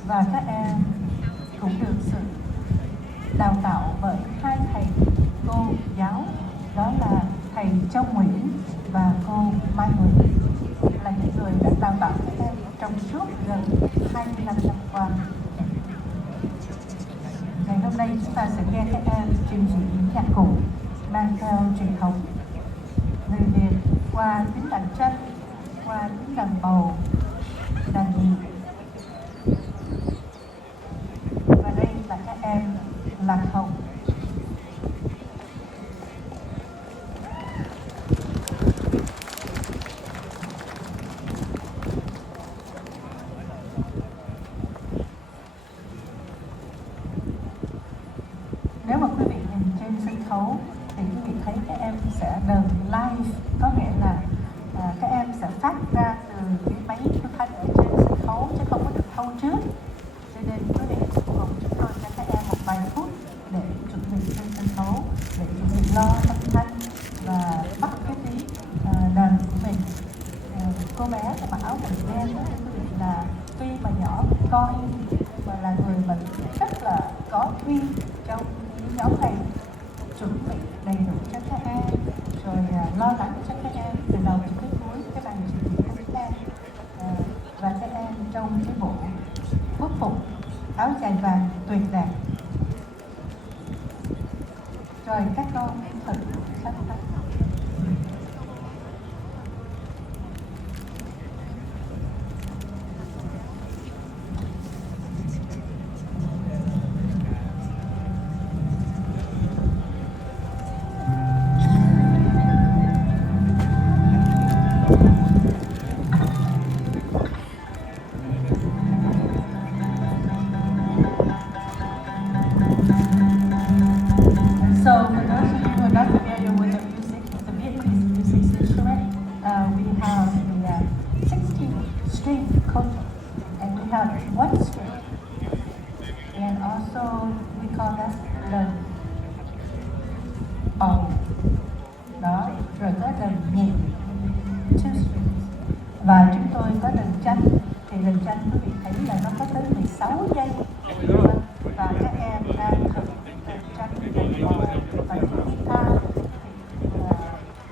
Và các em cũng được sự đào tạo bởi hai thầy cô giáo, đó là thầy Châu Nguyễn và cô Mai Nguyễn, là những người đã đào tạo các em trong suốt gần 25 năm qua. Ngày hôm nay chúng ta sẽ nghe các em trình diễn nhạc cụ mang theo truyền thống người Việt qua tiếng đàn tranh, qua tiếng đàn bầu, đàn nhị. Và đây là các em Lạc Hồng. Nếu mà quý vị nhìn trên sân khấu thì quý vị thấy các em sẽ đờn live, có nghĩa là các em sẽ phát ra từ cái máy thu thanh ở trên sân khấu chứ không có được thâu trước. Cho nên quý vị cùng chúng tôi cho các em một vài phút để chuẩn bị trên sân khấu, để chuẩn bị lo âm thanh và bắt cái tiếng đàn của mình. Cô bé của mặc áo màu đen đó quý vị là tuy mà nhỏ con mà là người mà rất là có uy trong nhóm này, chuẩn bị đầy đủ cho các em, rồi lo lắng cho các em từ đầu đến cuối cái bài trình diễn của các em. Và các em trong cái bộ quốc phục áo dài vàng tuyệt đẹp, rồi các con thật sắc sắc. So for those of you who are not familiar with the music, the Vietnamese music instrument, we have the 16-string koto, and we have one string, and also we call that the bầu. Đó, rồi có đờn nhị, 2 strings, và chúng tôi có đờn tranh. Thì đờn tranh quý vị thấy là nó có tới 16 giây, và các em đang thử đờn tranh đàn bầu và guitar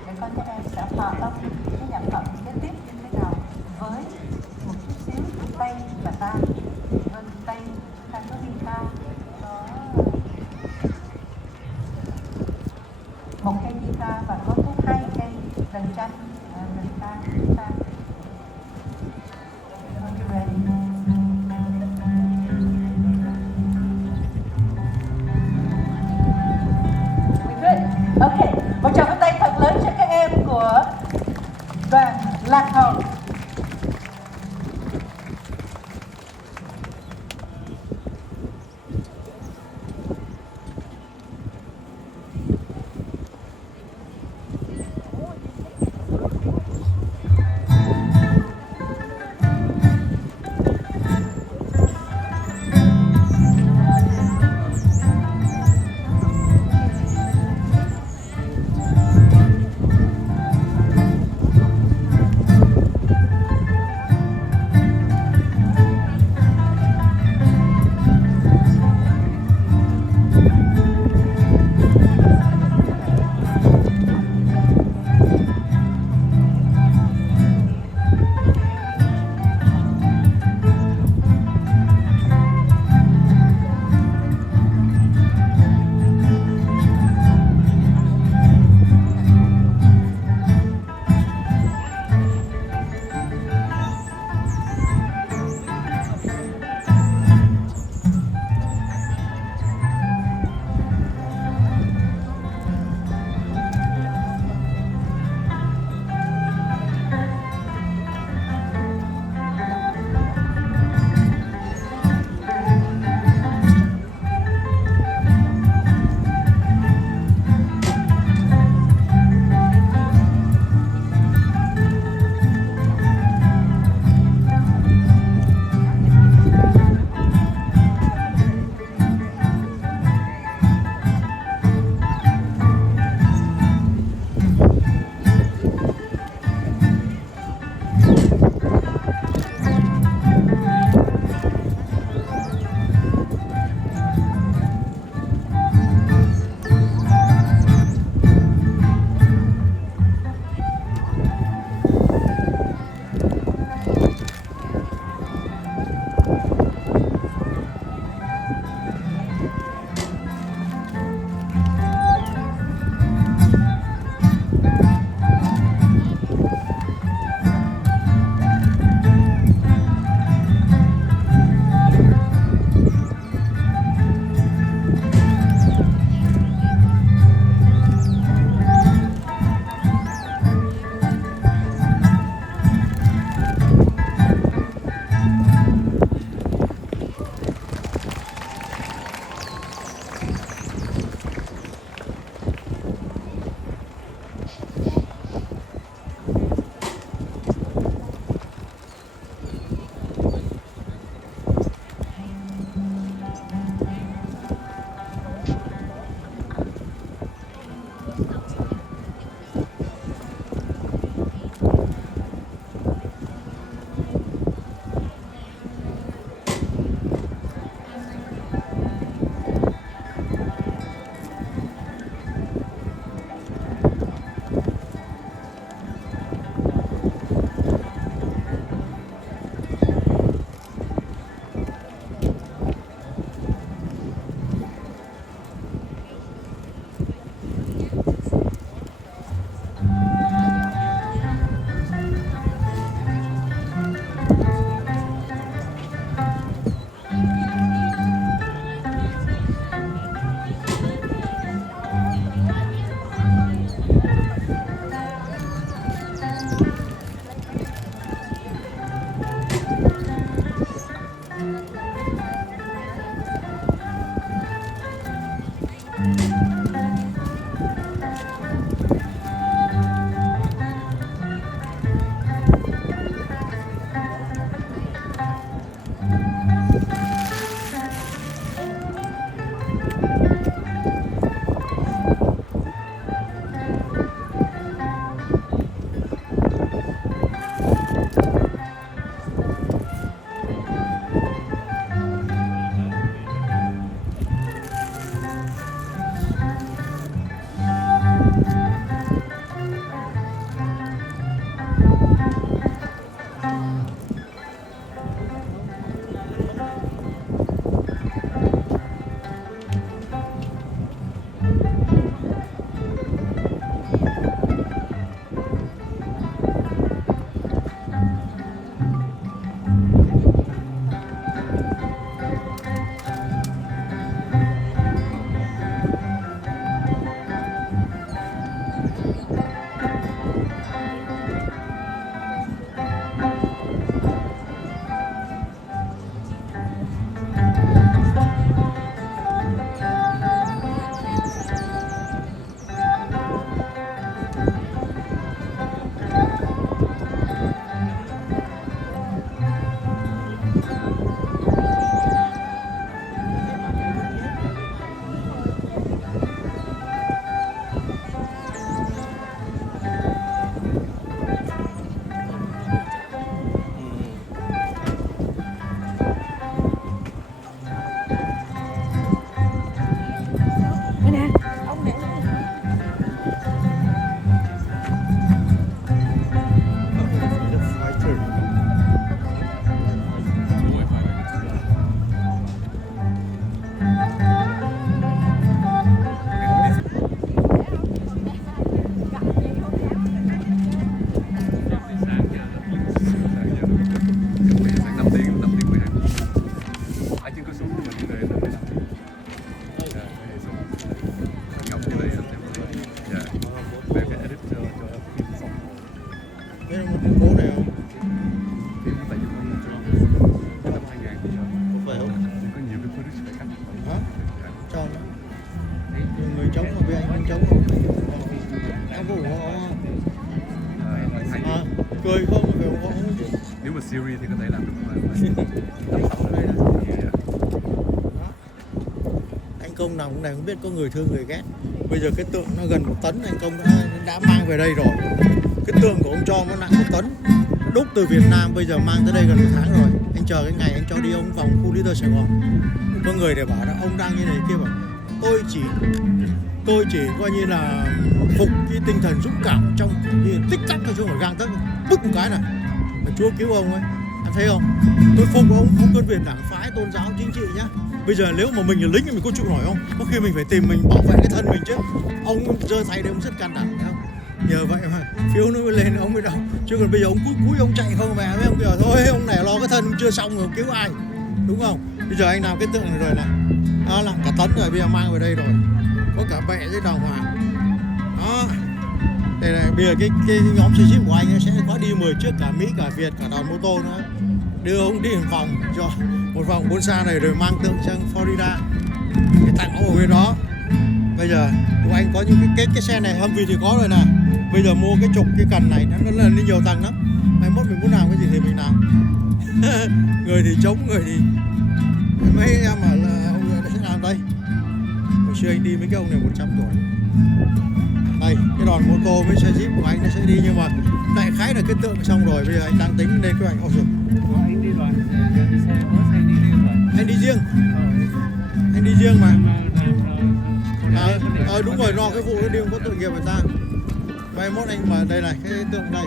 để coi các em sẽ hòa âm cái nhạc phẩm kế tiếp như thế nào với một chút xíu tay và ta. Bên tay chúng ta có guitar, có một cây guitar và có tới 2 cây đàn tranh, đàn ta chúng ta. Are you ready? Ok, một tràng pháo tay thật lớn cho các em của đoàn Lạc Hồng. theory thì có thể làm được mà. Anh Công nào cũng này không biết có người thương người ghét. Bây giờ cái tượng nó gần 1 tấn anh Công đã mang về đây rồi. Cái tượng của ông cho nó nặng 1 tấn. Đúc từ Việt Nam bây giờ mang tới đây gần 1 tháng rồi. Anh chờ cái ngày anh cho đi ông vòng khu lý thơ Sài Gòn. Có người để bảo là ông đang như này kia bảo tôi chỉ coi như là phục cái tinh thần dũng cảm trong như tích tắc cho chứ không phải gang tấc, bức một cái này mà Chúa cứu ông ấy, em thấy không? Tôi phục ông không phân biệt đảng phái tôn giáo chính trị nhá. Bây giờ nếu mà mình là lính thì mình có trụ nổi không? Có khi mình phải tìm mình bảo vệ cái thân mình chứ. Ông giơ tay để ông rất can đảm thấy không? Nhờ vậy mà phiếu nó mới lên ông mới đâu. Chứ còn bây giờ ông cúi ông chạy không mẹ mấy ông kêu thôi ông này lo cái thân chưa xong rồi cứu ai, đúng không? Bây giờ anh làm cái tượng này rồi này, nó nặng cả tấn rồi, bây giờ mang về đây rồi, có cả bệ với đàng hoàng. Đó, đây này, bây giờ cái nhóm xe jeep của anh ấy sẽ có đi 10 chiếc cả Mỹ cả Việt cả đoàn mô tô nữa, đưa ông đi một vòng cho một vòng 4 xa này rồi mang tượng sang Florida để tặng ông ở bên đó. Bây giờ của anh có những cái xe này Humvee thì có rồi nè. Bây giờ mua cái trục cái cần này nó lên đi nhiều tầng lắm. Mai mốt mình muốn làm cái gì thì mình làm. Người thì chống, người thì mấy em ở là ông sẽ làm đây. Hồi xưa anh đi mấy cái ông này 100 tuổi. Đây, cái đoàn mô tô với xe jeep của anh nó sẽ đi, nhưng mà đại khái là cái tượng xong rồi. Bây giờ anh đang tính lên cái ảnh. Ôi giời. Anh đi đoàn đi xe bus hay đi riêng rồi? Anh đi riêng. Anh đi riêng mà. Đúng rồi, lo cái vụ nó đi không có tội nghiệp người ta. Mai mốt anh mà đây này, cái tượng đây.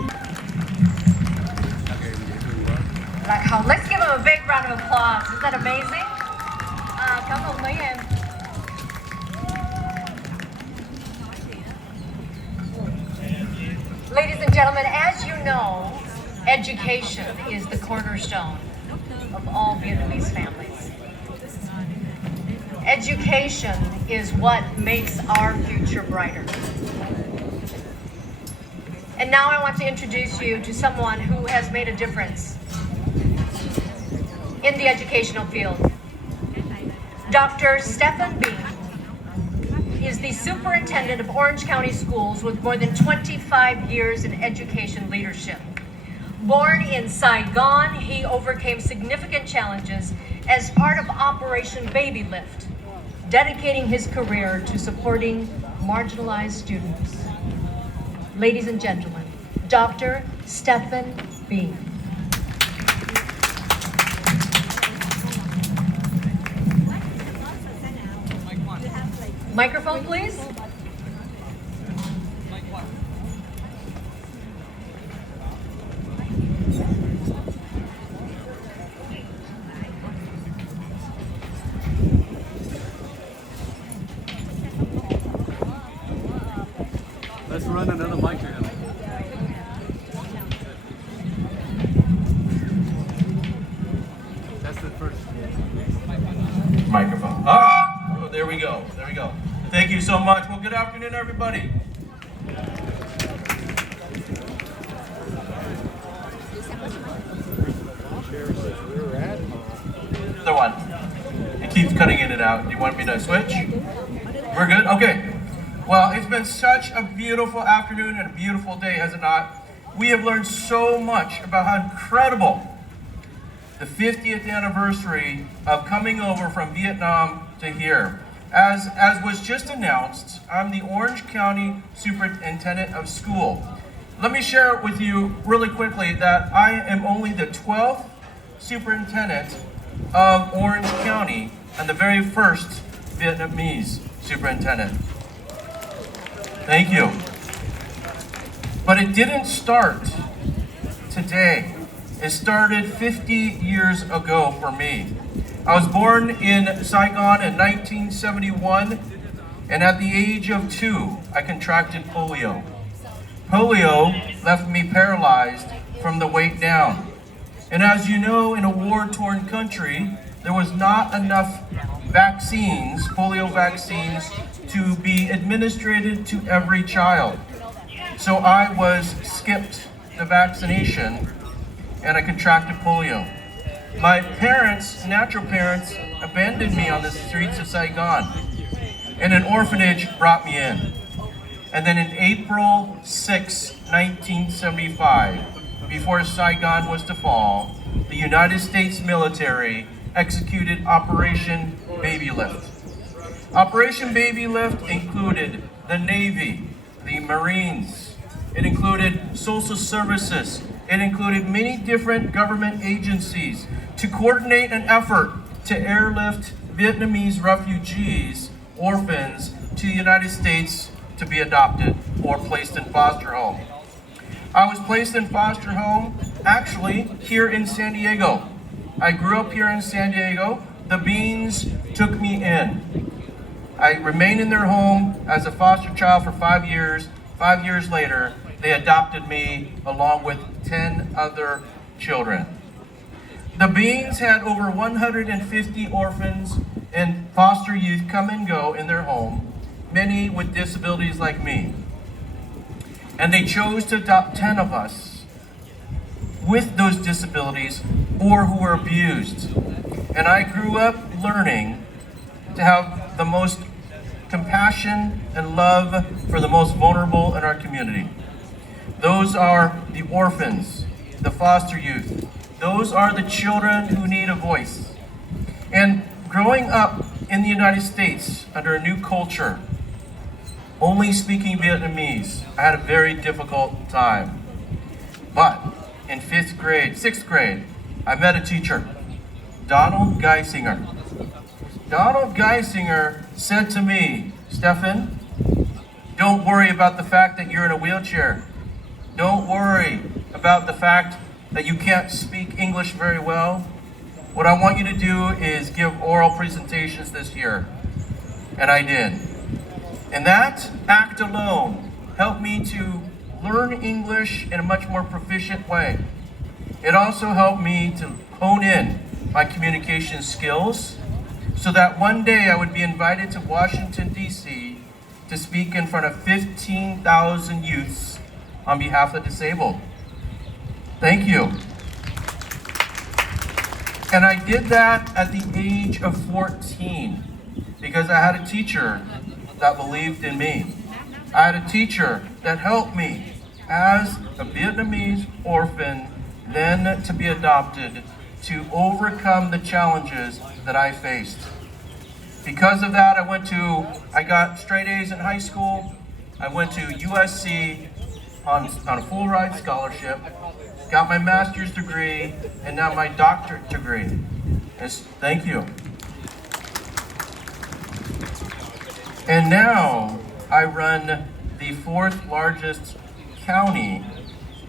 Like how, let's give him a big round of applause. Isn't that amazing? Cảm ơn mấy em. Ladies and gentlemen, as you know, education is the cornerstone of all Vietnamese families. Education is what makes our future brighter. And now I want to introduce you to someone who has made a difference in the educational field. Dr. Stephen Bean is the superintendent of Orange County Schools with more than 25 years in education leadership. Born in Saigon, he overcame significant challenges as part of Operation Baby Lift, dedicating his career to supporting marginalized students. Ladies and gentlemen, Dr. Stephen Bean. Microphone, please. Let's run another mic here. That's the first microphone. Oh, there we go. There we go. Thank you so much. Well, good afternoon, everybody. Other one. It keeps cutting in and out. Do you want me to switch? We're good? Okay. Well, it's been such a beautiful afternoon and a beautiful day, has it not? We have learned so much about how incredible the 50th anniversary of coming over from Vietnam to here. As was just announced, I'm the Orange County Superintendent of School. Let me share with you really quickly that I am only the 12th superintendent of Orange County and the very first Vietnamese superintendent. Thank you. But it didn't start today. It started 50 years ago for me. I was born in Saigon in 1971, and at the age of 2, I contracted polio. Polio left me paralyzed from the waist down. And as you know, in a war-torn country, there was not enough vaccines, polio vaccines, to be administered to every child. So I was skipped the vaccination and I contracted polio. My parents, natural parents, abandoned me on the streets of Saigon, and an orphanage brought me in. And then in April 6, 1975, before Saigon was to fall, the United States military executed Operation Baby Lift. Operation Baby Lift included the Navy, the Marines, it included social services, it included many different government agencies to coordinate an effort to airlift Vietnamese refugees, orphans, to the United States to be adopted or placed in foster home. I was placed in foster home actually here in San Diego. I grew up here in San Diego. The Beans took me in. I remained in their home as a foster child for 5 years. 5 years later, they adopted me along with 10 other children. The Beans had over 150 orphans and foster youth come and go in their home, many with disabilities like me. And they chose to adopt 10 of us with those disabilities or who were abused. And I grew up learning to have the most compassion and love for the most vulnerable in our community. Those are the orphans, the foster youth. Those are the children who need a voice. And growing up in the United States under a new culture, only speaking Vietnamese, I had a very difficult time. But in 6th grade, I met a teacher, Donald Geisinger. Donald Geisinger said to me, Stefan, don't worry about the fact that you're in a wheelchair. Don't worry about the fact that you can't speak English very well. What I want you to do is give oral presentations this year. And I did. And that act alone helped me to learn English in a much more proficient way. It also helped me to hone in my communication skills so that one day I would be invited to Washington, D.C. to speak in front of 15,000 youths on behalf of the disabled. Thank you. And I did that at the age of 14 because I had a teacher that believed in me. I had a teacher that helped me as a Vietnamese orphan, then to be adopted, to overcome the challenges that I faced. Because of that, I got straight A's in high school. I went to USC on a full ride scholarship, got my master's degree, and now my doctorate degree. Thank you. And now I run the 4th largest county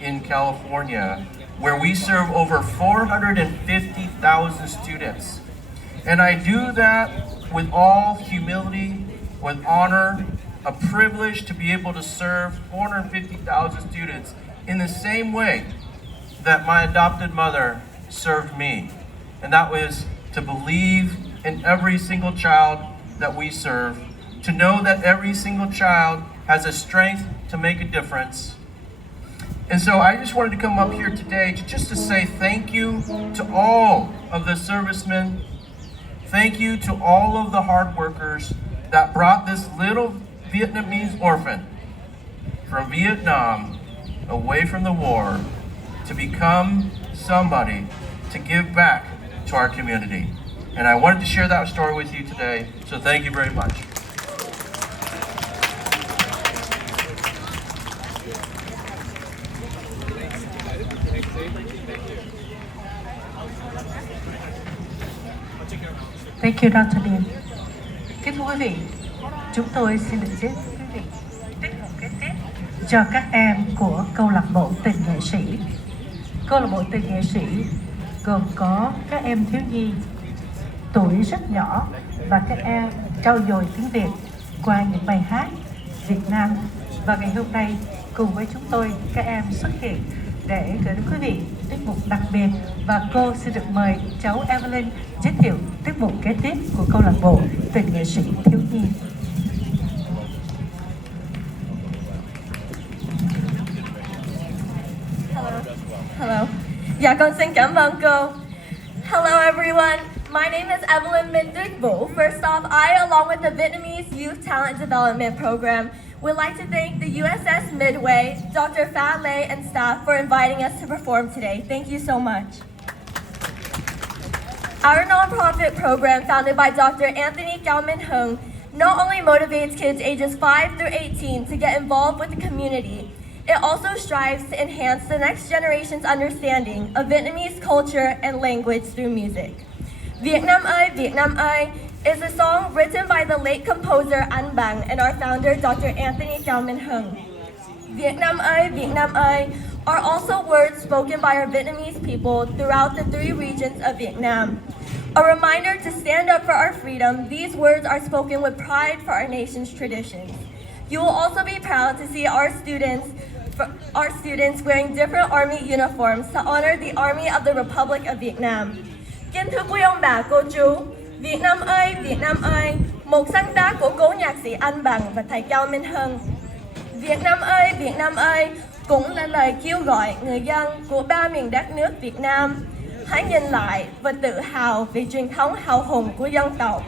in California, where we serve over 450,000 students. And I do that with all humility, with honor, a privilege to be able to serve 450,000 students in the same way that my adopted mother served me. And that was to believe in every single child that we serve, to know that every single child has a strength to make a difference. And so I just wanted to come up here today to say thank you to all of the servicemen. Thank you to all of the hard workers that brought this little Vietnamese orphan from Vietnam away from the war to become somebody to give back to our community. And I wanted to share that story with you today, so thank you very much. Thank you, Dr. Điền. Kính thưa quý vị, chúng tôi xin được giới thiệu quý vị tiết mục kế tiếp cho các em của câu lạc bộ tình nghệ sĩ. Câu lạc bộ tình nghệ sĩ gồm có các em thiếu nhi tuổi rất nhỏ và các em trau dồi tiếng Việt qua những bài hát Việt Nam. Và ngày hôm nay cùng với chúng tôi, các em xuất hiện để gửi đến quý vị tiết mục đặc biệt, và cô xin được mời cháu Evelyn giới thiệu tiết mục kế tiếp của câu lạc bộ tình nghệ sĩ thiếu nhi. Hello. Dạ con xin cảm ơn cô. Hello everyone. My name is Evelyn Minh Vũ. First off, I, along with the Vietnamese Youth Talent Development Program, would like to thank the USS Midway, Dr. Pha Lê and staff for inviting us to perform today. Thank you so much. Our nonprofit program, founded by Dr. Anthony Cao Minh Hung, not only motivates kids ages 5 through 18 to get involved with the community, it also strives to enhance the next generation's understanding of Vietnamese culture and language through music. Việt Nam ơi is a song written by the late composer Anh Bằng and our founder, Dr. Anthony Cao Minh Hung. Việt Nam ơi are also words spoken by our Vietnamese people throughout the 3 regions of Vietnam. A reminder to stand up for our freedom, these words are spoken with pride for our nation's traditions. You will also be proud to see our students wearing different army uniforms to honor the Army of the Republic of Vietnam. Kính thưa quý ông bà, cô chú, Việt Nam ơi, một sáng tác của cố nhạc sĩ Anh Bằng và thầy Cao Minh Hung. Việt Nam ơi, cũng là lời kêu gọi người dân của 3 miền đất nước Việt Nam hãy nhìn lại và tự hào về truyền thống hào hùng của dân tộc.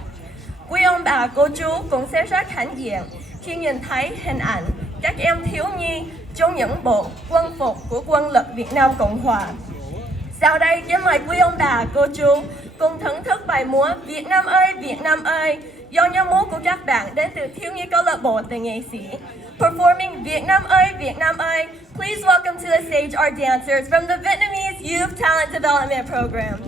Quý ông bà, cô chú cũng sẽ rất hãnh diện khi nhìn thấy hình ảnh các em thiếu nhi trong những bộ quân phục của quân lực Việt Nam Cộng Hòa. Sau đây, kính mời quý ông bà, cô chú cùng thưởng thức bài múa Việt Nam ơi do nhóm múa của các bạn đến từ thiếu nhi câu lạc bộ từ nghệ sĩ. Performing Việt Nam ơi, please welcome to the stage our dancers from the Vietnamese Youth Talent Development Program.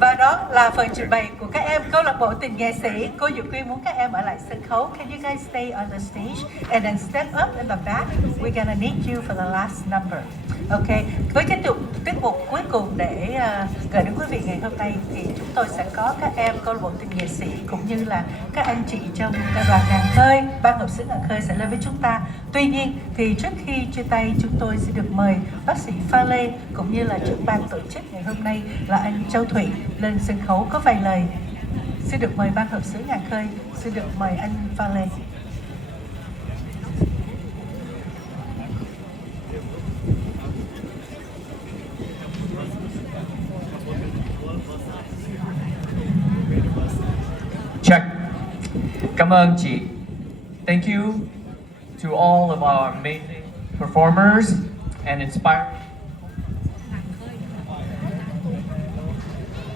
Và đó là phần trình bày của các em câu lạc bộ tình nghệ sĩ. Cô Diệu Quyên muốn các em ở lại sân khấu. Can you guys stay on the stage and then step up in the back? We're gonna need you for the last number. Ok, với cái tiết mục cuối cùng để gửi đến quý vị ngày hôm nay thì chúng tôi sẽ có các em câu lạc bộ tình nghệ sĩ cũng như là các anh chị trong đoàn ngàn khơi, ban hợp xướng ngàn khơi sẽ lên với chúng ta. Tuy nhiên thì trước khi chia tay chúng tôi sẽ được mời bác sĩ Pha Lê cũng như là trưởng ban tổ chức ngày hôm nay là anh Châu Thủy lên sân khấu có vài lời. Xin được mời ban hợp xướng ngàn khơi, xin được mời anh Pha Lê. Check. Cảm ơn chị. Thank you to all of our amazing performers and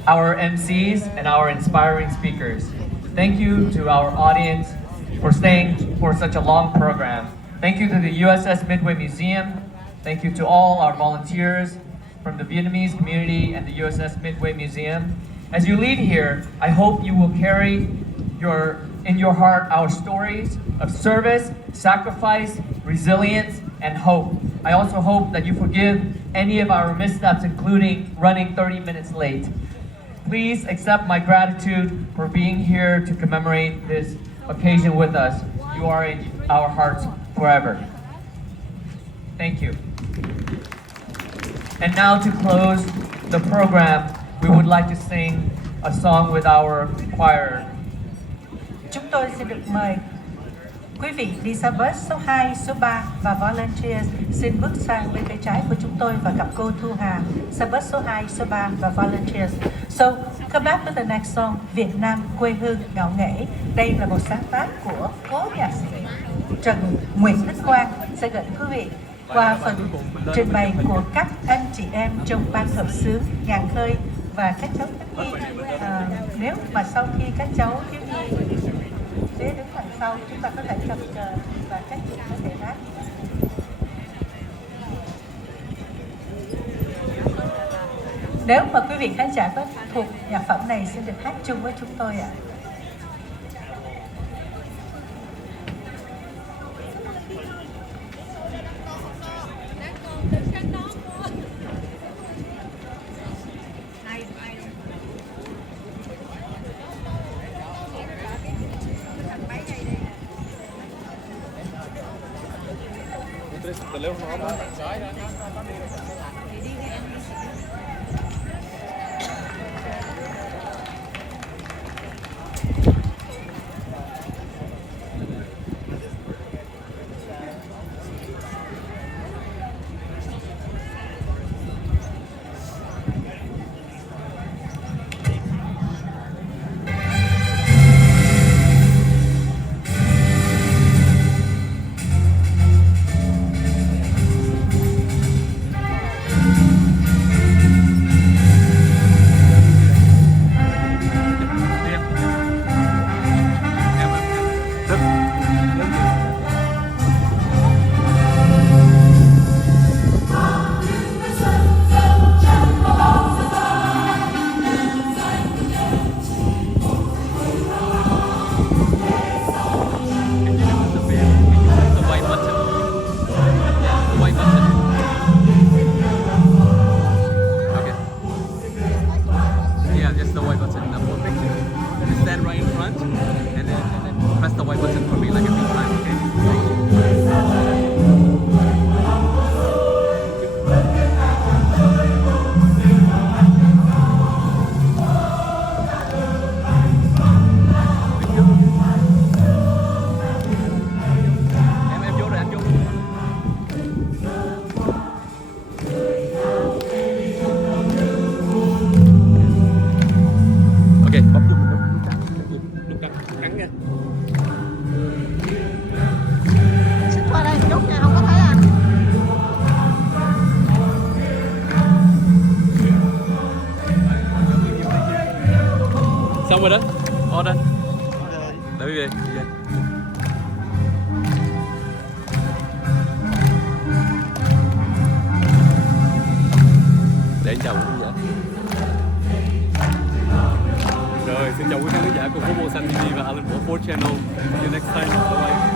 our MCs and our inspiring speakers. Thank you to our audience for staying for such a long program. Thank you to the USS Midway Museum. Thank you to all our volunteers from the Vietnamese community and the USS Midway Museum. As you leave here, I hope you will carry in your heart our stories of service, sacrifice, resilience, and hope. I also hope that you forgive any of our missteps, including running 30 minutes late. Please accept my gratitude for being here to commemorate this occasion with us. You are in our hearts forever. Thank you. And now to close the program, we would like to sing a song with our choir. Chúng tôi xin được mời quý vị đi xa bus số 2, số 3 và volunteers xin bước sang bên tay trái của chúng tôi và gặp cô Thu Hà. Xa bus số 2, số 3 và volunteers. So, come back with the next song, Việt Nam quê hương ngạo nghễ. Đây là một sáng tác của cố nhạc sĩ Trần Nguyễn Đức Quang sẽ gửi quý vị qua phần trình bày của các anh chị em trong ban hợp xướng ngàn khơi và các cháu thiếu nhi. Nếu mà sau khi các cháu thiếu nhi sẽ đứng đằng sau, chúng ta có thể cầm cờ và các chị có thể hát. Nếu mà quý vị khán giả có thuộc nhạc phẩm này xin được hát chung với chúng tôi ạ. Xong rồi đó. On đây. Để về. Để chồng cũng vậy. Xin chào quý khán giả của phố Màu Xanh TV và Alan Phố Channel. See you next time. Bye bye.